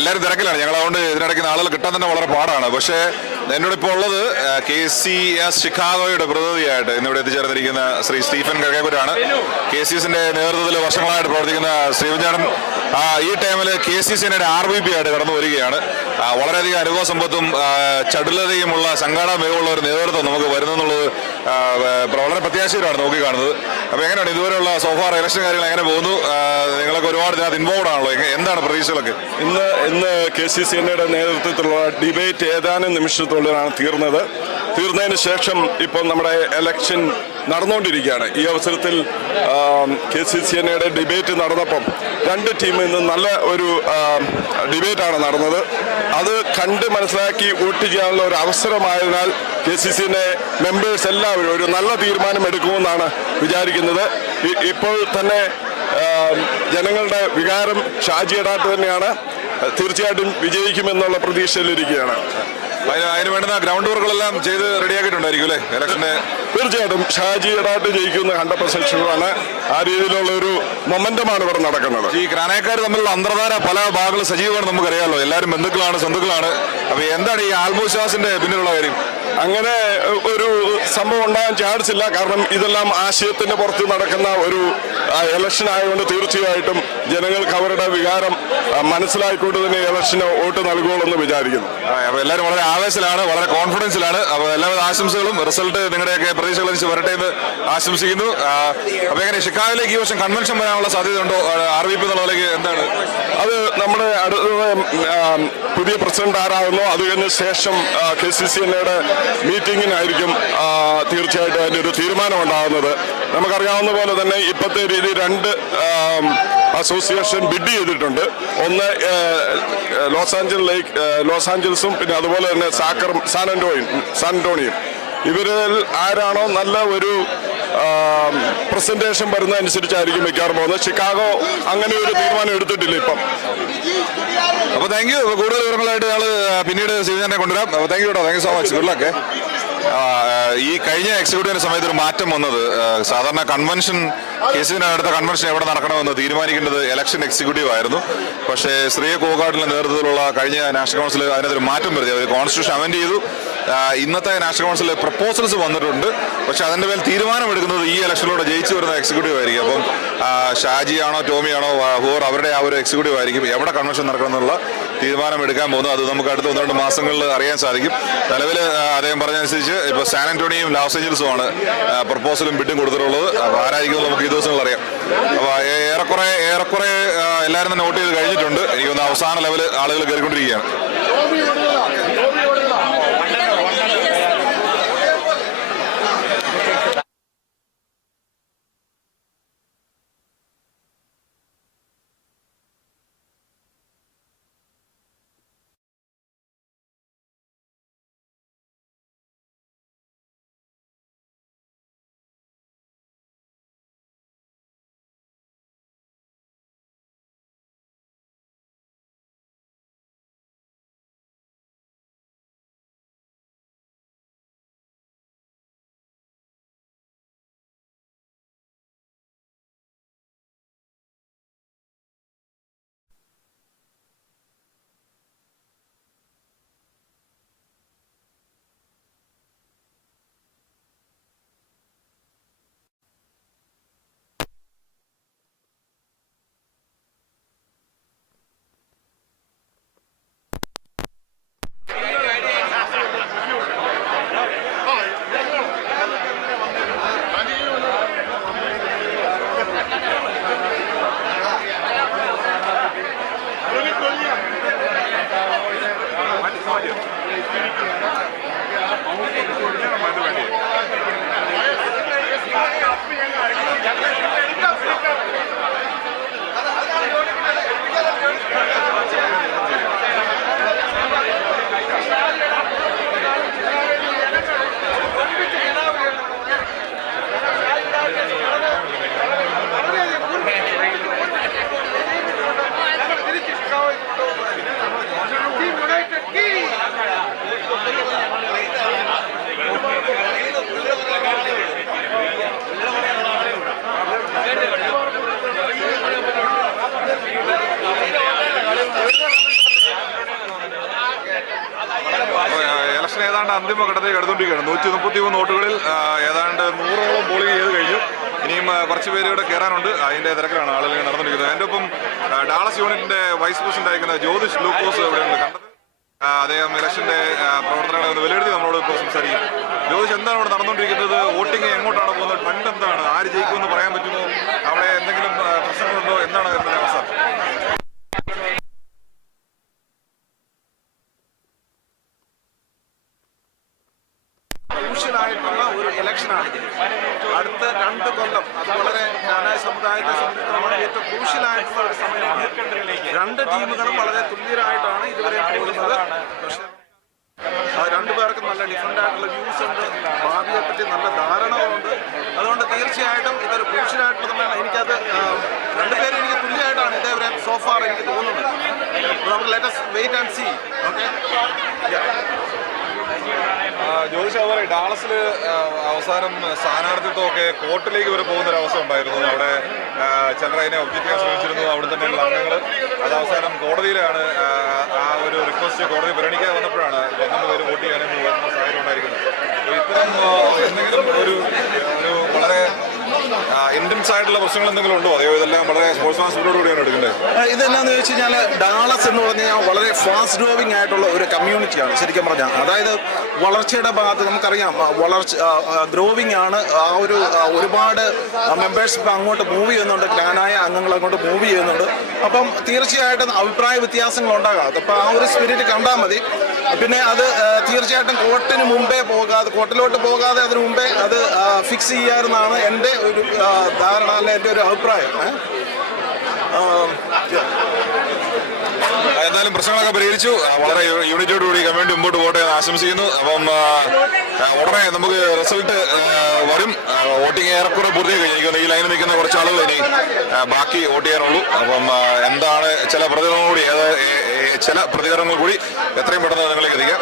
എല്ലാവരും തിരക്കിലാണ്. ഞങ്ങളതുകൊണ്ട് ഇതിനിടയ്ക്ക് ആളുകൾ കിട്ടാൻ തന്നെ വളരെ പാടാണ്. പക്ഷേ എന്നോടിപ്പോൾ ഉള്ളത് KCS ഷിക്കാഗോയുടെ പ്രതിനിധിയായിട്ട് ഇന്നിവിടെ എത്തിച്ചേർന്നിരിക്കുന്ന ശ്രീ സ്റ്റീഫൻ കഴകപുരാണ്. KCSന്റെ നേതൃത്വത്തിൽ വർഷങ്ങളായിട്ട് പ്രവർത്തിക്കുന്ന ശ്രീവഞ്ചാടൻ ഈ ടൈമിൽ KCCNയുടെ RVP ആയിട്ട് കടന്നു വരികയാണ്. വളരെയധികം അനുഭവ സമ്പത്തും ചടുലതയുമുള്ള സംഘാടന മികവുള്ള ഒരു നേതൃത്വം നമുക്ക് വരുന്നെന്നുള്ളത് വളരെ പ്രത്യാശകരമാണ് നോക്കിക്കാണുന്നത്. അപ്പോൾ എങ്ങനെയാണ് ഇതുവരെയുള്ള സോഫാർ ഇലക്ഷൻ കാര്യങ്ങൾ എങ്ങനെ പോകുന്നു? നിങ്ങളൊക്കെ ഒരുപാട് ഇതിനകത്ത് ഇൻവോൾവ് ആണല്ലോ. എന്താണ് പ്രതീക്ഷകളൊക്കെ? ഇന്ന് KCCNയുടെ നേതൃത്വത്തിലുള്ള ഡിബേറ്റ് ഏതാനും നിമിഷത്തോടെയാണ് തീർന്നതിന് ശേഷം ഇപ്പോൾ നമ്മുടെ എലക്ഷൻ നടന്നുകൊണ്ടിരിക്കുകയാണ്. ഈ അവസരത്തിൽ KCCNയുടെ ഡിബേറ്റ് നടന്നപ്പം രണ്ട് ടീമിൽ നിന്ന് നല്ല ഒരു ഡിബേറ്റാണ് നടന്നത്. അത് കണ്ട് മനസ്സിലാക്കി വോട്ട് ചെയ്യാനുള്ള ഒരു അവസരമായതിനാൽ KCCNA മെമ്പേഴ്സ് എല്ലാവരും ഒരു നല്ല തീരുമാനം എടുക്കുമെന്നാണ് വിചാരിക്കുന്നത്. ഇപ്പോൾ തന്നെ ജനങ്ങളുടെ വികാരം ഷാജി എടാട്ട് തന്നെയാണ്. തീർച്ചയായിട്ടും വിജയിക്കുമെന്നുള്ള പ്രതീക്ഷയിലിരിക്കുകയാണ്. അതിന് വേണ്ടുന്ന ഗ്രൗണ്ട് വർക്കുകളെല്ലാം ചെയ്ത് റെഡിയാക്കിയിട്ടുണ്ടായിരിക്കും അല്ലേ ഇലക്ഷന്? തീർച്ചയായിട്ടും ഷാജി എടാട്ട് ജയിക്കുന്ന 100% ഷുവറാണ്. ആ രീതിയിലുള്ള ഒരു മൊമെന്റമാണ് ഇവിടെ നടക്കുന്നത്. ഈ ക്രാനയക്കാർ തമ്മിലുള്ള അന്തർധാര പല ഭാഗങ്ങളും സജീവമാണ്, നമുക്കറിയാമല്ലോ. എല്ലാവരും ബന്ധുക്കളാണ്, സ്വന്തക്കളാണ്. അപ്പൊ എന്താണ് ഈ ആത്മവിശ്വാസത്തിന്റെ പിന്നിലുള്ള കാര്യം? അങ്ങനെ ഒരു സംഭവം ഉണ്ടാകാൻ ചാൻസ് ഇല്ല. കാരണം ഇതെല്ലാം ആശയത്തിന്റെ പുറത്ത് നടക്കുന്ന ഒരു ഇലക്ഷൻ ആയതുകൊണ്ട് തീർച്ചയായിട്ടും ജനങ്ങൾക്ക് അവരുടെ വികാരം മനസ്സിലാക്കിക്കൊണ്ട് തന്നെ ഇലക്ഷന് വോട്ട് നൽകുമെന്ന് വിചാരിക്കുന്നു. അപ്പൊ എല്ലാവരും വളരെ ആവേശത്തിലാണ്, വളരെ കോൺഫിഡൻസിലാണ്. അപ്പൊ എല്ലാവിധ ആശംസകളും. റിസൾട്ട് നിങ്ങളുടെയൊക്കെ പ്രതീക്ഷകളനുസരിച്ച് വരട്ടെ എന്ന് ആശംസിക്കുന്നു. അപ്പൊ എങ്ങനെ ഷിക്കാഗോയിലേക്ക് ഈ വർഷം കൺവെൻഷൻ വരാനുള്ള സാധ്യതയുണ്ടോ? RVP എന്നുള്ളതിലേക്ക് എന്താണ്? അത് നമ്മുടെ പുതിയ പ്രസിഡന്റ് ആരാകുന്നോ അത് കഴിഞ്ഞ ശേഷം KCCNയുടെ മീറ്റിങ്ങിനായിരിക്കും തീർച്ചയായിട്ടും അതിൻ്റെ ഒരു തീരുമാനം ഉണ്ടാകുന്നത്. നമുക്കറിയാവുന്ന പോലെ തന്നെ ഇപ്പോഴത്തെ രീതി 2 അസോസിയേഷൻ ബിഡ് ചെയ്തിട്ടുണ്ട്. ഒന്ന് ലോസ് ആഞ്ചൽസും പിന്നെ അതുപോലെ തന്നെ സാൻ ആന്റോണിയും. ഇവരിൽ ആരാണോ നല്ല ഒരു പ്രസന്റേഷൻ വരുന്നതനുസരിച്ചായിരിക്കും മിക്കവാറും പോകുന്നത്. ഷിക്കാഗോ അങ്ങനെ ഒരു തീരുമാനം എടുത്തിട്ടില്ല ഇപ്പം. അപ്പൊ താങ്ക് യു. കൂടുതൽ വിവരങ്ങളായിട്ട് ഞങ്ങൾ പിന്നീട് സിവിനെ കൊണ്ടുവരാം. താങ്ക് യു കേട്ടോ. Thank you so much. Good luck. ഈ കഴിഞ്ഞ എക്സിക്യൂട്ടീവിന്റെ സമയത്ത് ഒരു മാറ്റം വന്നത്, സാധാരണ കൺവെൻഷൻ KCCN അടുത്ത കൺവെൻഷൻ എവിടെ നടക്കണമെന്ന് തീരുമാനിക്കേണ്ടത് ഇലക്ഷൻ എക്സിക്യൂട്ടീവ് ആയിരുന്നു. പക്ഷേ ശ്രീ കോകാട്ടിന്റെ നേതൃത്വത്തിലുള്ള കഴിഞ്ഞ നാഷണൽ കൗൺസിൽ അതിനകത്തൊരു മാറ്റം വരുത്തി. അവർ കോൺസ്റ്റിറ്റ്യൂഷൻ അമെൻഡ് ചെയ്തു. ഇന്നത്തെ നാഷണൽ കൗൺസിലിൽ പ്രപ്പോസൽസ് വന്നിട്ടുണ്ട്. പക്ഷെ അതിന്റെ മേൽ തീരുമാനമെടുക്കുന്നത് ഈ ഇലക്ഷനിലൂടെ ജയിച്ചു വരുന്ന എക്സിക്യൂട്ടീവ് ആയിരിക്കും. അപ്പം ഷാജി ആണോ ടോമി ആണോ ഹോർ അവരുടെ ആ ഒരു എക്സിക്യൂട്ടീവ് ആയിരിക്കും എവിടെ കൺവെൻഷൻ നടക്കണമെന്നുള്ള തീരുമാനമെടുക്കാൻ പോകുന്നത്. അത് നമുക്ക് അടുത്ത 1-2 മാസങ്ങളിൽ അറിയാൻ സാധിക്കും. നിലവിൽ അദ്ദേഹം പറഞ്ഞതനുസരിച്ച് ഇപ്പോൾ സാൻ ആന്റോണിയും ലോസ് ഏഞ്ചൽസുമാണ് പ്രപ്പോസലും ബിഡും കൊടുത്തിട്ടുള്ളത്. അപ്പോൾ ആരായിരിക്കും നമുക്ക് ഈ ദിവസങ്ങളിൽ അറിയാം. അപ്പോൾ ഏറെക്കുറെ എല്ലാവരും തന്നെ വോട്ട് ചെയ്ത് കഴിഞ്ഞിട്ടുണ്ട്. എനിക്കൊന്ന് അവസാന ലെവൽ ആളുകൾ കയറിക്കൊണ്ടിരിക്കുകയാണ്. ഏതാണ്ട് അന്തിമഘട്ടത്തിൽ കടന്നുകൊണ്ടിരിക്കുകയാണ്. 133 വോട്ടുകളിൽ ഏതാണ്ട് 100ഓളം പോളിംഗ് ചെയ്ത് കഴിഞ്ഞു. ഇനിയും കുറച്ച് പേര് ഇവിടെ കയറാനുണ്ട്. അതിന്റെ തിരക്കിലാണ് ആളുകൾ നടന്നുകൊണ്ടിരിക്കുന്നത്. എൻ്റെ ഒപ്പം ഡാളസ് യൂണിറ്റിന്റെ വൈസ് പ്രസിഡന്റ് ആയിരിക്കുന്ന ജ്യോതിഷ് ലൂക്കോസ് ഇവിടെയുണ്ട്. കണ്ടത് അദ്ദേഹം ഇലക്ഷന്റെ പ്രവർത്തനങ്ങളെ ഒന്ന് വിലയിരുത്തി നമ്മളോട് ഇപ്പോൾ സംസാരിക്കും. ജ്യോതിഷ്, എന്താണ് ഇവിടെ നടന്നുകൊണ്ടിരിക്കുന്നത്? വോട്ടിംഗ് എങ്ങോട്ടാണ് പോകുന്നത്? ട്രെൻഡ് എന്താണ്? ആര് ജയിക്കുമെന്ന് പറയാൻ പറ്റുമോ? അവിടെ എന്തെങ്കിലും പ്രശ്നങ്ങളുണ്ടോ? എന്താണ് അതിന്റെ അവസ്ഥ? ഇലക്ഷനാണ്. അടുത്ത 2 കൊല്ലം അത് വളരെ കാനായ സമുദായത്തെ സംബന്ധിച്ചിടത്തോളം ഏറ്റവും ക്രൂഷ്യലായിട്ടുള്ള ഒരു സമയമാണ്. 2 ടീമുകളും വളരെ തുല്യരായിട്ടാണ് ഇതുവരെ പോകുന്നത്. പക്ഷേ രണ്ടുപേർക്കും നല്ല ഡിഫറൻ്റ് ആയിട്ടുള്ള വ്യൂസ് ഉണ്ട്, ഭാവിയെ പറ്റി നല്ല ധാരണകളുണ്ട്. അതുകൊണ്ട് തീർച്ചയായിട്ടും ഇതൊരു ക്രൂഷ്യലായിട്ടുള്ള സമയമാണ്. എനിക്കത് 2 പേരും എനിക്ക് തുല്യമായിട്ടാണ് ഇതേവരെ സോഫാർ എനിക്ക് തോന്നുന്നത്. നമുക്ക് let us wait and see. Okay, Jyothish, അതുപോലെ ഡാളസിൽ അവസാനം സ്ഥാനാർത്ഥിത്വമൊക്കെ കോർട്ടിലേക്ക് വരെ പോകുന്ന ഒരു അവസ്ഥ ഉണ്ടായിരുന്നു. അവിടെ ചിലർ അതിനെ ഒബ്ജക്റ്റ് ചെയ്യാൻ ശ്രമിച്ചിരുന്നു. അവിടെ തന്നെയുള്ള അംഗങ്ങൾ അത് അവസാനം കോടതിയിലാണ് ആ ഒരു റിക്വസ്റ്റ് കോടതി പരിഗണിക്കാതെ വന്നപ്പോഴാണ് 12 പേര് വോട്ട് ചെയ്യാനും വരുന്ന സാഹചര്യം ഉണ്ടായിരിക്കുന്നത്. അപ്പോൾ ഇത്തരം എന്തെങ്കിലും ഒരു വളരെ ഇന്റൻസ് ആയിട്ടുള്ള പ്രശ്നങ്ങൾ എന്തെങ്കിലും ഉണ്ടോ? അതെയോ ഇതെല്ലാം വളരെ സ്പോർട്സ്മാൻ സ്പിരിറ്റോടുകൂടിയാണ് എടുക്കേണ്ടത്? ഇതെന്നാന്ന് ചോദിച്ചു കഴിഞ്ഞാൽ ഡാളസ് എന്ന് പറഞ്ഞു കഴിഞ്ഞാൽ വളരെ ഫാസ്റ്റ് ഗ്രോവിംഗ് ആയിട്ടുള്ള ഒരു കമ്മ്യൂണിറ്റിയാണ് ശരിക്കും പറഞ്ഞാൽ. അതായത് വളർച്ചയുടെ ഭാഗത്ത് നമുക്കറിയാം, ഗ്രോവിംഗ് ആണ്. ആ ഒരു ഒരുപാട് മെമ്പേഴ്സ് ഇപ്പം അങ്ങോട്ട് മൂവ് ചെയ്യുന്നുണ്ട്, ക്നാനായ അംഗങ്ങൾ അങ്ങോട്ട് മൂവ് ചെയ്യുന്നുണ്ട്. അപ്പം തീർച്ചയായിട്ടും അഭിപ്രായ വ്യത്യാസങ്ങൾ ഉണ്ടാകാം. അപ്പോൾ ആ ഒരു സ്പിരിറ്റ് കണ്ടാൽ മതി. പിന്നെ അത് തീർച്ചയായിട്ടും കോർട്ടിന് മുമ്പേ കോർട്ടിലോട്ട് പോകാതെ അതിന് മുമ്പേ അത് ഫിക്സ് ചെയ്യാമെന്നാണ് എൻ്റെ ഒരു ധാരണ, അല്ല എൻ്റെ ഒരു അഭിപ്രായം. എന്തായാലും പ്രശ്നങ്ങളൊക്കെ പരിഹരിച്ചു. വളരെ യൂണിറ്റോടുകൂടി കമ്മ്യൂണിറ്റി മുമ്പോട്ട് പോട്ടെ എന്ന് ആശംസിക്കുന്നു. അപ്പം ഉടനെ നമുക്ക് റിസൾട്ട് വരും. വോട്ടിംഗ് ഏറെക്കുറെ പൂർത്തിയായി കഴിഞ്ഞു. എനിക്ക് ഈ ലൈനിൽ നിൽക്കുന്ന കുറച്ച് ആളുകൾ ഇനി ബാക്കി വോട്ട് ചെയ്യാനുള്ളൂ. അപ്പം എന്താണ് ചില പ്രതികരണങ്ങൾ കൂടി എത്രയും പെട്ടെന്ന് നിങ്ങളിലേക്ക് എത്തിക്കാം.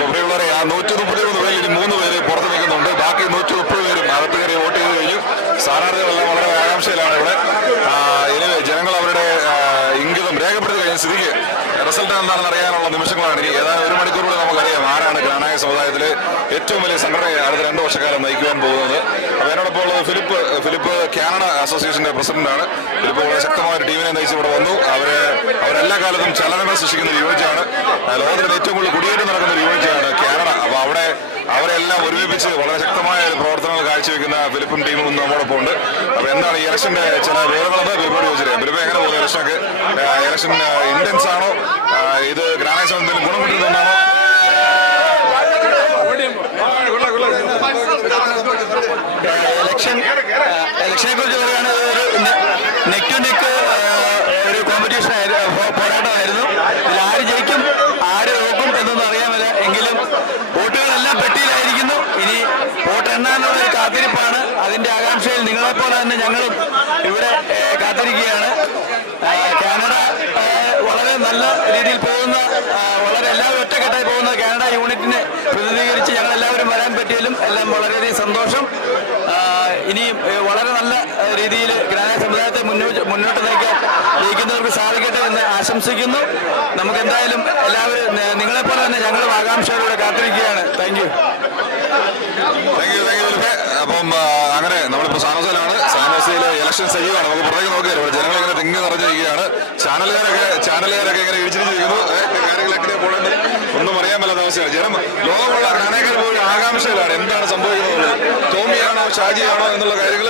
ഇവിടെയുള്ളവരെ ആ 133 പേരിൽ 3 പേര് പുറത്ത് നിൽക്കുന്നുണ്ട്. ബാക്കി 130 പേരും അകത്ത് കയറി വോട്ട് ചെയ്ത് കഴിഞ്ഞു. സ്ഥാനാർത്ഥികളെല്ലാം വളരെ ആകാംക്ഷയിലാണ് ഇവിടെ. ജനങ്ങൾ അവരുടെ ഇംഗിതം രേഖപ്പെടുത്തി കഴിഞ്ഞ സ്ഥിതിക്ക് റിസൾട്ട് എന്താണെന്ന് അറിയാനുള്ള നിമിഷങ്ങളാണ് ഇനി. ഏതാനും 1 മണിക്കൂറിലൂടെ നമുക്കറിയാം ആരാണ് ക്നാനായ സമുദായത്തിലെ ഏറ്റവും വലിയ സംഘടനയെ അടുത്ത 2 വർഷക്കാലം നയിക്കുവാൻ പോകുന്നത്. അപ്പോൾ എന്നോടൊപ്പം ഉള്ളത് ഫിലിപ്പ് കാനഡ അസോസിയേഷന്റെ പ്രസിഡന്റാണ്. ഫിലിപ്പ് വളരെ ശക്തമായ ഒരു ടീമിനെ നയിച്ച് ഇവിടെ വന്നു. അവരെല്ലാ കാലത്തും ചലനങ്ങൾ സൃഷ്ടിക്കുന്ന ഒരു യൂണിറ്റാണ്. ലോകത്തിലെ ഏറ്റവും കൂടുതൽ കുടിയേറ്റം നടക്കുന്ന ഒരു യൂണിറ്റാണ് കാനഡ. അപ്പോൾ അവരെല്ലാം ഒരുമിപ്പിച്ച് വളരെ ശക്തമായ പ്രവർത്തനങ്ങൾ കാഴ്ചവെക്കുന്ന ഫിലിപ്പും ടീമും നമ്മോടൊപ്പം ഉണ്ട്. അപ്പോൾ എന്താണ് ഈ ഇലക്ഷന്റെ ചില വിവരങ്ങളെന്ന് ഫിലിപ്പോട് ചോദിച്ചിരിക്കാം. ഫിലിപ്പ്, എങ്ങനെ പോകുന്നു ഇലക്ഷനൊക്കെ? ഇലക്ഷൻ ഇന്റൻസ് ആണോ? ഇത് ഗ്രാനായ എന്തെങ്കിലും ഗുണം കിട്ടുന്നതാണോ? election ഇലക്ഷനെ കുറിച്ച് പറയുകയാണെങ്കിൽ ഒരു നെക്ക് ടു നെക്ക് ഒരു കോമ്പറ്റീഷൻ പോരാട്ടമായിരുന്നു. ഇതിൽ ആര് ജയിക്കും ആര് നോക്കും എന്നൊന്നും അറിയാമല്ല. എങ്കിലും വോട്ടുകളെല്ലാം പെട്ടിയിലായിരിക്കുന്നു. ഇനി വോട്ട് എണ്ണാനുള്ള ഒരു കാത്തിരിപ്പാണ്. അതിന്റെ ആകാംക്ഷയിൽ നിങ്ങളെപ്പോലെ തന്നെ ഞങ്ങളും ഇവിടെ കാത്തിരിക്കുകയാണ്. കാനഡ വളരെ നല്ല രീതിയിൽ പോകുന്ന, വളരെ എല്ലാവരും ഒറ്റക്കെട്ടായി പോകുന്ന കാനഡ യൂണിറ്റിനെ പ്രതിനിധീകരിച്ച് ഞങ്ങൾ എല്ലാവരും വരാൻ പറ്റിയാലും എല്ലാം വളരെയധികം സന്തോഷം. ഇനിയും വളരെ നല്ല രീതിയിൽ ഗ്രാമീണ സമുദായത്തെ മുന്നോട്ട് നയിക്കുന്നവർക്ക് സാധിക്കട്ടെ എന്ന് ആശംസിക്കുന്നു. നമുക്ക് എന്തായാലും എല്ലാവരും നിങ്ങളെപ്പോലെ തന്നെ ഞങ്ങളും ആകാംക്ഷയോടെ കാത്തിരിക്കുകയാണ്. Thank you. അപ്പം അങ്ങനെ നമ്മളിപ്പോൾ സാനോസയിലാണ്. സാനോസയിലെ ഇലക്ഷൻ സജീവമാണ്. നമുക്ക് പുറത്തേക്ക് നോക്കിയാൽ ജനങ്ങളിങ്ങനെ തിങ്ങി നിറഞ്ഞിരിക്കുകയാണ്. ചാനലുകാരൊക്കെ ഇങ്ങനെ ഇടിച്ചിരിക്കുന്നു. കാര്യങ്ങളൊക്കെ പോകേണ്ടത് ഒന്നും അറിയാൻ മേലാത്ത അവസ്ഥയാണ്. ജനം ലോകമുള്ള ഗ്രാനേക്കാൾ പോലും ആകാംക്ഷയിലാണ് എന്താണ് സംഭവിക്കുന്നത്. ടോമിയാണോ ഷാജിയാണോ എന്നുള്ള കാര്യങ്ങൾ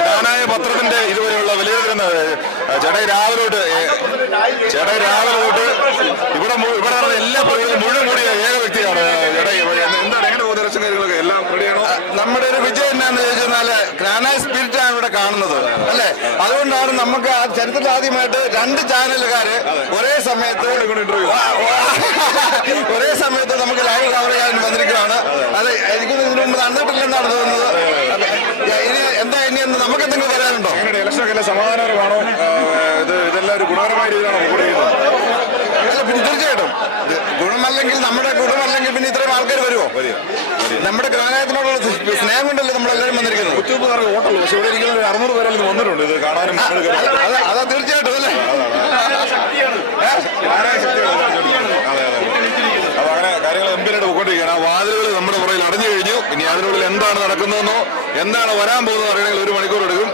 ജ്ഞാനായ പത്രത്തിന്റെ ഇതുവരെയുള്ള വിലയിരുത്തുന്ന ചേട്ടായി രാവിലെ തൊട്ട് ഇവിടെ നടന്ന എല്ലാ പരിപാടികളും മുഴുവൻ കൂടിയ ഏക വ്യക്തിയാണ് ചേട്ടായി. എന്താണ് എങ്ങനെ പോകുന്ന ഇലക്ഷൻ കാര്യങ്ങളൊക്കെ എല്ലാം റെഡിയാണോ? നമ്മുടെ ഒരു വിജയം എന്നാന്ന് ചോദിച്ചാൽ ഗ്രാനായ സ്പിരിറ്റാണ് ഇവിടെ കാണുന്നത് അല്ലേ. അതുകൊണ്ടാണ് നമുക്ക് ആ ചരിത്രത്തിൽ ആദ്യമായിട്ട് 2 ചാനലുകാര് ഒരേ സമയത്ത് നമുക്ക് ലൈവ് കവർ ചെയ്യാൻ വന്നിരിക്കുകയാണ്. അത് എനിക്ക് ഇതിനു മുമ്പ് നടന്നിട്ടില്ലെന്നാണ് തോന്നുന്നത്. ഇനി നമുക്ക് എന്തെങ്കിലും പറയാനുണ്ടോ? ഇലക്ഷനൊക്കെ എല്ലാം സമാധാനപരമാണോ? ഇതെല്ലാം ഒരു ഗുണകരമായ രീതിയിലാണോ വോട്ട് ചെയ്യുന്നത്? പിന്നെ തീർച്ചയായിട്ടും ഗുണമല്ലെങ്കിൽ പിന്നെ ഇത്രയും ആൾക്കാർ വരുമോ? നമ്മുടെ ഗ്രാനായത്തിനോടുള്ള സ്നേഹം കൊണ്ടല്ലേ നമ്മളെല്ലാവരും വന്നിരിക്കുന്നത്. കുറ്റൂപ്പുകാർക്ക് വോട്ടുള്ളൂ. പക്ഷെ ഇവിടെ ഇരിക്കുന്ന ഒരു 600 പേരെ വന്നിട്ടുണ്ട് ഇത് കാണാനും. അതാ തീർച്ചയായിട്ടും അല്ലേ. അപ്പൊ അങ്ങനെ കാര്യങ്ങൾ എംപിയിലോട്ട് പോയിക്കൊണ്ടിരിക്കുകയാണ്. ആ വാതിലുകൾ നമ്മുടെ പുറകിൽ അടഞ്ഞു കഴിഞ്ഞു. ഇനി അതിനുള്ളിൽ എന്താണ് നടക്കുന്നതെന്നോ എന്താണ് വരാൻ പോകുന്നത് അറിയണമെങ്കിൽ 1 മണിക്കൂർ എടുക്കും.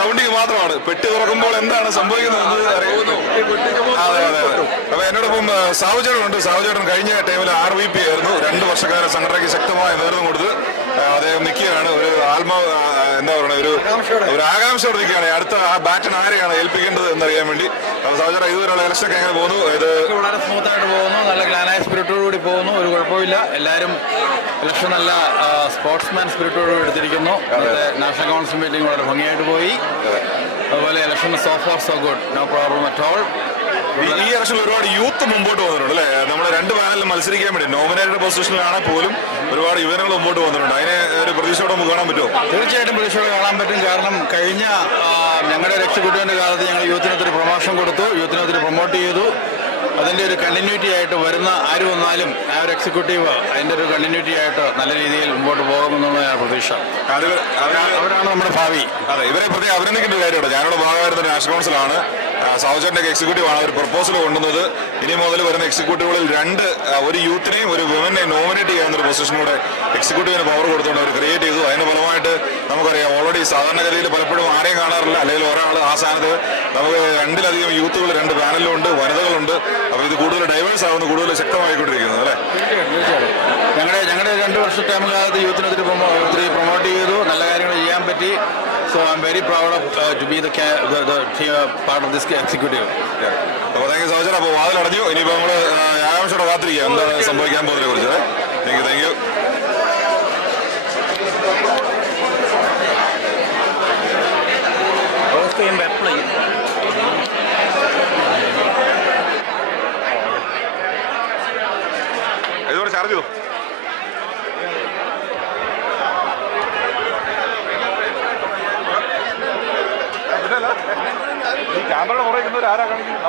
കൗണ്ടിങ് മാത്രമാണ്. പെട്ടി തുറക്കുമ്പോൾ എന്താണ് സംഭവിക്കുന്നതെന്ന് അറിയുന്നു. അതെ. അപ്പൊ എന്നോടൊപ്പം സാവുചേട്ടനുണ്ട്. സാവുചേട്ടൻ കഴിഞ്ഞ ടൈമിൽ RVP ആയിരുന്നു. 2 വർഷക്കാരെ സംഘടനയ്ക്ക് ശക്തമായ നേതൃത്വം കൊടുത്ത് അദ്ദേഹം നിൽക്കുകയാണ്. ഒരു എന്താ പറയുക, ഒരു ആകാംക്ഷയോടെ നിൽക്കുകയാണ്. അടുത്ത ആ ബാറ്റൺ ആരെയാണ് ഏൽപ്പിക്കേണ്ടത് എന്നറിയാൻ വേണ്ടി. അപ്പൊ സാവുചേട്ടൻ ഇതുവരെയുള്ള ഇലക്ഷനൊക്കെ എങ്ങനെ പോകുന്നു? ഇത് വളരെ സ്മൂത്തായിട്ട് പോകുന്നു. നല്ല ഗ്ലാനായ സ്പിരിറ്റോടുകൂടി പോകുന്നു. ഒരു കുഴപ്പമില്ല. എല്ലാവരും ഇലക്ഷൻ നല്ല സ്പോർട്സ്മാൻ സ്പിരിറ്റോടുകൂടി എടുത്തിരിക്കുന്നു. നാഷണൽ കൗൺസിൽ മീറ്റിംഗ് വളരെ ഭംഗിയായിട്ട് പോയി. അതുപോലെ election so far so good, no problem at all. ഈ ഇലക്ഷനിൽ ഒരുപാട് യൂത്ത് മുമ്പോട്ട് വന്നിട്ടുണ്ട് അല്ലേ? നമ്മുടെ 2 പാനലിൽ മത്സരിക്കാൻ വേണ്ടി നോമിനേറ്റഡ് പൊസിഷനിലാണെങ്കിൽ പോലും ഒരുപാട് യുവജനങ്ങൾ മുമ്പോട്ട് വന്നിട്ടുണ്ട്. അതിനെ ഒരു പ്രതീക്ഷയോടെ നമുക്ക് കാണാൻ പറ്റുമോ? തീർച്ചയായിട്ടും പ്രതീക്ഷയോടെ കാണാൻ പറ്റും. കാരണം കഴിഞ്ഞ ഞങ്ങളുടെ ഒരു എക്സിക്യൂട്ടീവിന്റെ കാലത്ത് ഞങ്ങൾ യൂത്തിന് ഒത്തിരി പ്രൊമോഷൻ കൊടുത്തു, യൂത്തിനെ ഒത്തിരി പ്രൊമോട്ട് ചെയ്തു. അതിൻ്റെ ഒരു കണ്ടിന്യൂറ്റി ആയിട്ട് വരുന്ന ആര് വന്നാലും ആ ഒരു എക്സിക്യൂട്ടീവ് അതിൻ്റെ ഒരു കണ്ടിന്യൂറ്റി ആയിട്ട് നല്ല രീതിയിൽ മുമ്പോട്ട് പോകുമെന്നുള്ള പ്രതീക്ഷ. അവരാണ് നമ്മുടെ ഭാവി. അതെ, ഇവരെ പ്രതി അഭിനന്ദിക്കേണ്ട ഒരു കാര്യമാണ്. ഞാനിവിടെ ഭാഗമായിരുന്ന നാഷണൽ കൗൺസിലാണ്. സാവുചേട്ടൻ്റെ എക്സിക്യൂട്ടീവാണ് ഒരു പ്രപ്പോസൽ കൊണ്ടുവന്നത്. ഇനി മുതൽ വരുന്ന എക്സിക്യൂട്ടീവുകളിൽ 2 ഒരു യൂത്തിനെയും ഒരു വിമനെയും നോമിനേറ്റ് ചെയ്യാവുന്ന ഒരു പൊസിഷനൂടെ എക്സിക്യൂട്ടീവിന് പവർ കൊടുത്തുകൊണ്ട് അവർ ക്രിയേറ്റ് ചെയ്തു. അതിന്റെ ഫലമായിട്ട് നമുക്കറിയാം ഓൾറെഡി സാധാരണഗതിയിൽ പലപ്പോഴും ആരെയും കാണാറില്ല. അല്ലെങ്കിൽ ഒരാൾ ആ സ്ഥാനത്ത് നമുക്ക് 2-ലധികം യൂത്തുകൾ 2 പാനലുണ്ട്, വനിതകളുണ്ട്. അപ്പോൾ ഇത് കൂടുതൽ ഡൈവേഴ്സ് ആവുന്നു, കൂടുതൽ ശക്തമായിക്കൊണ്ടിരിക്കുന്നത് അല്ലേ? ഞങ്ങളുടെ 2 വർഷ ടൈം കാലത്ത് യൂത്തിനെ ഒത്തിരി പ്രൊമോട്ട് ചെയ്തു, നല്ല കാര്യങ്ങൾ ചെയ്യാൻ പറ്റി. So I'm very proud of to be the part of this executive. അപ്പോൾ താങ്ക് യു സാവുചേട്ടൻ. അപ്പോൾ വാതിൽ അടഞ്ഞു. ഇനിയിപ്പോൾ നമ്മൾ ആകാംക്ഷയോടെ കാത്തിരിക്കുക എന്താണ് സംഭവിക്കാൻ പോകുന്നതിനെ കുറിച്ച്. Thank you. ഇതോടെ ചാർജ് ചെയ്തു. ക്യാമറയുടെ പുറകെ ഇരിക്കുന്നവർ ആരാ കാണിക്കുന്നത്?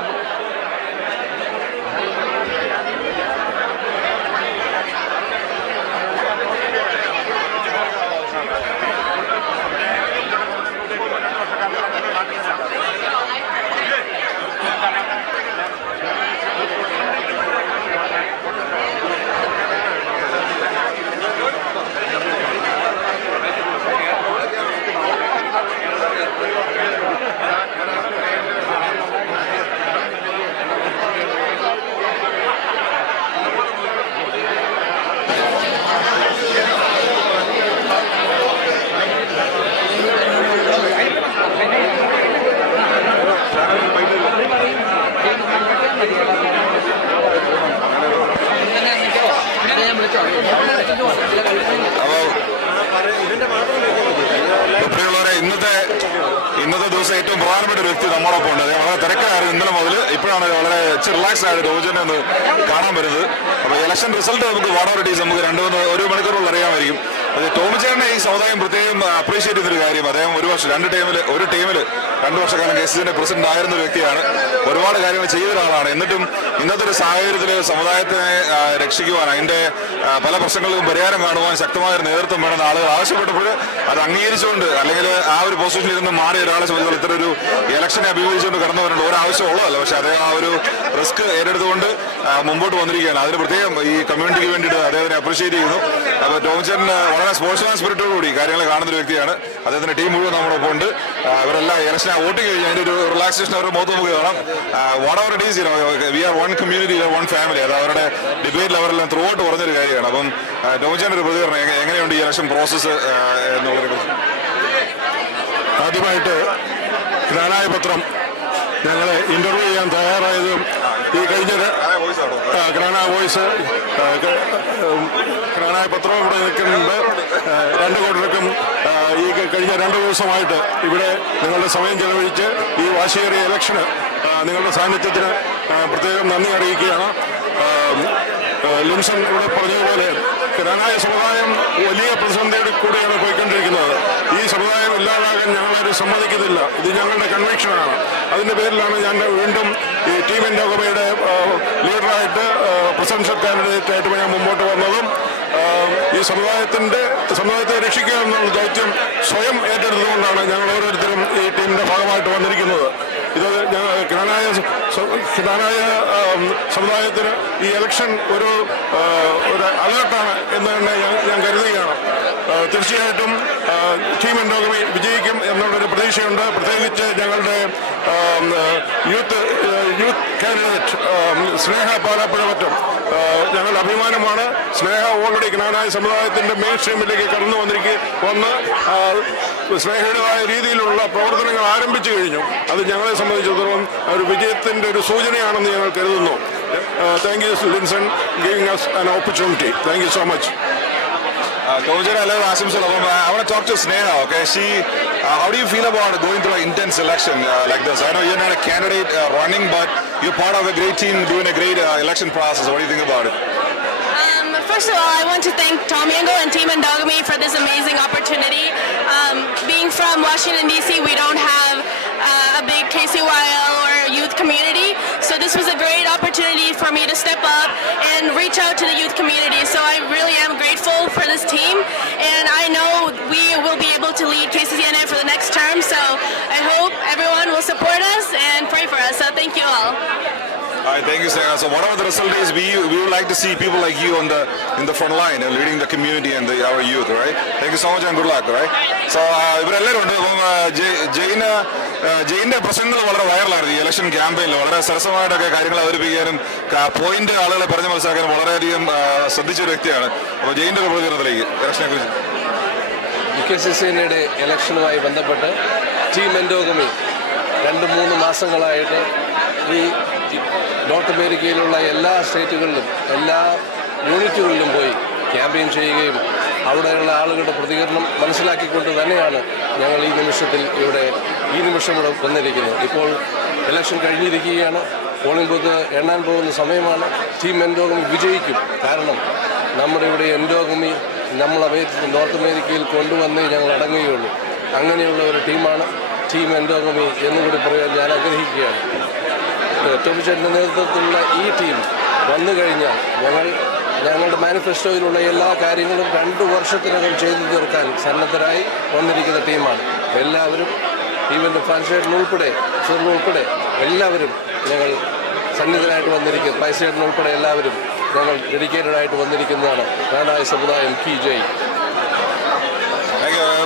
ഇന്നത്തെ ദിവസം ഏറ്റവും പ്രധാനപ്പെട്ട ഒരു വ്യക്തി നമ്മളൊപ്പം ഉണ്ട്. വളരെ തിരക്കായിരുന്നു ഇന്നലെ മുതൽ. ഇപ്പോഴാണ് വളരെ റിലാക്സ് ആയിട്ട് ടോമിച്ചേട്ടനെ ഒന്ന് കാണാൻ വരുന്നത്. അപ്പോൾ ഇലക്ഷൻ റിസൾട്ട് നമുക്ക് വാടോറിറ്റീസ് നമുക്ക് 1 മണിക്കൂറുള്ള അറിയാമായിരിക്കും. അത് ടോമിച്ചേട്ടനെ ഈ സമുദായം പ്രത്യേകം അപ്രീഷിയേറ്റ് ചെയ്യുന്നൊരു കാര്യം. അദ്ദേഹം ഒരു ടീമിൽ 2 വർഷക്കാലം KCCന്റെ പ്രസിഡന്റ് ആയിരുന്ന ഒരു വ്യക്തിയാണ്. ഒരുപാട് കാര്യങ്ങൾ ചെയ്ത ഒരാളാണ്. എന്നിട്ടും ഇന്നത്തെ ഒരു സാഹചര്യത്തിൽ സമുദായത്തിനെ രക്ഷിക്കുവാൻ, അതിന്റെ പല പ്രശ്നങ്ങൾക്കും പരിഹാരം കാണുവാൻ ശക്തമായ ഒരു നേതൃത്വം വേണമെന്ന് ആളുകൾ ആവശ്യപ്പെട്ടപ്പോൾ അത് അംഗീകരിച്ചുകൊണ്ട്, അല്ലെങ്കിൽ ആ ഒരു പൊസിഷനിൽ നിന്ന് മാറിയ ഒരാളെ സംബന്ധിച്ചുള്ള ഇത്ര ഒരു ഇലക്ഷനെ അഭിമുഖീകരിച്ചുകൊണ്ട് കടന്നു വരേണ്ട ഒരാവശ്യമുള്ളതല്ല. പക്ഷെ അദ്ദേഹം ആ ഒരു റിസ്ക് ഏറ്റെടുത്തുകൊണ്ട് മുമ്പോട്ട് വന്നിരിക്കുകയാണ്. അതിന് പ്രത്യേകം ഈ കമ്മ്യൂണിറ്റിക്ക് വേണ്ടിയിട്ട് അദ്ദേഹത്തിനെ അപ്രീഷിയേറ്റ് ചെയ്യുന്നു. അപ്പോൾ ടോമിച്ചേട്ടൻ വളരെ സ്പോർട്സ്മാൻ സ്പിരിറ്റോടുകൂടി കാര്യങ്ങൾ കാണുന്ന ഒരു വ്യക്തിയാണ്. അദ്ദേഹത്തിന്റെ ടീം മുഴുവൻ നമ്മളൊപ്പം ഉണ്ട്. അവരെല്ലാം ഇലക്ഷൻ വോട്ട് കഴിഞ്ഞ് അതിന്റെ ഒരു റിലാക്സേഷൻ അവരുടെ മുഖത്ത് നമുക്ക് കാണാം. What it is, we are one community, one family. അത് അവരുടെ ഡിബേറ്റിൽ അവരെല്ലാം ത്രൂ ഔട്ട് പറഞ്ഞൊരു കാര്യമാണ്. അപ്പം ടോമിച്ചേട്ടൻ്റെ ഒരു പ്രതികരണം എങ്ങനെയുണ്ട് ഈ ഇലക്ഷൻ പ്രോസസ്സ് എന്നുള്ളതിനെ കുറിച്ച്? ആദ്യമായിട്ട് ജ്ഞാനായ പത്രം ഞങ്ങളെ ഇന്റർവ്യൂ ചെയ്യാൻ തയ്യാറായതും ഈ കഴിഞ്ഞ ജ്ഞാനായ വോയിസ് ജ്ഞാനായ പത്രം ഇവിടെ നിൽക്കുന്നുണ്ട്. 2 കൂട്ടർക്കും ഈ കഴിഞ്ഞ 2 ദിവസമായിട്ട് ഇവിടെ നിങ്ങളുടെ സമയം ചെലവഴിച്ച് ഈ വാശിയേറിയ ഇലക്ഷന് നിങ്ങളുടെ സാന്നിധ്യത്തിന് പ്രത്യേകം നന്ദി അറിയിക്കുകയാണ്. ലിൻസൺ ഇവിടെ പറഞ്ഞതുപോലെ ജ്ഞാനായ സമുദായം വലിയ പ്രതിസന്ധിയുടെ കൂടെയാണ് പോയിക്കൊണ്ടിരിക്കുന്നത്. ഈ സമുദായം ഇല്ലാതാകാൻ ഞങ്ങളാരും സമ്മതിക്കുന്നില്ല. ഇത് ഞങ്ങളുടെ കൺവിക്ഷനാണ്. അതിൻ്റെ പേരിലാണ് ഞാൻ വീണ്ടും ഈ ടീം NANAYA ലീഡറായിട്ട് പ്രസിഡൻഷ്യൽ കാൻഡിഡേറ്റായിട്ട് ഞാൻ മുമ്പോട്ട് വന്നതും ഈ സമുദായത്തെ രക്ഷിക്കുക എന്നുള്ള ദൗത്യം സ്വയം ഏറ്റെടുത്തുകൊണ്ടാണ് ഞങ്ങൾ ഓരോരുത്തരും ഈ ടീമിന്റെ ഭാഗമായിട്ട് വന്നിരിക്കുന്നത്. ഇത് ജ്ഞാനായ സമുദായത്തിന് ഈ ഇലക്ഷൻ ഒരു അലേർട്ടാണ് എന്ന് തന്നെ ഞാൻ കരുതുകയാണ്. തീർച്ചയായിട്ടും ടീം NANAYA വിജയിക്കും എന്നുള്ളൊരു പ്രതീക്ഷയുണ്ട്. പ്രത്യേകിച്ച് ഞങ്ങളുടെ യൂത്ത് കാൻഡിഡേറ്റ് സ്നേഹ പാലാപ്പുഴമറ്റം ഞങ്ങളുടെ അഭിമാനമാണ്. സ്നേഹ ഓൾറെഡി ജ്ഞാനായ സമുദായത്തിന്റെ മെയിൻ സ്ട്രീമിലേക്ക് കടന്നു വന്ന് സ്നേഹയുടേതായ രീതിയിലുള്ള പ്രവർത്തനങ്ങൾ ആരംഭിച്ചു കഴിഞ്ഞു. അത് ഞങ്ങളെ സംബന്ധിച്ചിടത്തോളം ഒരു വിജയത്തിന്റെ ഒരു സൂചനയാണെന്ന് ഞങ്ങൾ കരുതുന്നു. Thank you Linson giving us an opportunity. Thank you so much. ടോമിച്ചേട്ടൻ എല്ലാവരും ആശംസകൾ. അപ്പം I want to talk to Sneha. Okay, how do you feel about going through an intense election like this? I know you're not a candidate running, but you're part of a great team doing a great election process. What do you think about it? First of all, I want to thank Tomy and Team NANAYA for this amazing opportunity. Being from Washington, D.C., we don't have a big KCYL or youth community, so this was a great opportunity for me to step up and reach out to the youth community. So I really am grateful for this team, and I know we will be able to lead Kccna for the next term, so I hope everyone will support us and pray for us. So thank you all. All right, thank you, Sneha. So whatever the result is, we would like to see people like you in the front line and leading the community and our youth, right? Thank you so much and good luck, right? So ഇവരെല്ലാവരും ഉണ്ട്. ജയിന്റെ പ്രസംഗങ്ങൾ വളരെ വൈറലായിരുന്നു. ഈ election ക്യാമ്പയിനിൽ വളരെ സരസമായിട്ടൊക്കെ കാര്യങ്ങൾ അവതരിപ്പിക്കാനും point ആളുകളെ പറഞ്ഞ് മനസ്സിലാക്കാനും വളരെയധികം ശ്രദ്ധിച്ചൊരു വ്യക്തിയാണ്. അപ്പോൾ ജയിന്റെ പ്രതികരണത്തിലേക്ക് ഇലക്ഷനെ കുറിച്ച്. KCCയുടെ ഇലക്ഷനുമായി ബന്ധപ്പെട്ട് ടീം NANAYA 2-3 മാസങ്ങളായിട്ട് ഈ നോർത്ത് അമേരിക്കയിലുള്ള എല്ലാ സ്റ്റേറ്റുകളിലും എല്ലാ യൂണിറ്റുകളിലും പോയി ക്യാമ്പയിൻ ചെയ്യുകയും അവിടെയുള്ള ആളുകളുടെ പ്രതികരണം മനസ്സിലാക്കിക്കൊണ്ട് തന്നെയാണ് ഞങ്ങൾ ഈ നിമിഷം ഇവിടെ വന്നിരിക്കുന്നത്. ഇപ്പോൾ ഇലക്ഷൻ കഴിഞ്ഞിരിക്കുകയാണ്. പോളിംഗ് ബൂത്ത് എണ്ണാൻ പോകുന്ന സമയമാണ്. ടീം NANAYA വിജയിക്കും. കാരണം നമ്മുടെ ഇവിടെ NANAYA നോർത്ത് അമേരിക്കയിൽ കൊണ്ടുവന്നേ ഞങ്ങൾ അടങ്ങുകയുള്ളൂ. അങ്ങനെയുള്ള ഒരു ടീമാണ് ടീം NANAYA എന്നുകൂടി പറയാൻ ഞാൻ ആഗ്രഹിക്കുകയാണ്. ടോമിച്ചേട്ടൻ്റെ നേതൃത്വത്തിലുള്ള ഈ ടീം വന്നു കഴിഞ്ഞാൽ ഞങ്ങളുടെ മാനിഫെസ്റ്റോയിലുള്ള എല്ലാ കാര്യങ്ങളും 2 വർഷത്തിനകം ചെയ്തു തീർക്കാൻ സന്നദ്ധരായി വന്നിരിക്കുന്ന ടീമാണ്. എല്ലാവരും ഈവൻ ഫ്രാൻസേട്ടനുൾപ്പെടെ ഉൾപ്പെടെ എല്ലാവരും ഞങ്ങൾ സന്നിധരായിട്ട് വന്നിരിക്കുന്നു. പൈസേട്ടനുൾപ്പെടെ എല്ലാവരും ഞങ്ങൾ ഡെഡിക്കേറ്റഡ് ആയിട്ട് വന്നിരിക്കുന്നതാണ്. ജ്ഞാനായ സമുദായം കി ജയ്.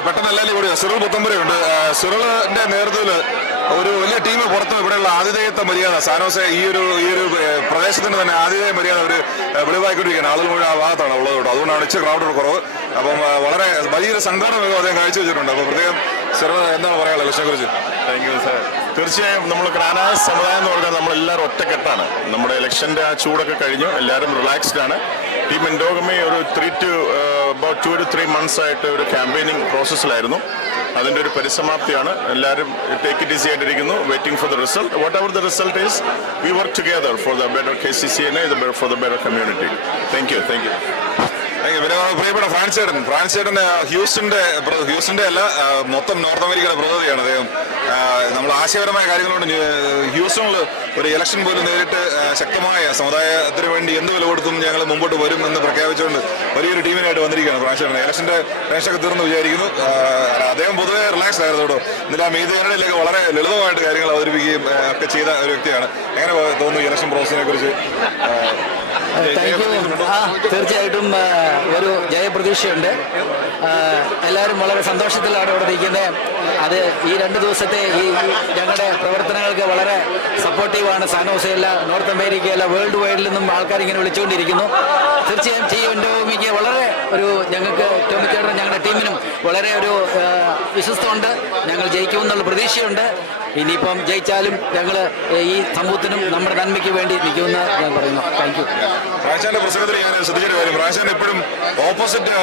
പെട്ടെന്ന് എല്ലാവരും കൂടി സിറിൽ പുത്തമ്പുരയുണ്ട്. സിറിലിന്റെ നേതൃത്വത്തിൽ ഒരു വലിയ ടീം പുറത്തും ഇവിടെയുള്ള ആതിഥേയത്വ മര്യാദ സാനോസെ ഈ ഒരു പ്രദേശത്തിന് തന്നെ ആതിഥേയ മര്യാദ ഒരു വെളിവായിക്കൊണ്ടിരിക്കുകയാണ്. ആളുകൾ മുഴുവൻ ആ ഭാഗത്താണ് ഉള്ളത് കേട്ടോ. അതുകൊണ്ടാണ് ഇച്ചിരി ക്രൗഡ് കുറവ്. അപ്പം വളരെ വലിയൊരു സംഘടന അദ്ദേഹം കാഴ്ചവെച്ചിട്ടുണ്ട്. അപ്പോൾ പ്രത്യേകം സിറിൽ എന്താണ് പറയാനുള്ളത് ഇലക്ഷനെ കുറിച്ച്? Thank you sir. തീർച്ചയായും നമ്മൾ ജ്ഞാനായ സമുദായം എന്ന് പറഞ്ഞാൽ നമ്മളെല്ലാവരും ഒറ്റക്കെട്ടാണ്. നമ്മുടെ ഇലക്ഷൻ്റെ ആ ചൂടൊക്കെ കഴിഞ്ഞു. എല്ലാവരും റിലാക്സ്ഡ് ആണ്. ടീം എൻഡോഗമി ഒരു 2 to 3 months ആയിട്ട് ഒരു ക്യാമ്പയിനിങ് പ്രോസസ്സിലായിരുന്നു. അതിൻ്റെ ഒരു പരിസമാപ്തിയാണ്. എല്ലാവരും ടേക്ക് ഇറ്റ് ഈസി ആയിട്ടിരിക്കുന്നു, waiting for the result. Whatever the result is, we work together for the better KCCNA, for the better community. Thank you. പ്രിയപ്പെട്ട ഫ്രാൻസ് ചേട്ടൻ ഹ്യൂസ്റ്റന്റെ അല്ല, മൊത്തം നോർത്ത് അമേരിക്കയുടെ പ്രതിനിധിയാണ് അദ്ദേഹം. നമ്മൾ ആശയപരമായ കാര്യങ്ങളുണ്ട്. ഹ്യൂസ്റ്റണിൽ ഒരു ഇലക്ഷൻ പോലും നേരിട്ട് ശക്തമായ സമുദായത്തിന് വേണ്ടി എന്ത് വില കൊടുത്തും ഞങ്ങൾ മുമ്പോട്ട് വരും എന്ന് പ്രഖ്യാപിച്ചുകൊണ്ട് വലിയൊരു ടീമിനായിട്ട് വന്നിരിക്കുകയാണ് ഫ്രാൻസ് ചേട്ടൻ. ഇലക്ഷന്റെ ടെൻഷനൊക്കെ തീർന്നു വിചാരിക്കുന്നു. അദ്ദേഹം പൊതുവെ റിലാക്സ്ഡ് ആയിരുന്നു കേട്ടോ. ഇന്നലെ ആ മീഡിയകളിലേക്ക് വളരെ ലളിതമായിട്ട് കാര്യങ്ങൾ അവതരിപ്പിക്കുകയും ഒക്കെ ചെയ്ത ഒരു വ്യക്തിയാണ്. എങ്ങനെ തോന്നുന്നു ഇലക്ഷൻ പ്രോസസിനെ കുറിച്ച്? തീർച്ചയായിട്ടും ഒരു ജയപ്രതീക്ഷയുണ്ട്. എല്ലാവരും വളരെ സന്തോഷത്തിലാണ് ഇവിടെ നിൽക്കുന്നത്. അത് ഈ 2 ദിവസത്തെ ഈ ഞങ്ങളുടെ പ്രവർത്തനങ്ങൾക്ക് വളരെ സപ്പോർട്ടീവാണ്. സാനോസയല്ല, നോർത്ത് അമേരിക്കയല്ല, വേൾഡ് വൈഡിൽ നിന്നും ആൾക്കാർ ഇങ്ങനെ വിളിച്ചുകൊണ്ടിരിക്കുന്നു. തീർച്ചയായും ടീം ടോമിക്ക് വളരെ ഒരു ഞങ്ങൾക്ക് ടോമിക്കേട്ടൻ ഞങ്ങളുടെ ടീമിനും വളരെ ഒരു വിശ്വസ്തമുണ്ട്. ഞങ്ങൾ ജയിക്കുമെന്നുള്ള പ്രതീക്ഷയുണ്ട്. ഇനിയിപ്പം ജയിച്ചാലും ഞങ്ങൾ ഈ സമൂഹത്തിനും നമ്മുടെ നന്മയ്ക്ക് വേണ്ടി നിൽക്കുമെന്ന് ഞാൻ പറയുന്നു. Thank you. റാഷാന്റെ പ്രസംഗത്തിൽ ഞാൻ ശ്രദ്ധിച്ചൊരു കാര്യം, റാഷാൻ എപ്പോഴും ഓപ്പോസിറ്റ്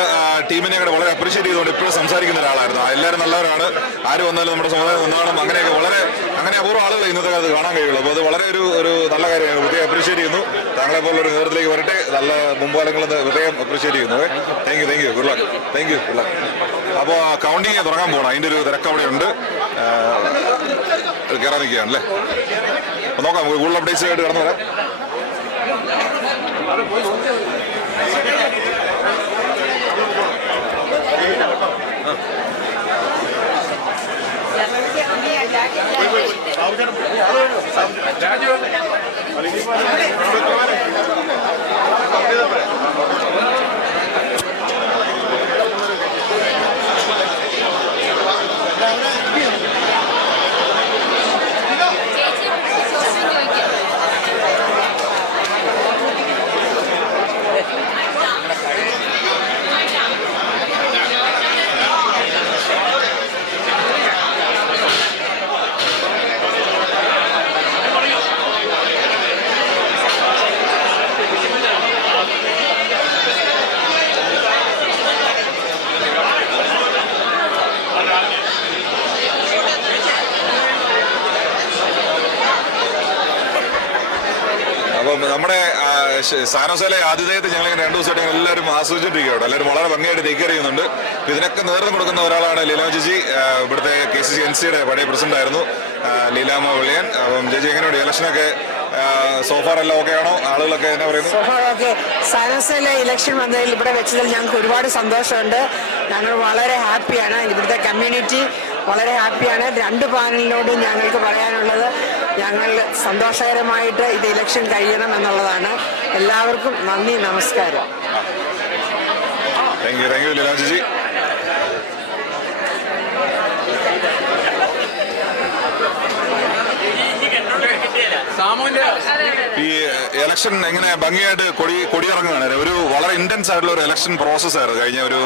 ടീമിനെ കൂടെ വളരെ അപ്രീഷിയേറ്റ് ചെയ്തുകൊണ്ട് ഇപ്പോഴും സംസാരിക്കുന്ന ഒരാളായിരുന്നു. എല്ലാവരും നല്ലവരാണ്, ആര് വന്നാലും നമ്മുടെ സമുദായം നന്നാവണം, അങ്ങനെയൊക്കെ അങ്ങനെ അപൂർവ ആളുകൾ ഇന്നത്തെ കാലത്ത് കാണാൻ കഴിയുള്ളൂ. അപ്പോൾ അത് വളരെ ഒരു നല്ല കാര്യമാണ്. പ്രത്യേകം അപ്രീഷിയേറ്റ് ചെയ്യുന്നു. താങ്കളെ പോലൊരു നേതൃത്വത്തിലേക്ക് വരട്ടെ. നല്ല മുൻപാലങ്ങളെന്ന് പ്രത്യേകം അപ്രീഷിയേറ്റ് ചെയ്യുന്നു. Thank you. Good luck. Thank you. അപ്പോൾ കൗണ്ടിങ് തുടങ്ങാൻ പോകണം. അതിൻ്റെ ഒരു തിരക്ക് അവിടെ ഉണ്ട്. കയറാൻ നിൽക്കുകയാണല്ലേ. അപ്പോൾ നോക്കാം, കൂടുതൽ അപ്ഡേറ്റ്സ് ആയിട്ട് കടന്നു വരാം. അപ്പം നമ്മുടെ സാനോസയിലെ ആതിഥേയത്തെ ഞങ്ങളിങ്ങനെ 2 ദിവസമായിട്ട് ഞങ്ങൾ എല്ലാവരും ആസ്വദിച്ചിട്ടിരിക്കുകയാണ്. എല്ലാവരും വളരെ ഭംഗിയായിട്ട് ടേക്ക് ചെയ്യുന്നുണ്ട്. ഇതിനൊക്കെ നേതൃത്വം കൊടുക്കുന്ന ഒരാളാണ് ലീലാമ ചേച്ചി. ഇവിടുത്തെ KCCNCയുടെ പഴയ പ്രസിഡന്റ് ആയിരുന്നു ലീലാമ വെള്ളിയാൻ. അപ്പം ചേച്ചി എങ്ങനെയുണ്ട് ഇലക്ഷനൊക്കെ? സോഫാർ എല്ലാം ഓക്കെ ആണോ? ആളുകളൊക്കെ എന്നാ പറയുന്നത്? സോഫാറൊക്കെ സാനോസയിലെ ഇലക്ഷൻ വന്നതിൽ ഇവിടെ വെച്ചതിൽ ഞങ്ങൾക്ക് ഒരുപാട് സന്തോഷമുണ്ട്. ഞങ്ങൾ വളരെ ഹാപ്പിയാണ്. ഇവിടുത്തെ കമ്മ്യൂണിറ്റി വളരെ ഹാപ്പിയാണ്. 2 പാനലിനോടും ഞങ്ങൾക്ക് പറയാനുള്ളത്, ഞങ്ങൾ സന്തോഷകരമായിട്ട് ഇത് ഇലക്ഷൻ കഴിയണം എന്നുള്ളതാണ്. എല്ലാവർക്കും നന്ദി, നമസ്കാരം. താങ്ക് യു ലീലാ ചേച്ചി. ഈ ഇലക്ഷൻ എങ്ങനെ ഭംഗിയായിട്ട് കൊടിയിറങ്ങുകയാണ്. ഒരു വളരെ ഇന്റൻസ് ആയിട്ടുള്ള ഒരു ഇലക്ഷൻ പ്രോസസ്സായിരുന്നു കഴിഞ്ഞ ഒരു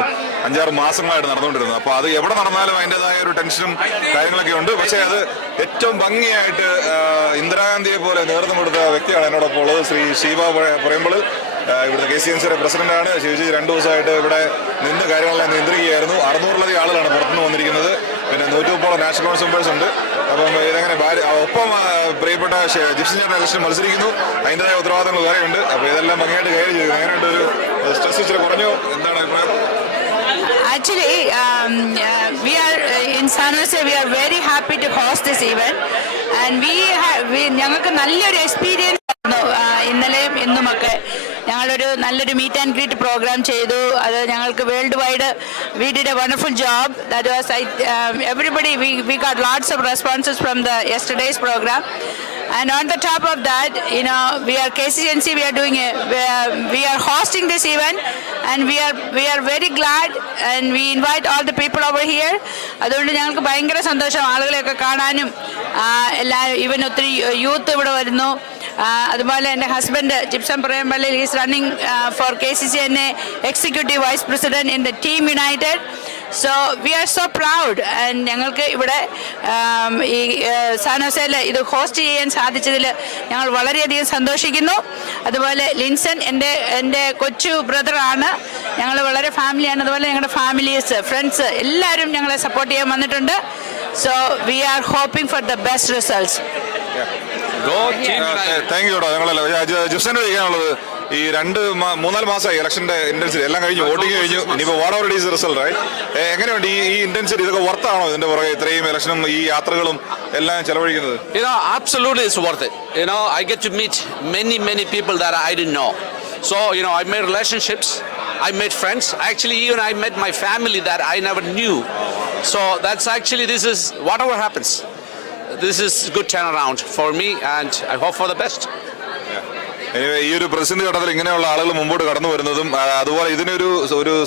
5-6 മാസങ്ങളായിട്ട് നടന്നുകൊണ്ടിരുന്നത്. അപ്പോൾ അത് എവിടെ നടന്നാലും അതിൻ്റെതായ ഒരു ടെൻഷനും കാര്യങ്ങളൊക്കെ ഉണ്ട്. പക്ഷേ അത് ഏറ്റവും ഭംഗിയായിട്ട് ഇന്ദിരാഗാന്ധിയെ പോലെ നേതൃത്വം കൊടുത്ത വ്യക്തിയാണ് എന്നോടൊപ്പം ഉള്ളത്. ശ്രീ ഷീബ പറയുമ്പോൾ ഇവിടുത്തെ KCNCയുടെ പ്രസിഡന്റാണ്. ശിവജി 2 ദിവസമായിട്ട് ഇവിടെ നിന്ന് കാര്യങ്ങളെല്ലാം നിയന്ത്രിക്കുകയായിരുന്നു. 600-ലധികം ആളുകളാണ് പുറത്തുനിന്ന് വന്നിരിക്കുന്നത്. പിന്നെ 130ഓളം നാഷണൽ കോൺഗ്രസ് മെമ്പേഴ്സ് ഉണ്ട്. അപ്പം ഇതെങ്ങനെ ഒപ്പം പ്രിയപ്പെട്ട ജിപ്സി ചേട്ടൻ ഇലക്ഷൻ മത്സരിക്കുന്നു. അതിൻ്റെതായ ഉത്തരവാദിത്തങ്ങൾ വേറെയുണ്ട്. അപ്പോൾ ഇതെല്ലാം ഭംഗിയായിട്ട് കയറി ചെയ്തു. അങ്ങനെയുണ്ട് ഒരു സ്ട്രെസ് ഇച്ചിരി കുറഞ്ഞു. എന്താണ് അഭിപ്രായം? Actually, we are in San Jose. We are very happy to host this event, and ഞങ്ങൾക്ക് നല്ലൊരു എക്സ്പീരിയൻസ് ആയിരുന്നു. ഇന്നലെയും ഇന്നുമൊക്കെ ഞങ്ങളൊരു നല്ലൊരു മീറ്റ് ആൻഡ് ഗ്രീറ്റ് പ്രോഗ്രാം ചെയ്തു. അത് ഞങ്ങൾക്ക് world wide we did a wonderful job. That was everybody. We got lots of responses from the yesterday's program. And on the top of that, we are KCNC. We are hosting this event, and we are very glad, and we invite all the people over here. അതുകൊണ്ട് ഞങ്ങൾക്ക് ഭയങ്കര സന്തോഷം ആളുകളെയൊക്കെ കാണാനും. Even ഒത്തിരി youth ഇവിടെ വരുന്നു. അതുപോലെ എൻ്റെ ഹസ്ബൻഡ് ജിപ്സം Prempalliyil is running for KCCNA executive vice president in the team united. So we are so proud. And ഞങ്ങൾക്ക് ഇവിടെ ഈ സാനോസയിൽ ഇത് ഹോസ്റ്റ് ചെയ്യാൻ സാധിച്ചതിൽ ഞങ്ങൾ വളരെയധികം സന്തോഷിക്കുന്നു. അതുപോലെ ലിൻസൺ എൻ്റെ കൊച്ചു ബ്രദറാണ്. ഞങ്ങൾ വളരെ ഫാമിലിയാണ്. അതുപോലെ ഞങ്ങളുടെ ഫാമിലീസ്, ഫ്രണ്ട്സ് എല്ലാവരും ഞങ്ങളെ സപ്പോർട്ട് ചെയ്യാൻ വന്നിട്ടുണ്ട്. So we are hoping for the best results. Thank you. ജിപ്സന്റെ ചോദിക്കാനുള്ളത്, ഈ 2-3-4 മാസമായി ഇലക്ഷന്റെ ഇന്റൻസിറ്റി എല്ലാം കഴിഞ്ഞു, വോട്ടിംഗ് കഴിഞ്ഞു, ഇനിയിപ്പോൾ whatever is result right, എങ്ങനെയുണ്ട് ഈ ഇന്റൻസിറ്റി? ഇതൊക്കെ വർത്താണോ ഇതിന്റെ പുറകെ ഇത്രയും ഇലക്ഷനും ഈ യാത്രകളും എല്ലാം ചെലവഴിക്കുന്നത്? Absolutely it's worth it. I get to meet many people that I didn't know. So, I made relationships, I made friends. Actually, even I met my family that I never knew. So that's actually, this is, whatever happens, this is good turnaround for me and I hope for the best. ഈ ഒരു പ്രതിസന്ധി ഘട്ടത്തിൽ ഇങ്ങനെയുള്ള ആളുകൾ മുമ്പോട്ട് കടന്നു വരുന്നതും അതുപോലെ ഇതിനൊരു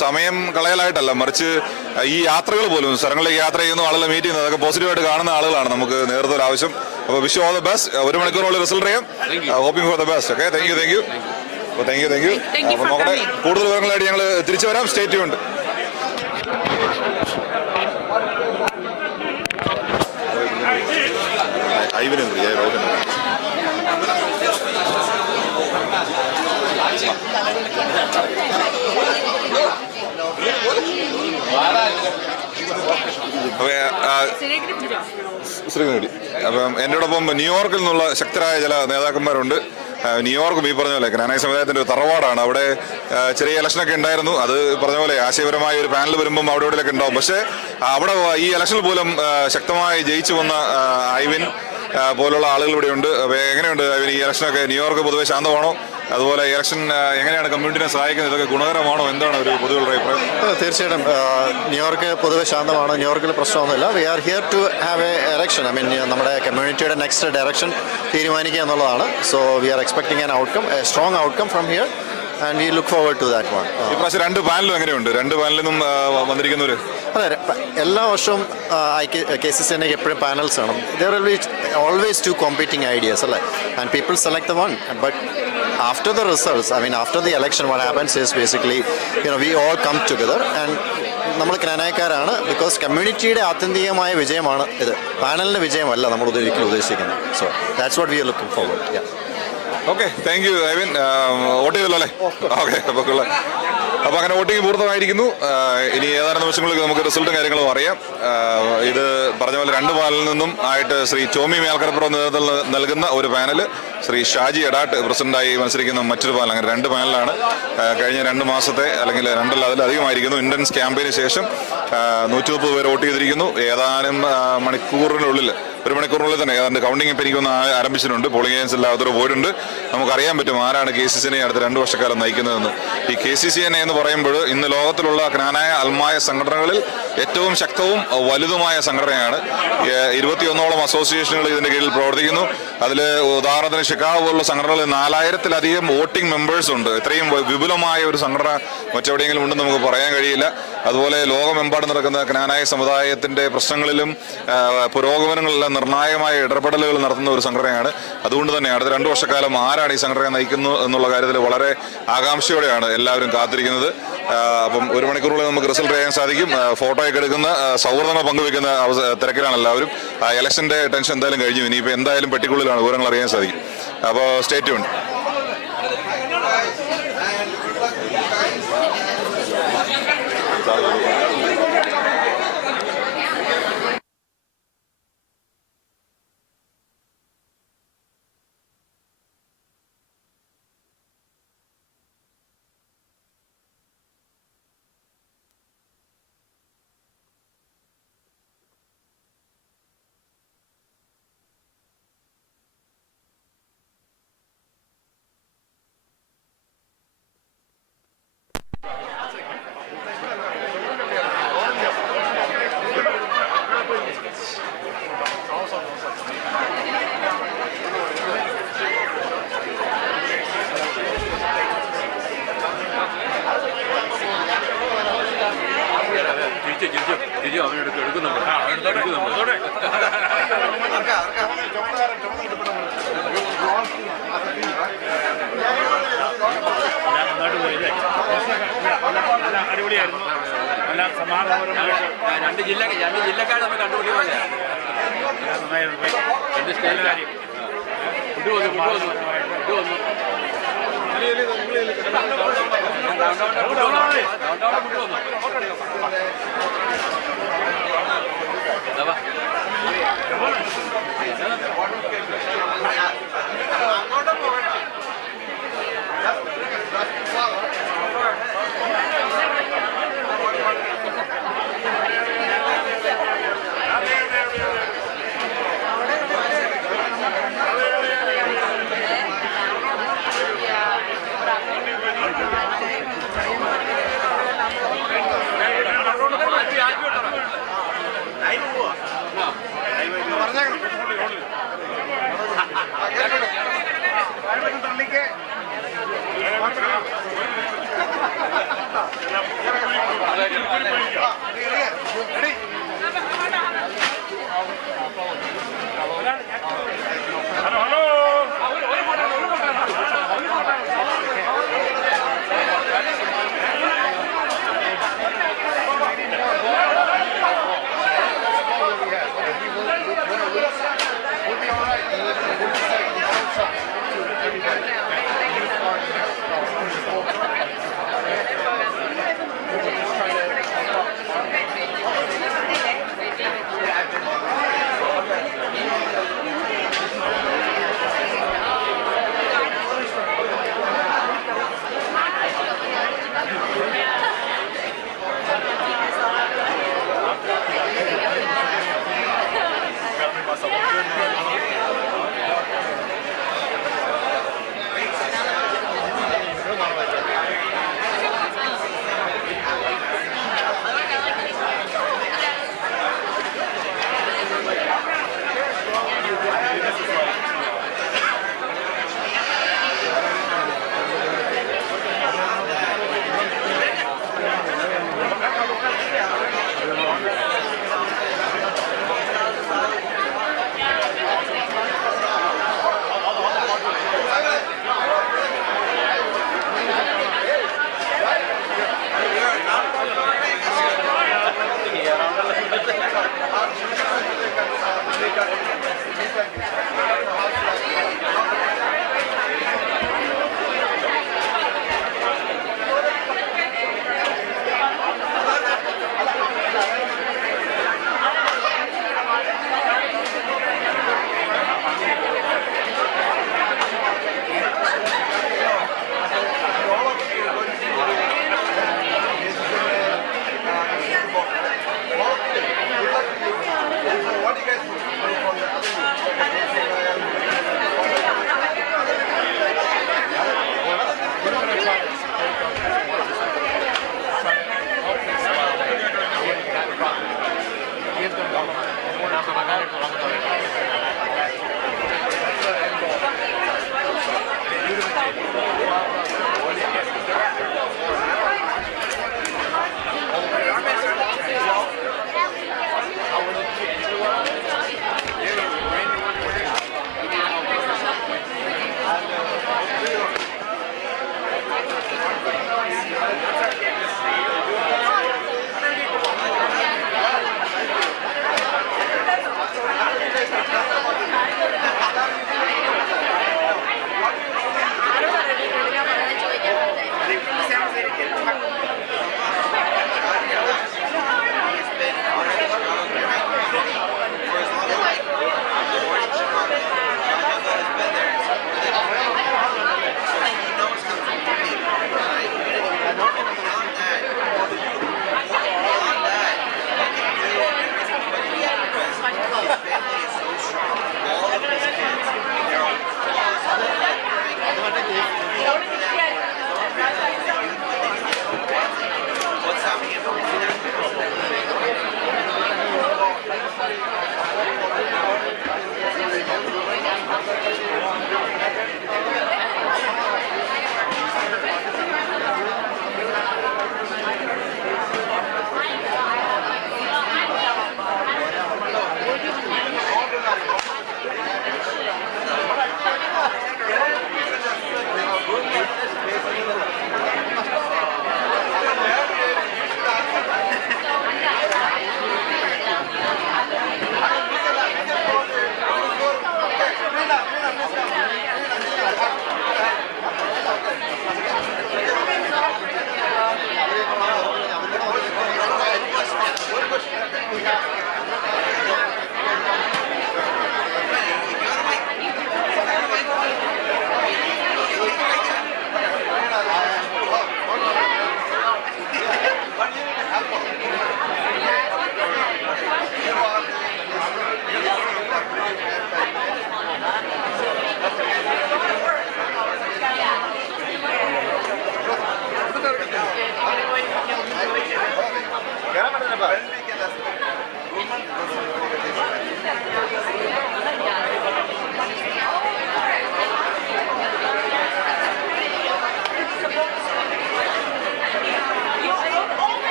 സമയം കളയലായിട്ടല്ല, മറിച്ച് ഈ യാത്രകൾ പോലും സ്ഥലങ്ങളിലേക്ക് യാത്ര ചെയ്യുന്ന ആളുകളെ മീറ്റ് ചെയ്യുന്നത് അതൊക്കെ പോസിറ്റീവായിട്ട് കാണുന്ന ആളുകളാണ് നമുക്ക് നേതൃത്വം ആവശ്യം. അപ്പോൾ വിഷ് ഓൾ ദ ബെസ്റ്റ്. 1 മണിക്കൂറുള്ള റിസൾട്ട് അറിയാം. Hoping for the best. Okay, thank you. അപ്പോൾ നോക്കട്ടെ, കൂടുതൽ വിവരങ്ങളായിട്ട് ഞങ്ങൾ തിരിച്ചു വരാം. Stay tuned. ശ്രീകുമാരി, അപ്പം എന്നോടൊപ്പം ന്യൂയോർക്കിൽ നിന്നുള്ള ശക്തരായ ചില നേതാക്കന്മാരുണ്ട്. ന്യൂയോർക്കും ഈ പറഞ്ഞ പോലെ ക്നാനായ സമുദായത്തിന്റെ ഒരു തറവാടാണ്. അവിടെ ചെറിയ ഇലക്ഷനൊക്കെ ഉണ്ടായിരുന്നു. അത് പറഞ്ഞ പോലെ ആശയപരമായ ഒരു പാനൽ വരുമ്പം അവിടെ ഇവിടെയൊക്കെ ഉണ്ടാവും. പക്ഷേ അവിടെ ഈ ഇലക്ഷനിൽ പോലും ശക്തമായി ജയിച്ചു വന്ന ഐവിൻ പോലുള്ള ആളുകൾ ഇവിടെയുണ്ട്. എങ്ങനെയുണ്ട് ഐവിൻ, ഈ ഇലക്ഷനൊക്കെ? ന്യൂയോർക്ക് പൊതുവെ ശാന്തമാണോ? അതുപോലെ ഇലക്ഷൻ എങ്ങനെയാണ് കമ്മ്യൂണിറ്റിനെ സഹായിക്കുന്നത്? ഇതൊക്കെ ഗുണകരമാണോ? എന്താണ് ഒരു പൊതുവെയുള്ള അഭിപ്രായം? തീർച്ചയായിട്ടും ന്യൂയോർക്ക് പൊതുവെ ശാന്തമാണ്. ന്യൂയോർക്കിൽ പ്രശ്നമൊന്നുമില്ല. We are here to have a election. നമ്മുടെ കമ്മ്യൂണിറ്റിയുടെ നെക്സ്റ്റ് ഡയറക്ഷൻ തീരുമാനിക്കുക എന്നുള്ളതാണ്. So we are expecting an outcome, a strong outcome from here and we look forward to that one. ഈ പ്രാവശ്യം 2 പാനലും എങ്ങനെയുണ്ട്? 2 പാനലിൽ നിന്നും വന്നിരിക്കുന്നവർ? അതെ, എല്ലാ വർഷവും KCCNA എപ്പോഴും പാനൽസ് ആണ്. There will be always 2 competing ideas അല്ലേ, and people select the one. But after the results, after the election, what happens is basically, we all come together and നമ്മൾ ക്നാനായക്കാരാണ്. ബിക്കോസ് കമ്മ്യൂണിറ്റിയുടെ ആത്യന്തികമായ വിജയമാണ് ഇത്, പാനലിൻ്റെ വിജയമല്ല നമ്മൾ ഒരിക്കലും ഉദ്ദേശിക്കുന്നത്. So that's what we are looking forward. Okay, thank you Ivin. Vote ചെയ്തല്ലോ അല്ലേ? ഓക്കെ, അപ്പോൾ അങ്ങനെ വോട്ടിംഗ് പൂർണ്ണമായിരിക്കുന്നു. ഇനി ഏതാനും നിമിഷങ്ങളിൽ നമുക്ക് റിസൾട്ടും കാര്യങ്ങളും അറിയാം. ഇത് പറഞ്ഞ പോലെ 2 പാനലിൽ നിന്നും ആയിട്ട് ശ്രീ ടോമി മേൽക്കരപ്പുറം നേതൃത്വം നൽകുന്ന ഒരു പാനൽ, ശ്രീ ഷാജി എഡാട്ട് പ്രസിഡന്റായി മത്സരിക്കുന്ന മറ്റൊരു പാനൽ, അങ്ങനെ 2 പാനലാണ്. കഴിഞ്ഞ 2 മാസത്തെ അല്ലെങ്കിൽ 2 അതിലധികമായിരിക്കുന്നു ഇന്റൻസ് ക്യാമ്പയിന് ശേഷം 130 പേര് വോട്ട് ചെയ്തിരിക്കുന്നു. ഏതാനും മണിക്കൂറിനുള്ളിൽ, 1 മണിക്കൂറിനുള്ളിൽ തന്നെ ഏതാണ്ട് കൗണ്ടിങ് ഇപ്പം എനിക്കൊന്ന് ആരംഭിച്ചിട്ടുണ്ട്. പോളിംഗ് ഏജൻസ് എല്ലാവരും പോയിട്ടുണ്ട്. നമുക്കറിയാൻ പറ്റും ആരാണ് KCCNA അടുത്ത 2 വർഷക്കാലം നയിക്കുന്നതെന്ന്. ഈ KCCNA എന്ന് പറയുമ്പോൾ ഇന്ന് ലോകത്തിലുള്ള ക്നാനായ അൽമായ സംഘടനകളിൽ ഏറ്റവും ശക്തവും വലുതുമായ സംഘടനയാണ്. 21ഓളം അസോസിയേഷനുകൾ ഇതിന്റെ കീഴിൽ പ്രവർത്തിക്കുന്നു. അതിൽ ഉദാഹരണത്തിന് ഷിക്കാഗോ പോലുള്ള സംഘടനകളിൽ 4000-ലധികം വോട്ടിംഗ് മെമ്പേഴ്സ് ഉണ്ട്. ഇത്രയും വിപുലമായ ഒരു സംഘടന മറ്റെവിടെയെങ്കിലും ഉണ്ടെന്ന് നമുക്ക് പറയാൻ കഴിയില്ല. അതുപോലെ ലോകമെമ്പാടും നടക്കുന്ന ക്നാനായ സമുദായത്തിന്റെ പ്രശ്നങ്ങളിലും പുരോഗമനങ്ങളിലും നിർണായകമായ ഇടപെടലുകൾ നടത്തുന്ന ഒരു സംഘടനയാണ്. അതുകൊണ്ട് തന്നെ അടുത്ത 2 വർഷക്കാലം ആരാണ് ഈ സംഘടന നയിക്കുന്നത് എന്നുള്ള കാര്യത്തിൽ വളരെ ആകാംക്ഷയോടെയാണ് എല്ലാവരും കാത്തിരിക്കുന്നത്. അപ്പം 1 മണിക്കൂറുള്ളിൽ നമുക്ക് റിസൾട്ട് ചെയ്യാൻ സാധിക്കും. ഫോട്ടോയൊക്കെ എടുക്കുന്ന, സൗഹൃദങ്ങൾ പങ്കുവെക്കുന്ന തിരക്കിലാണ് എല്ലാവരും. ഇലക്ഷന്റെ ടെൻഷൻ എന്തായാലും കഴിഞ്ഞു. ഇനിയിപ്പോൾ എന്തായാലും പെട്ടിക്കുള്ളിലാണ് വിവരങ്ങൾ അറിയാൻ സാധിക്കും. അപ്പോൾ സ്റ്റേ ട്യൂൺഡ്. രണ്ട് ജില്ലക്കാർ നമ്മൾ കണ്ടുപിടിക്കുക രണ്ട് സ്റ്റേറ്റുകാരി No.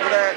ഇവിടെ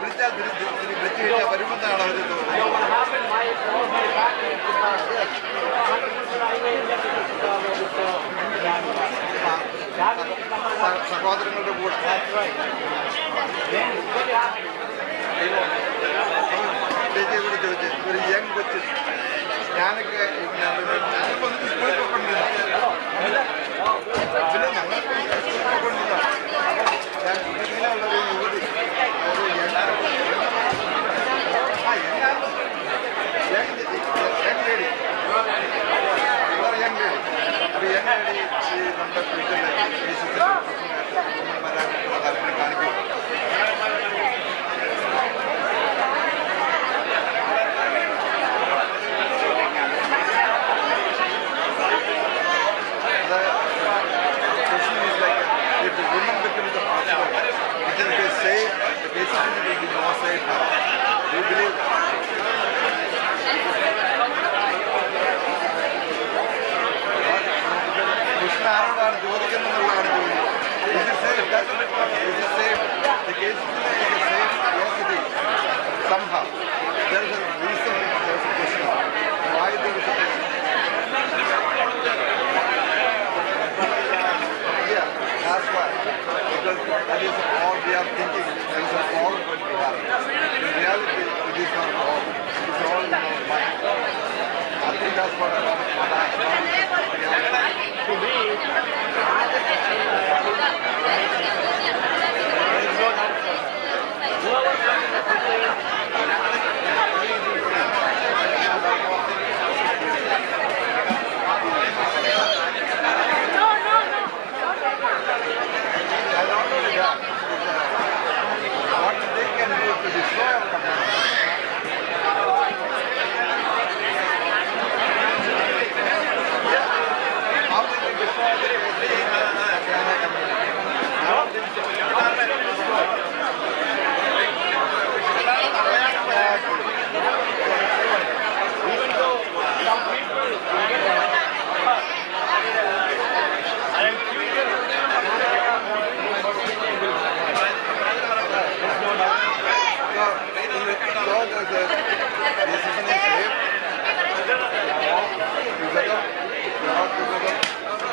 വിളിച്ചാൽ വിളിച്ചു കഴിഞ്ഞാൽ വരുമെന്നാണ് അവർ സഹോദരങ്ങളുടെ കൂടെ ചേച്ചി ഇവിടെ ചോദിച്ചു ഒരു യങ് കൊച്ച് ഞാനൊക്കെ ഞാനിപ്പോൾ സ്കൂളിൽ പോയിക്കൊണ്ടിരുന്നു പിന്നെ ഞങ്ങൾക്ക് സ്കൂളിൽ പോയിക്കൊണ്ടിരുന്നതാണ് ഞാൻ ഇങ്ങനെയുള്ളൊരു യുവതി ഒരു യങ് ലേഡി ഒരു യങ് ലേഡി ഈ നമ്മുടെ ട്വിറ്ററിൽ വരാനുള്ള താല്പര്യം കാണിക്കും. If the woman becomes the pastor, it will be safe, the KCCA will be more safe now. Do you believe that? Krishna ആരോടാണ് ചോദിക്കുന്നതെന്നുള്ളതാണ് ചോദിക്കുന്നത്. Is it safe? Is it safe? The KCCA is it safe? Yes, it is. Somehow. There is a reason, there is a question. Why there is a question? Yeah, that's why. Because that is all we are thinking. There is a all what we have. In reality, it is not all. It is all in our mind. I think that's what I to me. What they can do to destroy our community. How they can destroy the KNANAYA community? How they can even though some people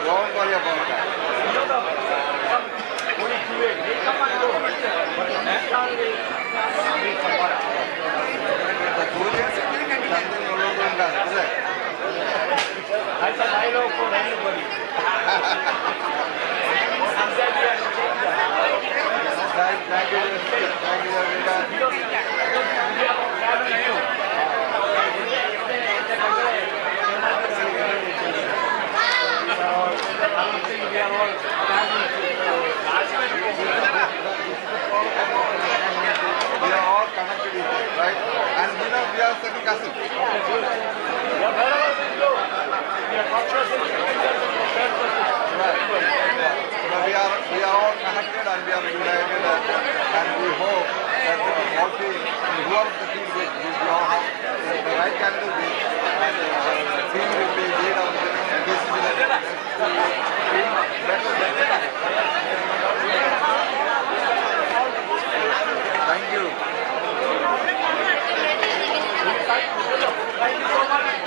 don't worry about that. That's a dialogue for anybody. Thank you. We are all connected with it, right? And we are second cousins. We are all connected and we are united and we hope that all team, whoever the team will, we all have the right candidate and the team will be lead on this better. Thank you. Thank you so much.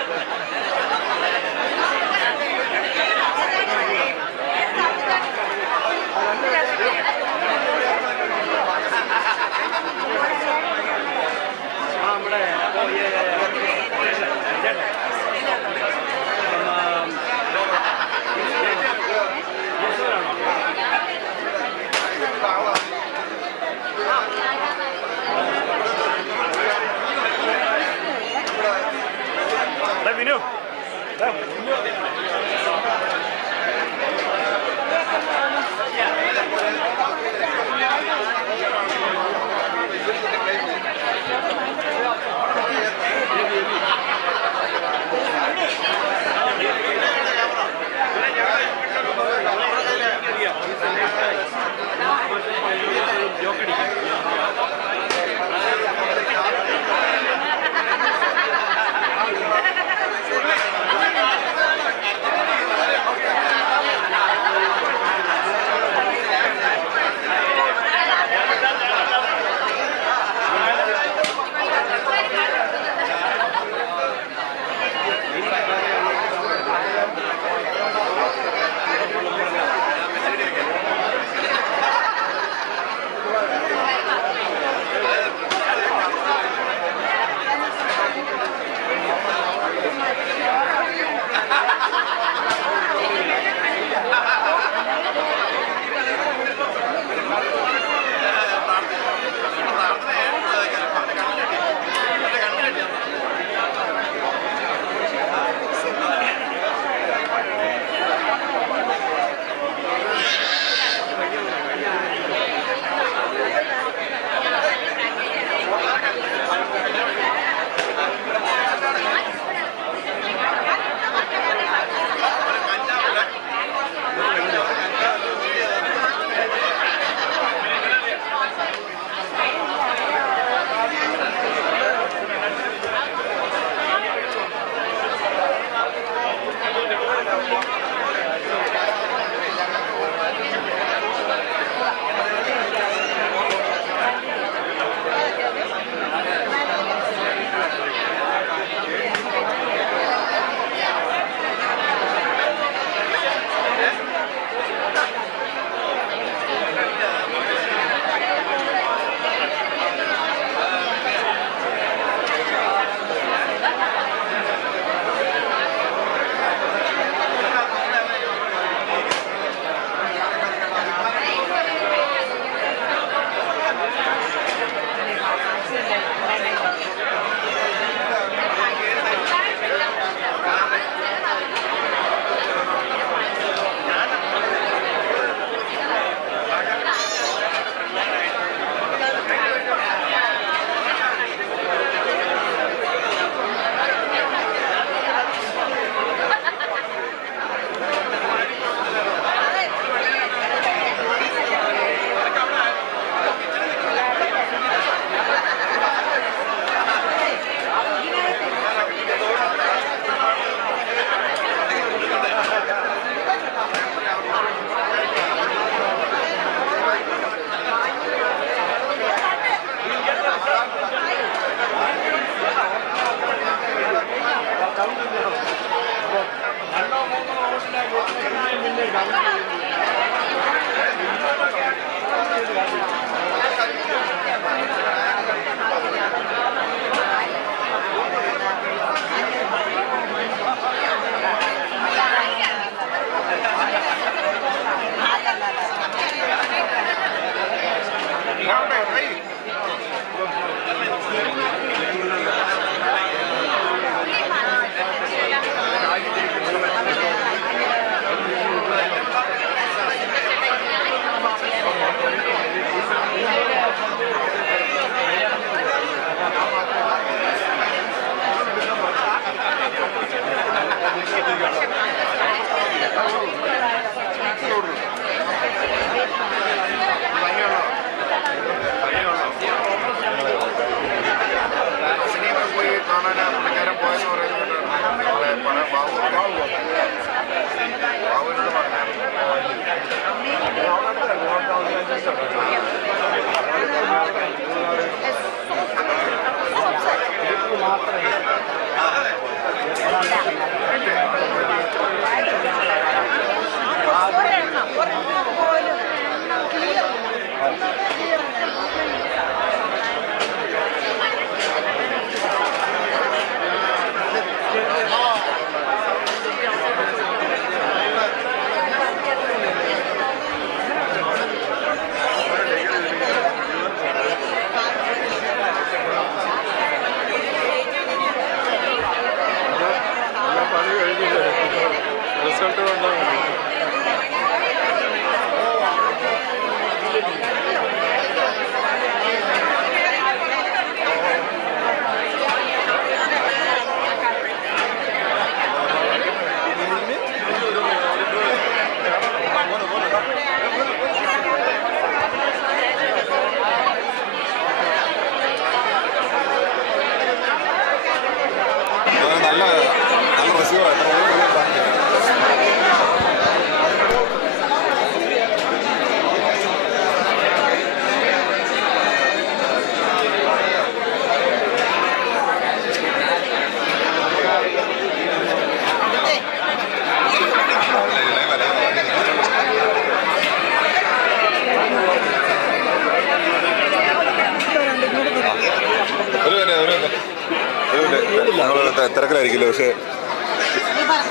തിരക്കിലായിരിക്കില്ല. പക്ഷേ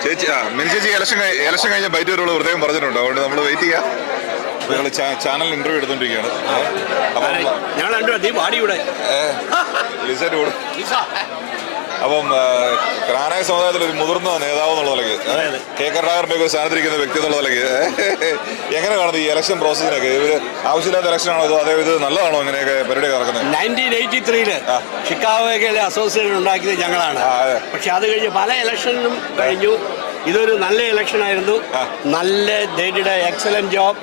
ചേച്ചി mini ചേച്ചി election കഴിഞ്ഞ byte വരുമ്പോൾ പ്രത്യേകം പറഞ്ഞിട്ടുണ്ട്. അതുകൊണ്ട് നമ്മൾ wait ചെയ്യാം. ഞങ്ങൾ ചാനലിൽ ഇന്റർവ്യൂ എടുത്തോണ്ടിരിക്കുകയാണ്. അപ്പം ക്നാനായ സമുദായത്തിൽ ഒരു മുതിർന്ന നേതാവ് എന്നുള്ള നിലയ്ക്ക് കെ കരുണാകരൻ്റെ ഒക്കെ സ്ഥാനത്തിരിക്കുന്ന വ്യക്തി എന്നുള്ള നിലയ്ക്ക് എങ്ങനെ കാണുന്നത് ഈ ഇലക്ഷൻ പ്രോസസ്സിനൊക്കെ? ഇവര് ആവശ്യമില്ലാത്ത ഇലക്ഷൻ ആണോ അതോ ഇത് നല്ലതാണോ ഇങ്ങനെയൊക്കെ പരിപാടി നടക്കുന്നത്? 1983 ഷിക്കാഗോയിലെ അസോസിയേഷൻ ഉണ്ടാക്കിയത് ഞങ്ങളാണ്. പക്ഷെ അത് കഴിഞ്ഞ് പല ഇലക്ഷനും കഴിഞ്ഞു. ഇതൊരു നല്ല ഇലക്ഷൻ ആയിരുന്നു. നല്ല they did an excellent job.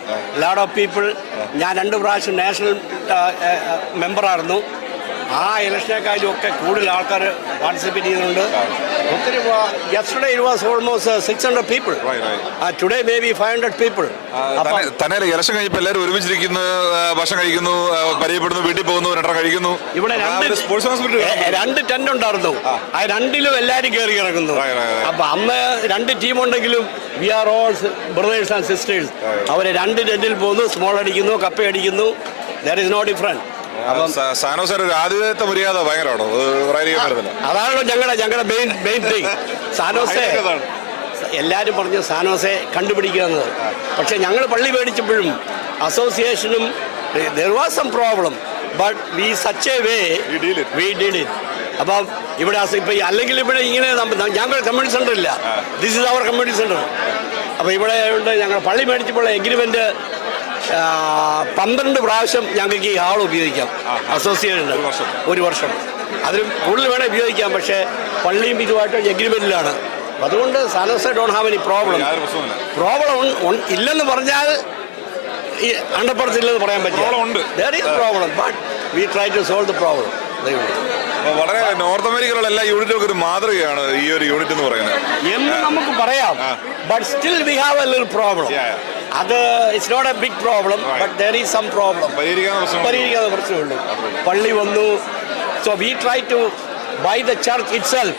lot of people. ഞാൻ 2 പ്രാവശ്യം നാഷണൽ മെമ്പറായിരുന്നു. ആ ഇലക്ഷനേക്കാളും ഒക്കെ കൂടുതൽ ആൾക്കാർ പാർട്ടിസിപ്പേറ്റ് ചെയ്യുന്നുണ്ട്. ഒത്തിരി yesterday it was almost 600 people. Today maybe 500 people. തന്നെ ഇലക്ഷൻ കഴിഞ്ഞപ്പോൾ എല്ലാവരും ഒരുമിച്ചിരിക്കുന്നു, ഭക്ഷണം കഴിക്കുന്നു, പരിചയപ്പെടുന്നു, വീട്ടിൽ പോകുന്നു, രണ്ടര കഴിക്കുന്നു. ഇവിടെ 2 ടെന്റ് ഉണ്ടായിരുന്നു. ആ 2ലും എല്ലാവരും കയറി ഇറങ്ങുന്നു. അപ്പൊ അന്ന് 2 ടീമുണ്ടെങ്കിലും we are all brothers and sisters. അവര് 2 ടെന്റിൽ പോകുന്നു, സ്മോൾ അടിക്കുന്നു, കപ്പ അടിക്കുന്നു. There is no difference. സാനോസർ ഒരു ആതിഥേയത്വ മര്യാദ ഭയങ്കരമാണോ? അതാണല്ലോ ഞങ്ങളുടെ മെയിൻ തിങ്. സാനോസെ എല്ലാവരും പറഞ്ഞു സാനോസെ കണ്ടുപിടിക്കുക എന്നത്. പക്ഷെ ഞങ്ങൾ പള്ളി മേടിച്ചപ്പോഴും അസോസിയേഷനും there was some problem but we such a way we did it. അപ്പം ഇവിടെ ഇപ്പം അല്ലെങ്കിൽ ഇവിടെ ഇങ്ങനെ ഞങ്ങൾ കമ്മ്യൂണിറ്റി സെൻ്റർ ഇല്ല. This is our community centre. അപ്പോൾ ഇവിടെ ഉണ്ട് ഞങ്ങൾ പള്ളി മേടിച്ചപ്പോൾ എഗ്രിമെൻറ്റ് 12 പ്രാവശ്യം ഞങ്ങൾക്ക് ഈ ഹാൾ ഉപയോഗിക്കാം. അസോസിയേഷൻ ഒരു വർഷം അതിൽ കൂടുതൽ വേണേൽ ഉപയോഗിക്കാം. പക്ഷേ പള്ളിയും ഇതുമായിട്ട് എഗ്രിമെൻറ്റിലാണ്. അതുകൊണ്ട് San Jose don't have any problem. ഇല്ലെന്ന് പറഞ്ഞാൽ 100% ഇല്ലെന്ന് പറയാൻ പറ്റില്ല. there is problem but we try to solve the problem. വളരെ നോർത്ത് അമേരിക്കയിലുള്ള എല്ലാ യൂണിറ്റും ഒരു മാതൃകയാണ് ഈ ഒരു യൂണിറ്റ് എന്ന് പറയുന്നത് എന്ന് നമുക്ക് പറയാം. But still we have a little problem. അത് it's not a big problem but there is some problem. പരിഹരിക്കാവുന്ന പ്രശ്നമുള്ളൂ. പള്ളി വന്നു. So we try to buy the church itself.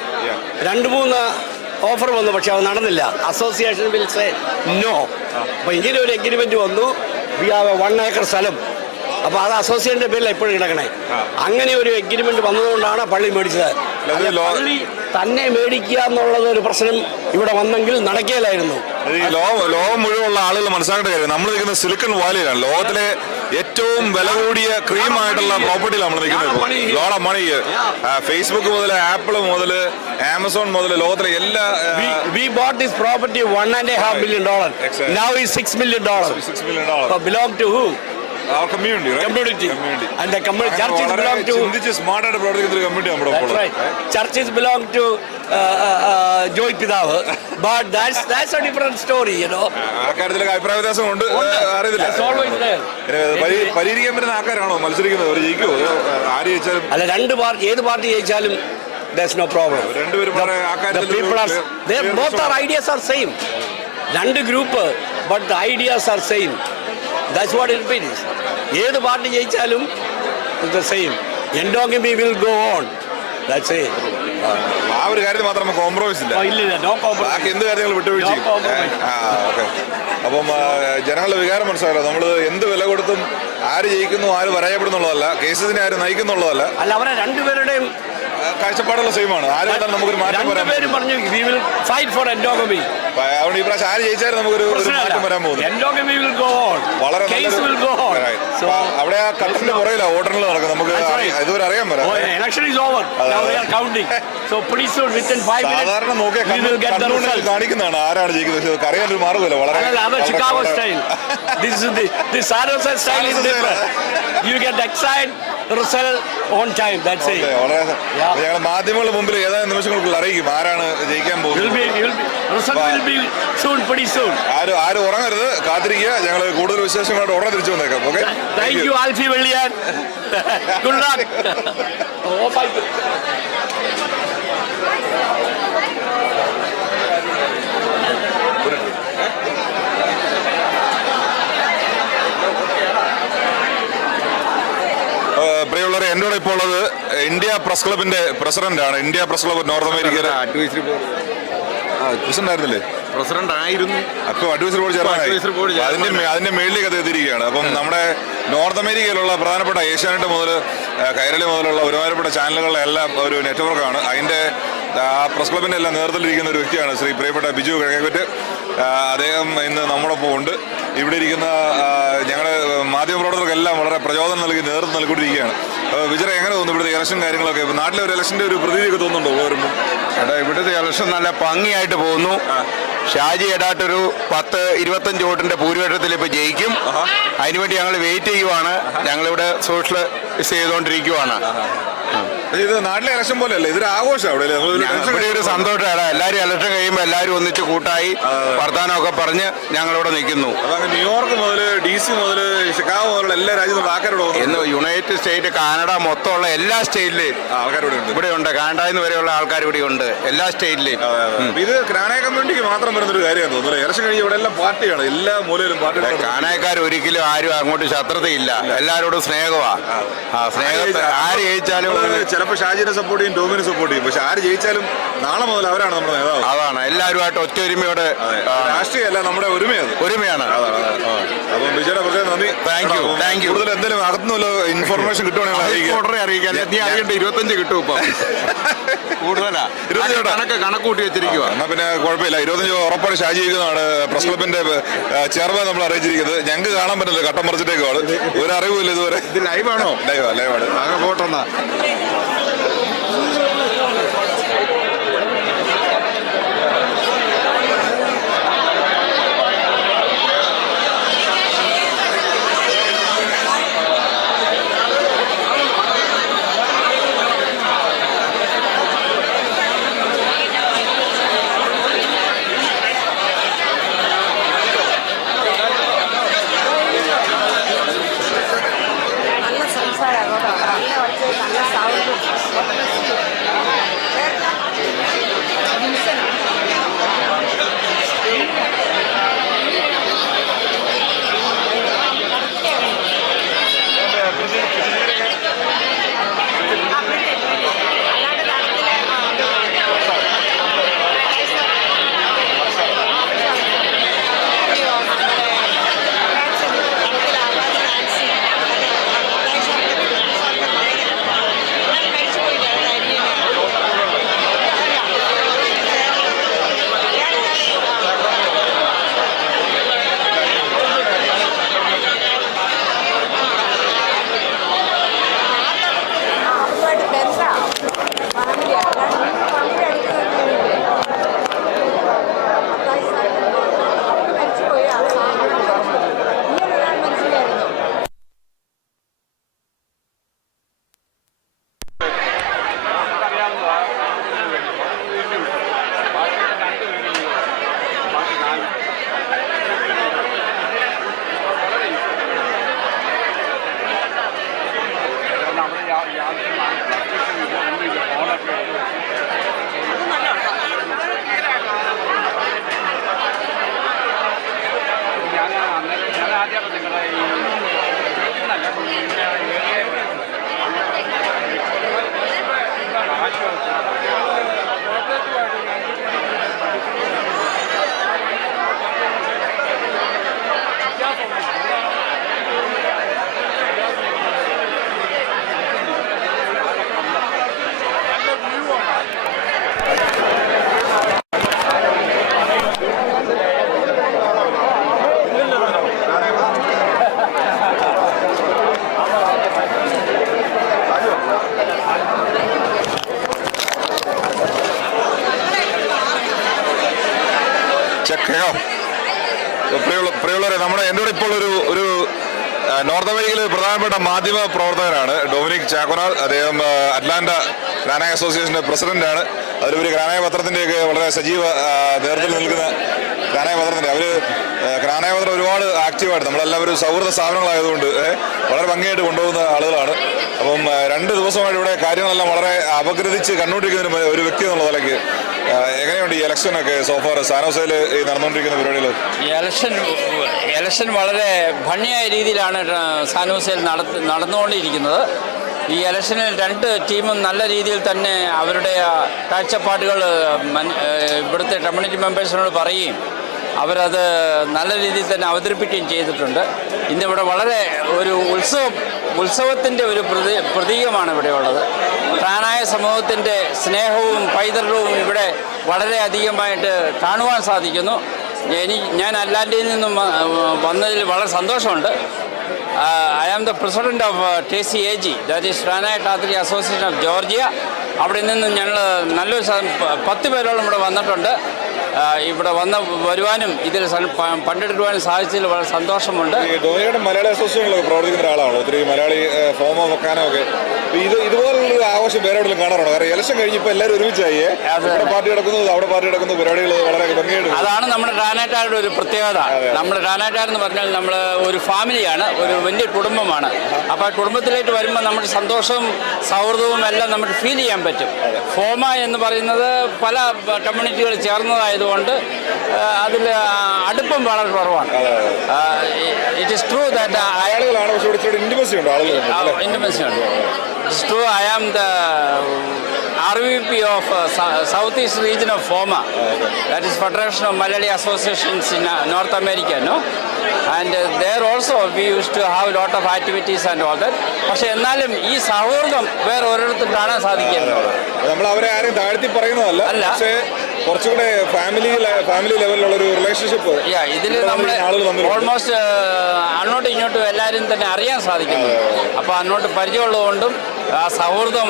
2-3 offer വന്നു, പക്ഷെ അത് നടന്നില്ല. Association will say no. അപ്പോൾ ഇങ്ങനെ ഒരു എഗ്രിമെന്റ് വന്നു. വി ഹാവ് 1 ഏക്കർ സ്ഥലം. അപ്പോൾ അത് അസോസിയേഷൻ്റെ പേരിൽ എപ്പോഴും കിടക്കണേ. അങ്ങനെ ഒരു എഗ്രിമെന്റ് വന്നതുകൊണ്ടാണ് പള്ളി മേടിച്ചത്. പള്ളി തന്നെ മേടിക്കുക എന്നുള്ളത് ഒരു പ്രശ്നം ഇവിടെ വന്നെങ്കിൽ നടക്കുകയില്ലായിരുന്നു. ലോകം മുഴുവനുള്ള ആളുകൾ മനസ്സിലാക്കേണ്ട കാര്യം, നമ്മൾ നിൽക്കുന്ന സിലിക്കൺ വാലിയിലാണ്. ലോകത്തിലെ ഏറ്റവും വില കൂടിയ ക്രീം ആയിട്ടുള്ള പ്രോപ്പർട്ടിയിൽ നമ്മൾ നിൽക്കുന്നത്. Load of money. ഫേസ്ബുക്ക് മുതൽ ആപ്പിൾ മുതൽ ആമസോൺ മുതൽ ലോകത്തിലെ എല്ലാ we bought this property $1.5 million. Now is $6 million. Belong to who? Our community, right? Community. And the churches belong to. ചിന്തിച്ച് സ്മാർട്ടായിട്ട് പ്രവർത്തിക്കുന്ന കമ്മ്യൂണിറ്റി നമ്മുടെ ഒപ്പം. That's right. Churches belong to Joy Pidav. But that's a different story, you know. ആ കാര്യത്തിലൊക്കെ അഭിപ്രായ വ്യത്യാസമുണ്ട്. അറിയില്ല. That's always there. പരിഹരിക്കാൻ പറ്റുന്ന ആൾക്കാരാണോ മത്സരിക്കുന്നത്? അവർ ജയിക്കുമോ? ആര് ജയിച്ചാലും അല്ല, ഏത് പാർട്ടി ജയിച്ചാലും there's no problem. രണ്ടുപേരും the people are they both our ideas are same. 2 group but the ideas are same. That's what it means. ഏത് പാർട്ടി ജയിച്ചാലും the same. Endogamy will go on. That's it. ആ ഒരു കാര്യത്തിൽ മാത്രം നമുക്ക് compromise ഇല്ല. ഇല്ല, നോ കോംപ്രമൈസ്. ബാക്കി എന്ത് കാര്യങ്ങൾ വിട്ടുവീഴ്ച ചെയ്യും. ഓക്കെ. അപ്പം ജനങ്ങളുടെ വികാരം മനസ്സിലായല്ലോ. നമ്മൾ എന്ത് വില കൊടുത്തും ആര് ജയിക്കുന്നു ആര് പരാജയപ്പെടുന്നുള്ളതല്ല, കേസിനെ ആര് നയിക്കുന്നുള്ളതല്ല. അല്ല, അവരെ രണ്ടുപേരുടെയും കാഴ്ചപ്പാടുള്ള സെയിമാണ്. ആര് വന്നാലും നമുക്കൊരു മാറ്റം വരാൻ പറഞ്ഞു we will fight for endogamy. അതുകൊണ്ട് ഈ പ്രാവശ്യം ആര് ജയിച്ചാലും നമുക്കൊരു മാറ്റം വരാൻ പോകുന്നു. Endogamy will go on. വളരെ Case will go on. അവിടെ ആ കട്ടന്റെ പുറകില വോട്ടെണ്ണൽ നടക്കും. നമുക്ക് ഇതുവരെ അറിയാൻ പറ്റാം. Election is over. Now we are counting. So pretty soon within 5 minutes സാധാരണ നോക്കിയാൽ കാണിക്കുന്നതാണ് ആരാണ് ജയിക്കുന്നത്. പക്ഷേ അറിയാൻ ഒരു മാർഗ്ഗമില്ല. വളരെ Chicago style. This San Jose style is different. You get excited result on time. That's it. ഞങ്ങൾ മാധ്യമങ്ങളുടെ മുമ്പിൽ ഏതാനും നിമിഷങ്ങൾക്കുള്ള അറിയിക്കും ആരാണ് ജയിക്കാൻ പോകുന്നത്. ആരും ഉറങ്ങരുത്, കാത്തിരിക്കുക. ഞങ്ങൾ കൂടുതൽ വിശേഷങ്ങളോട് ഉടനെ തിരിച്ചു വന്നേക്കാം. Okay, thank you Alfie Velliyan. Good luck. പ്രിയമുള്ളവരെ, എന്നോട് ഇപ്പോൾ ഉള്ളത് ഇന്ത്യ പ്രസ് ക്ലബിന്റെ പ്രസിഡന്റാണ്. ഇന്ത്യ പ്രസ് ക്ലബ് നോർത്ത് അമേരിക്കയിലെ പ്രസിഡന്റ് ആയിരുന്നില്ലേ? പ്രസിഡന്റ് ആയിരുന്നു. അപ്പോൾ അഡ്വൈസറി ബോർഡ് ചെയർമാൻ അതിന്റെ മേളിലേക്ക് അത് എത്തിയിരിക്കുകയാണ്. അപ്പം നമ്മുടെ നോർത്ത് അമേരിക്കയിലുള്ള പ്രധാനപ്പെട്ട ഏഷ്യാനെറ്റ് മുതൽ കൈരളി മുതലുള്ള ഒരുമാതിരിപ്പെട്ട ചാനലുകളുടെ എല്ലാം ഒരു നെറ്റ്വർക്കാണ്. അതിന്റെ പ്രസ് ക്ലബിന്റെ എല്ലാം നേതൃത്വത്തിലിരിക്കുന്ന ഒരു വ്യക്തിയാണ് ശ്രീ പ്രിയപ്പെട്ട ബിജു കിഴക്കേക്കറ്റ്. അദ്ദേഹം ഇന്ന് നമ്മോടൊപ്പം ഉണ്ട്. ഇവിടെ ഇരിക്കുന്ന ഞങ്ങളുടെ മാധ്യമപ്രവർത്തകർക്കെല്ലാം വളരെ പ്രചോദനം നൽകി നേതൃത്വം നൽകിക്കൊണ്ടിരിക്കുകയാണ്. വിജയ്, എങ്ങനെ തോന്നുന്നു ഇവിടുത്തെ ഇലക്ഷൻ കാര്യങ്ങളൊക്കെ? നാട്ടിലെ ഒരു ഇലക്ഷന്റെ ഒരു പ്രതീതിയൊക്കെ തോന്നുന്നുണ്ടോ വരുമ്പോൾ? ഇവിടുത്തെ ഇലക്ഷൻ നല്ല ഭംഗിയായിട്ട് പോകുന്നു. ഷാജി എഡാട്ട് ഒരു 10-25 വോട്ടിന്റെ ഭൂരിപക്ഷത്തിൽ ഇപ്പൊ ജയിക്കും. അതിനുവേണ്ടി ഞങ്ങൾ വെയിറ്റ് ചെയ്യുവാണ്. ഞങ്ങളിവിടെ സോഷ്യലൈസ് ചെയ്തുകൊണ്ടിരിക്കുവാണ്. ഇത് നാട്ടിലെ ഇലക്ഷൻ പോലെയല്ല, ഇതൊരു ആഘോഷം. ഇവിടെ ഒരു സന്തോഷമാണ്. എല്ലാവരും ഇലക്ഷൻ കഴിയുമ്പോൾ എല്ലാവരും ഒന്നിച്ച് കൂട്ടായി വർത്താനമൊക്കെ പറഞ്ഞ് ഞങ്ങളിവിടെ നിൽക്കുന്നു. ന്യൂയോർക്ക് മുതൽ DC മുതൽ ഷിക്കാഗോ മുതലുള്ള എല്ലാ രാജ്യത്തും ആൾക്കാരോട് ഇന്ന് യുണൈറ്റഡ് സ്റ്റേറ്റ്, കാനഡ മൊത്തമുള്ള എല്ലാ സ്റ്റേറ്റിലെയും ഇവിടെ ഉണ്ട്. കാനഡയിൽ നിന്ന് വരെയുള്ള ആൾക്കാർ ഇവിടെ ഉണ്ട്, എല്ലാ സ്റ്റേറ്റിലെയും. ഇത് ക്നാനായ കമ്മ്യൂണിറ്റിക്ക് മാത്രം വരുന്നൊരു കാര്യമാണ് തോന്നുന്നു. ഇലക്ഷൻ കഴിഞ്ഞ് ഇവിടെ എല്ലാം പാർട്ടിയാണ്, എല്ലാ മൂലയിലും പാർട്ടി. കാനായക്കാർ ഒരിക്കലും ആരും അങ്ങോട്ട് ശത്രുതയില്ല, എല്ലാവരോടും സ്നേഹമാണ്. സ്നേഹത്തെ ആര് ജയിച്ചാലും ചിലപ്പോൾ ഷാജിനെ സപ്പോർട്ട് ചെയ്യും, ടോമിനെ സപ്പോർട്ട് ചെയ്യും. പക്ഷെ ആര് ജയിച്ചാലും നാളെ മുതൽ അവരാണ് നമ്മുടെ നേതാവ്. അതാണ് എല്ലാവരുമായിട്ട് ഒറ്റൊരുമയോടെ. രാഷ്ട്രീയമല്ല, നമ്മുടെ ഒരുമയാണ്. അപ്പം വിജയുടെ പ്രത്യേകം നന്ദി. Thank you. കൂടുതൽ എന്തെങ്കിലും അകത്തുനിന്നുള്ള ഇൻഫർമേഷൻ കിട്ടുവാണെങ്കിൽ ഉടനെ അറിയിക്കാൻ. നീ അറിയേണ്ട 25 കിട്ടും. ഇപ്പൊ കൂടുതലാ കണക്കൂട്ടി വെച്ചിരിക്കുക. എന്നാ പിന്നെ കുഴപ്പമില്ല. 25 ഉറപ്പാണ് ഷാജി ജയിക്കുന്നതാണ് പ്രസ് ക്ലബിന്റെ ചെയർമാൻ നമ്മൾ അറിയിച്ചിരിക്കുന്നത്. ഞങ്ങൾക്ക് കാണാൻ പറ്റില്ല, കട്ടം മറിച്ചിട്ടേക്കാണ്. ഒരു അറിവില്ല ഇതുവരെ. ഇത് ലൈവാണോ? ലൈവാണ്. അങ്ങനെ പോട്ടെന്നാ. നല്ല സംസാരം, നല്ല സൗണ്ട്. പ്രിയമുള്ളവരെ, നമ്മുടെ എൻ്റെ കൂടെ ഇപ്പോൾ ഒരു നോർത്ത് അമേരിക്കയിലെ പ്രധാനപ്പെട്ട മാധ്യമ പ്രവർത്തകനാണ് ഡൊമിനിക് ചാക്കോനാൽ. അദ്ദേഹം അറ്റ്ലാന്റ ക്നാനായ അസോസിയേഷൻ്റെ പ്രസിഡന്റാണ്. അതിലുപരി ക്നാനായ പത്രത്തിൻ്റെയൊക്കെ വളരെ സജീവ നേതൃത്വത്തിൽ നിൽക്കുന്ന ക്നാനായ പത്രത്തിൻ്റെ ക്നാനായ പത്രം ഒരുപാട് ആക്റ്റീവായിട്ട് നമ്മളെല്ലാവരും സൗഹൃദ സ്ഥാപനങ്ങളായതുകൊണ്ട് വളരെ ഭംഗിയായിട്ട് കൊണ്ടുപോകുന്ന ആളുകളാണ്. അപ്പം 2 ദിവസമായിട്ട് ഇവിടെ കാര്യങ്ങളെല്ലാം വളരെ അപഗ്രഥിച്ച് കണ്ടുകൊണ്ടിരിക്കുന്ന ഒരു വ്യക്തി എന്നുള്ള നിലയ്ക്ക് എങ്ങനെയുണ്ട് ഈ ഇലക്ഷനൊക്കെ സോഫാർ സാനോസയിൽ ഈ നടന്നുകൊണ്ടിരിക്കുന്ന പരിപാടികൾ? ഇലക്ഷൻ വളരെ ഭംഗിയായ രീതിയിലാണ് സാനോസയിൽ നടന്നുകൊണ്ടിരിക്കുന്നത്. ഈ ഇലക്ഷനിൽ 2 ടീമും നല്ല രീതിയിൽ തന്നെ അവരുടെ കാഴ്ചപ്പാടുകൾ ഇവിടുത്തെ കമ്മ്യൂണിറ്റി മെമ്പേഴ്സിനോട് പറയുകയും അവരത് നല്ല രീതിയിൽ തന്നെ അവതരിപ്പിക്കുകയും ചെയ്തിട്ടുണ്ട്. ഇന്നിവിടെ വളരെ ഒരു ഉത്സവത്തിൻ്റെ ഒരു പ്രതീകമാണ് ഇവിടെയുള്ളത്. ക്നാനായ സമൂഹത്തിൻ്റെ സ്നേഹവും പൈതൃകവും ഇവിടെ വളരെ അധികമായിട്ട് കാണുവാൻ സാധിക്കുന്നു. ഞാൻ അറ്റ്ലാന്റയിൽ നിന്നും വന്നതിൽ വളരെ സന്തോഷമുണ്ട്. I am the president of KCAG, that is Knanaya Catholic Association of Georgia. അവിടെ നിന്ന് ഞങ്ങൾ നല്ലൊരു 10 പേരോളം ഇവിടെ വന്നിട്ടുണ്ട്. ഇവിടെ വരുവാനും ഇതിൽ പങ്കെടുക്കുവാനും സാധിച്ചതിൽ വളരെ സന്തോഷമുണ്ട്. ധോണിയുടെ മലയാളി അസോസിയേഷനിലൊക്കെ പ്രവർത്തിക്കുന്ന ഒരാളാണോ? ഒത്തിരി മലയാളി ഫോമോ വെക്കാനോ ഒക്കെ ഇതുപോലുള്ള ആവശ്യം വേറെ എവിടെയും കാണാറുണ്ടോ? കാരണം ഇലക്ഷൻ കഴിഞ്ഞപ്പോൾ എല്ലാവരും ഒരുമിച്ചായി ഇവിടെ പാർട്ടി നടക്കുന്നത് അവിടെ പാർട്ടി നടക്കുന്ന പരിപാടികൾ വളരെ ഭംഗിയായിട്ട്. അതാണ് നമ്മുടെ ക്നാനായക്കാരുടെ ഒരു പ്രത്യേകത. നമ്മുടെ ക്നാനായക്കാരെന്ന് പറഞ്ഞാൽ നമ്മൾ ഒരു ഫാമിലിയാണ്, ഒരു വലിയ കുടുംബമാണ്. അപ്പോൾ ആ കുടുംബത്തിലേക്ക് വരുമ്പോൾ നമ്മുടെ സന്തോഷവും സൗഹൃദവും എല്ലാം നമുക്ക് ഫീൽ ചെയ്യാൻ പറ്റും. ഫോമ എന്ന് പറയുന്നത് പല കമ്മ്യൂണിറ്റികൾ ചേർന്നതായതുകൊണ്ട് അതിൽ അടുപ്പം വളരെ കുറവാണ്. ഇറ്റ് ഈസ് ട്രൂ ദാറ്റ് ആളുകളാണ്, പക്ഷേ ഇവിടെ ഇന്റിമസി ഉണ്ട്, ആളുകൾ ഇന്റിമസി ഉണ്ട്. It's true, I am the RVP of Southeast region of FOMA. That is Federation of Malayali Associations in North America, no? And there also we used to have a lot of activities and all that. പക്ഷെ എന്നാലും ഈ സൗഹൃദം വേറെ ഓരോരുത്തരും കാണാൻ സാധിക്കില്ല. നമ്മൾ അവരെ ആരെയും താഴ്ത്തി പറയുന്നതല്ല, പക്ഷേ കുറച്ചുകൂടെ ഫാമിലി ലെവലിലുള്ള ഒരു റിലേഷൻഷിപ്പ് ഇതിൽ നമ്മൾ ഓൾമോസ്റ്റ് അങ്ങോട്ടും ഇങ്ങോട്ടും എല്ലാവരും തന്നെ അറിയാൻ സാധിക്കുന്നു. അപ്പോൾ അങ്ങോട്ട് പരിചയമുള്ളതുകൊണ്ടും ആ സൗഹൃദം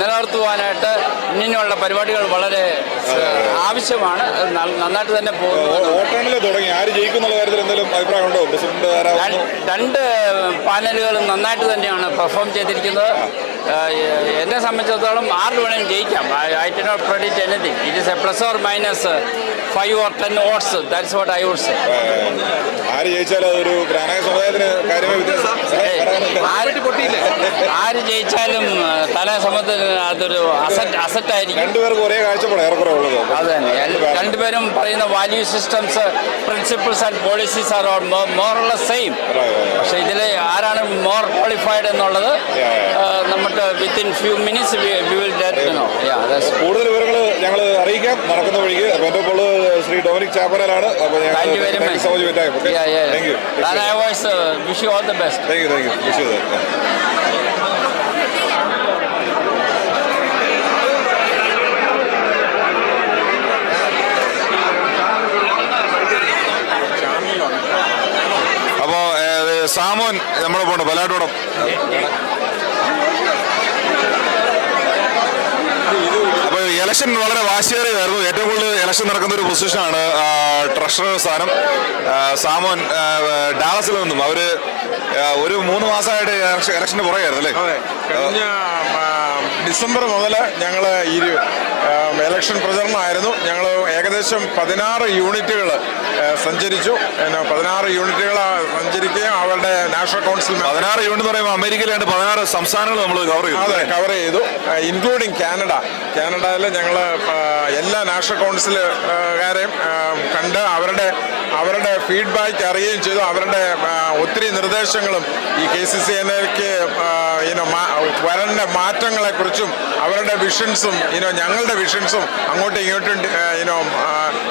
നിലനിർത്തുവാനായിട്ട് ഇങ്ങനെയുള്ള പരിപാടികൾ വളരെ ആവശ്യമാണ്. നന്നായിട്ട് തന്നെ പോകുന്നു. വോട്ടെണ്ണൽ തുടങ്ങി. ആര് ജയിക്കുന്നുള്ള കാര്യത്തിൽ എന്തെങ്കിലും അഭിപ്രായമുണ്ടോ? പ്രസിഡന്റ് 2 പാനലുകളും നന്നായിട്ട് തന്നെയാണ് പെർഫോം ചെയ്തിരിക്കുന്നത്. എന്നെ സംബന്ധിച്ചിടത്തോളം ആർക്ക് വേണമെങ്കിലും ജയിക്കാം. I do not predict anything. It is a plus or minus 5 or 10 votes. That's what I would say. ആര് ജയിച്ചാലും അതൊരു ക്നാനായ സമുദായത്തിന് കാര്യമായ വ്യത്യാസം. ആര് ജയിച്ചാലും ക്നാനായ സമൂഹത്തിന് അതൊരു അസറ്റായിരിക്കും. 2 പേർക്കും ഒരേ കാഴ്ചപ്പാടാണ് ഏറെക്കുറെ ഉള്ളത്. അത് തന്നെ. 2 പേരും പറയുന്ന value systems, principles and policies are more or less same. പക്ഷേ ഇതിൽ ആരാണ് മോർ ക്വാളിഫൈഡ് എന്നുള്ളത് നമുക്ക് within few minutes we will get to know. കൂടുതൽ വിവരങ്ങൾ ഞങ്ങൾ അറിയിക്കാം നടക്കുന്ന വഴിക്ക്. അപ്പോൾ എൻ്റെ ഇപ്പോൾ ശ്രീ ഡൊമിനിക് ചാക്കോനാലാണ്. അപ്പോൾ thank you very much. Thank you. Knanayavoice, wish you all the best. Thank you. Wish you that. അപ്പോൾ സാമോൻ നമ്മുടെ പോണ്ട് പലാട്ടോടം. അപ്പോൾ ഇലക്ഷൻ വളരെ വാശിയേറിയതായിരുന്നു. ഏറ്റവും കൂടുതൽ ഇലക്ഷൻ നടക്കുന്ന ഒരു പൊസിഷനാണ് ട്രഷറർ സ്ഥാനം. സാമോൻ ഡാളസിൽ നിന്നും അവര് ഒരു 3 മാസമായിട്ട് ഇലക്ഷന് പുറകെയായിരുന്നു അല്ലേ? കഴിഞ്ഞ ഡിസംബർ മുതൽ ഞങ്ങൾ ഈ ഇലക്ഷൻ പ്രചരണമായിരുന്നു. ഞങ്ങൾ ഏകദേശം 16 യൂണിറ്റുകൾ സഞ്ചരിച്ചു. 16 യൂണിറ്റുകൾ സഞ്ചരിക്കുകയും അവരുടെ നാഷണൽ കൗൺസിൽ 16 യൂണിറ്റ് എന്ന് പറയുമ്പോൾ അമേരിക്കയിലാണ്ട് 16 സംസ്ഥാനങ്ങൾ നമ്മൾ കവർ ചെയ്തു. അതെ, കവർ ചെയ്തു. ഇൻക്ലൂഡിങ് കാനഡയിൽ ഞങ്ങൾ എല്ലാ നാഷണൽ കൗൺസിലുകാരെയും കണ്ട് അവരുടെ ഫീഡ്ബാക്ക് അറിയുകയും ചെയ്തു. അവരുടെ ഒത്തിരി നിർദ്ദേശങ്ങളും ഈ KCCNAക്ക് വരുന്ന മാറ്റങ്ങളെക്കുറിച്ചും അവരുടെ വിഷൻസും ഞങ്ങളുടെ വിഷൻസും അങ്ങോട്ടും ഇങ്ങോട്ടും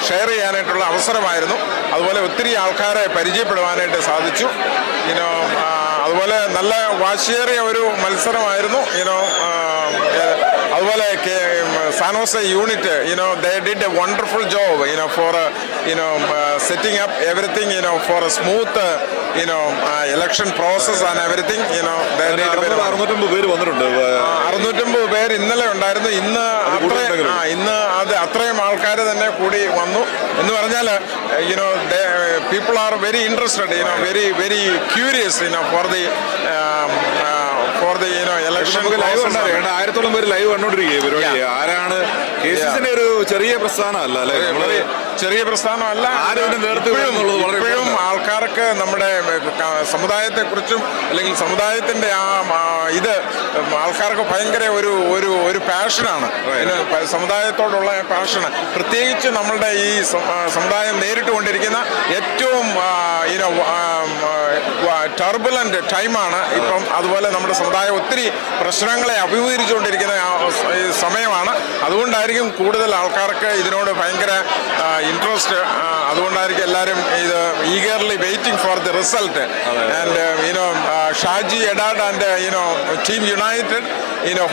ഷെയർ ചെയ്യാനായിട്ടുള്ള അവസരമായിരുന്നു. അതുപോലെ ഒത്തിരി ആൾക്കാരെ പരിചയപ്പെടുവാനായിട്ട് സാധിച്ചു. അതുപോലെ നല്ല വാശിയേറിയ ഒരു മത്സരമായിരുന്നു. അതുപോലെ San Jose unit, they did a wonderful job, for setting up everything, for a smooth, election process and everything. They did 650 പേര് വന്നിട്ടുണ്ട്. 650 പേര് ഇന്നലെ ഉണ്ടായിരുന്നു. ഇന്ന് അത്രയും ആൾക്കാർ തന്നെ കൂടി വന്നു എന്ന് പറഞ്ഞാൽ people are very interested, very curious, for the election. Live 1000-ഓളം പേര് ലൈവ് കണ്ടോണ്ടിരിക്കുകയും ആരാണ് KCCന്റെ ഒരു ചെറിയ പ്രസ്ഥാനമല്ല അല്ലെ, ചെറിയ പ്രസ്ഥാനമല്ല. ഇപ്പോഴും ആൾക്കാർക്ക് നമ്മുടെ സമുദായത്തെക്കുറിച്ചും അല്ലെങ്കിൽ സമുദായത്തിന്റെ ആൾക്കാർക്ക് ഭയങ്കര ഒരു പാഷനാണ്, സമുദായത്തോടുള്ള പാഷന്. പ്രത്യേകിച്ച് നമ്മളുടെ ഈ സമുദായം നേരിട്ടുകൊണ്ടിരിക്കുന്ന ഏറ്റവും ടർബുലന്റ് ടൈമാണ് ഇപ്പം. അതുപോലെ നമ്മുടെ സമുദായം ഒത്തിരി പ്രശ്നങ്ങളെ അഭിമുഖീകരിച്ചുകൊണ്ടിരിക്കുന്ന സമയമാണ്. അതുകൊണ്ടായിരിക്കും കൂടുതൽ ആൾക്കാർക്ക് ഇതിനോട് ഭയങ്കര ഇൻട്രസ്റ്റ്. അതുകൊണ്ടായിരിക്കും എല്ലാവരും ഇത് eagerly waiting for the result. And Shaji Edat and Team United,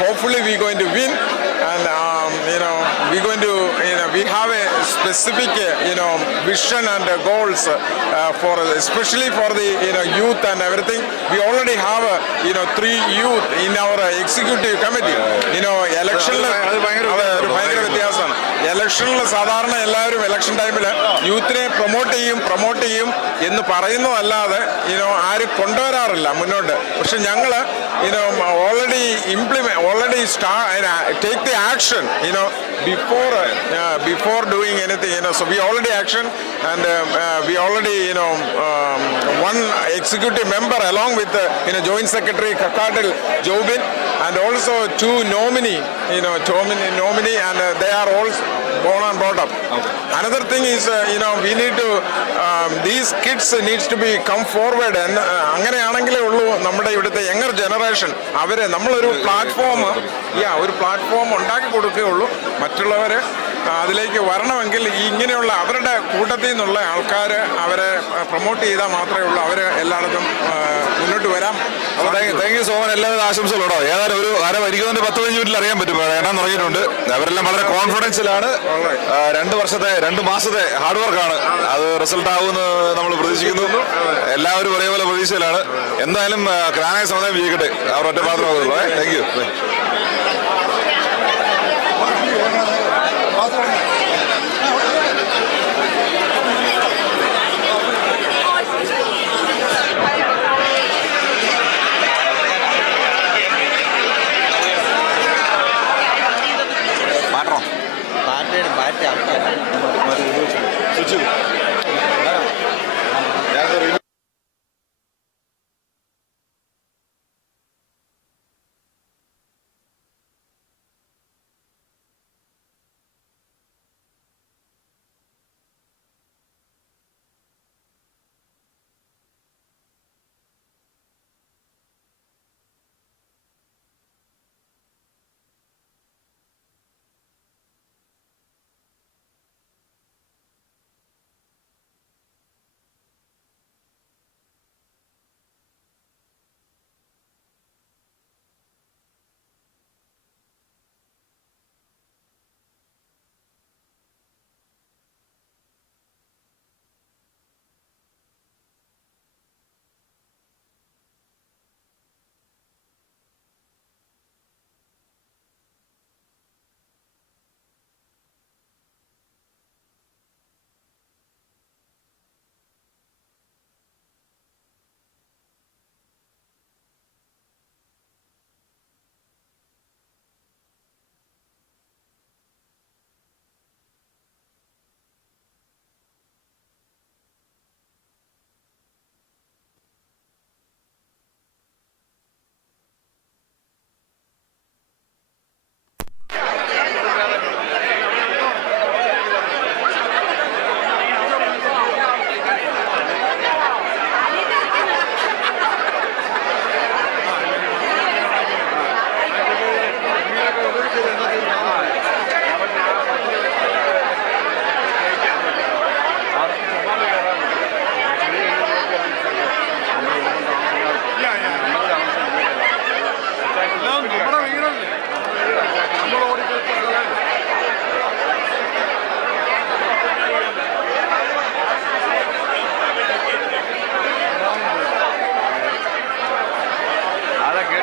hopefully we going to win, and we going to we have a specific vision and goals for especially for the youth and everything. We already have 3 youth in our executive committee. Election ഭയങ്കര വ്യത്യാസമാണ്. ഇലക്ഷനിൽ സാധാരണ എല്ലാവരും election ടൈമിൽ യൂത്തിനെ promote ചെയ്യും എന്ന് പറയുന്നതല്ലാതെ ആരും കൊണ്ടുവരാറില്ല മുന്നോട്ട്. പക്ഷെ ഞങ്ങൾ already take the action before doing anything. So we already action, and we already one executive member along with Joint Secretary Kakadil Jobin, and also 2 nominee, nominee, and they are all born and brought up. Okay. Another thing is we need to these kids needs to be come forward, and അങ്ങനെയാണെങ്കിലേ ഉള്ളൂ നമ്മുടെ ഇവിടുത്തെ younger generation അവരെ നമ്മളൊരു platform ഉണ്ടാക്കി കൊടുക്കുകയുള്ളൂ. മറ്റുള്ളവർ അതിലേക്ക് വരണമെങ്കിൽ ഇങ്ങനെയുള്ള അവരുടെ കൂട്ടത്തിൽ നിന്നുള്ള ആൾക്കാർ അവരെ പ്രൊമോട്ട് ചെയ്താൽ മാത്രമേ ഉള്ളൂ അവർ എല്ലായിടത്തും മുന്നോട്ട് വരാം. Thank you so much. എല്ലാവരും ആശംസകളോടോ. ഏതായാലും ഒരു വരിക്കുന്നതിന്റെ 10-15 മിനിറ്റിൽ അറിയാൻ പറ്റും എണ്ണാൻ തുടങ്ങിയിട്ടുണ്ട്. അവരെല്ലാം വളരെ കോൺഫിഡൻസിലാണ്. 2 മാസത്തെ ഹാർഡ് വർക്കാണ്. അത് റിസൾട്ട് ആവുമെന്ന് നമ്മൾ പ്രതീക്ഷിക്കുന്നു. എല്ലാവരും ഒരേപോലെ പ്രതീക്ഷയിലാണ്. എന്തായാലും ക്നാനായ സമുദായം വിജയിക്കട്ടെ. അവർ ഒറ്റ മാത്രമാകുള്ളൂ. Thank you.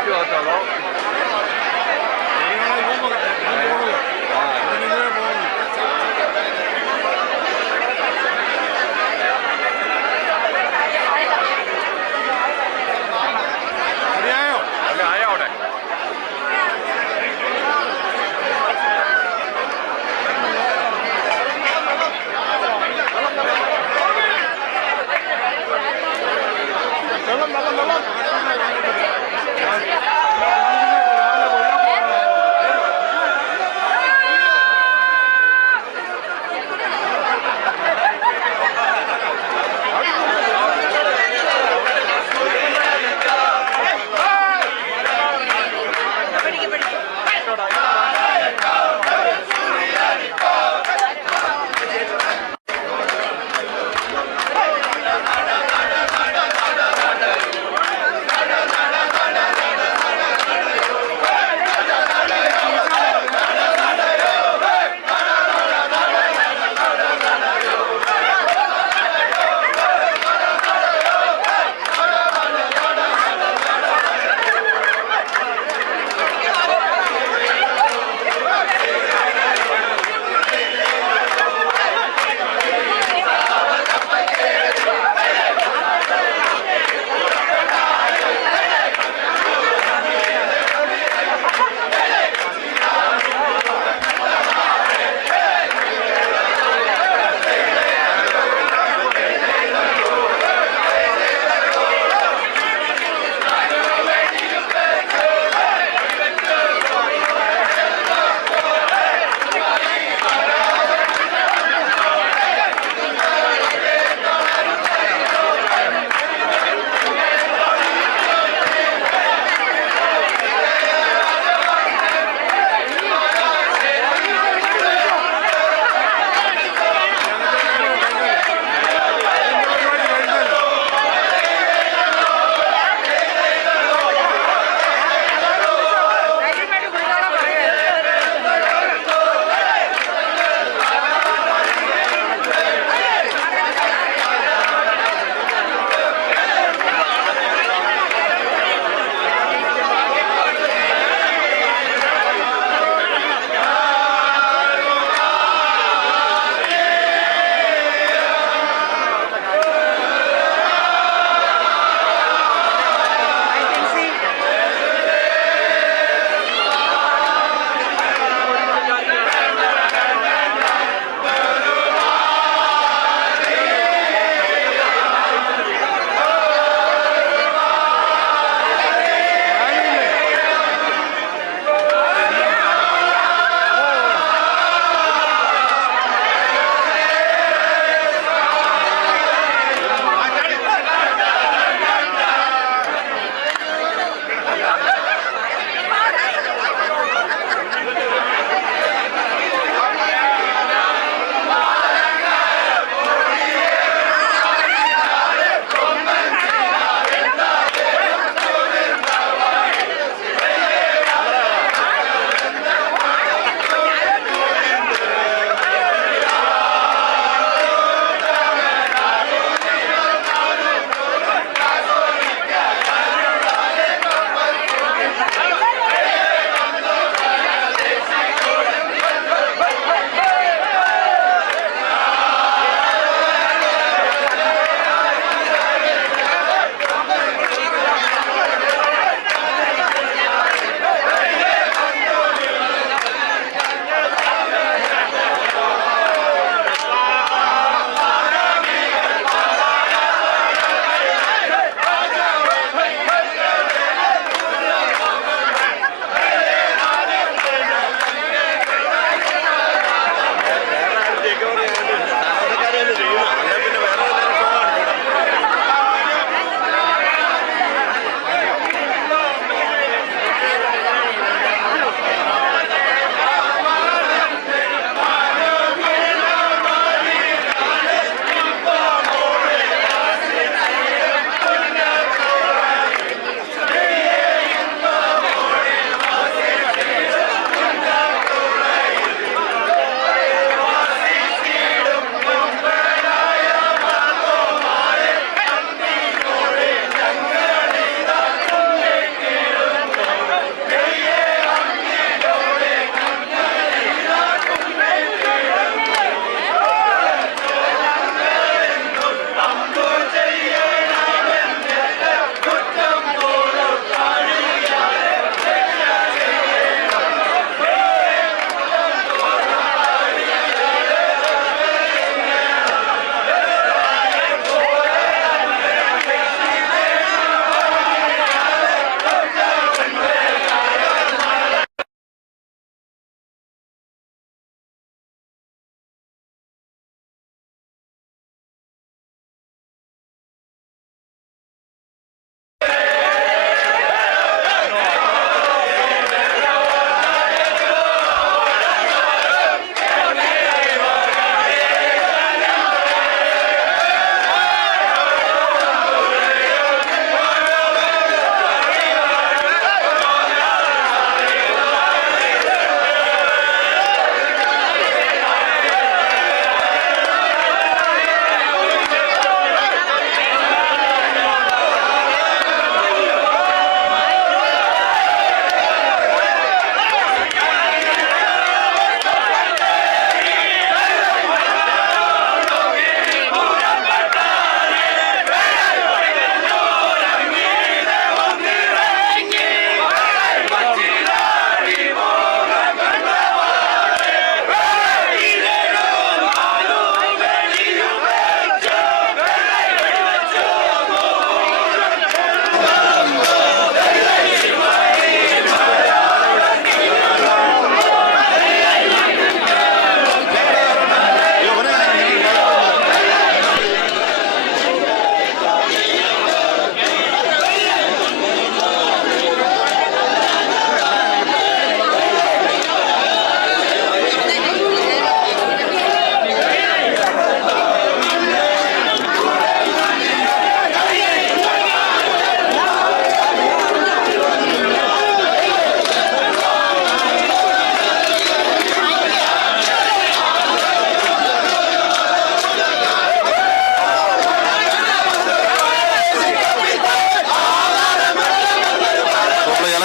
വെള്ളം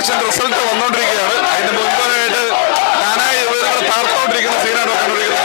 ഇലക്ഷൻ റിസൾട്ട് വന്നുകൊണ്ടിരിക്കുകയാണ്. അതിന് മുൻപായിട്ട് കാനായ യുവജനങ്ങൾ താർത്തുകൊണ്ടിരിക്കുന്ന സീനാണ് കണ്ടുകൊണ്ടിരിക്കുന്നത്.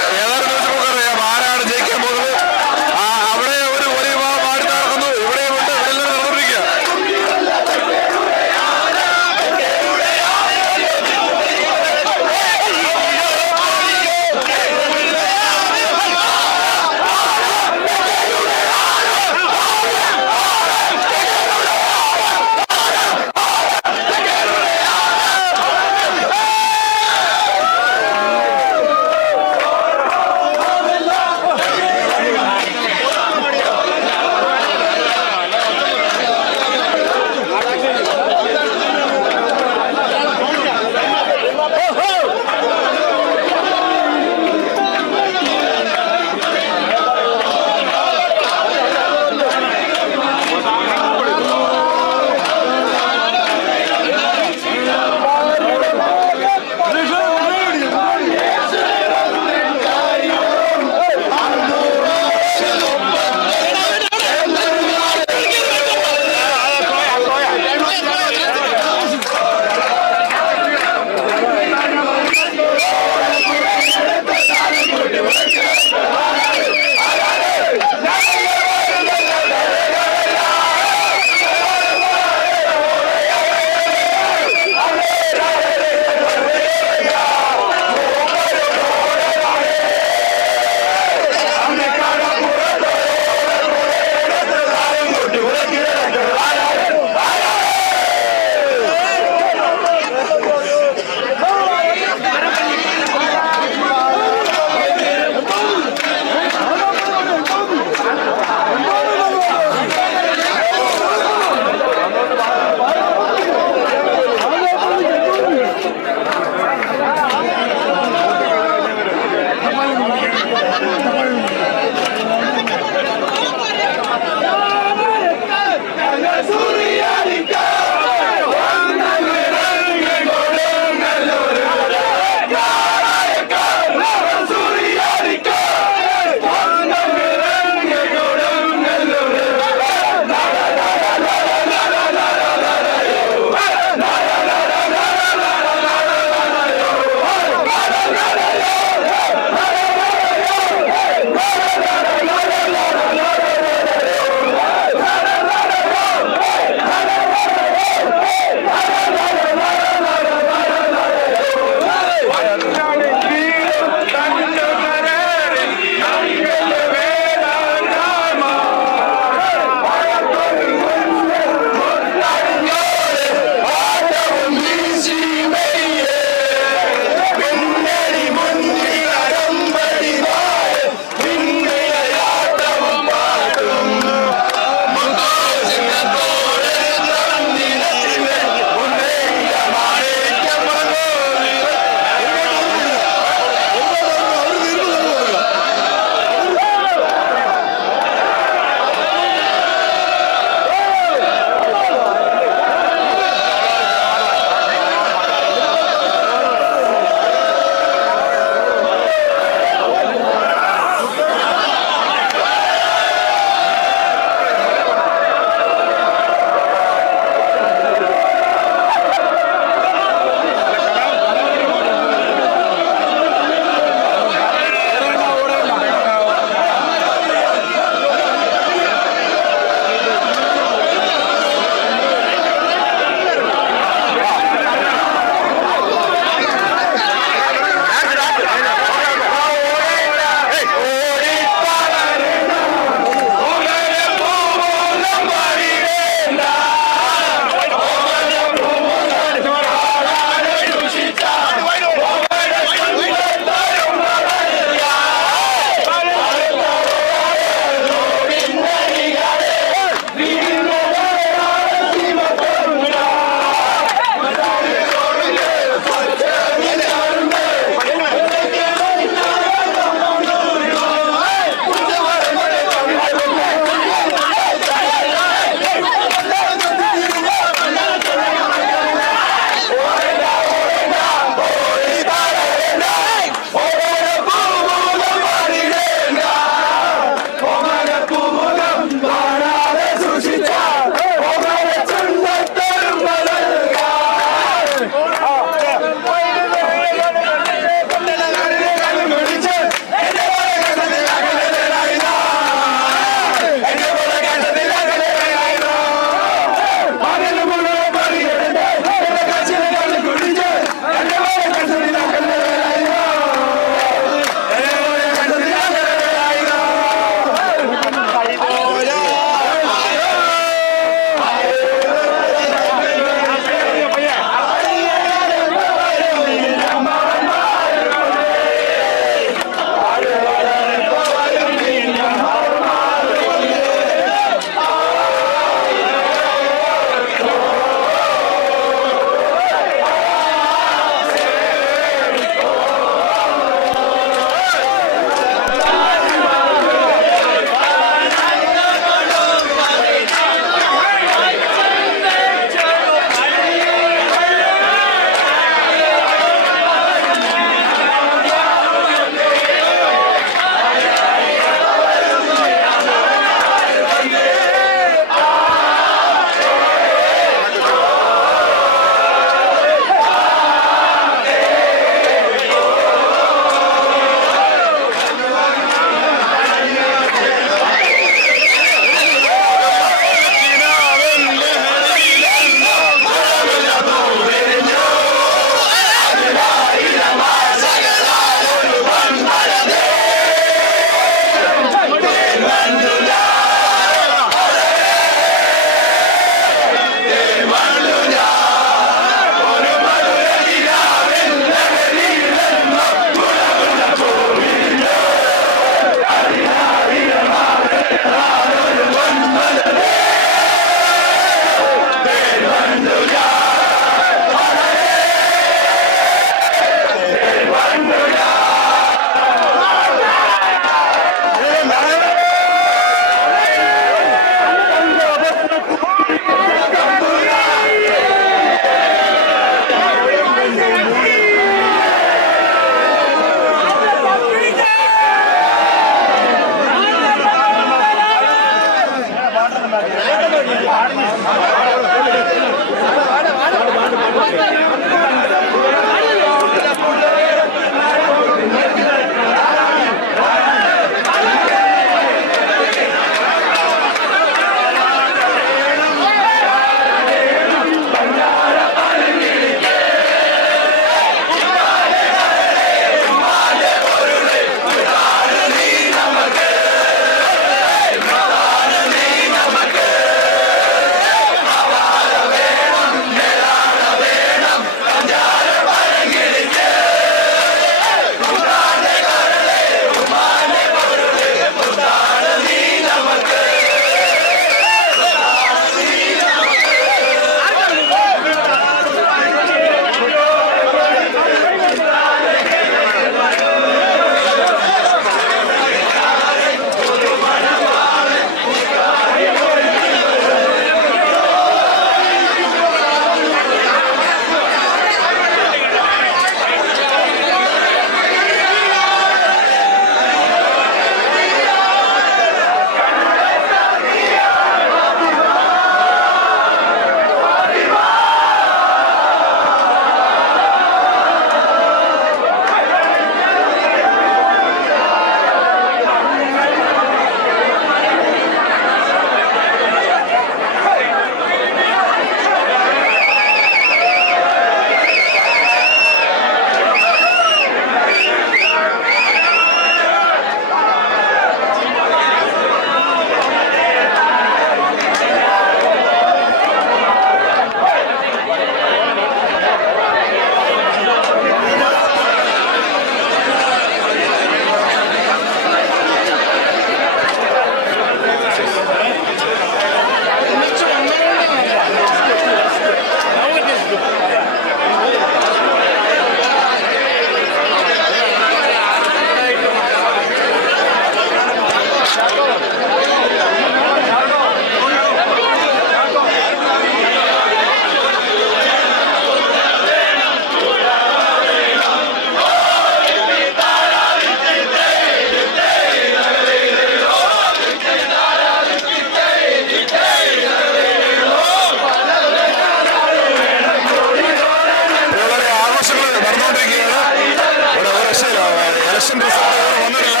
ഇലക്ഷൻ റിസൾട്ട് വന്നിട്ടില്ല.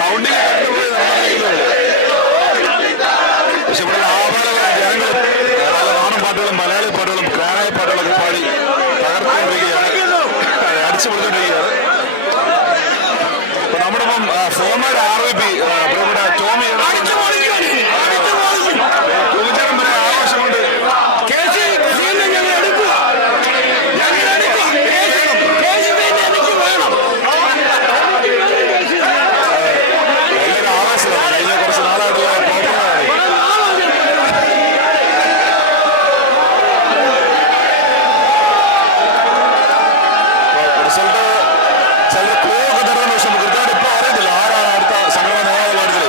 കൗണ്ടിങ് കണ്ടുപോയി നടന്നിരിക്കുന്നുണ്ട്. പക്ഷെ ഇവിടെ ആപാലകരായ ജനങ്ങളും പല നാടൻ പാട്ടുകളും മലയാളി പാട്ടുകളും കാനായ പാട്ടുകളൊക്കെ പാടി തകർത്തുകൊണ്ടിരിക്കുകയാണ്, അടിച്ചു പൊളിച്ചുകൊണ്ടിരിക്കുകയാണ്. അപ്പൊ നമ്മുടെ ഇപ്പം ഫോർമർ RVP ഇവിടെ ടോമി കുളിച്ചേരം വരെ ആഘോഷം കൊണ്ട് എല്ലാവരും ആവേശമാണ്. കഴിഞ്ഞ കുറച്ച് നാളായിട്ടുള്ള റിസൾട്ട് ചിലർ ക്രൂവൊക്കെ തരുന്ന പക്ഷെ കൃത്യമായിട്ട് ഇപ്പൊ അറിയത്തില്ല ആരാണ് അടുത്ത സംഘടന നേതാവ് കാര്യത്തില്.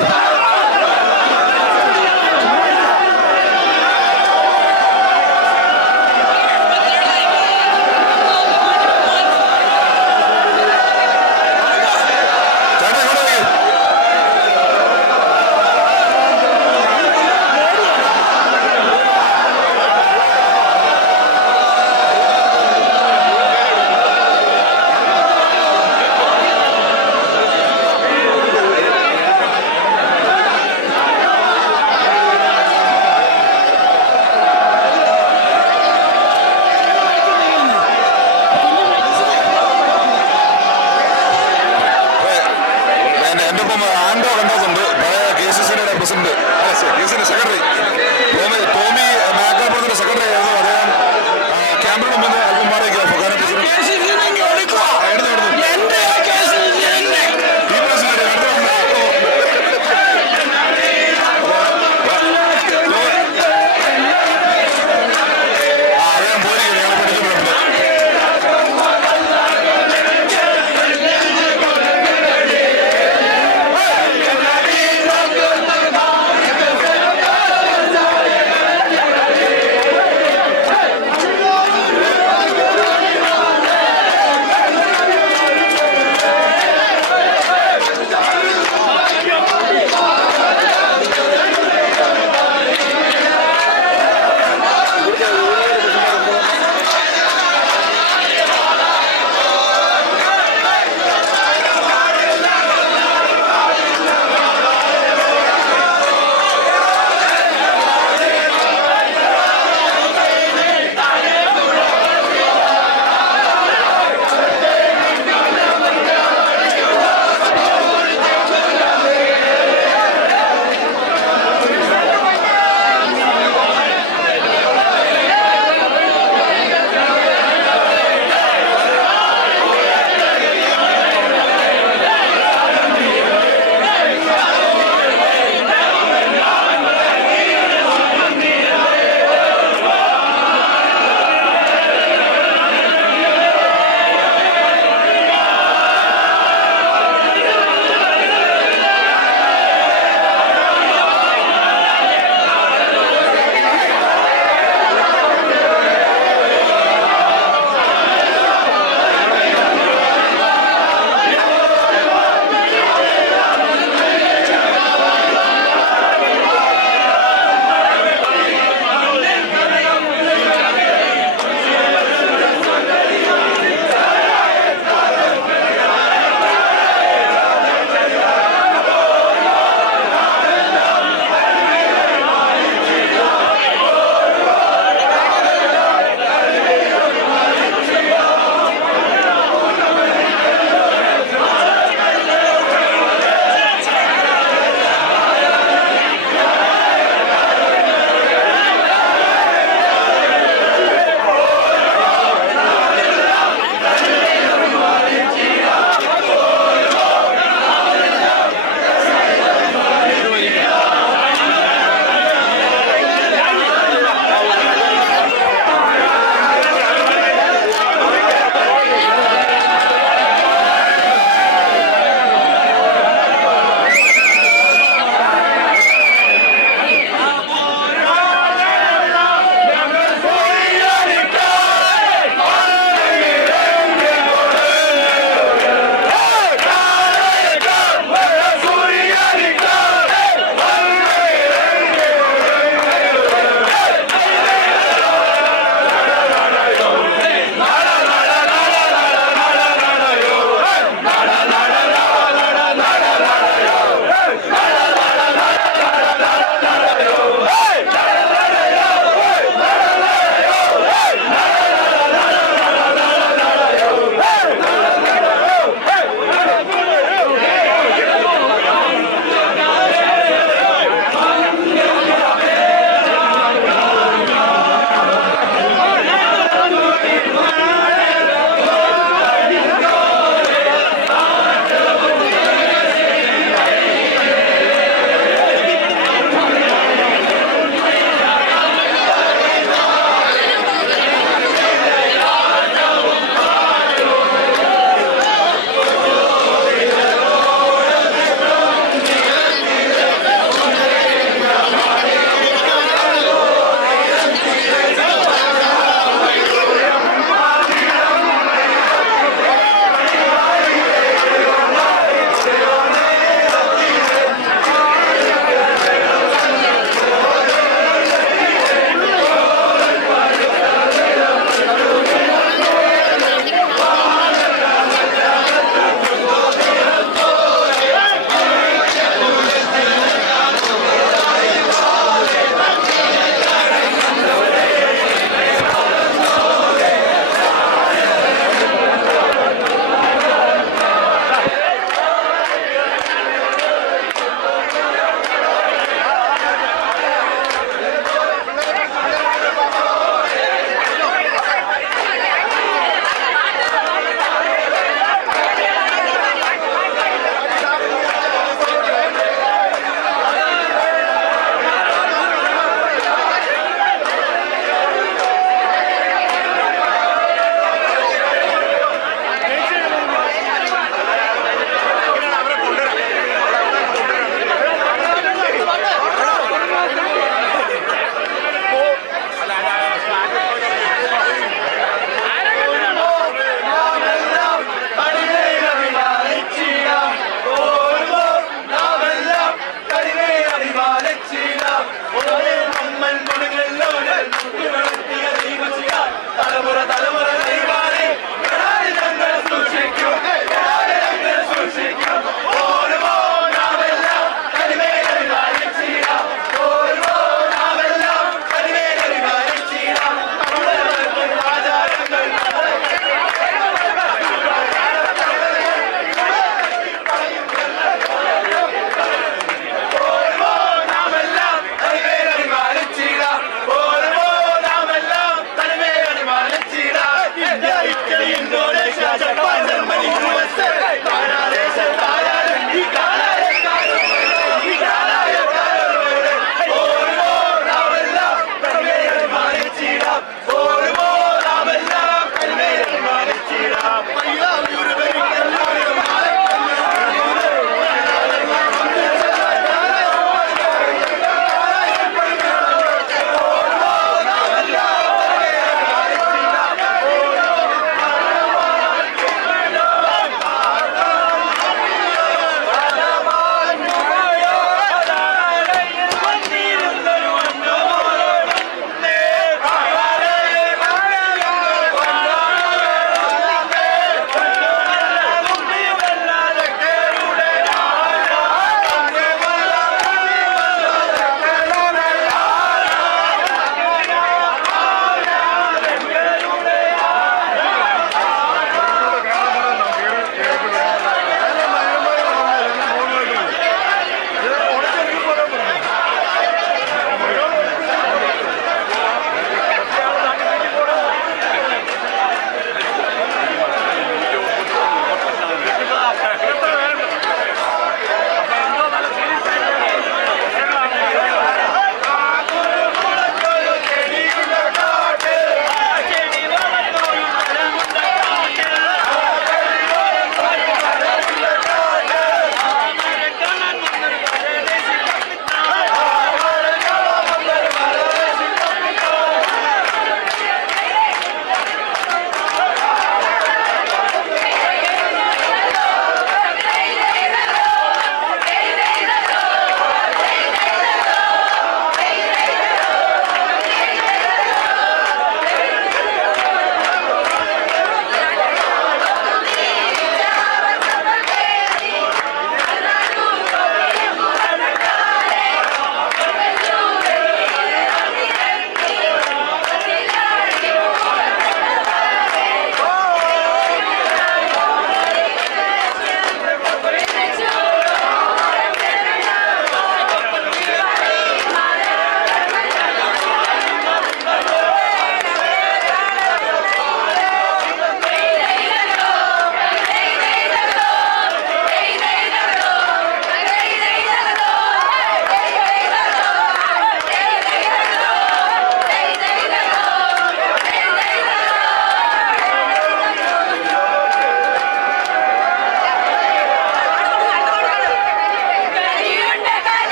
ചേട്ടാ ഇങ്ങോട്ട് വരൂ. എന്റെ ഒപ്പം ആൻഡോ കണ്ടോസുണ്ട്, പഴയ KCCയുടെ പ്രസിഡന്റ്, KCCയുടെ സെക്രട്ടറി ടോമി മേക്കാപ്പുറത്തിന്റെ സെക്രട്ടറി ആയിരുന്നു. അദ്ദേഹം ക്യാമ്പിന് മുമ്പ് അല്പം മാറിയിരിക്കുക. അദ്ദേഹം പോയിരിക്കും, ഞങ്ങളെ പിടിക്കുന്നുണ്ട്.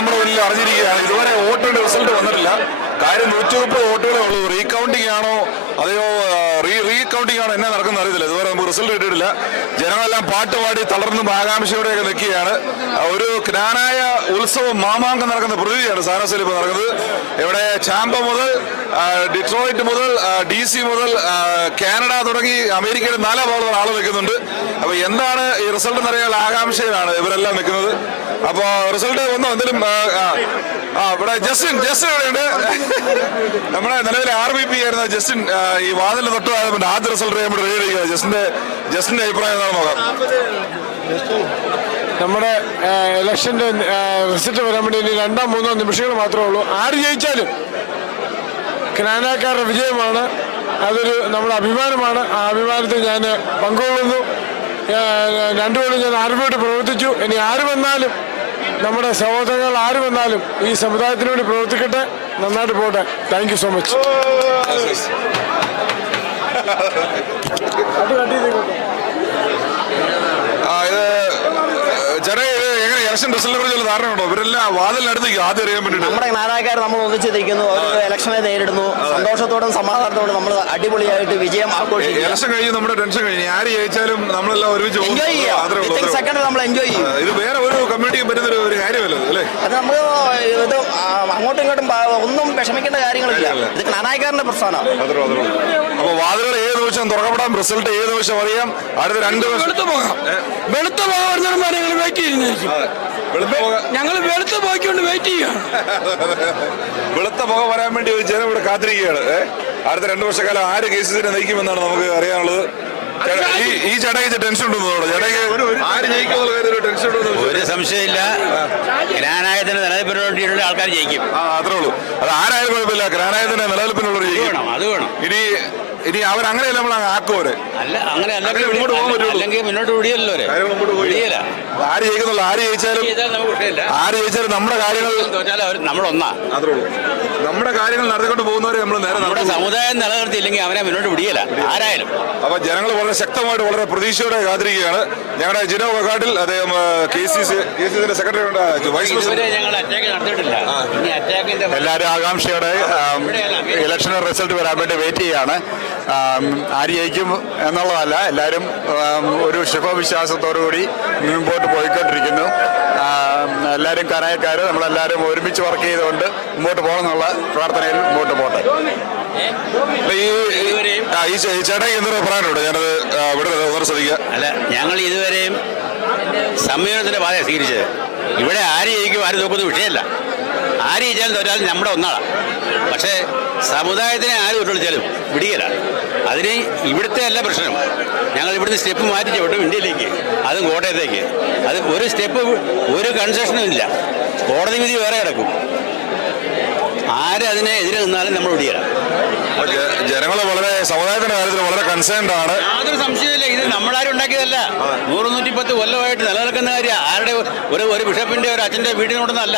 നമ്മുടെ മുന്നിൽ അറിഞ്ഞിരിക്കുകയാണ്. ഇതുവരെ വോട്ടിന്റെ റിസൾട്ട് വന്നിട്ടില്ല. കാര്യം 130 വോട്ടുകളേ ഉള്ളൂ. റീകൗണ്ടിംഗ് ആണോ അതെയോ റീകൗണ്ടിംഗ് ആണോ എന്നെ നടക്കുന്ന അറിയത്തില്ല. ഇതുവരെ നമുക്ക് റിസൾട്ട് കിട്ടിയിട്ടില്ല. ജനങ്ങളെല്ലാം പാട്ടുപാടി തളർന്നും ആകാംക്ഷയോടെയൊക്കെ നിൽക്കുകയാണ്. ഒരു ജ്ഞാനായ ഉത്സവം മാമാങ്കം നടക്കുന്ന പ്രതീതിയാണ് സാനോസിൽ ഇപ്പോൾ നടക്കുന്നത്. ഇവിടെ ചാമ്പ മുതൽ ഡിട്രോയിറ്റ് മുതൽ DC മുതൽ കാനഡ തുടങ്ങി അമേരിക്കയുടെ 4 ഭാഗത്തുള്ള ആൾ നിൽക്കുന്നുണ്ട്. അപ്പൊ എന്താണ് ഈ റിസൾട്ട് എന്നറിയാനുള്ള ആകാംക്ഷയിലാണ് ഇവരെല്ലാം നിൽക്കുന്നത്. അപ്പോ റിസൾട്ട് വന്നോ എന്തെങ്കിലും? ഇവിടെ ജസ്റ്റിൻ ഇവിടെയുണ്ട്. നമ്മുടെ നിലവിലെ RVP ആയിരുന്ന ജസ്റ്റിൻ ഈ വാതിലിന് തൊട്ട് ആദ്യ റിസൾട്ട് നമ്മൾ റെഡി ചെയ്യുക. ജസ്റ്റിന്റെ അഭിപ്രായം എന്താണെന്ന് നോക്കാം. നമ്മുടെ ഇലക്ഷന്റെ റിസൾട്ട് വരാൻ വേണ്ടി ഇനി 2-3 നിമിഷങ്ങൾ മാത്രമേ ഉള്ളൂ. ആര് ജയിച്ചാലും ക്നാനാക്കാരുടെ വിജയമാണ്. അതൊരു നമ്മുടെ അഭിമാനമാണ്. ആ അഭിമാനത്തിൽ ഞാൻ പങ്കുകൊള്ളുന്നു. രണ്ടുപേരും ഞാൻ ആർമിയോട് പ്രവർത്തിച്ചു. ഇനി ആര് വന്നാലും നമ്മുടെ സഹോദരങ്ങൾ ആര് വന്നാലും ഈ സമുദായത്തിന് വേണ്ടി പ്രവർത്തിക്കട്ടെ. നന്നായിട്ട് പോട്ടെ. Thank you so much. Election റിസൾട്ടിനെ കുറിച്ചുള്ള ധാരണയുണ്ടോ? ഇവരെല്ലാം വാതിലിനടുത്തേക്ക് ആദ്യം അറിയാൻ വേണ്ടി നമ്മുടെ നാനായക്കാർ നമ്മൾ ഒന്നിച്ചിരിക്കുന്നു. ഒരു ഇലക്ഷനെ നേരിടുന്നു. സന്തോഷത്തോടും സമാധാനത്തോടും നമ്മൾ അടിപൊളിയായിട്ട് വിജയം ആഘോഷിക്കും. ഇലക്ഷൻ കഴിഞ്ഞ് നമ്മുടെ ടെൻഷൻ കഴിഞ്ഞ് ആര് ജയിച്ചാലും നമ്മളെല്ലാം ഒരുമിച്ച് സെക്കൻഡ് നമ്മൾ എൻജോയ് ചെയ്യും. ഇത് വേറെ ഒരു കമ്മ്യൂണിറ്റിയും പറ്റുന്ന ഒരു കാര്യമല്ല അല്ലേ? അത് നമ്മൾ ഇത് അങ്ങോട്ടും ഇങ്ങോട്ടും ഒന്നും വിഷമിക്കേണ്ട കാര്യങ്ങളില്ല. ഇത് നാനായക്കാരന്റെ പ്രസ്ഥാനമാണ്. അപ്പൊ വാതിലുകൾ ഏത് നിമിഷം തുറക്കപ്പെടാം, റിസൾട്ട് ഏത് നിമിഷം അറിയാം. അടുത്ത 2 വർഷം വെളുത്ത പോകാം ഞങ്ങൾ വെയിറ്റ് ചെയ്യുന്നതായിരിക്കും. ഞങ്ങൾ വെളുത്ത പോയിക്കൊണ്ട് വെയിറ്റ് ചെയ്യുക. വെളുത്ത പുക വരാൻ വേണ്ടി ഒരു ജനം ഇവിടെ കാത്തിരിക്കുകയാണ്. അടുത്ത 2 വർഷക്കാലം ആര് കേസിനെ നയിക്കുമെന്നാണ് നമുക്ക് അറിയാനുള്ളത്. ഈ ചേട്ടായിക്ക് ടെൻഷൻ ഉണ്ടെന്ന് ചേട്ടായിക്ക് ആര് ജയിക്കുമെന്നുള്ള കാര്യത്തിൽ ടെൻഷൻ ഉണ്ടെന്ന് ഒരു സംശയമില്ല. ജ്ഞാനായത്തിന്റെ നിലനിൽപ്പിന് വേണ്ടിയിട്ടുള്ള ആൾക്കാർ ജയിക്കും. അത്രേ ഉള്ളൂ. അത് ആരായാലും കുഴപ്പമില്ല. ജ്ഞാനായത്തിന്റെ നിലനിൽപ്പിനുള്ളവർ ജയിക്കും. അത് വേണം. ഇനി അവരങ്ങനെയല്ല നമ്മൾ ആക്കുവരെ അല്ല അങ്ങനെ അല്ലെങ്കിൽ മുന്നോട്ട് വിടിയല്ലോ. ആര് ജയിക്കുന്നുള്ള ആര് ജയിച്ചാലും നമ്മുടെ കാര്യങ്ങൾ നമ്മളൊന്നാ. അത്രേ ഉള്ളൂ. നമ്മുടെ കാര്യങ്ങൾ നടത്തിക്കൊണ്ട് പോകുന്നവരെ നമ്മൾ നേരെ നമ്മുടെ സമുദായം നിലനിർത്തിയില്ലെങ്കിൽ അവനെ മുന്നോട്ട് വിടിയല്ല ആരായാലും. അപ്പൊ ജനങ്ങൾ വളരെ ശക്തമായിട്ട് വളരെ പ്രതീക്ഷയോടെ കാത്തിരിക്കുകയാണ്. ഞങ്ങളുടെ ജിനോ കക്കാട്ടിൽ അദ്ദേഹം KCCന്റെ സെക്രട്ടറി വൈസ് പ്രസിഡന്റ്. എല്ലാവരും ആകാംക്ഷയോടെ ഇലക്ഷൻ റിസൾട്ട് വരാൻ വേണ്ടി വെയിറ്റ് ചെയ്യാണ്. ആര് ജയിക്കും എന്നുള്ളതല്ല, എല്ലാവരും ഒരു ശുഭവിശ്വാസത്തോടുകൂടി മുമ്പോട്ട് പോയിക്കൊണ്ടിരിക്കുന്നു. എല്ലാവരും കനായക്കാർ നമ്മളെല്ലാവരും ഒരുമിച്ച് വർക്ക് ചെയ്തുകൊണ്ട് മുമ്പോട്ട് പോകണമെന്നുള്ള പ്രാർത്ഥനയിൽ മുമ്പോട്ട് പോട്ടെ. ഈ ചേട്ടായി എന്തൊരു പറയാനുണ്ട്? ഞാനത് ഇവിടെ ശ്രദ്ധിക്കുക. അല്ല, ഞങ്ങൾ ഇതുവരെയും സംയോജനത്തിന്റെ പാത സ്വീകരിച്ചത്. ഇവിടെ ആര് ജയിക്കും ആര് നോക്കുന്ന വിഷയമല്ല. ആര് ജയിച്ചാലും തോറ്റാലും നമ്മുടെ ഒന്നാണ്. പക്ഷേ സമുദായത്തിനെ ആര് വിട്ടുവിളിച്ചാലും വിടിയല. അതിന് ഇവിടുത്തെ അല്ല പ്രശ്നം. ഞങ്ങൾ ഇവിടുന്ന് സ്റ്റെപ്പ് മാറ്റി വിട്ടും ഇന്ത്യയിലേക്ക്, അതും കോട്ടയത്തേക്ക്. അത് ഒരു സ്റ്റെപ്പ് ഒരു കൺസെഷനും ഇല്ല. കോടതി വിധി വേറെ കിടക്കും. ആരതിനെ എതിരെ നിന്നാലും നമ്മൾ വിടിയല. ജനങ്ങൾ വളരെ സമുദായത്തിന്റെ കാര്യത്തിൽ വളരെ കൺസേൺഡ് ആണ്. യാതൊരു സംശയമില്ല. ഇത് നമ്മളാരും ഉണ്ടാക്കിയതല്ല. 100-110 കൊല്ലമായിട്ട് നിലനിൽക്കുന്ന കാര്യം. ആരുടെ ഒരു ബിഷപ്പിന്റെ ഒരു അച്ഛന്റെ വീടിനോടൊന്നല്ല.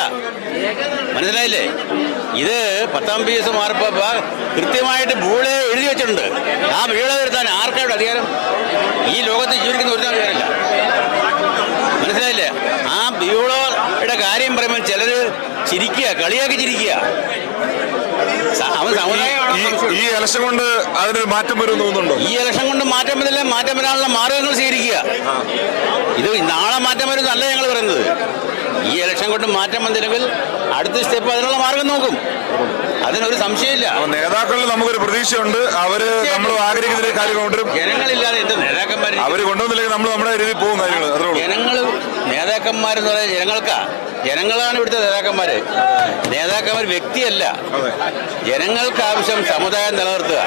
മനസ്സിലായില്ലേ? ഇത് 10ാം പീസ് മാർപ്പാപ്പ കൃത്യമായിട്ട് ബൂളെ എഴുതി വെച്ചിട്ടുണ്ട്. ആ ബീളെ വരുത്താൻ ആർക്കാരുടെ അധികാരം? ഈ ലോകത്ത് ജീവിക്കുന്ന ഒരു അധികാരമില്ല. മനസ്സിലായില്ലേ? ആ ബീളയുടെ കാര്യം പറയുമ്പോൾ ചിലര് ചിരിക്കുക, കളിയാക്കി ചിരിക്കുക. ഈ ഇലക്ഷൻ കൊണ്ട് അതിനൊരു മാറ്റം വരുമെന്ന് തോന്നുന്നുണ്ടോ? ഈ ഇലക്ഷൻ കൊണ്ട് മാറ്റം വരില്ല. മാറ്റം വരാനുള്ള മാർഗങ്ങൾ സ്വീകരിക്കുക. ഇത് നാളെ മാറ്റം വരുന്നല്ല ഞങ്ങൾ പറയുന്നത്. ഈ ഇലക്ഷൻ കൊണ്ട് മാറ്റം വന്നില്ലെങ്കിൽ അടുത്ത സ്റ്റെപ്പ് അതിനുള്ള മാർഗം നോക്കും. അതിനൊരു സംശയമില്ല. നേതാക്കളിൽ നമുക്കൊരു പ്രതീക്ഷയുണ്ട്. അവര് നമ്മൾ ആഗ്രഹിക്കുന്ന കാര്യം കൊണ്ടുവരും. ജനങ്ങളില്ലാതെ എന്ത് നേതാക്കന്മാർ? അവര് കൊണ്ടുവന്നില്ലെങ്കിൽ നമ്മൾ നമ്മുടെ രീതിയിൽ പോകും കാര്യങ്ങൾ. ജനങ്ങൾ നേതാക്കന്മാരെന്ന് പറയുന്നത് ജനങ്ങൾക്കാ. ജനങ്ങളാണ് ഇവിടുത്തെ നേതാക്കന്മാര്. നേതാക്കന്മാർ വ്യക്തിയല്ല. ജനങ്ങൾക്ക് ആവശ്യം സമുദായം നിലനിർത്തുക.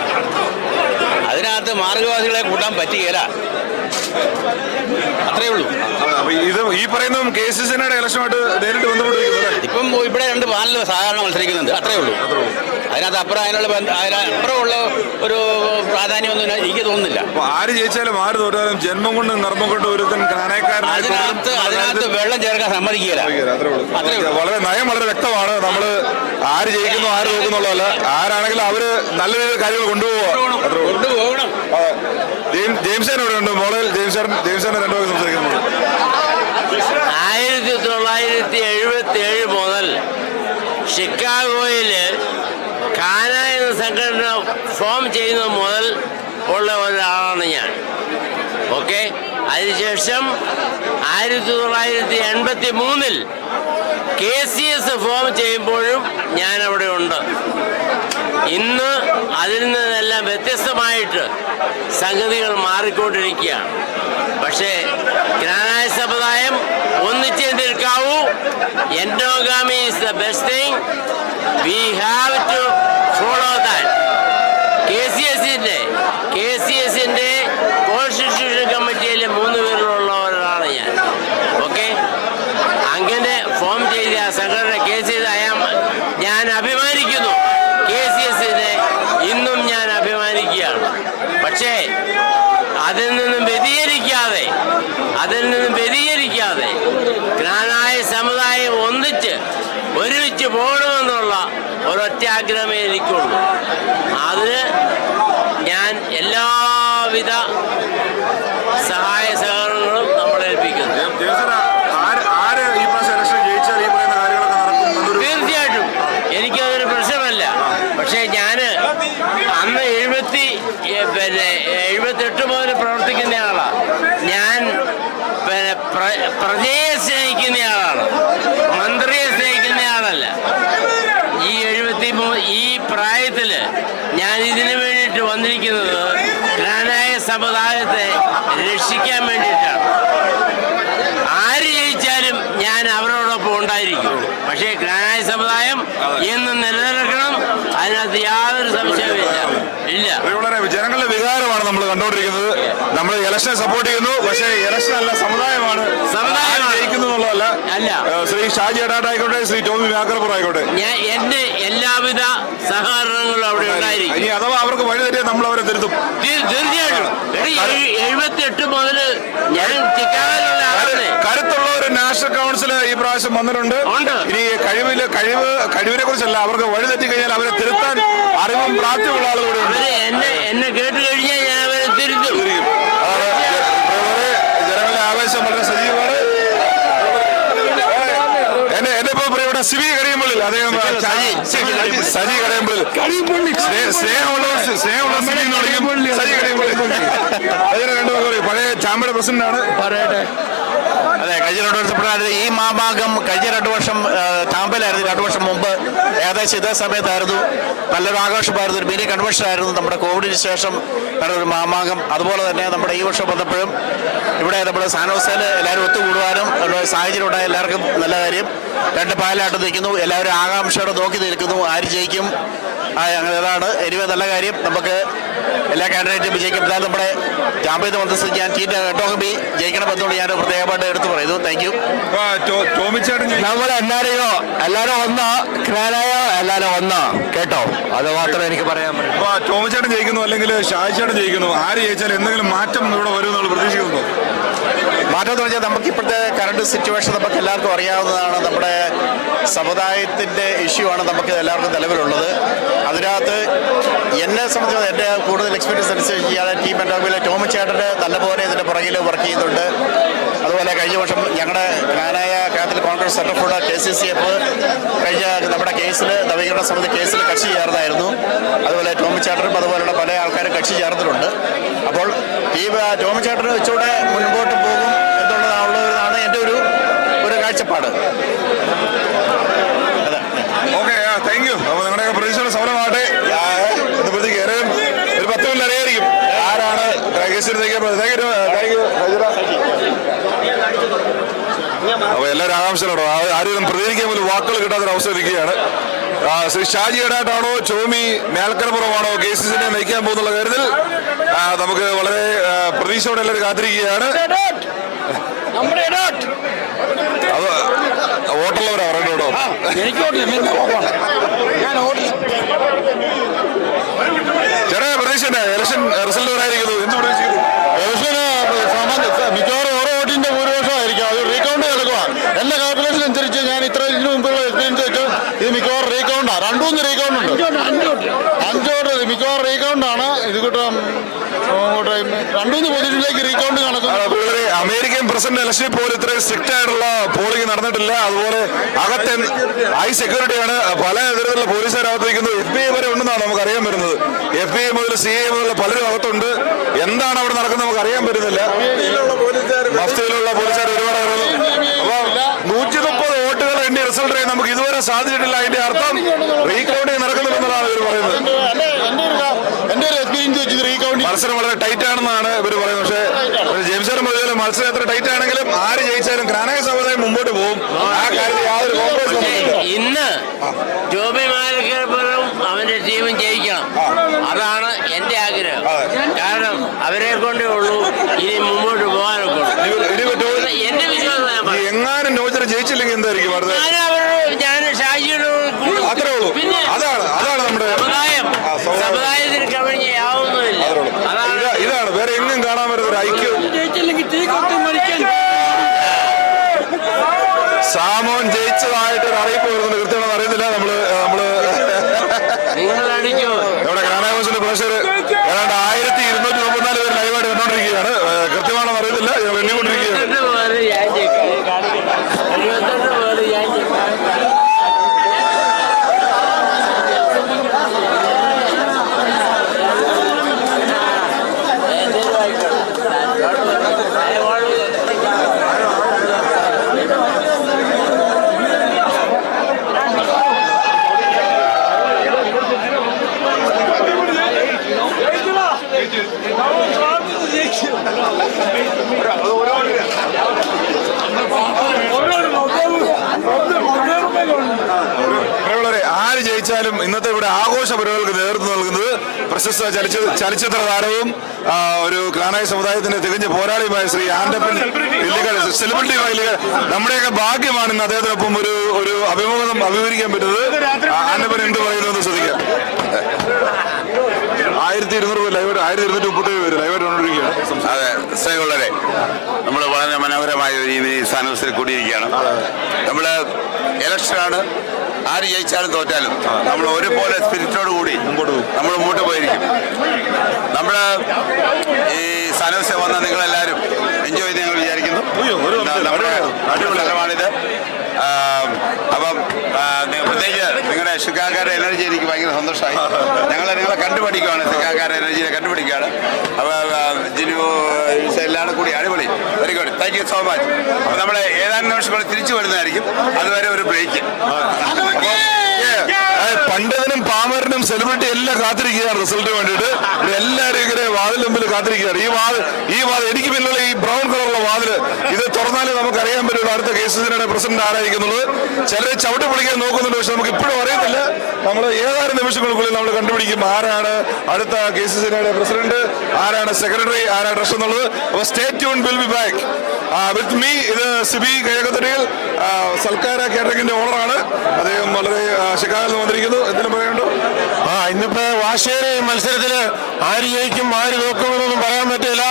അതിനകത്ത് മാർഗവാസികളെ കൂട്ടാൻ പറ്റുകയില്ല. അത്രേ ഉള്ളൂ. ഇത് ഈ പറയുന്ന KCCയുടെ ഇലക്ഷനുമായിട്ട് നേരിട്ട് ബന്ധപ്പെട്ടിരിക്കുന്നത്. ഇപ്പം ഇവിടെ 2 പാനൽ സാധാരണ മത്സരിക്കുന്നുണ്ട്. അത്രേ ഉള്ളൂ. അതിനകത്ത് അപ്പുറമുള്ള ഒരു പ്രാധാന്യമൊന്നും എനിക്ക് തോന്നുന്നില്ല. ആര് ജയിച്ചാലും ആര് തോറ്റാലും ജന്മം കൊണ്ടും കർമ്മം കൊണ്ടും ഒരുത്തൻ അതിനകത്ത് വെള്ളം ചേർക്കാൻ സമ്മതിക്കുകയില്ല. വളരെ നയം വളരെ വ്യക്തമാണ്. നമ്മൾ ആര് ജയിക്കുന്നു ആര് നോക്കുന്നുള്ളതല്ല. ആരാണെങ്കിലും അവര് നല്ല രീതിയിൽ കാര്യങ്ങൾ കൊണ്ടുപോകണം. ജെയിംസേൻ ഇവിടെ ഉണ്ട്. മോളിൽ ജെയിംസേനെ 2 വാക്ക് സംസാരിക്കുന്നു. 1977 മുതൽ ഷിക്കാഗോയില് കാന എന്ന സംഘടന ഫോം ചെയ്യുന്നത് മുതൽ ഉള്ള ഒരാളാണ് ഞാൻ. ഓക്കെ. അതിനുശേഷം 1983 KCS ഫോം ചെയ്യുമ്പോഴും ഞാൻ അവിടെ ഉണ്ട്. ഇന്ന് അതിൽ നിന്നെല്ലാം വ്യത്യസ്തമായിട്ട് സംഗതികൾ മാറിക്കൊണ്ടിരിക്കുകയാണ്. പക്ഷേ ജ്ഞാനായ സമുദായം ഒന്നിച്ചേ നിൽക്കാവൂ. Endogamy is the best thing. We have to follow that. KCSന്റെ കോൺസ്റ്റിറ്റ്യൂഷൻ കമ്മിറ്റിയിൽ 3 പേരിലുള്ള ഒരാളാണ് ഞാൻ. ഓക്കെ. അങ്ങനെ ഫോം ചെയ്ത സംഘടന KCS ഞാൻ അഭിമാനിക്കുന്നു. KCSനെ ഇന്നും ഞാൻ അഭിമാനിക്കുകയാണ്. പക്ഷേ അതിൽ നിന്നും വ്യതിചരിക്കാതെ ജ്ഞാനായ സമുദായം ഒരുമിച്ച് പോകണമെന്നുള്ള ഒരൊറ്റ ആഗ്രഹമേ എനിക്കുള്ളൂ. അതിന് ഞാൻ എല്ലാവിധ സഹായ സഹകരണങ്ങളും നമ്മളേൽപ്പിക്കുന്നു. തീർച്ചയായിട്ടും എനിക്കതൊരു പ്രശ്നമല്ല. പക്ഷേ ഞാൻ അന്ന് 78 മുതൽ പ്രവർത്തിക്കുന്ന ആളാണ്. ഞാൻ പ്രജയെ സ്നേഹിക്കുന്ന ആളാണ്, മന്ത്രിയെ സ്നേഹിക്കുന്ന ആളല്ല. ഈ പ്രായത്തിൽ ഞാൻ ഇതിനു വേണ്ടിയിട്ട് വന്നിരിക്കുന്നത് സമുദായത്തെ രക്ഷിക്കാൻ വേണ്ടിയിട്ടാണ്. ആര് ജയിച്ചാലും ഞാൻ അവരോടൊപ്പം ഉണ്ടായിരിക്കും. പക്ഷേ ക്നാനായ സമുദായം എന്നും നിലനിൽക്കണം, അതിനകത്ത് യാതൊരു സംശയവുമില്ല. വളരെ ജനങ്ങളുടെ വികാരമാണ് നമ്മൾ കണ്ടുകൊണ്ടിരിക്കുന്നത്. നമ്മൾ ഇലക്ഷനെ സപ്പോർട്ട് ചെയ്യുന്നു, പക്ഷേ ഇലക്ഷൻ അല്ല, സമുദായമാണ് ജയിക്കുന്നു എന്നുള്ളതല്ല. ശ്രീ ഷാജി എഡാട്ട് ആയിക്കോട്ടെ, ശ്രീ ടോമി മേൽക്കരപ്പുറം ആയിക്കോട്ടെ, എന്റെ എല്ലാവിധ സഹകരണങ്ങളും അവിടെ ഉണ്ടായിരിക്കും. ഇനി അഥവാ അവർക്ക് വഴി തെറ്റിയാൽ നമ്മൾ അവരെ തിരുത്തും. തീർച്ചയായിട്ടും 78 മുതൽ ഞാൻ ചിക്കാഗോയിലുള്ള ആളാണ്. കരുത്തുള്ള ഒരു നാഷണൽ കൗൺസിൽ ഈ പ്രാവശ്യം വന്നിട്ടുണ്ട്. ഇനി കഴിവിനെ കുറിച്ചല്ല, അവർക്ക് വഴി തെറ്റി കഴിഞ്ഞാൽ അവരെ തിരുത്താൻ അറിവും പ്രാപ്തിയുള്ള ആളുകൂടെ എന്നെ കേട്ട് കഴിഞ്ഞാൽ ഞാൻ അവരെ തിരുത്തും. ജനങ്ങളുടെ ആവേശം വളരെ സജീവമാണ്. എന്റെ ഇപ്പൊ പ്രിയപ്പെട്ട സിബി കടിയമ്പള്ളിൽ, അദ്ദേഹം സജി കടിയമ്പള്ളിൽ, സ്നേഹമുള്ള സിബി എന്ന് വിളിക്കും. സജി കടിയമ്പള്ളിൽ പഴയ ചാമ്പയുടെ പ്രസിഡന്റ് ആണ്. അതെ, കഴിഞ്ഞ 2 വർഷം ഈ മാമാങ്കം കഴിഞ്ഞ 2 വർഷം ചാമ്പലായിരുന്നു. 2 വർഷം മുമ്പ് ഏകദേശം ഇതേ സമയത്തായിരുന്നു. നല്ലൊരു ആഘോഷമായിരുന്നു, ഒരു മിനി കൺവെൻഷൻ ആയിരുന്നു. നമ്മുടെ കോവിഡിന് ശേഷം നടന്നൊരു മാമാങ്കം. അതുപോലെ തന്നെ നമ്മുടെ ഈ വർഷം വന്നപ്പോഴും ഇവിടെ നമ്മുടെ സാനോസയിൽ എല്ലാവരും ഒത്തുകൂടുവാനും സാഹചര്യം ഉണ്ടായ എല്ലാവർക്കും നല്ല കാര്യം. 2 പായലായിട്ട് നിൽക്കുന്നു, എല്ലാവരും ആകാംക്ഷയോടെ നോക്കി നിൽക്കുന്നു ആര് ജയിക്കും. അങ്ങനെ അതാണ് എനിവേ നല്ല കാര്യം. നമുക്ക് എല്ലാ കാൻഡിഡേറ്റും വിജയിക്കും. എന്തായാലും നമ്മുടെ ചാമ്പ്യൻ മന്ത്രി ഞാൻ ടോമി ജയിക്കണമെന്നുകൊണ്ട് ഞാൻ പ്രത്യേകമായിട്ട് എടുത്തു പറയുന്നു. Thank you. നമ്മൾ എല്ലാവരും ഒന്നാ, ക്നാനായ എല്ലാവരും ഒന്നാ, കേട്ടോ? അത് മാത്രമേ എനിക്ക് പറയാൻ പറ്റൂ. ടോമിച്ചേട്ടൻ ജയിക്കുന്നു അല്ലെങ്കിൽ ഷാജിച്ചേട്ടൻ ജയിക്കുന്നു, ആര് ജയിച്ചാലും എന്തെങ്കിലും മാറ്റം ഇവിടെ വരുമെന്നുള്ള പ്രതീക്ഷിക്കുന്നു. മാറ്റം എന്ന് പറഞ്ഞാൽ നമുക്ക് ഇപ്പോഴത്തെ കറണ്ട് സിറ്റുവേഷൻ നമുക്ക് എല്ലാവർക്കും അറിയാവുന്നതാണ്. നമ്മുടെ സമുദായത്തിൻ്റെ ഇഷ്യൂ ആണ് നമുക്ക് എല്ലാവർക്കും നിലവിലുള്ളത്. അതിനകത്ത് എന്നെ സംബന്ധിച്ച് എൻ്റെ കൂടുതൽ എക്സ്പീരിയൻസ് അനുസരിച്ച് ഇയാളെ ടീം എൻഡോമിലെ ടോമി ചേട്ടൻ്റെ നല്ലപോലെ ഇതിൻ്റെ പുറകിൽ വർക്ക് ചെയ്യുന്നുണ്ട്. അതുപോലെ കഴിഞ്ഞ വർഷം ഞങ്ങളുടെ Knanaya Catholic Congress centre for KCCF കഴിഞ്ഞ നമ്മുടെ കേസിൽ നവീകരണ സമിതി കേസിൽ കക്ഷി ചേർന്നായിരുന്നു. അതുപോലെ ടോമി ചേട്ടനും അതുപോലുള്ള പല ആൾക്കാരും കക്ഷി ചേർന്നിട്ടുണ്ട്. അപ്പോൾ ഈ ടോമി ചേട്ടന് വെച്ചുകൂടെ മുൻപോട്ട് പോകും എന്നുള്ളതാണ് എൻ്റെ ഒരു കാഴ്ചപ്പാട്. Okay, thank you. അപ്പോൾ നിങ്ങളുടെ പ്രതീക്ഷയുടെ സഫലമാകട്ടെ. ഇന്നപ്പോഴത്തേക്ക് ഏറെയും ഒരു 10 മിനിറ്റ് അറിയായിരിക്കും ആരാണ് കേസിൽ നയിക്കപ്പെടുന്നത്. അപ്പോൾ എല്ലാവരും ആകാംക്ഷയിലാണോ, ആരും പ്രതികരിക്കാൻ പോലും വാക്കുകൾ കിട്ടാത്തൊരു അവസ്ഥ ഇരിക്കുകയാണ്. ശ്രീ ഷാജി എഡാട്ടാണോ ടോമി മേൽക്കരപ്പുറമാണോ KCCനെ നയിക്കാൻ പോകുന്നുള്ള കാര്യത്തിൽ നമുക്ക് വളരെ പ്രതീക്ഷയോടെ എല്ലാവരും കാത്തിരിക്കുകയാണ്. അത് വോട്ടുള്ളവരാ പറയണ്ടോ? ചേട്ടാ പ്രതീക്ഷ ഇലക്ഷൻ റിസൾട്ട് വരായിരിക്കുന്നു, എന്ത് പ്രതീക്ഷിക്കുന്നു? മിക്കവാറും ഓരോ വോട്ടിന്റെ ഭൂരിപക്ഷമായിരിക്കും. അത് റീകൗണ്ട് നടക്കുക. എന്റെ കാൽക്കുലേഷൻ അനുസരിച്ച് ഞാൻ ഇതിനു മുമ്പുള്ള എക്സ്പീരിയൻസ് വെച്ച് ഇത് മിക്കവാറും റീകൗണ്ടാണ്. 2-3 റീകൗണ്ട് ഉണ്ട്. 5 വോട്ട് മിക്കവാറും റീകൗണ്ടാണ്. ഇത് കൂട്ടം 2-3 പൊസിഷനിലേക്ക് റീകൗണ്ട് നടക്കുന്നു. അമേരിക്കൻ പ്രസിഡന്റ് ഇലക്ഷനിൽ പോലും ഇത്രയും സ്ട്രിക്റ്റ് ആയിട്ടുള്ള പോളിംഗ് നടന്നിട്ടില്ല. അതുപോലെ അകത്ത് ഹൈ സെക്യൂരിറ്റിയാണ്, പല തരത്തിലുള്ള പോലീസുകാരകത്തിരിക്കുന്നു. FBI വരെ ഉണ്ടെന്നാണ് നമുക്ക് അറിയാൻ വരുന്നത്. FBI മുതൽ CI മുതൽ പലരും അകത്തുണ്ട്. എന്താണ് അവിടെ നടക്കുന്നത് നമുക്ക് അറിയാൻ പറ്റുന്നില്ല. മഫ്തിയിലുള്ള പോലീസുകാർ ഒരുപാട് അപ്പൊ 130 വോട്ടുകൾ എണ്ണി റിസൾട്ട് അറിയാൻ നമുക്ക് ഇതുവരെ സാധിച്ചിട്ടില്ല. അതിന്റെ അർത്ഥം റീകൗണ്ടിങ് നടക്കുന്നുണ്ടെന്നാണ് ഇവർ പറയുന്നത്. മത്സരം വളരെ ടൈറ്റ് ആണെന്നാണ് ഇവർ പറയുന്നത്. പക്ഷേ ജെയിംസ് മുതൽ മത്സരം എത്ര ടൈറ്റ് ആണെങ്കിലും ആര് ജയിച്ചാലും ക്നാനായ സമുദായം മുമ്പോട്ട് പോകും. ആ കാര്യത്തിൽ യാതൊരു കോംപ്രമൈസും ഇന്ന് ടോമി മേൽക്കരപ്പുറം അവന്റെ ടീമും ജയിക്കണം. അതാണ് എന്റെ ആഗ്രഹം. കാരണം അവരെ കൊണ്ടേ ഉള്ളൂ ഇനി മുമ്പോട്ട് പോകാനൊക്കെ. എന്റെ വിശ്വാസം എങ്ങാനും നോച്ചർ ജയിച്ചില്ലെങ്കിൽ എന്തായിരിക്കും ഞാൻ ഷാജിയുടെ അത്രേ ഉള്ളൂ. അതാണ് നമ്മുടെ സമുദായത്തിന് കവിഞ്ഞ് യാതൊന്നുമില്ല. ഇതാണ് വേറെ എങ്ങും കാണാൻ പറ്റുന്ന ഒരു ഐക്യം. സാമോൻ ജയിച്ചതായിട്ട് ഒരു അറിയിപ്പ് വരുന്നുണ്ട്. കൃത്യമാണെന്ന് അറിയുന്നില്ല. നമ്മുടെ KNANAYavoiceന്റെ പ്രേക്ഷകർ ഏതാണ്ട് 1234 പേര് ലൈവായിട്ട് കണ്ടോണ്ടിരിക്കുകയാണ്. കൃത്യമാണെന്ന് അറിയുന്നില്ല. ഞങ്ങൾ എണ്ണിക്കൊണ്ടിരിക്കുകയാണ്. ആര് ജയിച്ചാലും ഇന്നത്തെ ഇവിടെ ആഘോഷ പരിപാടികൾക്ക് നേതൃത്വം നൽകുന്നത് പ്രശസ്ത ചലച്ചിത്ര താരവും ഒരു ക്നാനായ സമുദായത്തിന്റെ തികഞ്ഞ പോരാളിയുമായ ശ്രീ ആൻഡപ്പൻ ഇല്ലിക്കൽ, സെലിബ്രിറ്റി ഇല്ലിക്കൽ. നമ്മുടെയൊക്കെ ഭാഗ്യമാണ് ഇന്ന് അദ്ദേഹത്തിനൊപ്പം ഒരു അഭിമുഖം അഭിമുഖീകരിക്കാൻ പറ്റുന്നത്. ആൻഡപ്പൻ എന്ത് പറയുന്നു എന്ന് ശ്രദ്ധിക്കാം. 1200 ലൈവായിട്ട് 1237 പേര് ലൈവായിട്ട് കൊണ്ടിരിക്കുകയാണ്. അതെ, സ്നേഹമുള്ളവരെ, നമ്മൾ വളരെ മനോഹരമായ രീതിയിൽ സ്ഥാനത്തിൽ കൂടിയിരിക്കുകയാണ്. നമ്മൾ ഇലക്ഷനാണ്, ആര് ജയിച്ചാലും തോറ്റാലും നമ്മൾ ഒരുപോലെ സ്പിരിറ്റോട് കൂടി നമ്മൾ മുമ്പോട്ട് പോയിരിക്കും. നമ്മൾ ഈ സ്ഥാനത്തിൽ വന്ന നിങ്ങളെല്ലാവരും എൻജോയ് ചെയ്ത് ഞങ്ങൾ വിചാരിക്കുന്നു. നമ്മുടെ അടിപൊളി സ്ഥലമാണിത്. അപ്പം പ്രത്യേകിച്ച് നിങ്ങളുടെ ഷിക്കാക്കാരുടെ എനർജി എനിക്ക് ഭയങ്കര സന്തോഷമായി. നിങ്ങളെ കണ്ടുപിടിക്കുകയാണ്, ഷിക്കാക്കാരുടെ എനർജിയെ കണ്ടുപിടിക്കുകയാണ്. അപ്പോൾ ജിനു എല്ലാം കൂടി അടിപൊളി, very good, thank you so much. അപ്പോൾ നമ്മൾ ഏതാനും നിമിഷങ്ങൾ തിരിച്ചു വരുന്നതായിരിക്കും. അതുവരെ ഒരു ബ്രേക്ക്. പണ്ഡിതനും പാമരനും സെലിബ്രിറ്റി എല്ലാം കാത്തിരിക്കുകയാണ് റിസൾട്ടിന് വേണ്ടിയിട്ട്. എല്ലാവരും ഇങ്ങനെ വാതിൽ മുമ്പിൽ കാത്തിരിക്കുകയാണ്. ഈ വാതിൽ എനിക്ക് പിന്നുള്ള ഈ ബ്രൗൺ കളറുള്ള വാതില് ഇത് തുറന്നാലേ നമുക്ക് അറിയാൻ പറ്റുള്ളൂ അടുത്ത KCCയുടെ പ്രസിഡന്റ് ആരായിരിക്കുന്നുള്ളത്. ചിലർ ചവിട്ടി പിടിക്കാൻ നോക്കുന്നുണ്ട്, പക്ഷെ നമുക്ക് ഇപ്പോഴും അറിയത്തില്ല. നമ്മൾ ഏതാനും നിമിഷങ്ങൾക്കുള്ളിൽ നമ്മൾ കണ്ടുപിടിക്കും ആരാണ് അടുത്ത KCCയുടെ പ്രസിഡന്റ്, ആരാണ് സെക്രട്ടറി, ആരാണ് ട്രഷറർ എന്നുള്ളത്. അപ്പോൾ stay tune, will be back with me. ഇത് സിബി കഴകത്തടിയിൽ സൽക്കാര കേറ്ററിംഗിന്റെ ഓണറാണ്. അദ്ദേഹം വളരെ ഷിക്കാഗോയിൽ നിന്ന് വന്നിരിക്കുന്നു. എന്തിനും പറയാനുണ്ടോ? ഇന്നിപ്പോ വാശിയേറിയ മത്സരത്തില് ആര് ജയിക്കും ആര് നോക്കുമെന്നൊന്നും പറയാൻ പറ്റില്ല.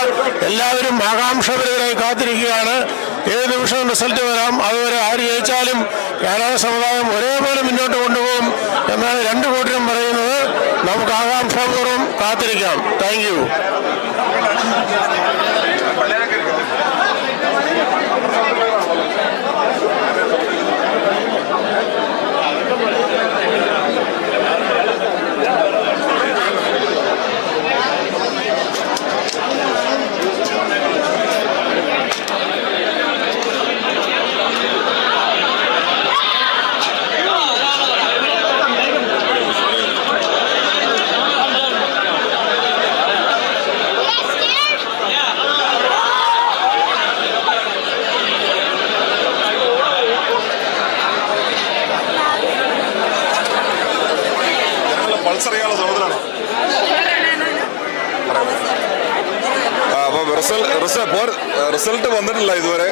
എല്ലാവരും ആകാംക്ഷപരമായി കാത്തിരിക്കുകയാണ്. ഏത് നിമിഷവും റിസൾട്ട് വരാം. അതുവരെ ആര് ജയിച്ചാലും കേരള സമുദായം ഒരേപോലെ മുന്നോട്ട് കൊണ്ടുപോകും എന്നാണ് രണ്ടു കൂട്ടരും പറയുന്നത്. നമുക്ക് ആകാംക്ഷാപൂർവ്വം കാത്തിരിക്കാം. Thank you. പൾസറിയാനുള്ള സമുദ്രമാണ്. അപ്പോൾ റിസൾട്ട് വന്നിട്ടില്ല ഇതുവരെ.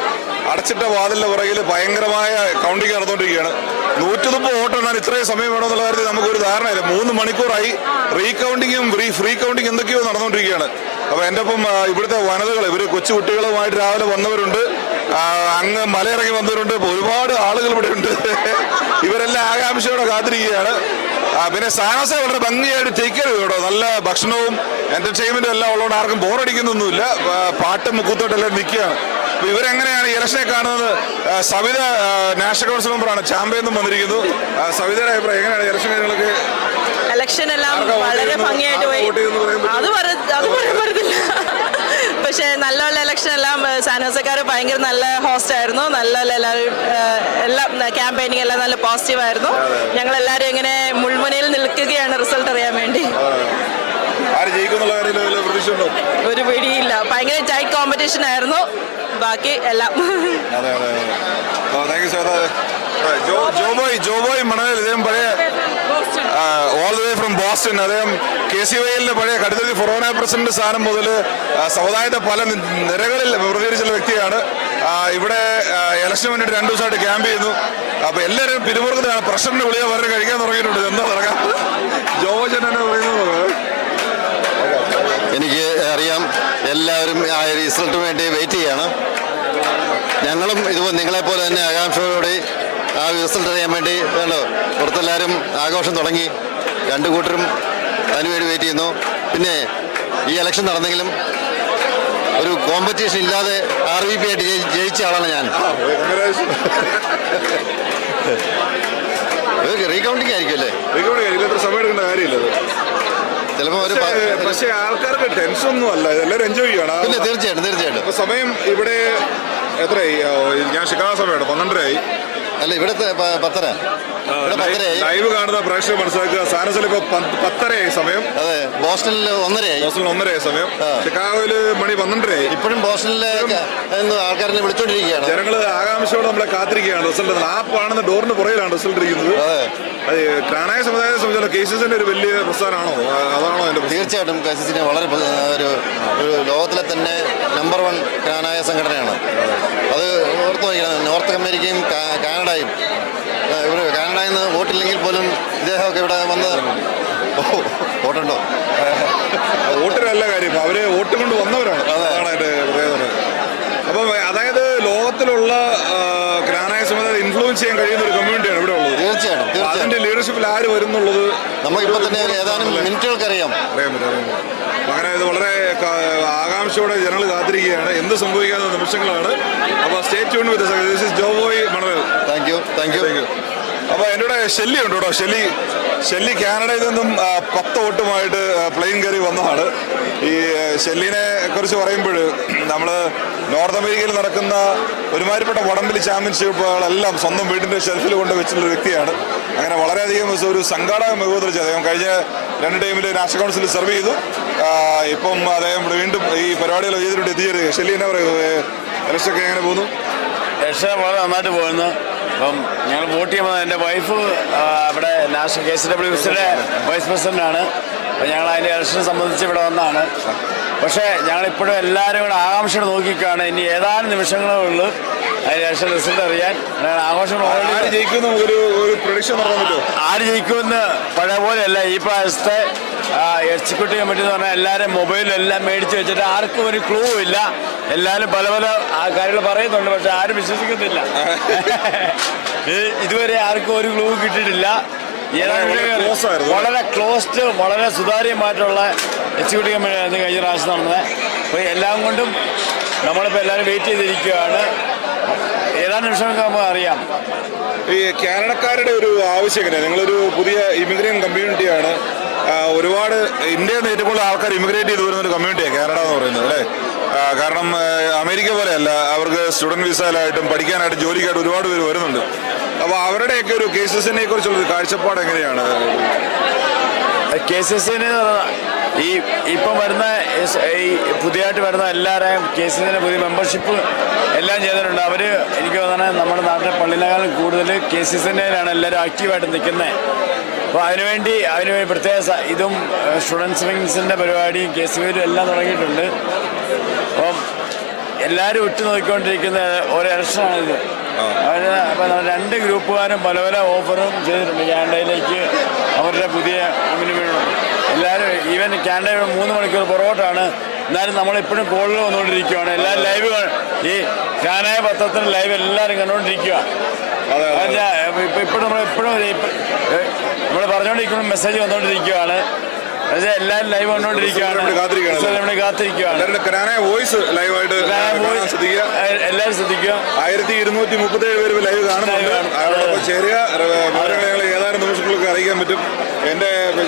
അടച്ചിട്ട വാതിലിന്റെ പുറകിൽ ഭയങ്കരമായ കൗണ്ടിങ് നടന്നുകൊണ്ടിരിക്കുകയാണ്. 130 വോട്ട് എണ്ണാൻ ഇത്രയും സമയം വേണമെന്നുള്ള കാര്യത്തിൽ നമുക്കൊരു ധാരണയില്ല. 3 മണിക്കൂറായി റീകൗണ്ടിങ്ങും ഫ്രീ കൗണ്ടിങ് എന്തൊക്കെയോ നടന്നുകൊണ്ടിരിക്കുകയാണ്. അപ്പോൾ എൻ്റെ ഒപ്പം ഇവിടുത്തെ വനിതകൾ, ഇവർ കൊച്ചുകുട്ടികളുമായിട്ട് രാവിലെ വന്നവരുണ്ട്, അങ്ങ് മലയിറങ്ങി വന്നവരുണ്ട്, ഒരുപാട് ആളുകൾ ഇവിടെ ഉണ്ട്. ഇവരെല്ലാം ആകാംക്ഷയോടെ കാത്തിരിക്കുകയാണ്. പിന്നെ സാനോസെ വളരെ ഭംഗിയായിട്ട് ടേക്ക് കെയർ ചെയ്തു കേട്ടോ. നല്ല ഭക്ഷണവും എന്റർടൈൻമെന്റും എല്ലാം ഉള്ളതുകൊണ്ട് ആർക്കും ബോറടിക്കുന്നൊന്നുമില്ല. പാട്ടും മുക്കൂത്തോട്ടെല്ലാം നിൽക്കുകയാണ്. അപ്പൊ ഇവരെങ്ങനെയാണ് ഇലക്ഷനെ കാണുന്നത്? സവിത നാഷണൽ കൗൺസിൽ മെമ്പറാണ്, ചാമ്പയിൽ നിന്നും വന്നിരിക്കുന്നു. സവിതയുടെ അഭിപ്രായം എങ്ങനെയാണ് ഇലക്ഷൻ കാര്യങ്ങളൊക്കെ? ഇലക്ഷൻ എല്ലാം വളരെ ഭംഗിയായിട്ട് പോയി. അത് പറയാൻ പറ്റത്തില്ല. പക്ഷേ നല്ല ഇലക്ഷൻ എല്ലാം സാനോസക്കാർ ഭയങ്കര നല്ല ഹോസ്റ്റ് ആയിരുന്നു. നല്ല എല്ലാം ക്യാമ്പയിനിങ് എല്ലാം നല്ല പോസിറ്റീവ് ആയിരുന്നു. ഞങ്ങൾ എല്ലാവരും ഇങ്ങനെ മുൾമുനയിൽ നിൽക്കുകയാണ് റിസൾട്ട് അറിയാൻ വേണ്ടി. ഒരു പിടിയില്ല, ഭയങ്കര ടൈറ്റ് കോമ്പറ്റീഷൻ ആയിരുന്നു. ബാക്കി എല്ലാം ജോബോയ് മണൽ, ഇദ്ദേഹം പഴയ all the way from Boston. അദ്ദേഹം KCYLന്റെ പഴയ കടുത്തതി ഫൊറോന പ്രസിഡന്റ് സ്ഥാനം മുതൽ സമുദായത്തെ പല നിരകളിൽ പ്രതികരിച്ചുള്ള വ്യക്തിയാണ്. ഇവിടെ ഇലക്ഷന് വേണ്ടിയിട്ട് 2 ദിവസമായിട്ട് ക്യാമ്പ് ചെയ്യുന്നു. അപ്പൊ എല്ലാവരും പിരിമുറുക്കത്തിലാണ്. പ്രസിഡന്റ് വിളിയാ വളരെ കഴിക്കാൻ തുടങ്ങിയിട്ടുണ്ട്. എന്താ നടക്കാം? ജോബോ ചേട്ടൻ പറയുന്നത് എനിക്ക് അറിയാം. എല്ലാവരും ആ റിസൾട്ടിന് വേണ്ടി വെയിറ്റ് ചെയ്യാണ്. ഞങ്ങളും ഇതുപോലെ നിങ്ങളെപ്പോലെ തന്നെ ആകാംക്ഷയോടെ ആ റിസൾട്ട് അറിയാൻ വേണ്ടി വേണ്ടോ പുറത്തെല്ലാവരും ആഘോഷം തുടങ്ങി. 2 കൂട്ടരും അതിനുവേണ്ടി വെയിറ്റ് ചെയ്യുന്നു. പിന്നെ ഈ ഇലക്ഷൻ നടന്നെങ്കിലും ഒരു കോമ്പറ്റീഷൻ ഇല്ലാതെ RVP ആയിട്ട് ജയിച്ച ആളാണ് ഞാൻ. റീകൗണ്ടിങ് ആയിരിക്കും അല്ലേ? സമയം എടുക്കേണ്ട കാര്യമില്ല. ചിലപ്പോൾ പക്ഷേ ആൾക്കാർക്ക് ടെൻഷൻ ഒന്നും അല്ല, എല്ലാവരും എൻജോയ് ചെയ്യണം. പിന്നെ തീർച്ചയായിട്ടും. സമയം ഇവിടെ എത്രയായി? ഞാൻ ഷിക്കാഗോ സമയമാണ് 12:30. അല്ല ഇവിടുത്തെ 10:30. ലൈവ് കാണുന്ന പ്രേക്ഷകർ മനസ്സിലാക്കുക, സാനസിൽ ഇപ്പൊ 10:30 സമയം. അതെ, ബോസ്റ്റണിൽ 1:30 സമയം. ചിക്കാഗോയില് മണി 12. ഇപ്പോഴും ബോസ്റ്റണിലെ ആൾക്കാരെ വിളിച്ചോണ്ടിരിക്കുകയാണ്. ജനങ്ങൾ ആകാംക്ഷയോടെ നമ്മളെ കാത്തിരിക്കുകയാണ് റിസൾട്ട്. ആ കാണുന്ന ഡോറിന് പുറകിലാണ് റിസൾട്ട് ഇരിക്കുന്നത്. അത് കാനായ സമുദായത്തെ സംബന്ധിച്ചുള്ള കേസസിന്റെ ഒരു വലിയ പ്രസ്ഥാനമാണോ, അതാണോ അതിന്റെ? തീർച്ചയായിട്ടും കേസസിനെ വളരെ ഒരു ലോകത്തിലെ തന്നെ നമ്പർ 1 കാനായ സംഘടനയാണ്. അത് ഓർത്ത് നോക്കണം. നോർത്ത് അമേരിക്കയും കാനഡയും കാനഡയിൽ നിന്ന് വോട്ടില്ലെങ്കിൽ പോലും ഇദ്ദേഹമൊക്കെ ഇവിടെ വന്ന് വോട്ടുണ്ടോ? വോട്ടിനല്ല കാര്യം, അവര് വോട്ട് കൊണ്ട് വന്നവരാണ്. അതാണ് അതിന്റെ പ്രത്യേകത. അപ്പം അതായത് ലോകത്തിലുള്ള കാനായ സമുദായത്തെ ഇൻഫ്ലുവൻസ് ചെയ്യാൻ കഴിയുന്ന ഒരു കമ്മ്യൂണിറ്റിയാണ് ഇവിടെ ഉള്ളത്. തീർച്ചയായിട്ടും അതിന്റെ ലീഡർഷിപ്പിൽ ആര് വരുന്നുള്ളത് നമുക്കിപ്പോ തന്നെ ഏതാനും മിനിറ്റുകൾക്കറിയാം. അങ്ങനെ ഇത് വളരെ ആകാംക്ഷയോടെ ജനങ്ങൾ കാത്തിരിക്കുകയാണ്. എന്ത് സംഭവിക്കാത്ത നിമിഷങ്ങളാണ്. അപ്പൊ stay tune with this is Joboy മണൽ. Thank you. അപ്പൊ എൻ്റെ കൂടെ ഷെല്ലി ഉണ്ട് കേട്ടോ. ഷെല്ലി കാനഡയിൽ നിന്നും 10 വോട്ടുമായിട്ട് പ്ലെയിൻ കയറി വന്നതാണ്. ഈ ഷെല്ലിനെ കുറിച്ച് പറയുമ്പോൾ നമ്മൾ നോർത്ത് അമേരിക്കയിൽ നടക്കുന്ന ഒരുമാതിരിപ്പെട്ട വടംവലി ചാമ്പ്യൻഷിപ്പുകളെല്ലാം സ്വന്തം വീടിൻ്റെ ഷെൽഫിൽ കൊണ്ട് വെച്ചിട്ടുള്ള വ്യക്തിയാണ്. അങ്ങനെ വളരെയധികം ഒരു സംഘാടക മികവ് തെളിയിച്ചു. അദ്ദേഹം കഴിഞ്ഞ 2 ടൈമിൽ നാഷണൽ കൗൺസിലിൽ സെർവ് ചെയ്തു. ഇപ്പം അദ്ദേഹം വീണ്ടും ഈ പരിപാടികൾ ചെയ്തിട്ട് എത്തിച്ചേരുക. ഷെല്ലി എന്നാ പറയുന്നത്, ഇലക്ഷനൊക്കെ എങ്ങനെ പോകുന്നു? ഇലക്ഷൻ വളരെ നന്നായിട്ട് പോകുന്നു. അപ്പം ഞങ്ങൾ വോട്ട് ചെയ്യുമ്പോൾ എൻ്റെ വൈഫ് ഇവിടെ നാഷണൽ KCWCയുടെ വൈസ് പ്രസിഡൻ്റാണ്. അപ്പോൾ ഞങ്ങൾ അതിൻ്റെ ഇലക്ഷനെ സംബന്ധിച്ച് ഇവിടെ വന്നതാണ്. പക്ഷേ ഞങ്ങളിപ്പോഴും എല്ലാവരും കൂടെ ആകാംക്ഷയോടെ നോക്കിക്കാണ്. ഇനി ഏതാനും നിമിഷങ്ങളേ ഉള്ളൂ അതിന് ഇലക്ഷൻ റിസൾട്ട് അറിയാൻ. ആഘോഷം ആര് ജയിക്കുമെന്ന് പഴയ പോലെയല്ല. ഈ പ്രാവശ്യത്തെ എക്സിക്യൂട്ടീവ് കമ്മിറ്റി എന്ന് പറഞ്ഞാൽ എല്ലാവരും മൊബൈലും എല്ലാം മേടിച്ച് വെച്ചിട്ട് ആർക്കും ഒരു ക്ലൂ ഇല്ല. എല്ലാവരും പല കാര്യങ്ങൾ പറയുന്നുണ്ട്, പക്ഷെ ആരും വിശ്വസിക്കുന്നില്ല. ഇതുവരെ ആർക്കും ഒരു ക്ലൂ കിട്ടിയിട്ടില്ല. വളരെ ക്ലോസ്ഡ്, വളരെ സുതാര്യമായിട്ടുള്ള എക്സിക്യൂട്ടീവ് കമ്മിറ്റി ആയിരുന്നു കഴിഞ്ഞ പ്രാവശ്യം നടന്നത്. അപ്പോൾ എല്ലാം കൊണ്ടും നമ്മളിപ്പോൾ എല്ലാവരും വെയിറ്റ് ചെയ്തിരിക്കുകയാണ്. ഏതാനും നിമിഷങ്ങൾക്ക് നമുക്ക് അറിയാം. ഈ കാനഡക്കാരുടെ ഒരു ആവശ്യം എങ്ങനെയാണ്? നിങ്ങളൊരു പുതിയ ഇമിഗ്രേറ്റ് കമ്മ്യൂണിറ്റിയാണ്. ഒരുപാട് ഇന്ത്യയിൽ നിന്ന് ഏറ്റവും കൂടുതൽ ആൾക്കാർ ഇമിഗ്രേറ്റ് ചെയ്ത് വരുന്ന ഒരു കമ്മ്യൂണിറ്റിയാണ് കാനഡ എന്ന് പറയുന്നത് അല്ലേ? കാരണം അമേരിക്ക പോലെയല്ല, അവർക്ക് സ്റ്റുഡൻറ് വിസയിലായിട്ടും പഠിക്കാനായിട്ടും ജോലിക്കായിട്ടും ഒരുപാട് പേര് വരുന്നുണ്ട്. അപ്പോൾ അവരുടെയൊക്കെ ഒരു കേസസിനെ കുറിച്ചുള്ളൊരു കാഴ്ചപ്പാട് എങ്ങനെയാണ്? കേസസിന് ഇപ്പം വരുന്ന ഈ പുതിയതായിട്ട് വരുന്ന എല്ലാവരെയും KCCനെ പുതിയ മെമ്പർഷിപ്പ് എല്ലാം ചെയ്തിട്ടുണ്ട്. അവർ എനിക്ക് തോന്നുന്നത് നമ്മുടെ നാട്ടിലെ പള്ളിനേക്കാളും കൂടുതൽ KCCയിലാണ് എല്ലാവരും ആക്റ്റീവായിട്ട് നിൽക്കുന്നത്. അപ്പോൾ അതിനുവേണ്ടി പ്രത്യേക ഇതും സ്റ്റുഡൻസ് വിങ്സിൻ്റെ പരിപാടിയും KCCയിലും എല്ലാം തുടങ്ങിയിട്ടുണ്ട്. അപ്പം എല്ലാവരും ഉറ്റുനോക്കിക്കൊണ്ടിരിക്കുന്ന ഒരു ഇലക്ഷനാണിത്. അപ്പം 2 ഗ്രൂപ്പുകാരും പല ഓഫറും ചെയ്തിട്ടുണ്ട് കാനഡയിലേക്ക്. അവരുടെ പുതിയ എല്ലാവരും ഈവൻ കാനഡ 3 മണിക്കൂർ പുറകോട്ടാണ്. എന്നാലും നമ്മളിപ്പോഴും കോളിൽ വന്നുകൊണ്ടിരിക്കുകയാണ്. എല്ലാവരും ലൈവ് ഈ കാനായ പത്രത്തിന് ലൈവ് എല്ലാവരും കണ്ടുകൊണ്ടിരിക്കുക. ഇപ്പോഴും നമ്മൾ പറഞ്ഞുകൊണ്ടിരിക്കുമ്പോൾ മെസ്സേജ് വന്നുകൊണ്ടിരിക്കുകയാണ്. എല്ലാവരും ലൈവ് കണ്ടുകൊണ്ടിരിക്കുകയാണ്, കാത്തിരിക്കുകയാണ്. എല്ലാവരും ശ്രദ്ധിക്കുക. 1237 പേര് ലൈവ് കാണുന്നുണ്ട്. ചെറിയ ഏതാനും നിമിഷങ്ങൾക്ക് അറിയിക്കാൻ പറ്റും.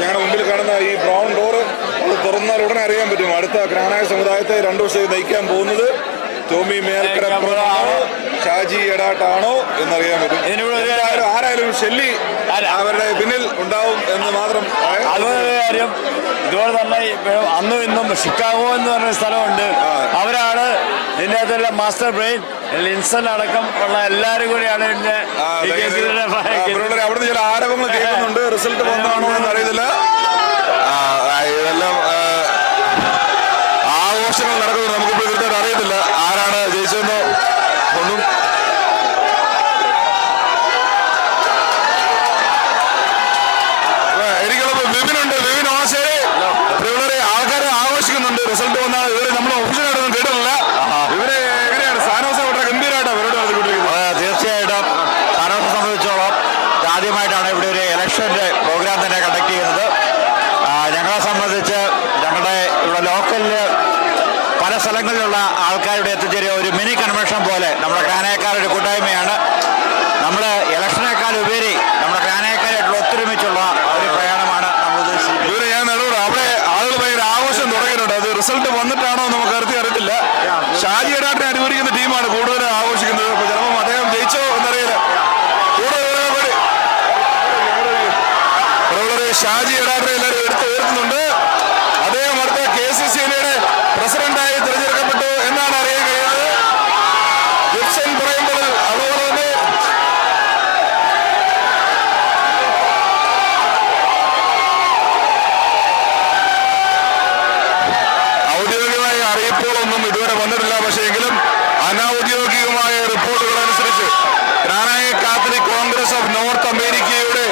ഞങ്ങളുടെ മുമ്പിൽ കാണുന്ന ഈ ബ്രൗൺ ഡോറ് അത് തുറന്നാൽ ഉടനെ അറിയാൻ പറ്റും അടുത്ത കാനായ സമുദായത്തെ 2 വർഷത്തേക്ക് നയിക്കാൻ പോകുന്നത് ടോമി മേൽക്കരപ്പുറത്താണോ ഷാജി എഡാട്ടാണോ എന്നറിയാൻ പറ്റും. ആരായാലും ഷെല്ലി അവരുടെ പിന്നിൽ ഉണ്ടാവും എന്ന് മാത്രം. അതുപോലെ കാര്യം ഇതുപോലെ തന്നെ അന്നും ഇന്നും ഷിക്കാഗോ എന്ന് പറഞ്ഞ സ്ഥലമുണ്ട്. അവരാണ് ഇതിൻ്റെ അകത്തുള്ള മാസ്റ്റർ ബ്രെയിൻ. ലിൻസൺ അടക്കം ഉള്ള എല്ലാവരും കൂടിയാണ് അവിടുന്ന് ചില ആരോപണങ്ങൾ കേൾക്കുന്നുണ്ട്. റിസൾട്ട് വന്നാണോ എന്ന് അറിയത്തില്ല. ഇതെല്ലാം ആഘോഷങ്ങൾ നടക്കുന്നത് നമുക്കിപ്പോൾ കൃത്യമായിട്ട് അറിയത്തില്ല ആരാണ് ജയിച്ചതെന്നോ ഒന്നും. എനിക്കുള്ളത് വിപിനുണ്ട്. വിപിൻ ഓശേരി ഇവിടെ ആൾക്കാരെ ആഘോഷിക്കുന്നുണ്ട്. റിസൾട്ട് വന്നാൽ ഇവരെ നമ്മൾ ഒഫീഷ്യലായിട്ടൊന്നും കേട്ടിട്ടില്ല. ഇവരെ എങ്ങനെയാണ് സാനോസ വളരെ ഗംഭീരമായിട്ടാണ് അവരോട് നടത്തിക്കൊണ്ടിരിക്കുന്നത്. തീർച്ചയായിട്ടും സാനോസെ സംബന്ധിച്ചോളം ആദ്യമായിട്ടാണ് ഇവിടെ ഒരു ഇലക്ഷൻ്റെ പ്രോഗ്രാം തന്നെ കണ്ടക്ട് ചെയ്യുന്നത്. ഞങ്ങളെ സംബന്ധിച്ച് ഞങ്ങളുടെ ഇവിടെ ലോക്കലിൽ പല സ്ഥലങ്ങളിലുള്ള ആൾക്കാരുടെ എത്തിച്ചേരിയ ഒരു മിനി കൺവെൻഷൻ പോലെ നമ്മുടെ കാനയക്കാരുടെ കൂട്ടായ്മയാണ്. നമ്മൾ ഇലക്ഷനേക്കാൾ ഉപരി നമ്മുടെ കാനയക്കാരായിട്ടുള്ള ഒത്തൊരുമിച്ചുള്ള ഒരു പ്രയാണമാണ് നമ്മൾ ഉദ്ദേശിക്കുന്നത്. ഇവരെ ഞാൻ നടുവിടെ അവിടെ ആളുകൾ ഭയങ്കര ആഘോഷം തുടങ്ങിയിട്ടുണ്ട്. അത് റിസൾട്ട് വന്നിട്ടാണോ നമുക്ക് അറിയത്തില്ല. ഷാജി എഡാട്ടിനെ അനുകൂലിക്കുന്ന ടീമാണ് കൂടുതൽ ആഘോഷിക്കുന്നത്. അപ്പോൾ ചിലപ്പോൾ അദ്ദേഹം ജയിച്ചോ എന്നറിയില്ല. ഇതുവരെ വന്നിട്ടില്ല. പക്ഷേ എങ്കിലും അനൌദ്യോഗികമായ റിപ്പോർട്ടുകൾ അനുസരിച്ച് Knanaya Catholic Congress of North അമേരിക്കയുടെ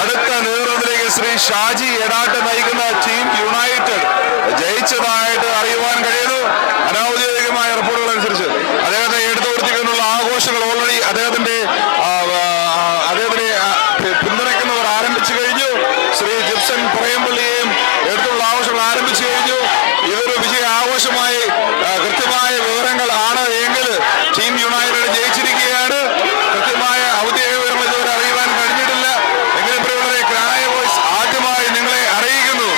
അടുത്ത നേതൃത്വത്തിലേക്ക് ശ്രീ ഷാജി എഡാട്ട് നയിക്കുന്ന ടീം യുണൈറ്റഡ് ജയിച്ചതായിട്ട് അറിയുവാൻ കഴിയുന്നു. അനൌദ്യോഗികമായ റിപ്പോർട്ടുകൾ അനുസരിച്ച് അദ്ദേഹത്തെ എടുത്തുകൊടുത്തിരിക്കാനുള്ള ആഘോഷങ്ങൾ ഓൾറെഡി അദ്ദേഹത്തിനെ പിന്തുണയ്ക്കുന്നവർ ആരംഭിച്ചു കഴിഞ്ഞു. ശ്രീ ജിപ്സൺ പറയമ്പള്ളിയെയും എടുത്തുള്ള ആഘോഷങ്ങൾ ആരംഭിച്ചു കഴിഞ്ഞു. ഇതൊരു വിജയ ആഘോഷമായി കൃത്യമായ വിവരങ്ങൾ ആണ് എങ്കിൽ ടീം യുണൈറ്റഡ് ജയിച്ചിരിക്കുകയാണ്. കൃത്യമായ ഔദ്യോഗിക വിവരങ്ങൾ ഇതുവരെ അറിയുവാൻ കഴിഞ്ഞിട്ടില്ല. എങ്കിലും പ്രിയമുള്ളവരെ, ക്നാനായ വോയിസ് ആദ്യമായി നിങ്ങളെ അറിയിക്കുന്നു.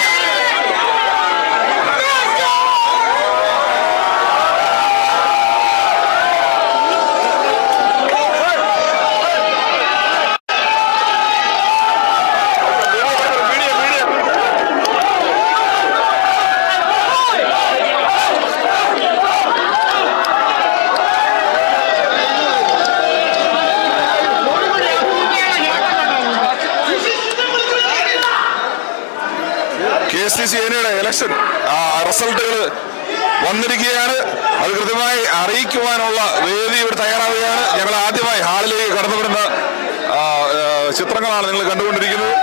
KCCNയുടെ ഇലക്ഷൻ റിസൾട്ടുകൾ വന്നിരിക്കുകയാണ്. അത് കൃത്യമായി അറിയിക്കുവാനുള്ള വേദി ഇവിടെ തയ്യാറാവുകയാണ്. ഞങ്ങൾ ആദ്യമായി ഹാളിലേക്ക് കടന്നുവിടുന്ന ചിത്രങ്ങളാണ് നിങ്ങൾ കണ്ടുകൊണ്ടിരിക്കുന്നത്.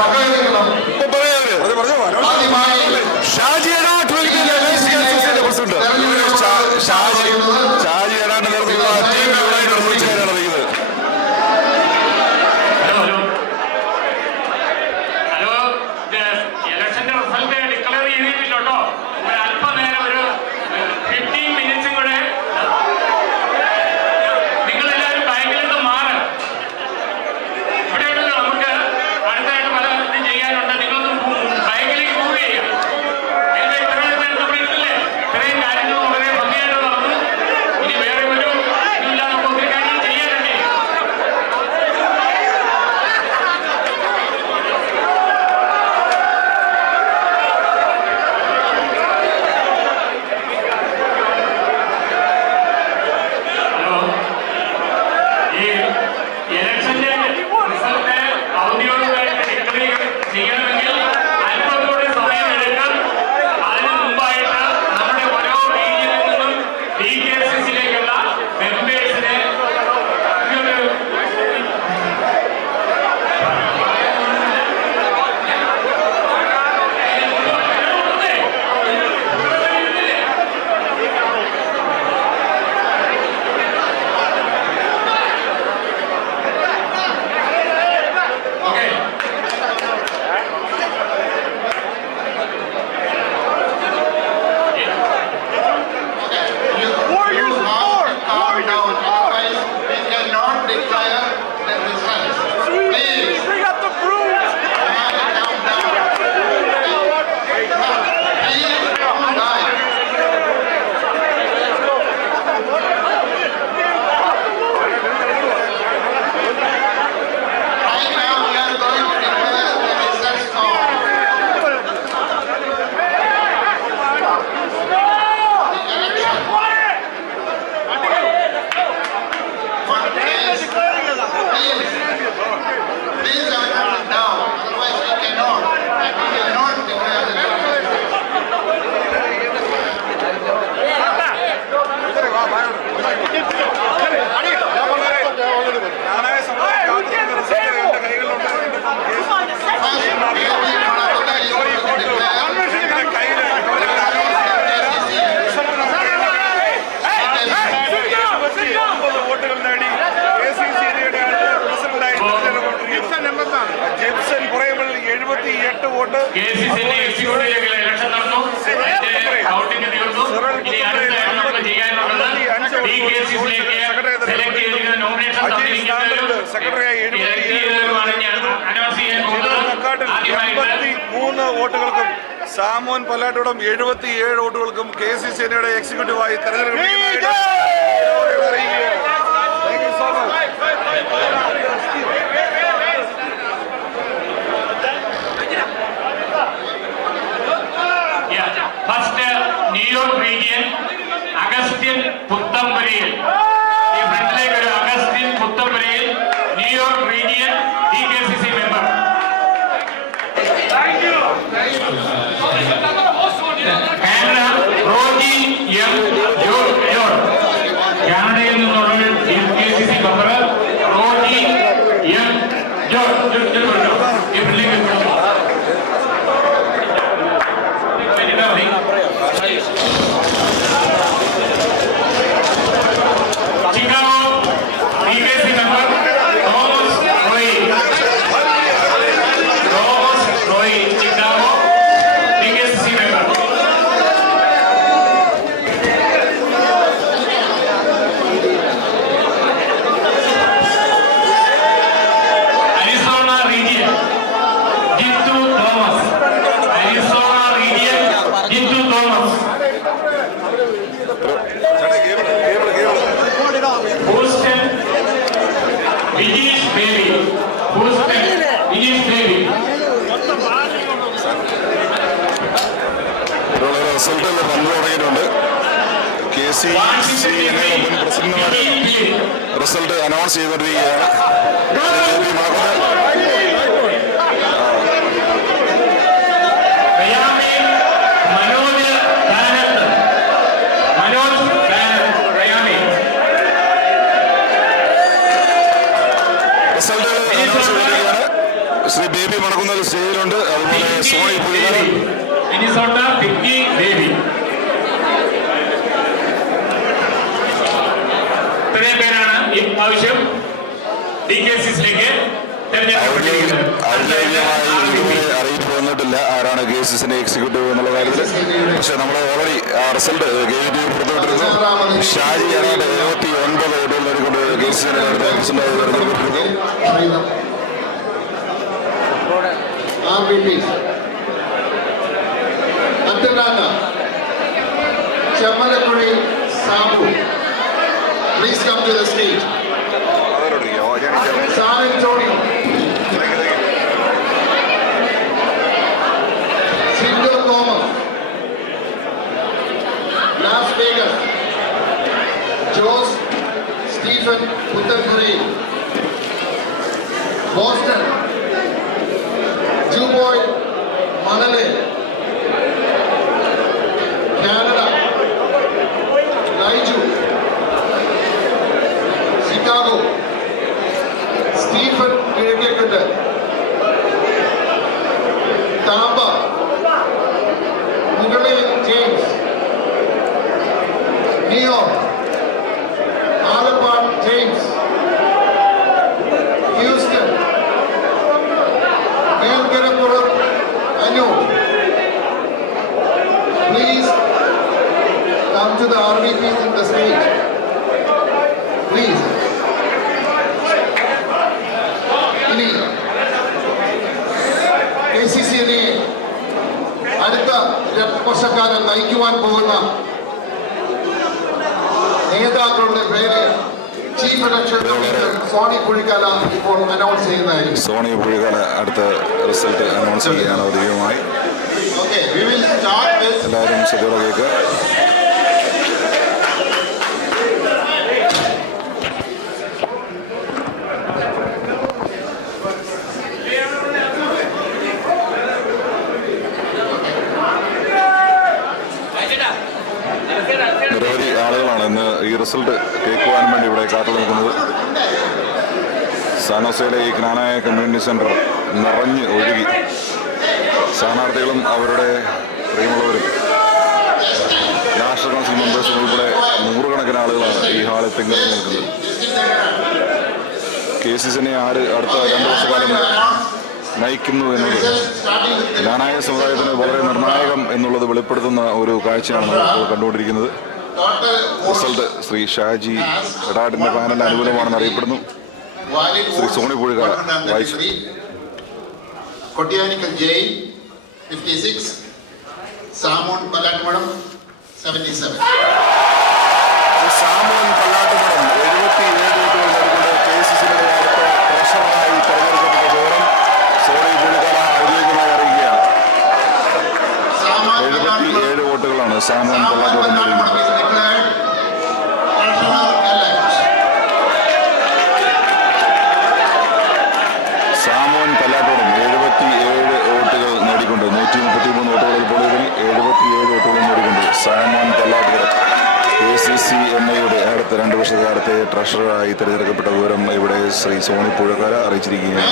സഹകരിക്കണം. ആദ്യമായി ഷാജി എടാട്ട് ഷാജി എടാട്ട് നേതൃത്വത്തിലുള്ള ടീം ഇവിടെ നിർമ്മിച്ചവരാണ് അറിയുന്നത്. ഹലോ, ഇലക്ഷന്റെ റിസൾട്ട് ഡിക്ലെയർ ചെയ്തിട്ടില്ല കേട്ടോ. ഒരു അല്പനേരം ഒരു 15 മിനിറ്റ്സും കൂടെ നിങ്ങളെല്ലാവരും ബാങ്കിൽ നിന്ന് മാറ്. ഇവിടെ ഉണ്ടല്ലോ, നമുക്ക് അടുത്തായിട്ട് പല ഇത് ചെയ്യാനുണ്ട്. നിങ്ങളൊന്നും ബാങ്കിലേക്ക് മൂവ് ചെയ്യുക. അതിന്റെ ഇത്രയും നമ്മുടെ ഇല്ലേ, ഇത്രയും കാര്യങ്ങൾ വളരെ ഭംഗിയായിട്ട് നടന്നു. ഇനി വേറെ ഒരു ഇതില്ല, നമുക്ക് ഒത്തിരി കാര്യങ്ങൾ ചെയ്യാനുണ്ട്. ഹലോ, ഈ ഇലക്ഷന്റെ റിസൾട്ട് ഔദ്യോഗികമായിട്ട് ഡിക്ലെയർ ചെയ്യണമെങ്കിൽ അല്പം കൂടി സമയമെടുക്കാം. അതിന് മുമ്പായിട്ട് നമ്മുടെ ഓരോ റീജിയനിൽ നിന്നും KCCയിലേക്കുള്ള മെമ്പേഴ്സിനെ KCCന്റെ എക്സിക്യൂട്ടീവിലേക്കുള്ള ഇലക്ഷൻ നടന്നു. കൗണ്ടിംഗ് തീർന്നു. ഇനി അടുത്തായിട്ട് നമുക്ക് ചെയ്യാനുള്ളത് KCCയിലേക്ക് സെലക്ട് ചെയ്തിരിക്കുന്ന നോമിനേഷൻ തന്നിരിക്കുന്നവരും എലക്ട് ചെയ്തവരുമാണ് ഞാൻ അനൗൺസ് ചെയ്യാൻ പോകുന്നത്. ആദ്യമായിട്ട് 83 വോട്ടുകൾക്കും സാമോൻ പല്ലാട്ടോടും 77 വോട്ടുകൾക്കും KCCയുടെ എക്സിക്യൂട്ടീവായി തെരഞ്ഞെടുക്കപ്പെട്ടു. First New York region Agasthyan Puthenpurayil. ഈ ഫ്രണ്ടിലേക്ക് ഒരു Agasthyan Puthenpurayil, New York region KCC member. Canada Roji M George. കാനഡയിൽ നിന്നുള്ള KCC member Roji M George. ഈ ഫ്രണ്ടിലേക്ക് റിസൾട്ട് വന്നു തുടങ്ങിയിട്ടുണ്ട്. KCCയുടെ മുൻ പ്രസിഡന്റുമാർ റിസൾട്ട് അനൗൺസ് ചെയ്തുകൊണ്ടിരിക്കുകയാണ്. റിസൾട്ടുകൾ അനൗൺസ് ചെയ്തിരിക്കുകയാണ്. ശ്രീ ബേബി മണക്കുന്ന സ്റ്റേജിലുണ്ട്. അതുപോലെ സോണി പുലിക്കര, മിനിസോട്ട പിക്കി ബേബി. ഇത്രയും പേരാണ് ഈ പ്രാവശ്യം DKCസിലേക്ക് തെരഞ്ഞെടുക്കപ്പെട്ടിരിക്കുന്നത്. അറിയിപ്പ് വന്നിട്ടില്ല ആരാണ് KCCന്റെ എക്സിക്യൂട്ടീവ് എന്നുള്ള കാര്യത്തിൽ. പക്ഷെ നമ്മൾ ഓൾറെഡി റിസൾട്ട് പുറത്തുവിട്ടിരുന്നു. ഷാജി എടാട്ട് 79 വോട്ടുകൾ നേടിക്കൊണ്ട് KCCന്റെ president തെരഞ്ഞെടുക്കപ്പെട്ടിരുന്നു. Chamalapuri Sabu, please come to the stage. San Antonio, Sindhu Thomas, Las Vegas, Jose Stephen Puttaguri, Boston, Juboy Manale, Canada, Naiju, Chicago, Stephen Kirkekunda, Tamba, Mugalayan James, New York, Alapan James, Houston, Melkarapurthu, Anu. Please come to the RVPs in the stage. Please. ഇനി KCCനെ അടുത്ത 2 വർഷക്കാലം നയിക്കുവാൻ പോകുന്ന നേതാക്കളുടെ പേര് chief election officer Sony പുഴിക്കാല ഇപ്പോൾ announce ചെയ്യുന്നതായിരിക്കും. Sony പുഴിക്കാല അടുത്ത റിസൾട്ട് അനൗൺസ് ചെയ്യുകയാണ് ഔദ്യോഗികമായി. എല്ലാവരും ശ്രദ്ധയോടെ കേൾക്കുക. നിരവധി ആളുകളാണ് ഇന്ന് ഈ റിസൾട്ട് കേൾക്കുവാൻ വേണ്ടി ഇവിടെ കാത്തു നിൽക്കുന്നത്. സാനോസയിലെ ഈ ജ്ഞാനായ കമ്മ്യൂണിറ്റി സെന്റർ നിറഞ്ഞ് ഒഴുകി. സ്ഥാനാർത്ഥികളും അവരുടെ പ്രിയമുള്ളവരും നാഷണൽ കൗൺസിൽ മെമ്പേഴ്സും ഉൾപ്പെടെ നൂറുകണക്കിന് ആളുകളാണ് ഈ ഹാളിൽ തിങ്ങി നിൽക്കുന്നത്. KCCനെ ആര് അടുത്ത 2 വർഷക്കാലം നയിക്കുന്നു എന്നത് ജ്ഞാനായ സമുദായത്തിന് വളരെ നിർണായകം എന്നുള്ളത് വെളിപ്പെടുത്തുന്ന ഒരു കാഴ്ചയാണ് നമ്മൾ കണ്ടുകൊണ്ടിരിക്കുന്നത്. റിസൾട്ട് ശ്രീ ഷാജി എടാട്ടിന്റെ പാനലിന് അനുകൂലമാണെന്ന് അറിയപ്പെടുന്നു. ശ്രീ സോണി പുഴിക്കാല വായിച്ചു. Kotiyanikal Jain 56, Samon Palatmadam 77. സാമോൻ പല്ലാട്ടുമടം 77 വോട്ടുകൾ നേടിക്കൊണ്ട് KCCയുടെ അടുത്ത ട്രഷററായി തെരഞ്ഞെടുക്കപ്പെട്ട വിവരം സോണി പുഴിക്കാല ഔദ്യോഗികമായി അറിയിക്കുകയാണ്. 77 വോട്ടുകളാണ് സാമോൻ പല്ലാട്ടുമടം നേടിയിരിക്കുന്നത്. സാമോൻ പല്ലാട്ടോടം 77 വോട്ടുകൾ നേടിക്കൊണ്ട് 133 വോട്ടുകളിൽ പോളിയതിൽ 77 വോട്ടുകൾ നേടിക്കൊണ്ട് സാമോൻ പല്ലാട്ടോടം KCCNAയുടെ അടുത്ത 2 വർഷക്കാലത്തെ ട്രഷററായി തിരഞ്ഞെടുക്കപ്പെട്ട വിവരം ഇവിടെ ശ്രീ സോണി പുഴക്കാല അറിയിച്ചിരിക്കുകയാണ്.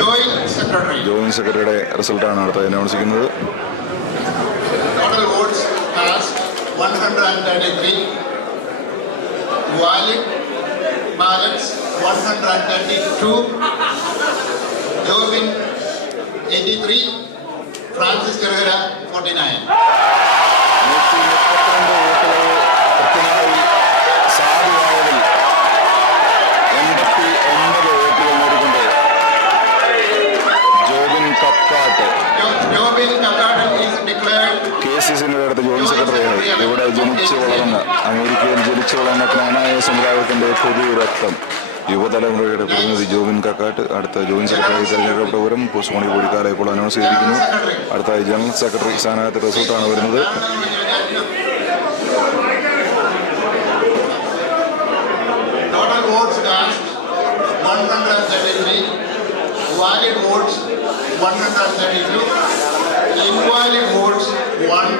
ജോയിന്റ് സെക്രട്ടറിയുടെ റിസൾട്ടാണ് അടുത്ത അനൗൺസ് ചെയ്യുന്നത്. Total votes cast 133, valid ballots 132, Jovin 83, Francis Kergara 49. 132 വോട്ടുകൾ കൃത്യമായി സാധുവായതിൽ 89 വോട്ടുകൾ നേടിക്കൊണ്ട് ജോബിൻ കക്കാട്ട് KCCയുടെ അടുത്ത ജോയിന്റ് സെക്രട്ടറിയായി. ഇവിടെ ജനിച്ചു വളർന്ന അമേരിക്കയിൽ ജനിച്ചു വളർന്ന ജ്ഞാനായ സമുദായത്തിന്റെ പൊതു രക്തം യുവതലമുറയുടെ പ്രതിനിധി ജോബിൻ കക്കാട്ട് അടുത്ത ജോയിന്റ് സെക്രട്ടറി തെരഞ്ഞെടുക്കപ്പെട്ട വിവരം സോണി പുഴിക്കാല ഇപ്പോൾ അനൗൺസ് ചെയ്തിരിക്കുന്നു. അടുത്തായി ജനറൽ സെക്രട്ടറി സ്ഥാനാർത്ഥി റിസൾട്ടാണ് വരുന്നത്. Total votes cast 133, valid votes 132, invalid votes 1,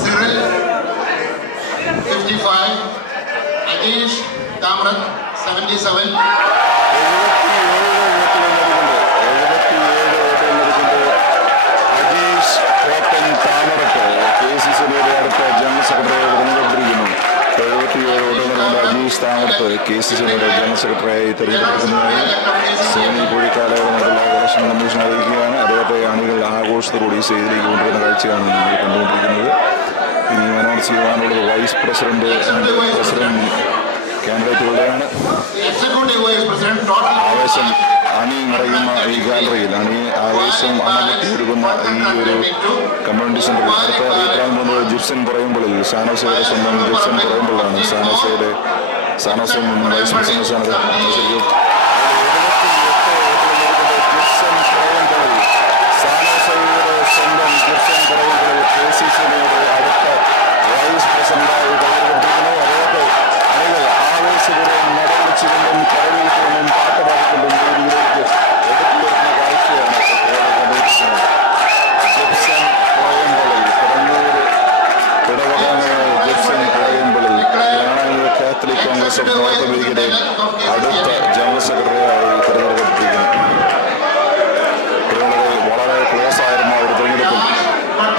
Cyril 55, Adish Tamrat 77. Ajeesh Kottan Thamarath KCCയുടെ അടുത്ത ജനറൽ സെക്രട്ടറിയായി തിരഞ്ഞെടുക്കപ്പെട്ടിരിക്കുന്നു. 77 വോട്ടുകൾ നൽകുന്ന അജീഷ് താമരത്ത് KCCയുടെ ജനറൽ സെക്രട്ടറിയായി തിരഞ്ഞെടുക്കുന്നതിനായി സോണി കോഴിക്കാലയുടെ ഇലക്ഷൻ കമ്മീഷൻ അറിയിക്കുകയാണ്. അദ്ദേഹത്തെ അണികൾ ആഘോഷത്തോടുകൂടി സ്റ്റേജിലേക്ക് കൊണ്ടുവരുന്ന കാഴ്ചയാണ് നമ്മൾ കണ്ടുകൊണ്ടിരിക്കുന്നത്. ഇനി അനൗൺസ് ചെയ്യുവാനുള്ളത് വൈസ് പ്രസിഡന്റ് കാൻഡിഡേറ്റുകളുടെയാണ്. ആവേശം അണി നിറയുന്ന ഈ ഗാലറിയിൽ ആവേശം അണമുട്ടിയൊരുക്കുന്ന ഈ ഒരു കമ്മ്യൂണിറ്റി സെന്ററിൽ അടുത്ത അറിയിക്കാൻ പോകുന്നത് ജിപ്സൺ പറയുമ്പോഴിൽ സാനോസയുടെ സ്വന്തം ജിപ്സൺ പറയുമ്പോഴാണ്. സാനോസയിൽ നിന്നും വൈസ് പ്രസിഡന്റ് സ്ഥാനത്ത് മത്സരിക്കും. സാനോസയുടെ സ്വന്തം ജിപ്സൺ പറയുമ്പോഴിൽ KCCയുടെ അടുത്ത വൈസ് പ്രസിഡന്റായി തിരഞ്ഞെടുക്കപ്പെട്ടിരിക്കുന്നു. അദ്ദേഹത്തെ അണികൾ ആവേശപൂർവ്വം നടപടിച്ചുകൊണ്ടും കരവിട്ടുകൊണ്ടും പാട്ടുപാടിക്കൊണ്ടും രീതിയിലേക്ക് എടുത്തുവരുന്ന കാഴ്ചയാണ് കണ്ടുപിടിക്കുന്നത്. ജിപ്സൺ കോയമ്പളി കടന്നൂർ ഇടവകാംഗമായ Jipson Koyampally Knanaya Catholic Congress of North അമേരിക്കയുടെ അടുത്ത ജനറൽ സെക്രട്ടറിയായി തിരഞ്ഞെടുക്കപ്പെട്ടിരിക്കുന്നു. വളരെ ക്ലോസ് ആയിരുന്ന ഒരു തെരഞ്ഞെടുപ്പിൽ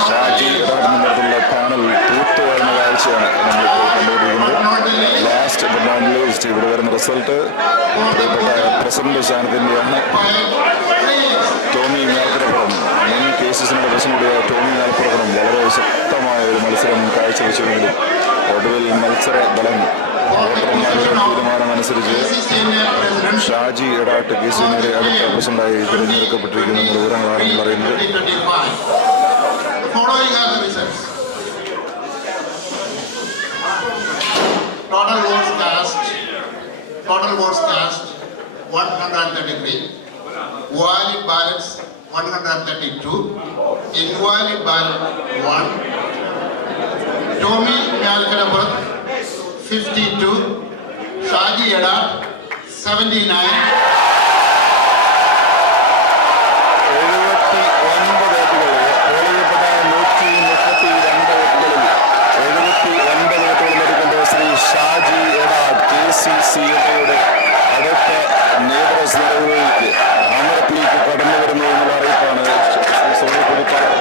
ഷാജി എഡാട്ടിന്റെ നേതൃത്വത്തിലുള്ള പാനൽ തൂത്തുവാരുന്ന കാഴ്ചയാണ് നമ്മളിപ്പോൾ കണ്ടുകൊണ്ടിരിക്കുന്നത്. ലാസ്റ്റ് ബട്ട് നോട്ട് ലീസ്റ്റ് ഇവിടെ വരുന്ന റിസൾട്ട് പ്രിയപ്പെട്ട പ്രസിഡന്റ് സ്ഥാനത്തിൻ്റെയാണ്. ടോമി മേൽക്കരപ്പുറം മുൻ KCCയുടെ പ്രസിഡന്റുடைய ടോമി മേൽക്കരപ്പുറം വളരെ ശക്തമായ ഒരു മത്സരം കാഴ്ചവെച്ചുവെങ്കിലും ഒടുവിൽ മത്സര ബലം വോട്ടർമാരുടെ തീരുമാനമനുസരിച്ച് ഷാജി എഡാട്ട് KCCയുടെ അടുത്ത പ്രസിഡന്റായി തിരഞ്ഞെടുക്കപ്പെട്ടിരിക്കുന്ന വിവരങ്ങളാണ് പറയുന്നത്. Total votes cast 133, valid ballots 132, invalid ballot 1, Tomy Melkarapurthu 52, Shaji Edat 79. Shaji Edat KCCയുടെ അടുത്ത നേതൃത്വത്തിലേക്ക് അമരത്തിലേക്ക് കടന്നു വരുന്നു എന്നുള്ള അറിയിപ്പാണ് സോണി പുലിക്കാരുടെ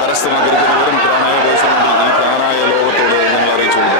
കരസ്ഥമാക്കിയിരിക്കുന്നവരും ക്രാനായ വോയിസ് വേണ്ടി ഈ ക്രാനായ ലോകത്തോട് ഞങ്ങൾ അറിയിച്ചുകൊണ്ട്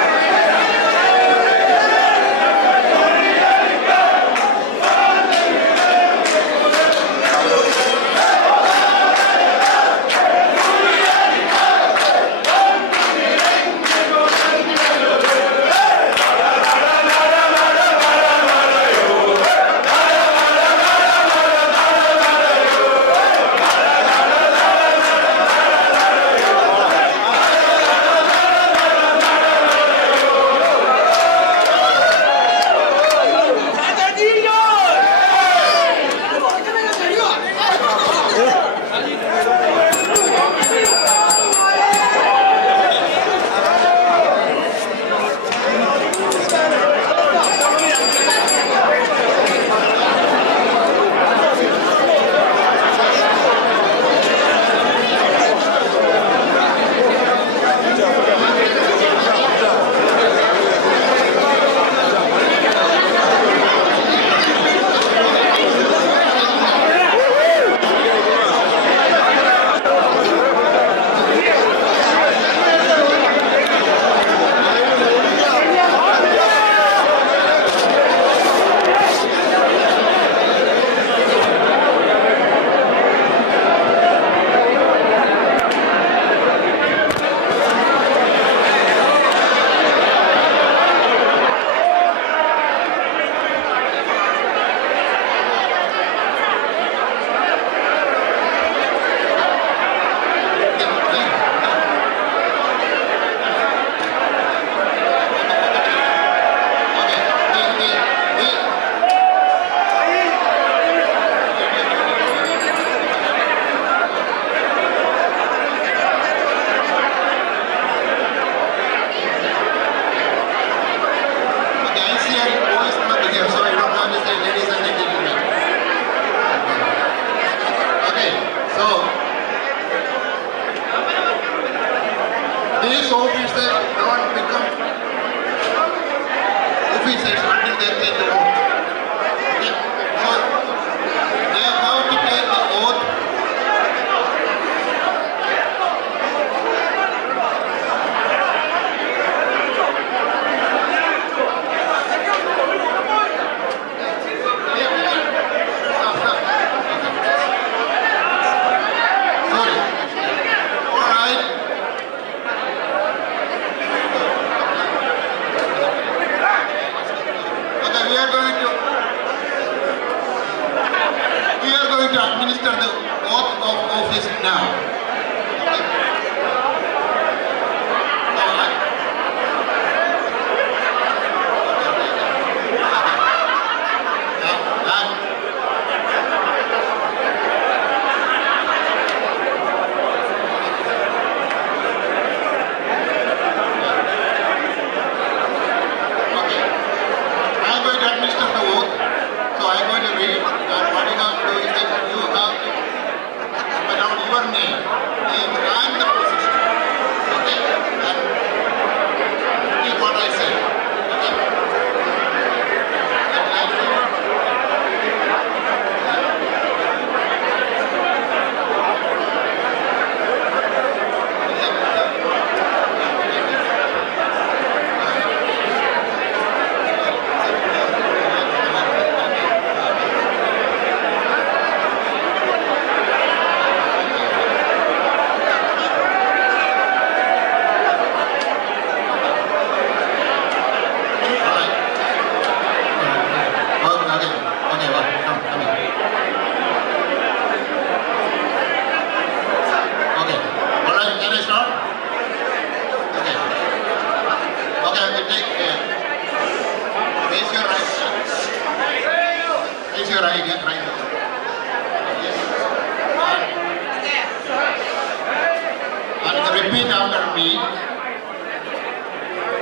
these officers don't become officers until they take the oath. Okay? So they have to take the oath. To administer the oath of office now. I'm going to administer the oath. So I'm going to read. What you have to do is that you have to put down your name and the position. Okay? And repeat what I say. Okay? Repeat after me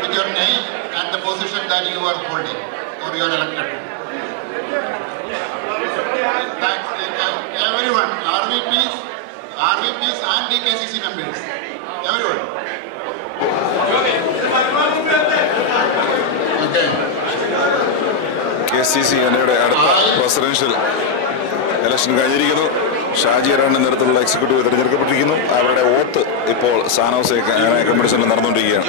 with your name and the position that you are holding or you are elected. Thanks, everyone. RVPs and the KCC members. Everyone. Okay. KCCNയുടെ അടുത്ത presidential election കഴിഞ്ഞിരിക്കുന്നു. ഷാജി എറാന്റെ നേതൃത്വത്തിലുള്ള executive തിരഞ്ഞെടുക്കപ്പെട്ടിരിക്കുന്നു. അവരുടെ ഓത്ത് ഇപ്പോൾ San Jose കൺവെൻഷനിൽ നടന്നുകൊണ്ടിരിക്കുകയാണ്.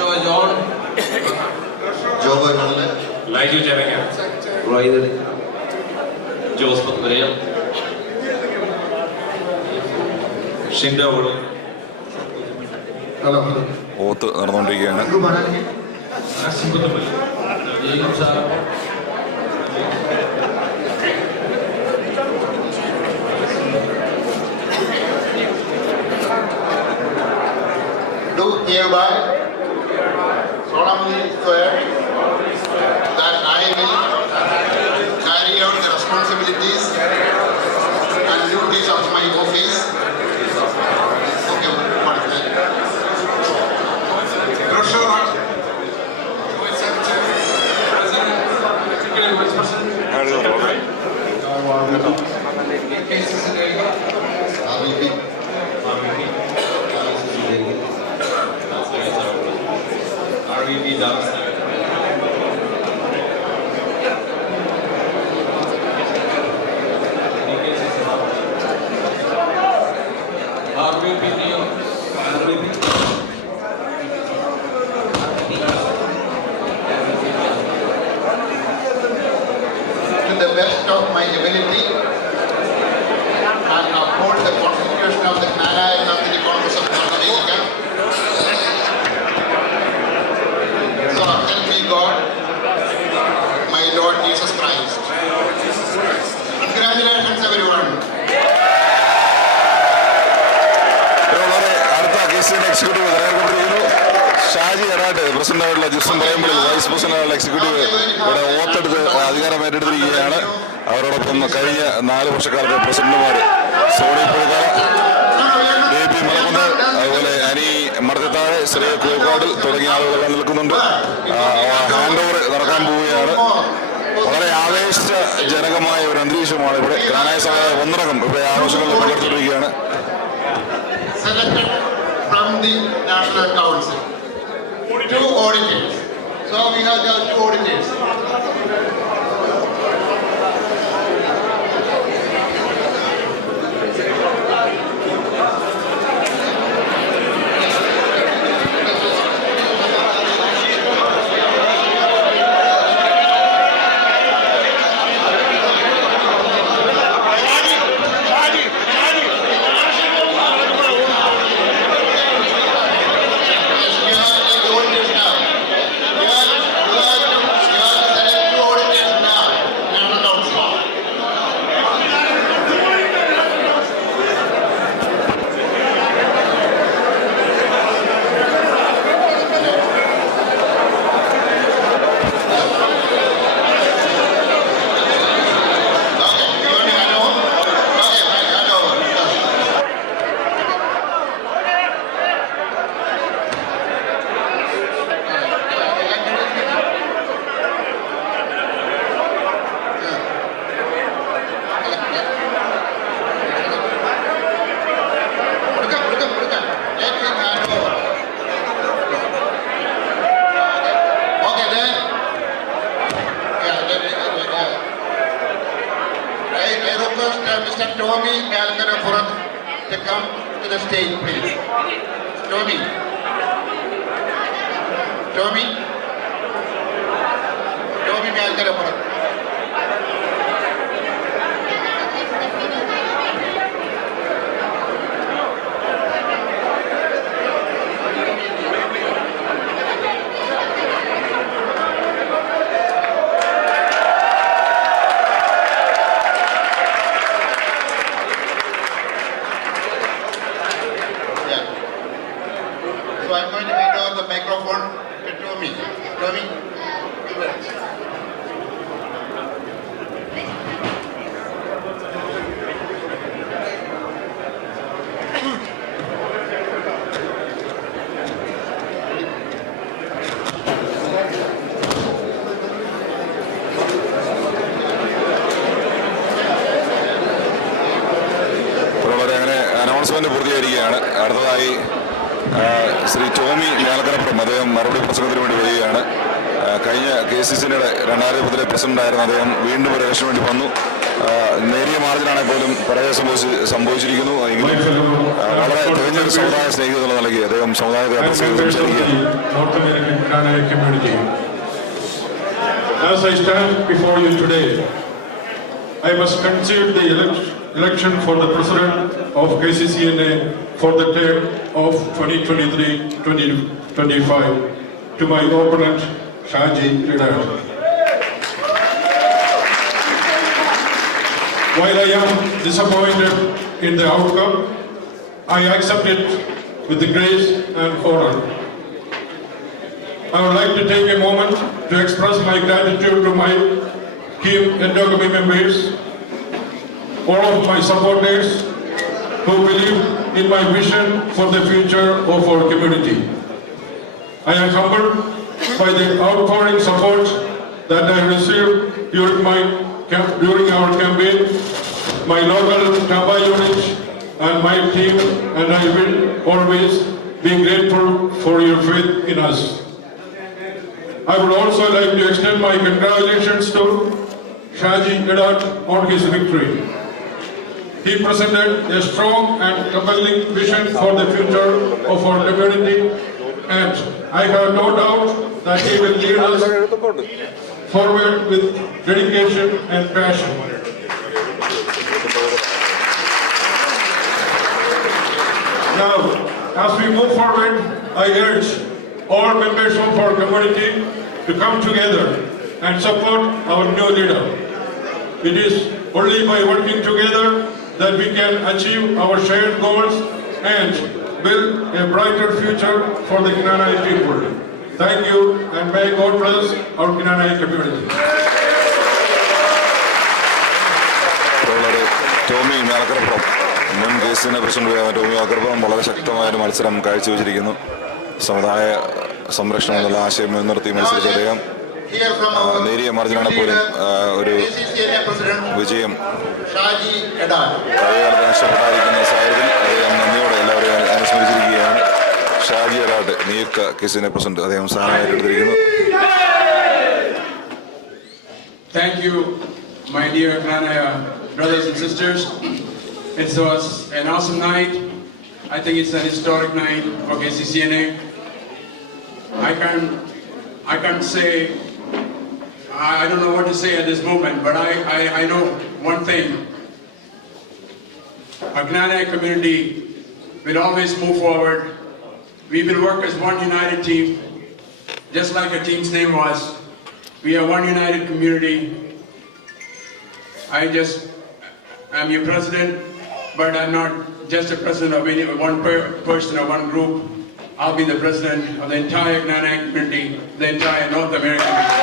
ഓത്ത് നടന്നുകൊണ്ടിരിക്കുകയാണ്. Do hereby solemnly swear that I will carry out the responsibilities and duties of my office. Okay, what is that? Treasurer, Vice Secretary, President, Secretary, Vice President. RVP Dallas. RVP Neo. To the best of my ability and uphold the Constitution of the KNANAYA Community Congress of North America. So help me God, my Lord Jesus Christ. Congratulations everyone. Executive തിരഞ്ഞെടുക്കപ്പെട്ടിരിക്കുന്നു. ഷാജി എറാട്ട് പ്രസിഡന്റായിട്ടുള്ള ജിസ്സം പറയുമ്പോൾ vice പ്രസിഡന്റായിട്ടുള്ള executive ഇവിടെ ഓത്തെടുത്ത് അധികാരം ഏറ്റെടുത്തിരിക്കുകയാണ്. അവരോടൊപ്പം കഴിഞ്ഞ 4 വർഷക്കാലത്തെ പ്രസിഡന്റുമാർ സോണി പുഴക്കാല, JP മലക്കുന്ന്, അതുപോലെ അനി മടത്തിത്താഴെ, ശ്രീ കുഴക്കാടിൽ തുടങ്ങിയ ആളുകളെല്ലാം നിൽക്കുന്നുണ്ട്. ഹാൻഡ് ഓവർ നടക്കാൻ പോവുകയാണ്. വളരെ ആവേശജനകമായ ഒരു അന്തരീക്ഷമാണ് ഇവിടെ. കാനായ സമുദായം ഒന്നടങ്കം ഇവിടെ ആഘോഷങ്ങളിൽ പങ്കെടുത്തിരിക്കുകയാണ്. Selected from the National Council. 2 auditors. So we have got 2 auditors. Mr. Tomy Melkarapurthu to come to the stage, please. Tomy. Tomy Melkarapurthu. So I'm going to hand over the microphone to Tomy. Tomy, 2 minutes. Announcement പൂർത്തീകരിക്കുകയാണ്. അടുത്തതായി ശ്രീ ടോമി മേൽക്കരപ്പുറം അദ്ദേഹം മറുപടി പ്രസംഗത്തിന് വേണ്ടി വരികയാണ്. കഴിഞ്ഞ KCCയുടെ 2010 പ്രസിഡന്റായിരുന്ന അദ്ദേഹം വീണ്ടും ഒരു ഇലക്ഷന് വേണ്ടി വന്നു. നേരിയ മാർജിനാണെങ്കിൽ പോലും പരാജയം സംഭവിച്ചിരിക്കുന്നു. എങ്കിലും വളരെ തികഞ്ഞൊരു സമുദായ സ്നേഹിത എന്നുള്ള നിലയ്ക്ക് അദ്ദേഹം സമുദായത്തെ സംസാരിക്കുകയാണ്. As I stand before you today, I must concede the election for the president of KCCNA for the term of 2023-2025 to my opponent Shaji Edat. While I am disappointed in the outcome, I accept it with the grace and honor. I would like to take a moment to express my gratitude to my team endogamy members, all of my supporters who believe in my vision for the future of our community. I am humbled by the outpouring support that I received during our campaign. My local Tamba unit and my team and I will always be grateful for your faith in us. I would also like to extend my congratulations to Shaji Edat on his victory. He presented a strong and compelling vision for the future of our community, and I have no doubt that he will lead us forward with dedication and passion. Now, as we move forward, I urge all members of our community to come together and support our new leader. It is only by working together that we can achieve our shared goals and build a brighter future for the KNANAYA people. Thank you, and may God bless our KNANAYA community. Tomy മേൽക്കരപ്പുറം മുൻ KCCന president Tomy മേൽക്കരപ്പുറം വളരെ ശക്തമായ ഒരു മത്സരം കാഴ്ചവെച്ചിരിക്കുന്നു. സമുദായ സംരക്ഷണം എന്നുള്ള ആശയം മുൻനിർത്തി മത്സരിച്ച അദ്ദേഹം നേരിയ മാർജിനാണ് പോലും ഒരു വിജയം കൈകാലത്ത് നഷ്ടപ്പെട്ടായിരിക്കുന്ന സാഹചര്യത്തിൽ അദ്ദേഹം നന്ദിയോടെ എല്ലാവരെയും അനുസ്മരിച്ചിരിക്കുകയാണ്. ഷാജി എടാട്ട് നീക്ക KCNA പ്രസിഡന്റ് അദ്ദേഹം സ്ഥാനം ഏറ്റെടുത്തിരിക്കുന്നു. Thank you, my dear KNANAYA brothers and sisters. It was an awesome night. I think it's an historic night for KCCNA. I can't say, I don't know what to say at this moment, but I know one thing. Our KNANAYA community will always move forward. We will work as one united team, just like our team's name was. We are one united community. I'm your president, but I'm not just a president of any one person or one group. I'll be the president of the entire KNANAYA community, the entire North American region.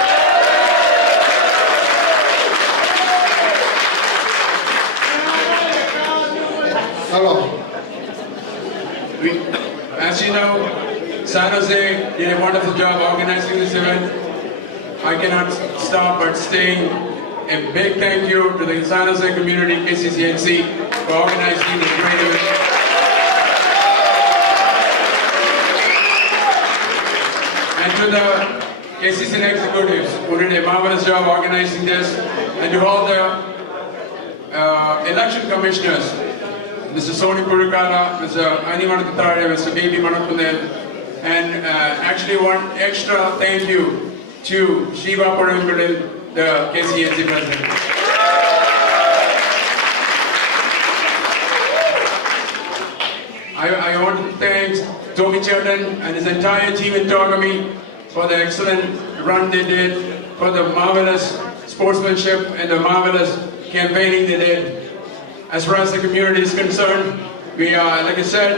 Hello. As you know, San Jose did a wonderful job organizing this event. I cannot stop but saying a big thank you to the San Jose community, KCCNC, for organizing this great event. And to the KCCN executives who did a marvelous job organizing this, and to all the election commissioners, Mr. Soni Purikala, Mr. Animanathare, Mr. Baby Manakunel, and actually one extra thank you to Shiva Parambil, the KCNC president. I want to thank Tomy Melkarapurthu and his entire team in Togami for the excellent run they did, for the marvelous sportsmanship and the marvelous campaigning they did. As far as the community is concerned, we are, like I said,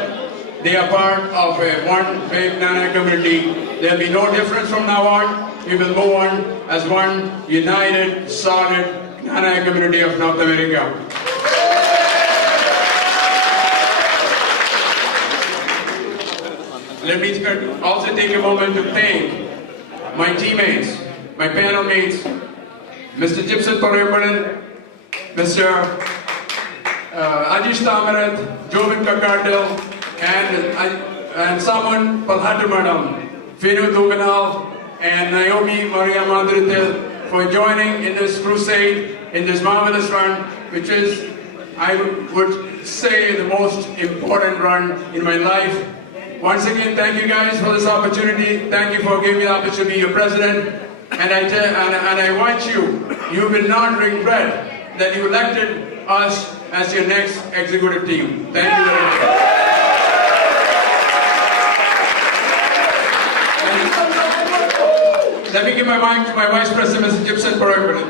they are part of one big KNANAYA community. There will be no difference from now on. We will move on as one united, solid KNANAYA community of North America. Let me also take a moment to thank my teammates, my panel mates, Mr. Gibson Parayapalan, Mr. Ajish Tamarat, Jovin Kakardil, and someone, Palhatu Madam, Finu Duganal, and Naomi Maria Madritel for joining in this crusade, in this marvelous run, which is, I would say, the most important run in my life. Once again, thank you guys for this opportunity. Thank you for giving me the opportunity to be your president. And I want you will not regret that you elected us as your next executive team. Thank you very much. Let me give my mic to my Vice President, Mr. Gibson Parayapalan.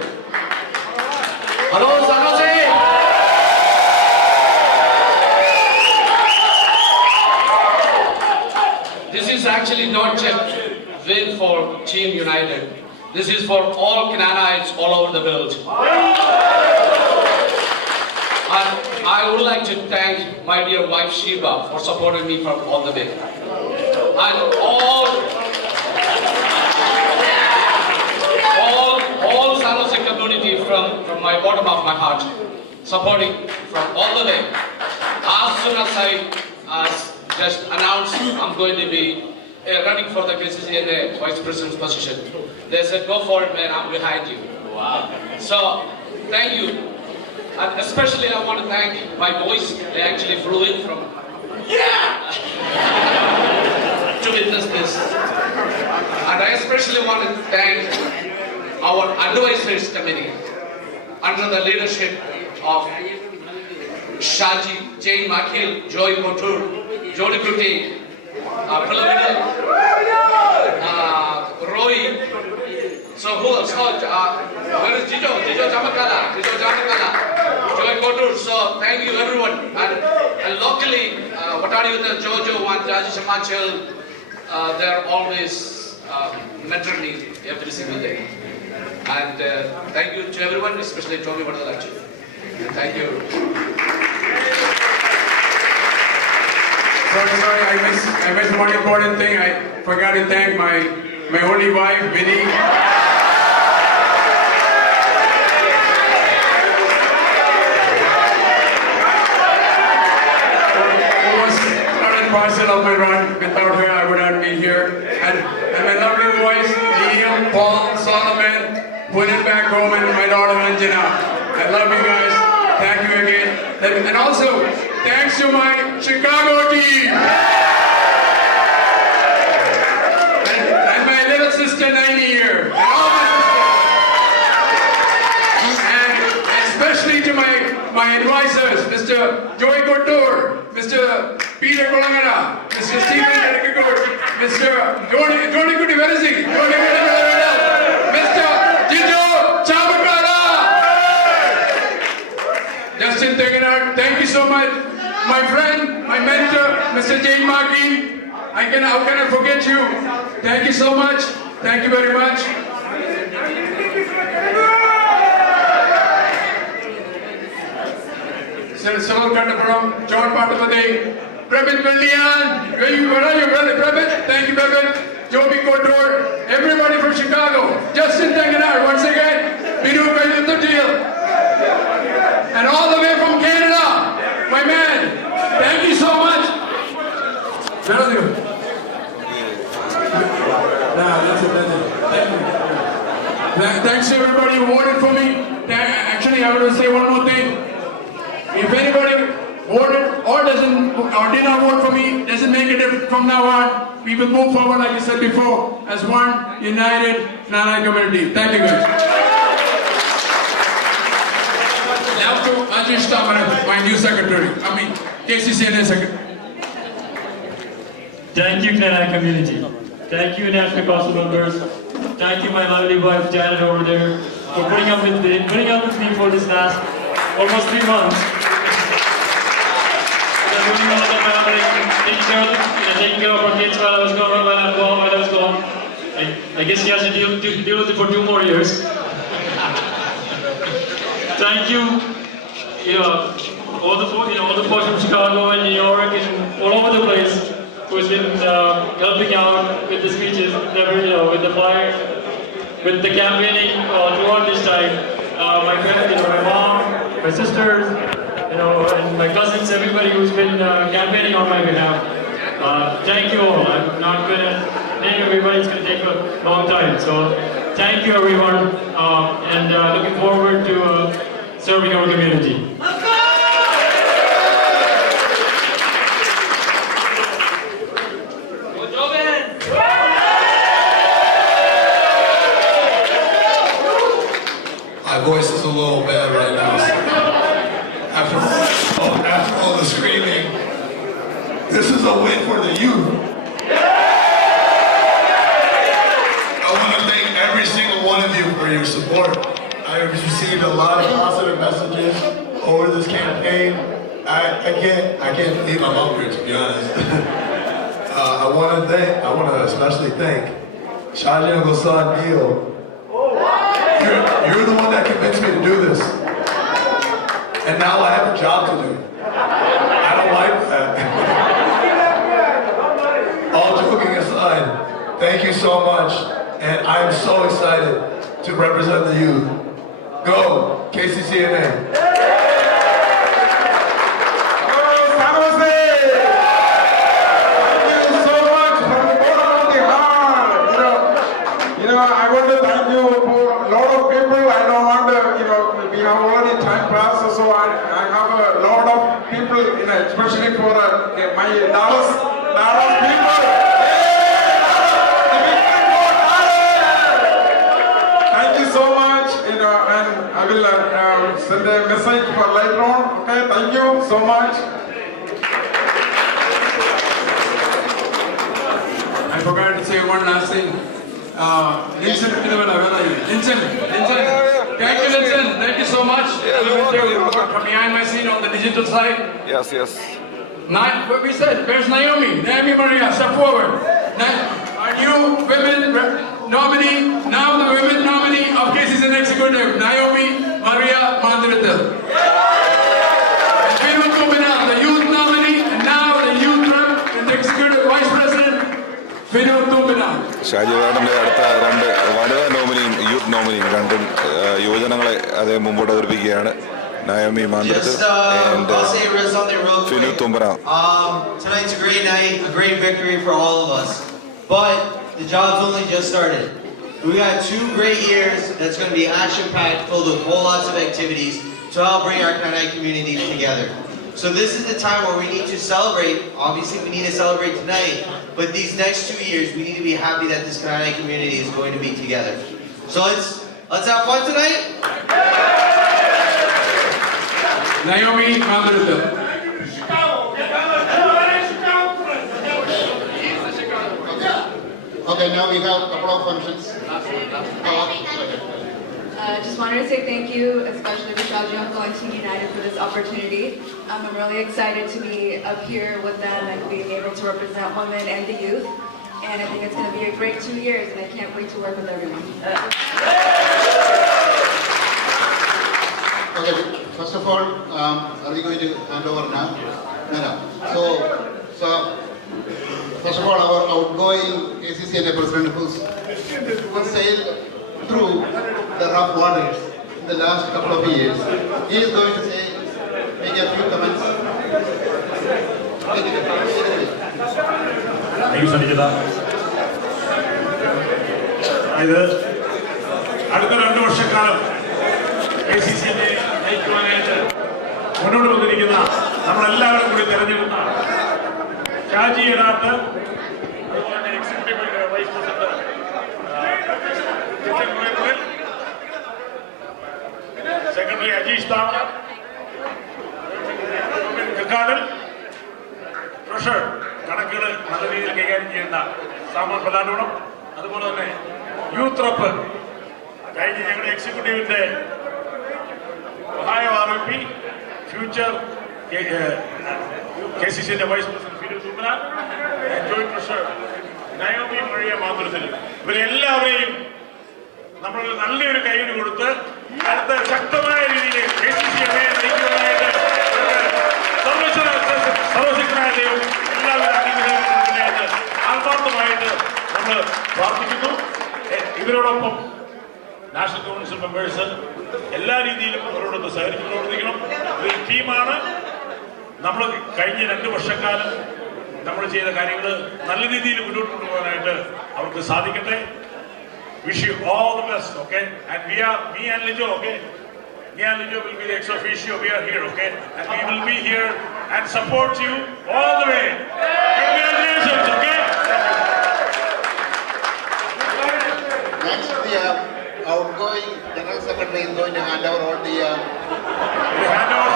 Hello, San Jose. This is actually not just win for Team United. This is for all KNANAYites all over the world. And I would like to thank my dear wife Shiva for supporting me from all the way. And all San Jose community from my bottom of my heart, supporting from all the way. As soon as I just announced I'm going to be running for the KCCNA Vice President's position, they said, go for it, man, I'm behind you. Wow. So, thank you. And especially I want to thank my boys. They actually flew in from to witness this. And I especially want to thank our advisors committee under the leadership of Shaji, Jane Makil, Joy Kotur, Jody Kuti, Philomena, Roy. So who else? Where is Jijo? Jijo Jamakala. Joy Kotur. So thank you everyone. And locally, Watadiyuta, Jojo, and Raji Samachal, they're always mentoring me every single day. And thank you to everyone, especially Tomy Melkarapurthu. Thank you. Sorry, I missed one important thing. I forgot to thank my only wife, Vinny. Who was part and parcel of my run. Without her, put it back home and my daughter Anjana. I love you guys. Thank you again. And also, thanks to my Chicago team. And my little sister 90 here. And all my sisters. And especially to my advisors, Mr. Joy Couture, Mr. Peter Kolangara, Mr. Stephen Redekkur, Mr. Johnny Goody, where is he? Mr. Jijo Chabakara. Justin Teganar, thank you so much. My friend, my mentor, Mr. Jane Maki, how can I forget you? Thank you so much. Thank you very much. Sir Saul Kandapuram, John Patapade, Prabit Baldian, where are you, brother? Prabit, thank you, Prabit. Joby Couture, everybody from Chicago. Justin Teganar, once again, Binu Kayututil. And all the way from Canada, my man, thank you so much. Where are you? That's it. Thanks to everybody who voted for me. Actually, I want to say one more thing. If anybody voted or did not vote for me, doesn't make a difference from now on. We will move forward, like I said before, as one united KNANAYA community. Thank you, guys. Now to Ajish Tamarat, my new secretary. KCCNA secretary. Thank you, KNANAYA community. Thank you, National Council members. Thank you, my lovely wife, Janet, over there, for putting up with me for this last almost 3 months. Taking care of our kids while I was gone, while I was gone. I guess he has to deal with it for 2 more years. Thank you, all the folks from Chicago and New York and all over the place who's been helping out with the speeches, with the flyer, with the campaigning throughout this time. My parents, my mom, my sisters, and my cousins, everybody who's been campaigning on my behalf. Thank you all. I'm not going to name everybody, it's going to take a long time. So thank you everyone, and looking forward to serving our community. My voice is a little bad right now. After all the screaming, this is a win for the youth. I want to thank every single one of you for your support. I have received a lot of positive messages over this campaign. I can't believe I'm up here, to be honest. I want to especially thank Shaji and Gosan Neil. You're the one that convinced me to do this. And now I have a job to do. I don't like that. All joking aside, thank you so much. And I am so excited to represent the youth. Go, KCCNA. I want to thank you for a lot of people. I don't want to, we have already time passed, so I have a lot of people, especially for my Dallas people. Thank you so much, and I will send a message for later on. Okay, thank you so much. I forgot to say one last thing. Linson, thank you, Linson. Thank you so much. From behind my scene on the digital side. Yes. What we said, where's Naomi? Naomi Maria, step forward. Our new women nominee, now the women nominee of KCCNA Executive, Naomi Maria Mandirathil. And Vinod, the youth nominee, and now the youth rep and the executive vice president, Vinod Tumbina. Shaji എഡാട്ടിൻ്റെ അടുത്ത 2 വനിതാ നോമിനിയും youth നോമിനിയും രണ്ടും യുവജനങ്ങളെ അദ്ദേഹം മുമ്പോട്ട് അവതരിപ്പിക്കുകയാണ്. Naomi Mandirathil and Vinod Tumbina. Tonight's a great night, a great victory for all of us. But the job's only just started. We got 2 great years that's going to be action-packed, filled with whole lots of activities to help bring our Knanaya communities together. So this is the time where we need to celebrate. Obviously, we need to celebrate tonight, but these next 2 years, we need to be happy that this Knanaya community is going to be together. So let's have fun tonight. Naomi Melkarapurthu. Okay, now we have a couple of functions. Just wanted to say thank you, especially to Shaji Uncle and Team United for this opportunity. I'm really excited to be up here with them and being able to represent women and the youth. And I think it's going to be a great 2 years, and I can't wait to work with everyone. Okay, first of all, are we going to hand over now? No. So first of all, our outgoing KCCNA president who sailed through the rough waters in the last couple of years, he is going to make a few comments. Thank you, Shaji Edat. അടുത്ത 2 വർഷക്കാലം KCCNA നയിക്കുവാനായിട്ട് മുന്നോട്ട് വന്നിരിക്കുന്ന നമ്മളെല്ലാവരും കൂടി തെരഞ്ഞെടുത്ത Shaji Edath, executive vice president secretary Ajeesh Thamara, Kakkadan, treasurer കണക്കുകൾ നല്ല രീതിയിൽ കൈകാര്യം ചെയ്യുന്ന സാമാൻ പ്രധാനോണം, അതുപോലെ തന്നെ യൂത്ത് റപ്പ് കഴിഞ്ഞ് ഞങ്ങളുടെ എക്സിക്യൂട്ടീവിന്റെ സഹായ RP future KCCNA vice president Firoz Umran, joint treasurer Naomi Maria മാതൃത്തിൽ, ഇവരെല്ലാവരെയും നമ്മൾ നല്ലൊരു കൈയ്യടി കൊടുത്ത് അടുത്ത ശക്തമായ രീതിയിൽ KCCNA നയിക്കുവാനായിട്ട് സർവശക്തനായ എല്ലാവരും അംഗീകരിക്കുന്നതിനായിട്ട് ആത്മാർത്ഥമായിട്ട് നമ്മൾ പ്രാർത്ഥിക്കുന്നു. ഇവരോടൊപ്പം നാഷണൽ കൗൺസിൽ മെമ്പേഴ്സ് എല്ലാ രീതിയിലും അവരോടൊത്ത് സഹകരിച്ച് പ്രവർത്തിക്കണം. ഇതൊരു ടീമാണ്. നമ്മൾ കഴിഞ്ഞ 2 വർഷക്കാലം നമ്മൾ ചെയ്ത കാര്യങ്ങൾ നല്ല രീതിയിൽ മുന്നോട്ട് കൊണ്ടുപോകാനായിട്ട് അവർക്ക് സാധിക്കട്ടെ. Wish you all the best, okay? And me and Lijo, okay? Me and Lijo will be the ex officio. We are here, okay? And we will be here and support you all the way. Congratulations, okay? Next, the outgoing General Secretary is going to hand over all the handover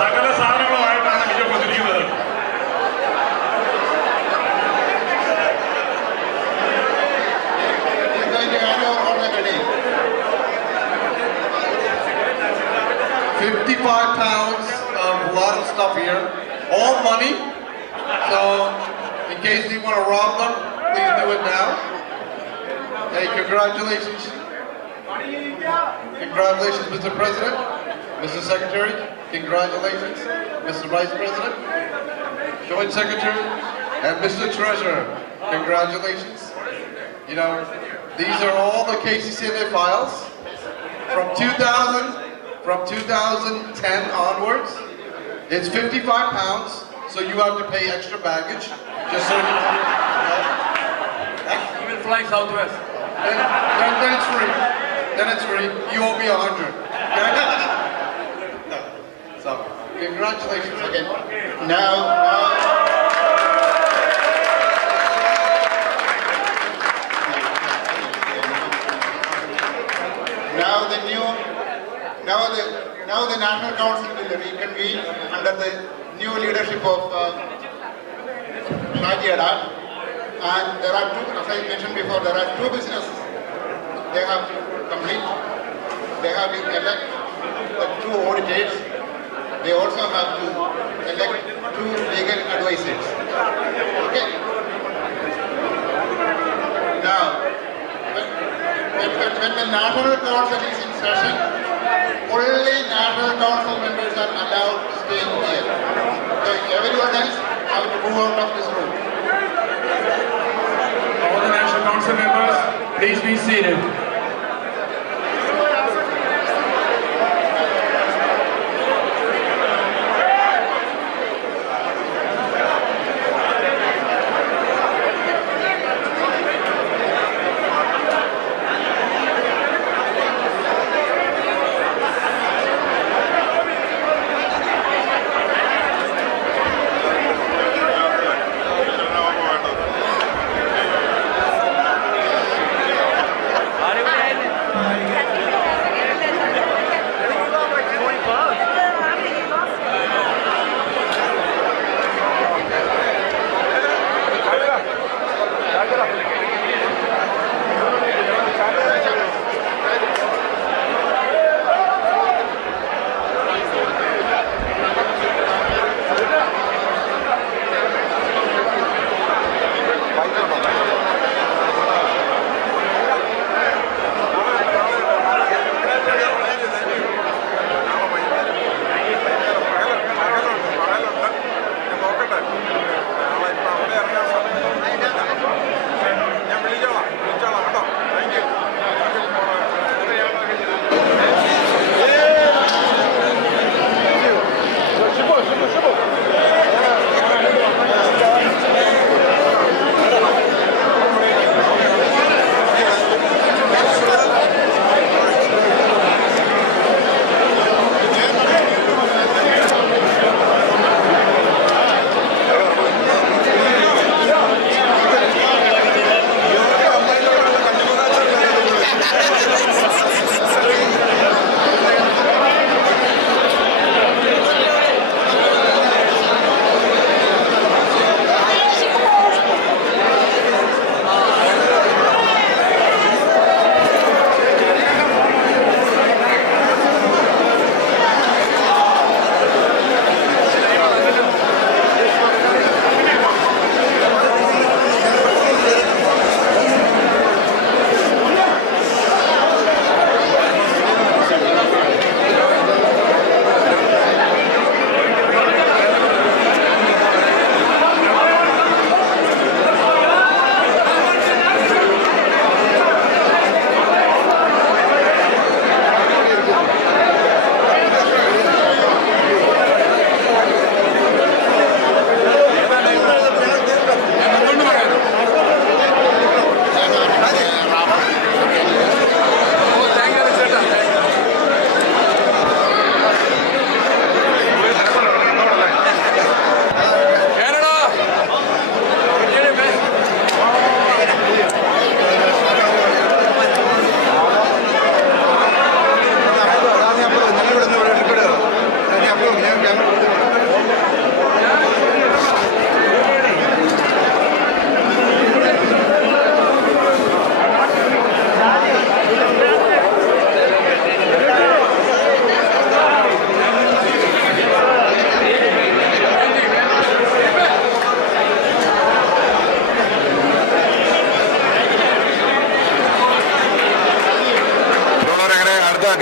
സകല സാധനങ്ങളുമായിട്ടാണ് ലിജോ വന്നിരിക്കുന്നത്. He's going to hand over all the credit. 55 pounds of a lot of stuff here, all money. So, in case you want to rob them, please do it now. Hey, congratulations. Congratulations, Mr. President, Mr. Secretary. Congratulations, Mr. Vice President, Joint Secretary, and Mr. Treasurer. Congratulations. You know, these are all the KCCNA files from 2010 onwards. It's 55 pounds, so you have to pay extra baggage. Just so you know. Even flying Southwest. Then it's free. Then it's free. You owe me 100. So, congratulations again. Now the National Council will reconvene under the new leadership of Shaji Edat, and there are 2, as I mentioned before, there are 2 businesses they have to complete. They have to elect 2 auditors. They also have to elect 2 legal advisors. Okay. Now, when the National Council is in session, only National Council members are allowed to stay here. So everyone else have to move out of this room. All the National Council members, please be seated.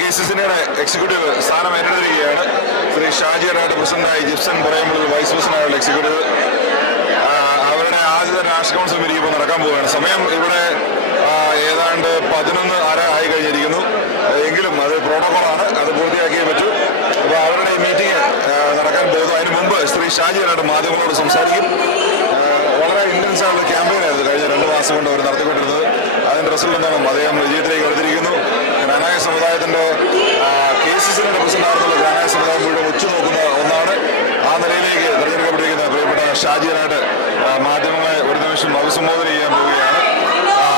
KCCNയുടെ executive സ്ഥാനം ഏറ്റെടുത്തിരിക്കുകയാണ്. ശ്രീ ഷാജി എഡാട്ട് പ്രസിഡന്റായി, ജിപ്സൺ പറയുമ്പോൾ vice പ്രസിഡന്റായുള്ള executive. അവരുടെ ആദ്യത്തെ national council meeting ഇപ്പോൾ നടക്കാൻ പോവുകയാണ്. സമയം ഇവിടെ ഏതാണ്ട് 11:30 ആയി കഴിഞ്ഞിരിക്കുന്നു. എങ്കിലും അത് പ്രോട്ടോകോളാണ്, അത് പൂർത്തിയാക്കിയേ പറ്റൂ. അപ്പോൾ അവരുടെ ഈ മീറ്റിംഗ് നടക്കാൻ പോകുന്നു. അതിന് മുമ്പ് ശ്രീ ഷാജി എഡാട്ട് മാധ്യമങ്ങളോട് സംസാരിക്കും. വളരെ ഇന്റൻസ് ആയിട്ടുള്ള ക്യാമ്പയിനായിരുന്നു കഴിഞ്ഞ 2 മാസം കൊണ്ട് അവർ നടത്തിക്കൊണ്ടിരുന്നത്. അതിന്റെ റിസൾട്ട് എന്താണ്? അദ്ദേഹം വിജയത്തിലേക്ക് എടുത്തിരിക്കുന്നു. ജ്ഞാനായ സമുദായത്തിന്റെ KCCNയുടെ പ്രസിഡന്റായിരുന്നുള്ള ജ്ഞാനായ സമുദായം മുഴുവൻ ഉച്ചുനോക്കുന്ന ഒന്നാണ്. ആ നിലയിലേക്ക് തെരഞ്ഞെടുക്കപ്പെട്ടിരിക്കുന്ന പ്രിയപ്പെട്ട ഷാജി എഡാട്ട് മാധ്യമങ്ങളെ ഒരു നിമിഷം അഭിസംബോധന ചെയ്യാൻ പോവുകയാണ്.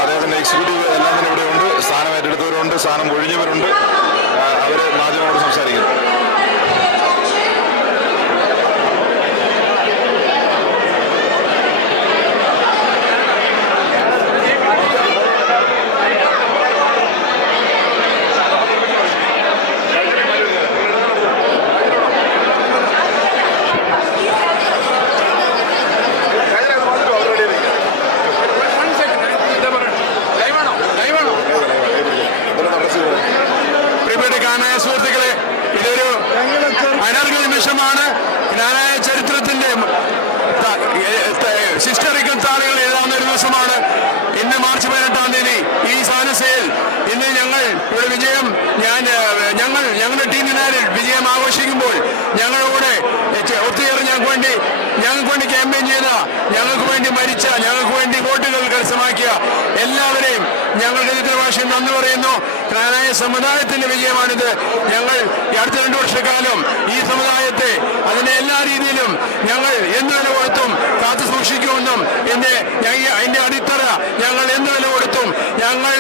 അദ്ദേഹത്തിന്റെ എക്സിക്യൂട്ടീവ് എല്ലാം തന്നെ ഇവിടെ ഉണ്ട്. സ്ഥാനം ഏറ്റെടുത്തവരുണ്ട്, സ്ഥാനം ഒഴിഞ്ഞവരുണ്ട്. അവർ മാധ്യമങ്ങളോട് സംസാരിക്കുന്നു. സുഹൃത്തുക്കളെ, ഇതൊരു അനർഘ നിമിഷമാണ്. ജ്ഞാനായ ചരിത്രത്തിന്റെ ഹിസ്റ്ററിക്കൽ താളുകൾ എഴുതാവുന്ന ഒരു ദിവസമാണ്. ഇന്ന് മാർച്ച് 18-ാം തീയതി ഈ സാനസയിൽ ഇന്ന് ഞങ്ങൾ ഇവിടെ വിജയം ഞങ്ങളുടെ ടീമിനാരിൽ വിജയം ആഘോഷിക്കുമ്പോൾ ഞങ്ങളുടെ ഒത്തുചേർന്ന് ഞങ്ങൾക്ക് വേണ്ടി ക്യാമ്പയിൻ ചെയ്ത, ഞങ്ങൾക്ക് വേണ്ടി മരിച്ച, ഞങ്ങൾക്ക് വേണ്ടി വോട്ടുകൾ കരസ്ഥമാക്കിയ എല്ലാവരെയും ഞങ്ങളുടെ ചരിത്രഭാഷയിൽ നന്ദി പറയുന്നു. ജ്ഞാനായ സമുദായത്തിന്റെ വിജയമാണിത്. ഞങ്ങൾ ഈ അടുത്ത 2 വർഷക്കാലം ഈ സമുദായത്തെ അതിന്റെ എല്ലാ രീതിയിലും ഞങ്ങൾ എന്ത് വില കൊടുത്തും കാത്തു സൂക്ഷിക്കുമെന്നും അതിന്റെ അടിത്തറ ഞങ്ങൾ എന്ത് വില കൊടുത്തും ഞങ്ങൾ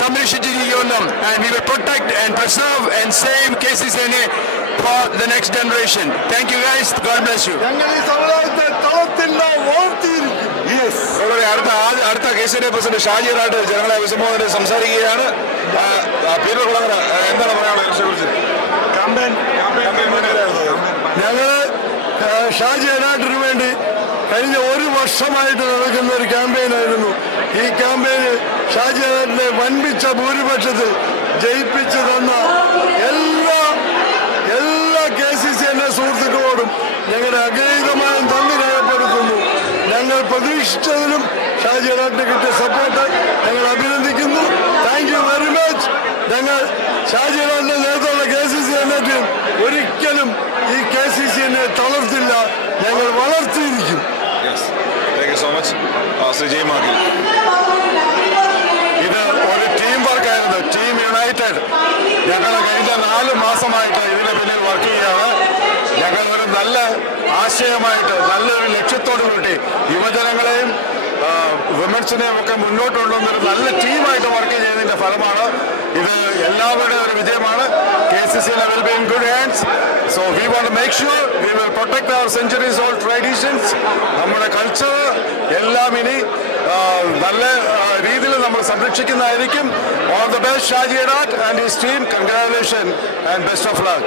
സംരക്ഷിച്ചിരിക്കുമെന്നും and we will protect and preserve and save KCCNA for the next generation. Thank you guys. God bless you. ഞങ്ങൾ ഈ സമുദായത്തെ തളർത്തില്ല, വളർത്തിയിരിക്കും. അടുത്ത KCCNA പ്രസിഡന്റ് ഷാജി എഡാട്ട് ജനങ്ങളെ അഭിസംബോധന സംസാരിക്കുകയാണ്. പീറ്റർ കുളങ്ങര, എന്താണ് പറയാനുള്ളത്? ഞങ്ങൾ ഷാജി എഡാട്ടിന് വേണ്ടി കഴിഞ്ഞ 1 വർഷമായിട്ട് നടക്കുന്ന ഒരു ക്യാമ്പയിനായിരുന്നു. ഈ ക്യാമ്പയിന് ഷാജി എഡാട്ടിനെ വൻപിച്ച ഭൂരിപക്ഷത്തിൽ ജയിപ്പിച്ചു തന്ന എല്ലാ KCCNA സുഹൃത്തുക്കളോടും ഞങ്ങളുടെ അഗൈതമായ നന്ദി രേഖപ്പെടുത്തുന്നു. ഞങ്ങൾ പ്രതീക്ഷിച്ചതിലും ഷാജി എഡാട്ടിന് കിട്ടിയ സപ്പോർട്ട് ഞങ്ങൾ അഭിനന്ദിക്കുന്നു. Thank you very much. ഞങ്ങൾ ഷാജി എഡാട്ടിന്റെ നേതൃത്വമുള്ള KCCNA ടീം ഒരിക്കലും ഈ KCCNA തളർത്തില്ല, ഞങ്ങൾ വളർത്തിയിരിക്കും. ഇത് ഒരു ടീം വർക്കായിരുന്നു, ടീം യുണൈറ്റഡ്. ഞങ്ങൾ കഴിഞ്ഞ 4 മാസമായിട്ട് ഇതിന് പിന്നിൽ വർക്ക് ചെയ്യുകയാണ്. ഞങ്ങൾ ഒരു നല്ല ആശയമായിട്ട്, നല്ലൊരു ലക്ഷ്യത്തോടു കൂടി യുവജനങ്ങളെയും വിമൻസിനെയും ഒക്കെ മുന്നോട്ട് കൊണ്ടുവന്നൊരു നല്ല ടീമായിട്ട് വർക്ക് ചെയ്യുന്നതിന്റെ ഫലമാണ് ഇത്. എല്ലാവരുടെയും ഒരു വിജയമാണ്. KCCNA will be in good hands. So we want to make sure we will protect our centuries old traditions. നമ്മുടെ കൾച്ചർ എല്ലാം ഇനി നല്ല രീതിയിൽ നമ്മൾ സംരക്ഷിക്കുന്നതായിരിക്കും. All the best Shaji Edat and his team. Congratulations and best of luck.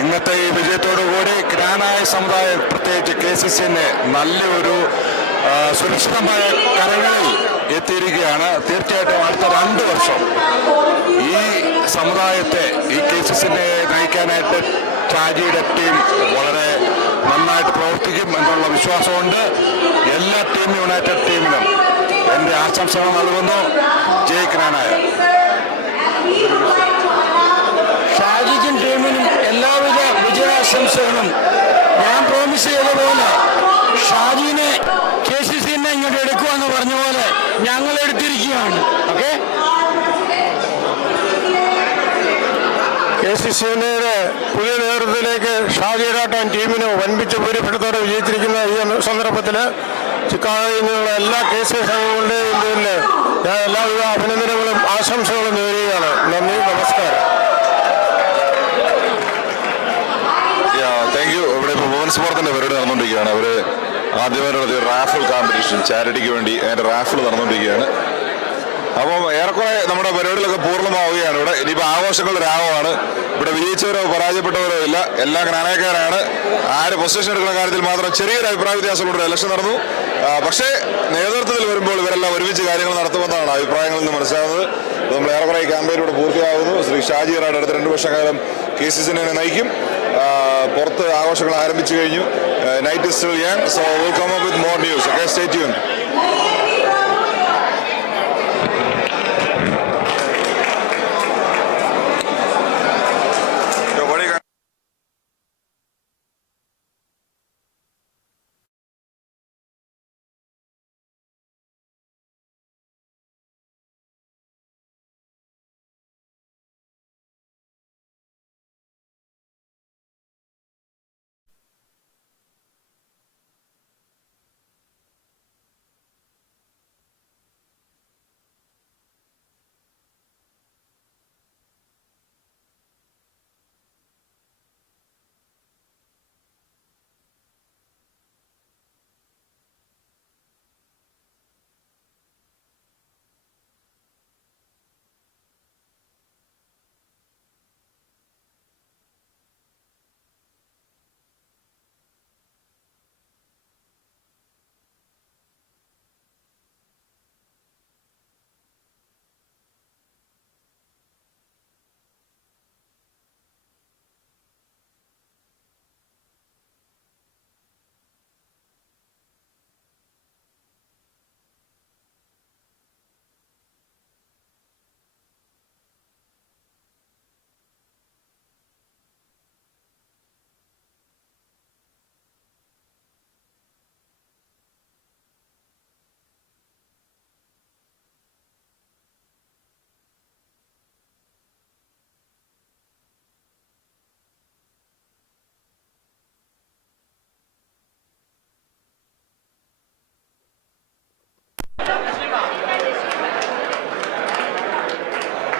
ഇന്നത്തെ ഈ വിജയത്തോടുകൂടി ജ്ഞാനായ സമുദായം, പ്രത്യേകിച്ച് KCCNA നല്ലൊരു സുരക്ഷിതമായ കരങ്ങളിൽ എത്തിയിരിക്കുകയാണ്. തീർച്ചയായിട്ടും അടുത്ത 2 വർഷം ഈ സമുദായത്തെ, ഈ KCCNA നയിക്കാനായിട്ട് ഷാജിയുടെ ടീം വളരെ നന്നായിട്ട് പ്രവർത്തിക്കും എന്നുള്ള വിശ്വാസമുണ്ട്. എല്ലാ ടീം യുണൈറ്റഡ് ടീമിനും എൻ്റെ ആശംസകൾ നൽകുന്നു. ജയ് ക്നാനായ. ഷാജിക്കും ടീമിനും എല്ലാവിധ വിജയാശംസകളും. ഞാൻ പ്രോമിസ് ചെയ്ത പോലെ ഷാജിനെ KCCNA ഇങ്ങോട്ട് എടുക്കുമെന്ന് പറഞ്ഞ പോലെ ഞങ്ങൾ എടുത്തിരിക്കുകയാണ്. ഓക്കെ, KCCNA പുതിയ നേതൃത്വത്തിലേക്ക് ഷാജി എഡാട്ട് ടീമിന് വൻപിച്ച ഭൂരിപക്ഷത്തോടെ വിജയിച്ചിരിക്കുന്ന ഈ സന്ദർഭത്തിൽ ചിക്കാഗോയിൽ നിന്നുള്ള എല്ലാ KCCNA അംഗങ്ങളുടെയും പേരിൽ ഞാൻ എല്ലാവിധ അഭിനന്ദനങ്ങളും ആശംസകളും നേരുകയാണ്. നന്ദി, നമസ്കാരം. Thank U. ഇവിടെ ഇപ്പോൾ വുമൻസ് ഫോറത്തിന്റെ പരിപാടി നടന്നുകൊണ്ടിരിക്കുകയാണ്. അവർ ആദ്യമായി നടത്തിയ റാഫിൾ കോമ്പറ്റീഷൻ, ചാരിറ്റിക്ക് വേണ്ടി അതിന്റെ റാഫിൾ നടന്നുകൊണ്ടിരിക്കുകയാണ്. അപ്പം ഏറെക്കുറെ നമ്മുടെ പരിപാടികളൊക്കെ പൂർണ്ണമാവുകയാണ്. ഇവിടെ ഇനിയിപ്പോൾ ആഘോഷങ്ങളുടെ രാഗമാണ്. ഇവിടെ വിജയിച്ചവരോ പരാജയപ്പെട്ടവരോ ഇല്ല, എല്ലാം ജ്ഞാനക്കാരാണ്. ആര് പൊസിഷൻ എടുക്കുന്ന കാര്യത്തിൽ മാത്രം ചെറിയൊരു അഭിപ്രായ വ്യത്യാസമുള്ള ഇലക്ഷൻ നടന്നു. പക്ഷേ നേതൃത്വത്തിൽ വരുമ്പോൾ ഇവരെല്ലാം ഒരുമിച്ച് കാര്യങ്ങൾ നടത്തുമെന്നാണ് അഭിപ്രായങ്ങളിൽ നിന്ന് മനസ്സിലാകുന്നത്. നമ്മൾ ഏറെക്കുറെ ക്യാമ്പയിനിലൂടെ പൂർത്തിയാകുന്നു. ശ്രീ ഷാജി എറാട്ട് അടുത്ത 2 വർഷക്കാലം KCCനെ നയിക്കും. പുറത്ത് ആഘോഷങ്ങൾ ആരംഭിച്ചു കഴിഞ്ഞു. Night is still young, so will come up with more news. Okay, stay tuned.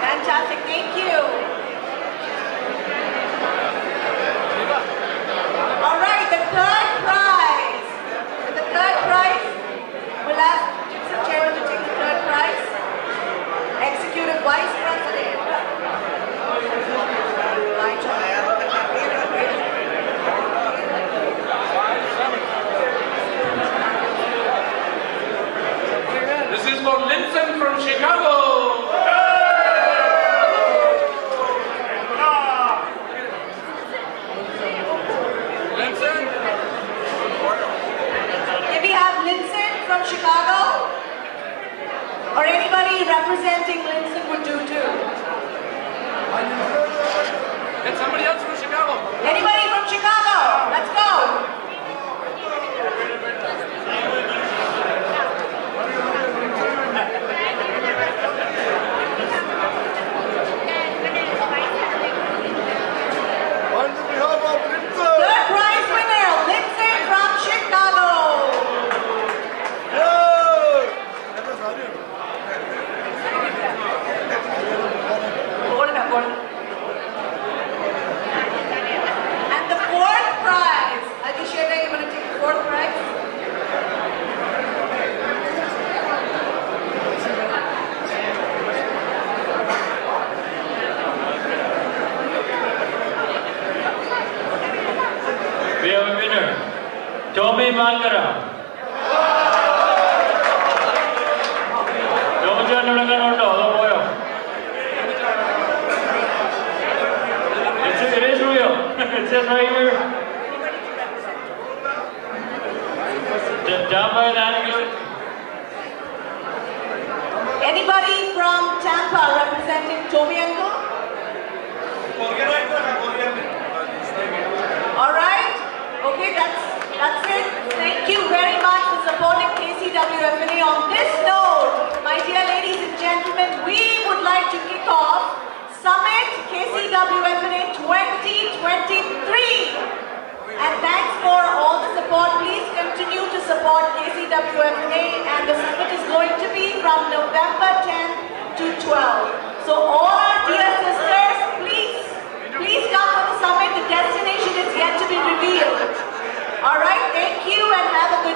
Fantastic, thank you. All right, the third prize. The third prize, we'll ask the chairman to take the third prize. Executive Vice President. This is for Linson from Chicago. Linson? Can we have Linson from Chicago? Or anybody representing Linson would do too. Get somebody else from Chicago. Anybody from Chicago? Let's go. Third prize winner, Linson from Chicago. Hold it up, hold it up. And the fourth prize. Adisheta, you want to take the fourth prize? We have a winner, Tomy Melkarapurthu. Tomy ഉണ്ടോ അതോ പോയോ? It is real. It says right here. Down by that